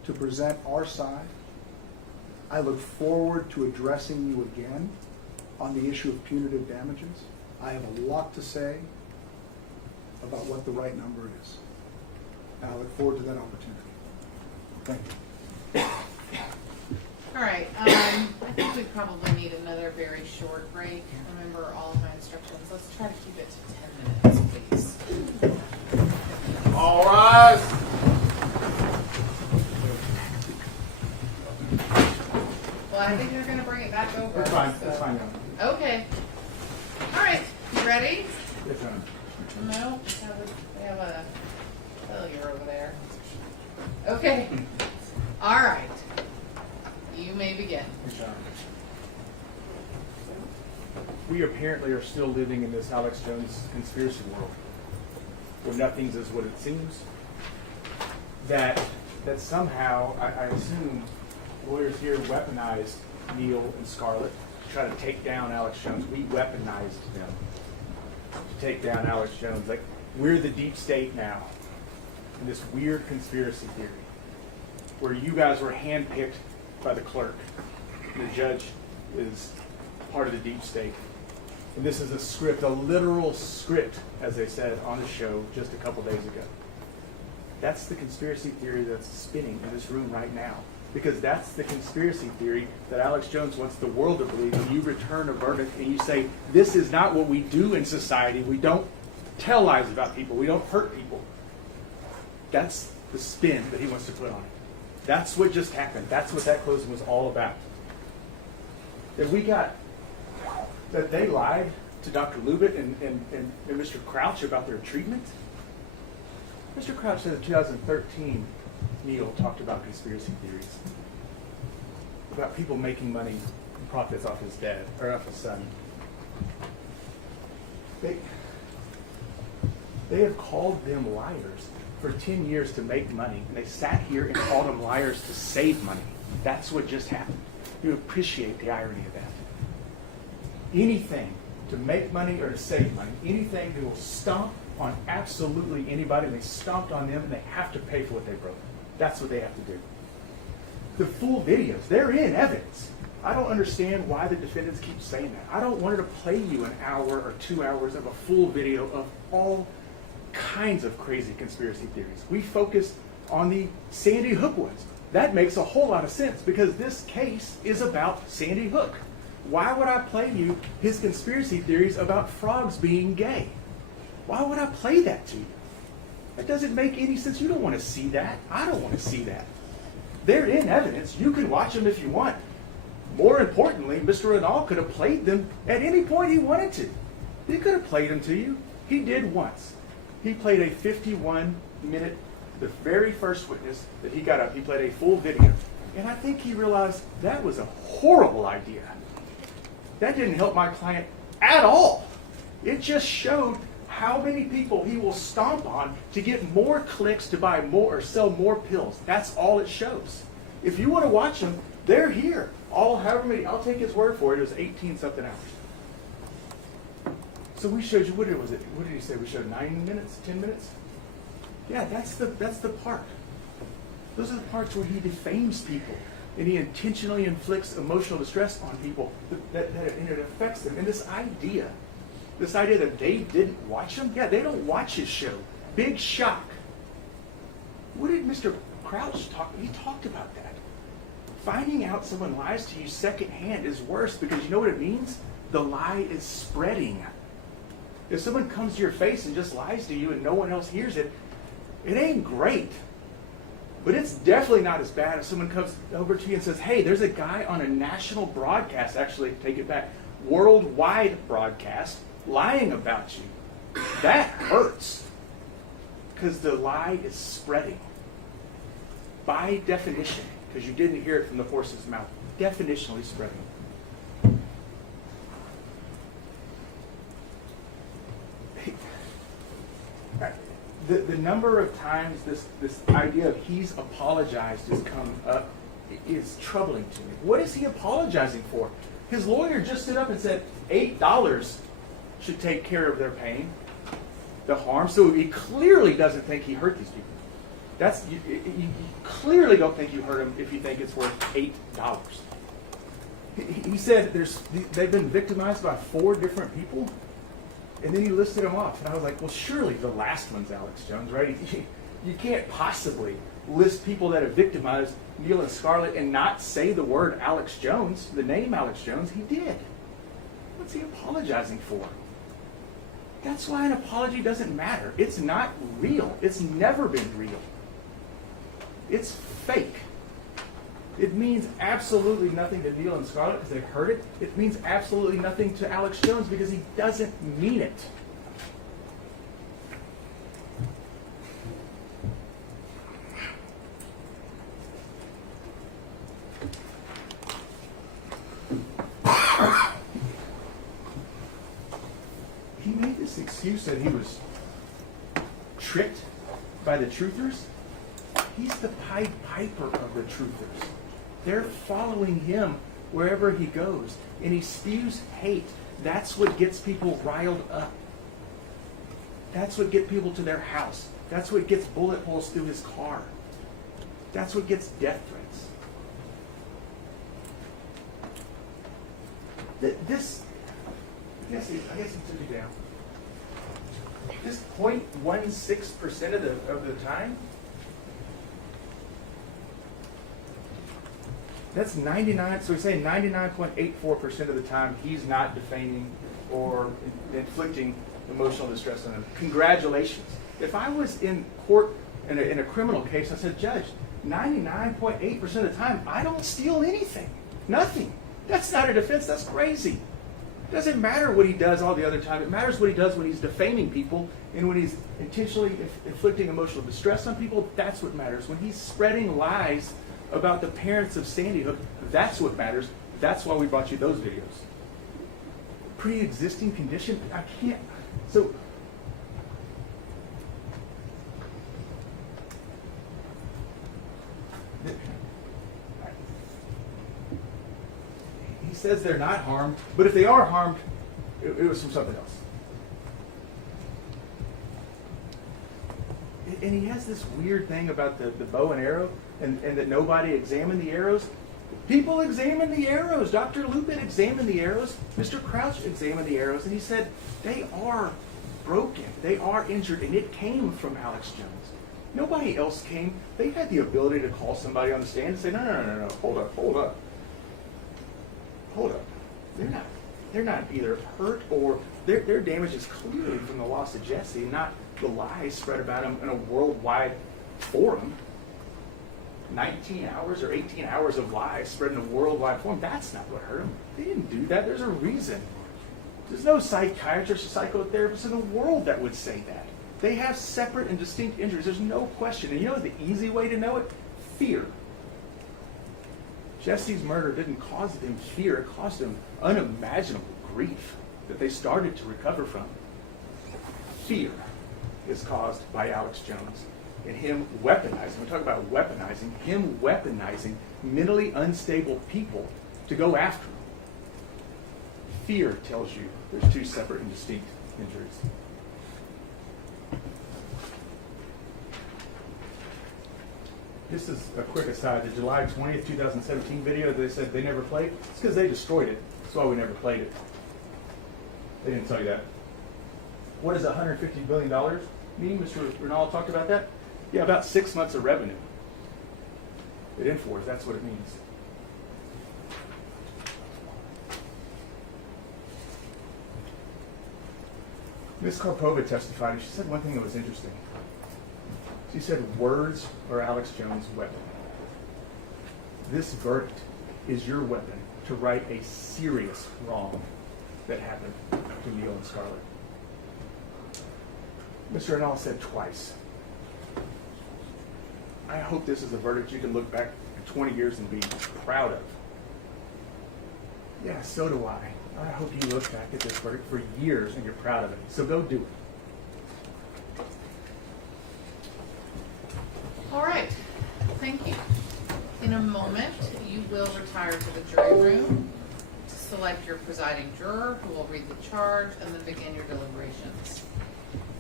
to present our side. I look forward to addressing you again on the issue of punitive damages. I have a lot to say about what the right number is. And I look forward to that opportunity. Thank you. All right, I think we probably need another very short break. Remember all of my instructions. Let's try to keep it to 10 minutes, please. All rise. Well, I think they're going to bring it back over. That's fine, so- that's fine. Okay. All right, you ready? Yes, ma'am. No, they have a failure over there. Okay. All right. You may begin. Yes, ma'am. We apparently are still living in this Alex Jones conspiracy world, where nothing's as what it seems. That somehow, I assume, lawyers here weaponized Neil and Scarlett to try to take down Alex Jones. We weaponized them to take down Alex Jones. Like, we're the deep state now in this weird conspiracy theory where you guys were handpicked by the clerk. The judge is part of the deep state. And this is a script, a literal script, as they said on the show just a couple days ago. That's the conspiracy theory that's spinning in this room right now. Because that's the conspiracy theory that Alex Jones wants the world to believe when you return a verdict and you say, this is not what we do in society. We don't tell lies about people. We don't hurt people. That's the spin that he wants to put on it. That's what just happened. That's what that closing was all about. That they lied to Dr. Lubit and Mr. Crouch about their treatment. Mr. Crouch said in 2013, Neil talked about conspiracy theories, about people making money and profits off his dad, or off his son. They have called them liars for 10 years to make money, and they sat here and called them liars to save money. That's what just happened. You appreciate the irony of that. Anything to make money or to save money, anything that will stomp on absolutely anybody, and they stomped on them, and they have to pay for what they broke. That's what they have to do. The full videos, they're in evidence. I don't understand why the defendants keep saying that. I don't want her to play you an hour or 2 hours of a full video of all kinds of crazy conspiracy theories. We focused on the Sandy Hook ones. That makes a whole lot of sense because this case is about Sandy Hook. Why would I play you his conspiracy theories about frogs being gay? Why would I play that to you? That doesn't make any sense. You don't want to see that. I don't want to see that. They're in evidence. You can watch them if you want. More importantly, Mr. Renal could have played them at any point he wanted to. He could have played them to you. He did once. He played a 51-minute, the very first witness that he got up, he played a full video. And I think he realized that was a horrible idea. That didn't help my client at all. It just showed how many people he will stomp on to get more clicks to buy more or sell more pills. That's all it shows. If you want to watch them, they're here. However many, I'll take his word for it. It was 18-something hours. So we showed you, what did he say? We showed 9 minutes, 10 minutes? Yeah, that's the part. Those are the parts where he defames people and he intentionally inflicts emotional distress on people and it affects them. And this idea that they didn't watch him, yeah, they don't watch his show. Big shock. What did Mr. Crouch talk? He talked about that. Finding out someone lies to you secondhand is worse because you know what it means? The lie is spreading. If someone comes to your face and just lies to you and no one else hears it, it ain't great. But it's definitely not as bad if someone comes over to you and says, hey, there's a guy on a national broadcast, actually, take it back, worldwide broadcast, lying about you. That hurts. Because the lie is spreading. By definition, because you didn't hear it from the horse's mouth, definitionally spreading. The number of times this idea of he's apologized has come up is troubling to me. What is he apologizing for? His lawyer just stood up and said $8 should take care of their pain, the harm. So he clearly doesn't think he hurt these people. You clearly don't think you hurt him if you think it's worth $8. He said they've been victimized by 4 different people, and then he listed them off. And I was like, well, surely the last one's Alex Jones, right? You can't possibly list people that have victimized Neil and Scarlett and not say the word Alex Jones, the name Alex Jones. He did. What's he apologizing for? That's why an apology doesn't matter. It's not real. It's never been real. It's fake. It means absolutely nothing to Neil and Scarlett because they heard it. It means absolutely nothing to Alex Jones because he doesn't mean it. He made this excuse that he was tricked by the truthers. He's the Pied Piper of the truthers. They're following him wherever he goes, and he spews hate. That's what gets people riled up. That's what gets people to their house. That's what gets bullet holes through his car. That's what gets death threats. This, I guess he took it down. This 0.16% of the time, that's 99. So we say 99.84% of the time he's not defaming or inflicting emotional distress on him. Congratulations. If I was in court in a criminal case, I said, Judge, 99.8% of the time I don't steal anything, nothing. That's not a defense. That's crazy. It doesn't matter what he does all the other time. It matters what he does when he's defaming people and when he's intentionally inflicting emotional distress on people. That's what matters. When he's spreading lies about the parents of Sandy Hook, that's what matters. That's why we brought you those videos. Pre-existing condition, I can't. So, he says they're not harmed, but if they are harmed, it was from something else. And he has this weird thing about the bow and arrow, and that nobody examined the arrows. People examined the arrows. Dr. Lupin examined the arrows. Mr. Crouch examined the arrows, and he said they are broken. They are injured, and it came from Alex Jones. Nobody else came. They had the ability to call somebody on the stand and say, no, hold up. They're not either hurt or their damage is clearly from the loss of Jesse, not the lies spread about him in a worldwide forum. 19 hours or 18 hours of lies spread in a worldwide forum. That's not what hurt him. They didn't do that. There's a reason. There's no psychiatrist or psychotherapist in the world that would say that. They have separate and distinct injuries. There's no question. And you know the easy way to know it? Fear. Jesse's murder didn't cause them fear. It caused them unimaginable grief that they started to recover from. Fear is caused by Alex Jones. And him weaponizing, we talk about weaponizing, him weaponizing mentally unstable people to go after him. Fear tells you there's two separate and distinct injuries. This is a quick aside. The July 20th, 2017 video they said they never played, it's because they destroyed it. That's why we never played it. They didn't tell you that. What does $150 billion mean? Mr. Ronald talked about that. Yeah, about 6 months of revenue. At Infowars, that's what it means. Ms. Karpova testified, and she said one thing that was interesting. She said, words are Alex Jones' weapon. This verdict is your weapon to right a serious wrong that happened to Neil and Scarlett. Mr. Ronald said twice, I hope this is a verdict you can look back at 20 years and be proud of. Yeah, so do I. I hope you look back at this verdict for years and you're proud of it. So go do it. All right, thank you. In a moment, you will retire to the jury room to select your presiding juror who will read the charge and then begin your deliberations.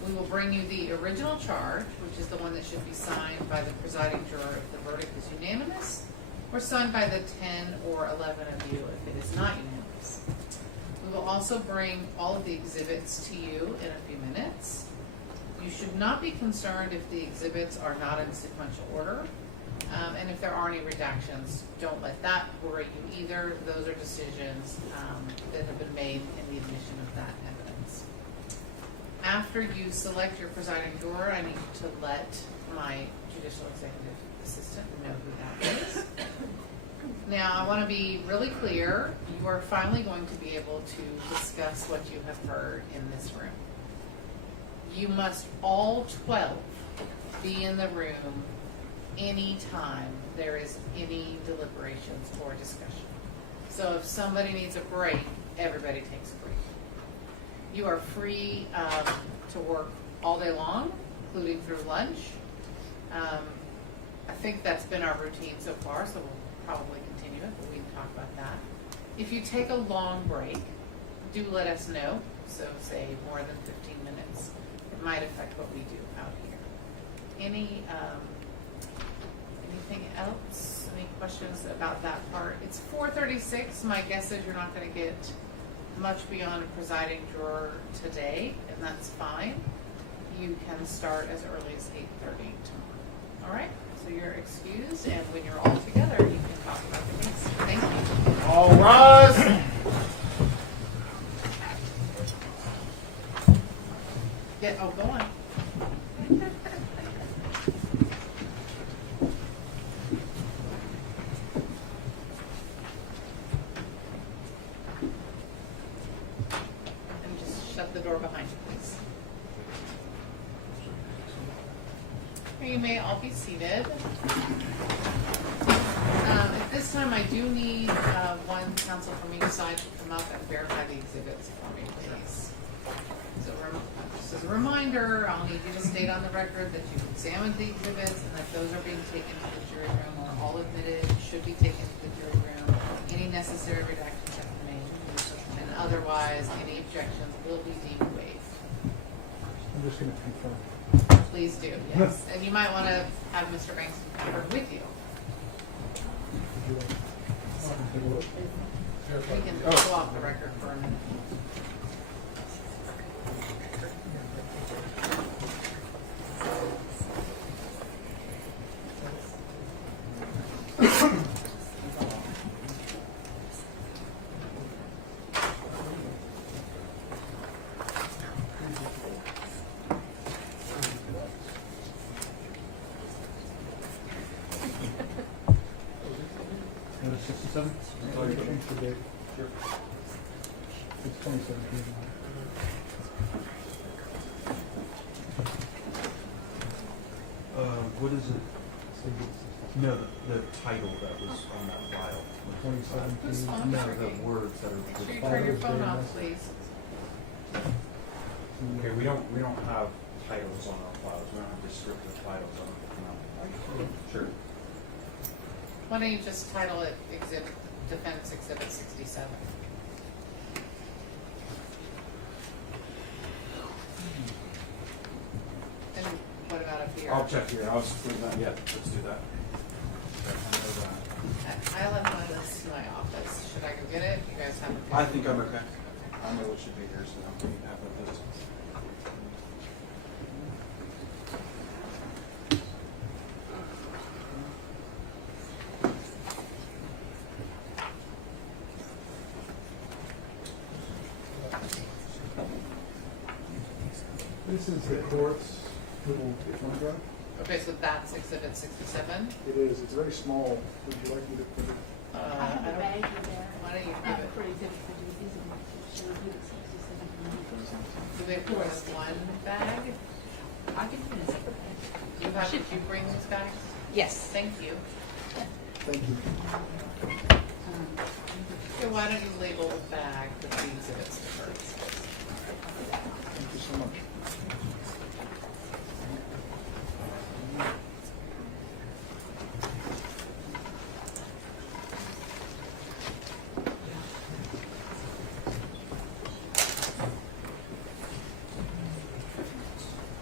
We will bring you the original charge, which is the one that should be signed by the presiding juror if the verdict is unanimous, or signed by the 10 or 11 of you if it is not unanimous. We will also bring all of the exhibits to you in a few minutes. You should not be concerned if the exhibits are not in sequential order. And if there are any redactions, don't let that worry you either. Those are decisions that have been made in the admission of that evidence. After you select your presiding juror, I need to let my judicial executive assistant know who that is. Now, I want to be really clear. You are finally going to be able to discuss what you have heard in this room. You must all 12 be in the room anytime there is any deliberations or discussion. So if somebody needs a break, everybody takes a break. You are free to work all day long, including through lunch. I think that's been our routine so far, so we'll probably continue it, but we can talk about that. If you take a long break, do let us know. So say more than 15 minutes. It might affect what we do out here. Anything else? Any questions about that part? It's 4:36. My guess is you're not going to get much beyond a presiding juror today, and that's fine. You can start as early as 8:30 tomorrow. All right? So you're excused, and when you're all together, you can talk about the case. Thank you. All rise. Go on. And just shut the door behind you, please. You may all be seated. At this time, I do need one counsel from each side to come up and verify the exhibits for me, please. So just as a reminder, I'll need you to state on the record that you've examined the exhibits and that those are being taken to the jury room or all admitted should be taken to the jury room. Any necessary redactions have been made, and otherwise, any objections will be deemed waived. I'm just going to confirm. Please do, yes. And you might want to have Mr. Banks confirm with you. We can go off the record for a minute. Change the date. Sure. It's 2017. What is it? No, the title that was on that file. 2017. Who's on No, the the words that Make sure you are. turn your phone off, please. Okay, we don't have titles on our files. We don't have descriptive titles on our. Sure. Why don't you just title it Defense Exhibit 67? And what about up here? I'll check here. I was thinking that. Yeah, let's do that. I left my list in my office. Should I go get it? You guys have it? I think I'm okay. I know it should be here, so we can have it this. This is the court's little phonograph. Okay, so that's Exhibit 67. It is. It's very small. Would you like me to put it? I have I a don't- bag in there. Why don't you I give have it? a pretty good these are my should we do it 67 Do we have more than one bag? I can put it in a separate bag. Did you bring these bags? Yes. Thank you. Thank you. So why don't you label the bag with the exhibits first? Thank you so much.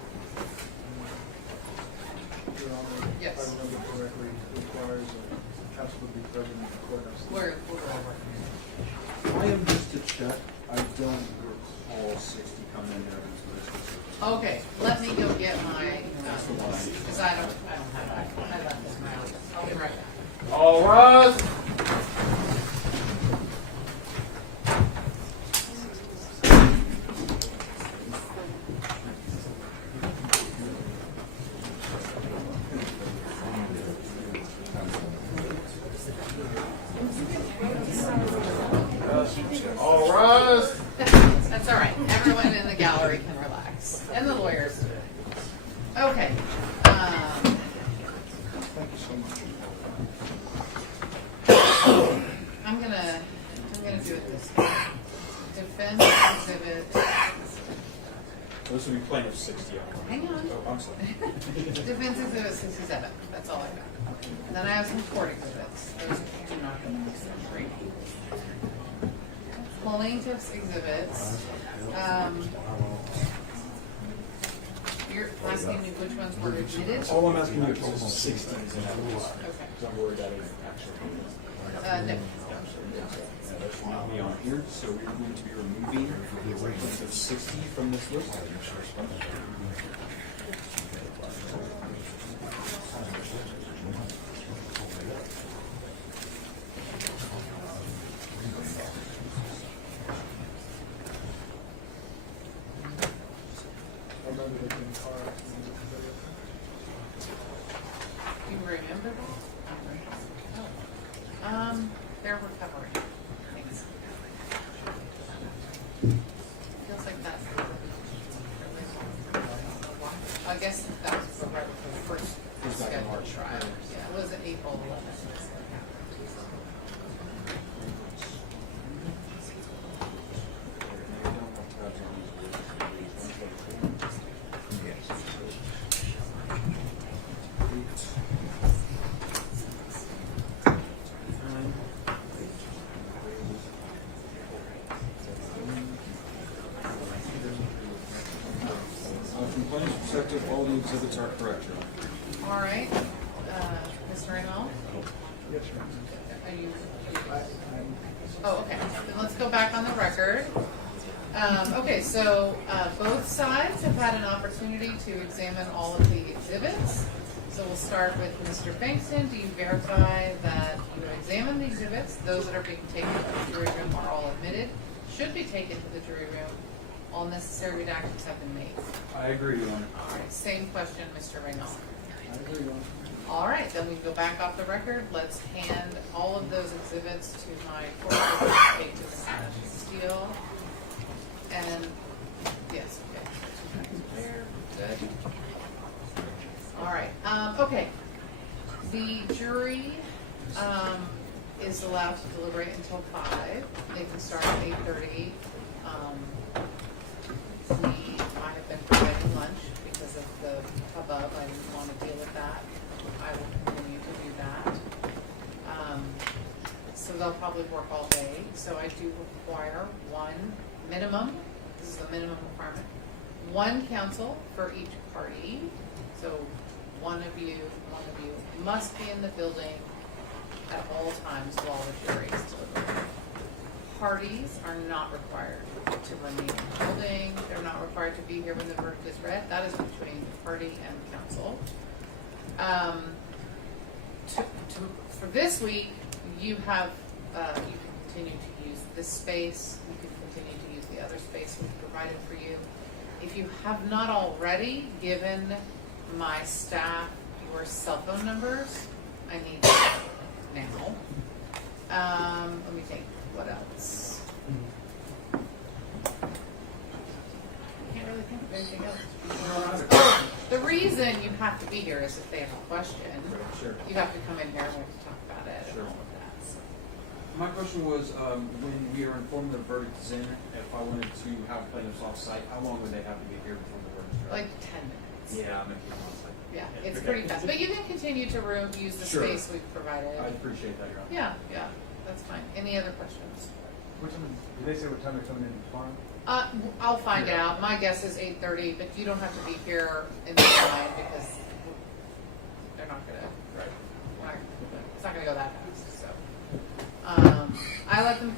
Your Honor, Yes. if I remember correctly, requires a counsel to be present in the courthouse. We're over. I am just to check, I don't recall 60 coming in there. Okay, let me go get my, because I don't have it. I left this in my office. I'll be right back. All rise. All rise. That's all right. Everyone in the gallery can relax, and the lawyers. Okay. Thank you so much. I'm gonna do it this way. Defense exhibit. This would be plaintiff 60. Hang on. Oh, I'm sorry. Defense exhibit 67. That's all I got. And then I have some court exhibits. Those are not going to be plaintiff's exhibits. You're asking me which ones were admitted? All I'm asking you is 60 is in evidence. Okay. Because I'm worried that is actually. No. That should not be on here, so we're going to be removing plaintiff 60 from this list. I remember there being car accidents. You remember that? They're recovering. Thanks. Feels like that's I guess that was the right before the first scheduled trial. Yeah, it was April 11th. From plaintiff's perspective, all the exhibits are correct, Your Honor. All right. Mr. Raymond? Yes, Your Honor. Are you? Oh, okay. Then let's go back on the record. Okay, so both sides have had an opportunity to examine all of the exhibits. So we'll start with Mr. Bankston. Do you verify that you examined the exhibits? Those that are being taken to the jury room are all admitted, should be taken to the jury room. All necessary redactions have been made. I agree, Your Honor. All right, same question, Mr. Raynal. I agree, Your Honor. All right, then we go back off the record. Let's hand all of those exhibits to my court take to Mr. Steele. And, yes, okay. Good. All right, okay. The jury is allowed to deliberate until 5. They can start at 8:30. I have been providing lunch because of the hubbub. I didn't want to deal with that. I will continue to do that. So they'll probably work all day. So I do require one minimum, this is the minimum requirement, one counsel for each party. So one of you must be in the building at all times while the jury is deliberating. Parties are not required to remain in the building. They're not required to be here when the verdict is read. That is between the party and the counsel. For this week, you have you can continue to use this space. You can continue to use the other space we've provided for you. If you have not already given my staff your cell phone numbers, I need them now. Let me think. What else? I can't really think of anything else. Oh, the reason you have to be here is if they have a question. Sure. You have to come in here and we have to talk about it Sure. and all of that. So. My question was, when we are informed the verdict is in, if I wanted to have plaintiffs off site, how long would they have to be here before the verdict is read? Like 10 minutes. Yeah, I'm on site. Yeah, it's pretty fast. But you can continue to use the Sure. space we've provided. I appreciate that, Your Honor. Yeah, that's fine. Any other questions? Which one, did they say what time they're coming in tomorrow? I'll find out. My guess is 8:30, but you don't have to be here in the line because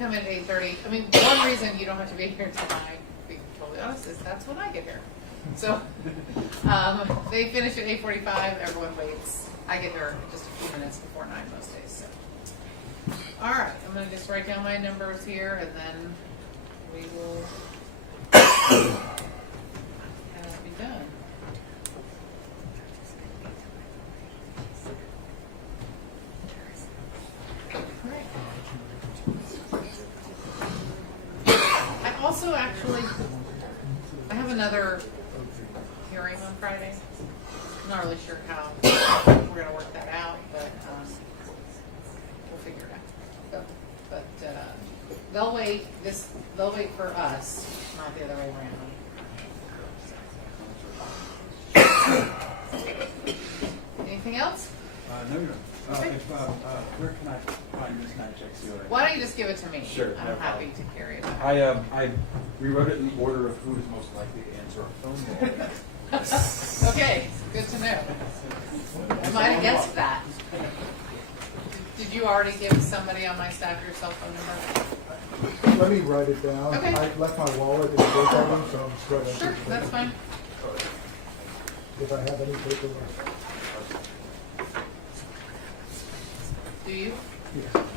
come in at 8:30. I mean, one reason you don't have to be here till 9, to be totally honest, is that's when I get here. So, they finish at 8:45, everyone waits. I get there just a few minutes before 9 most days, so. All right, I'm gonna just write down my numbers here, and then we will be done. Alright. I also actually, I have another hearing on Friday. I'm not really sure how we're gonna work that out, but, we'll figure it out. So, but, they'll wait for us, not the other way around. Anything else? No, no. Where can I find this magic sealer? Why don't you just give it to me? Sure, no I'm happy problem. to carry it. I rewrote it in the order of who is most likely to answer a phone call. Okay, good to know. I might have guessed that. Did you already give somebody on my staff your cell phone number? Let me write it down. Okay. I left my wallet in the hotel room, so I'm just writing. Sure, that's fine. If I have any paperwork. Do you? Yes.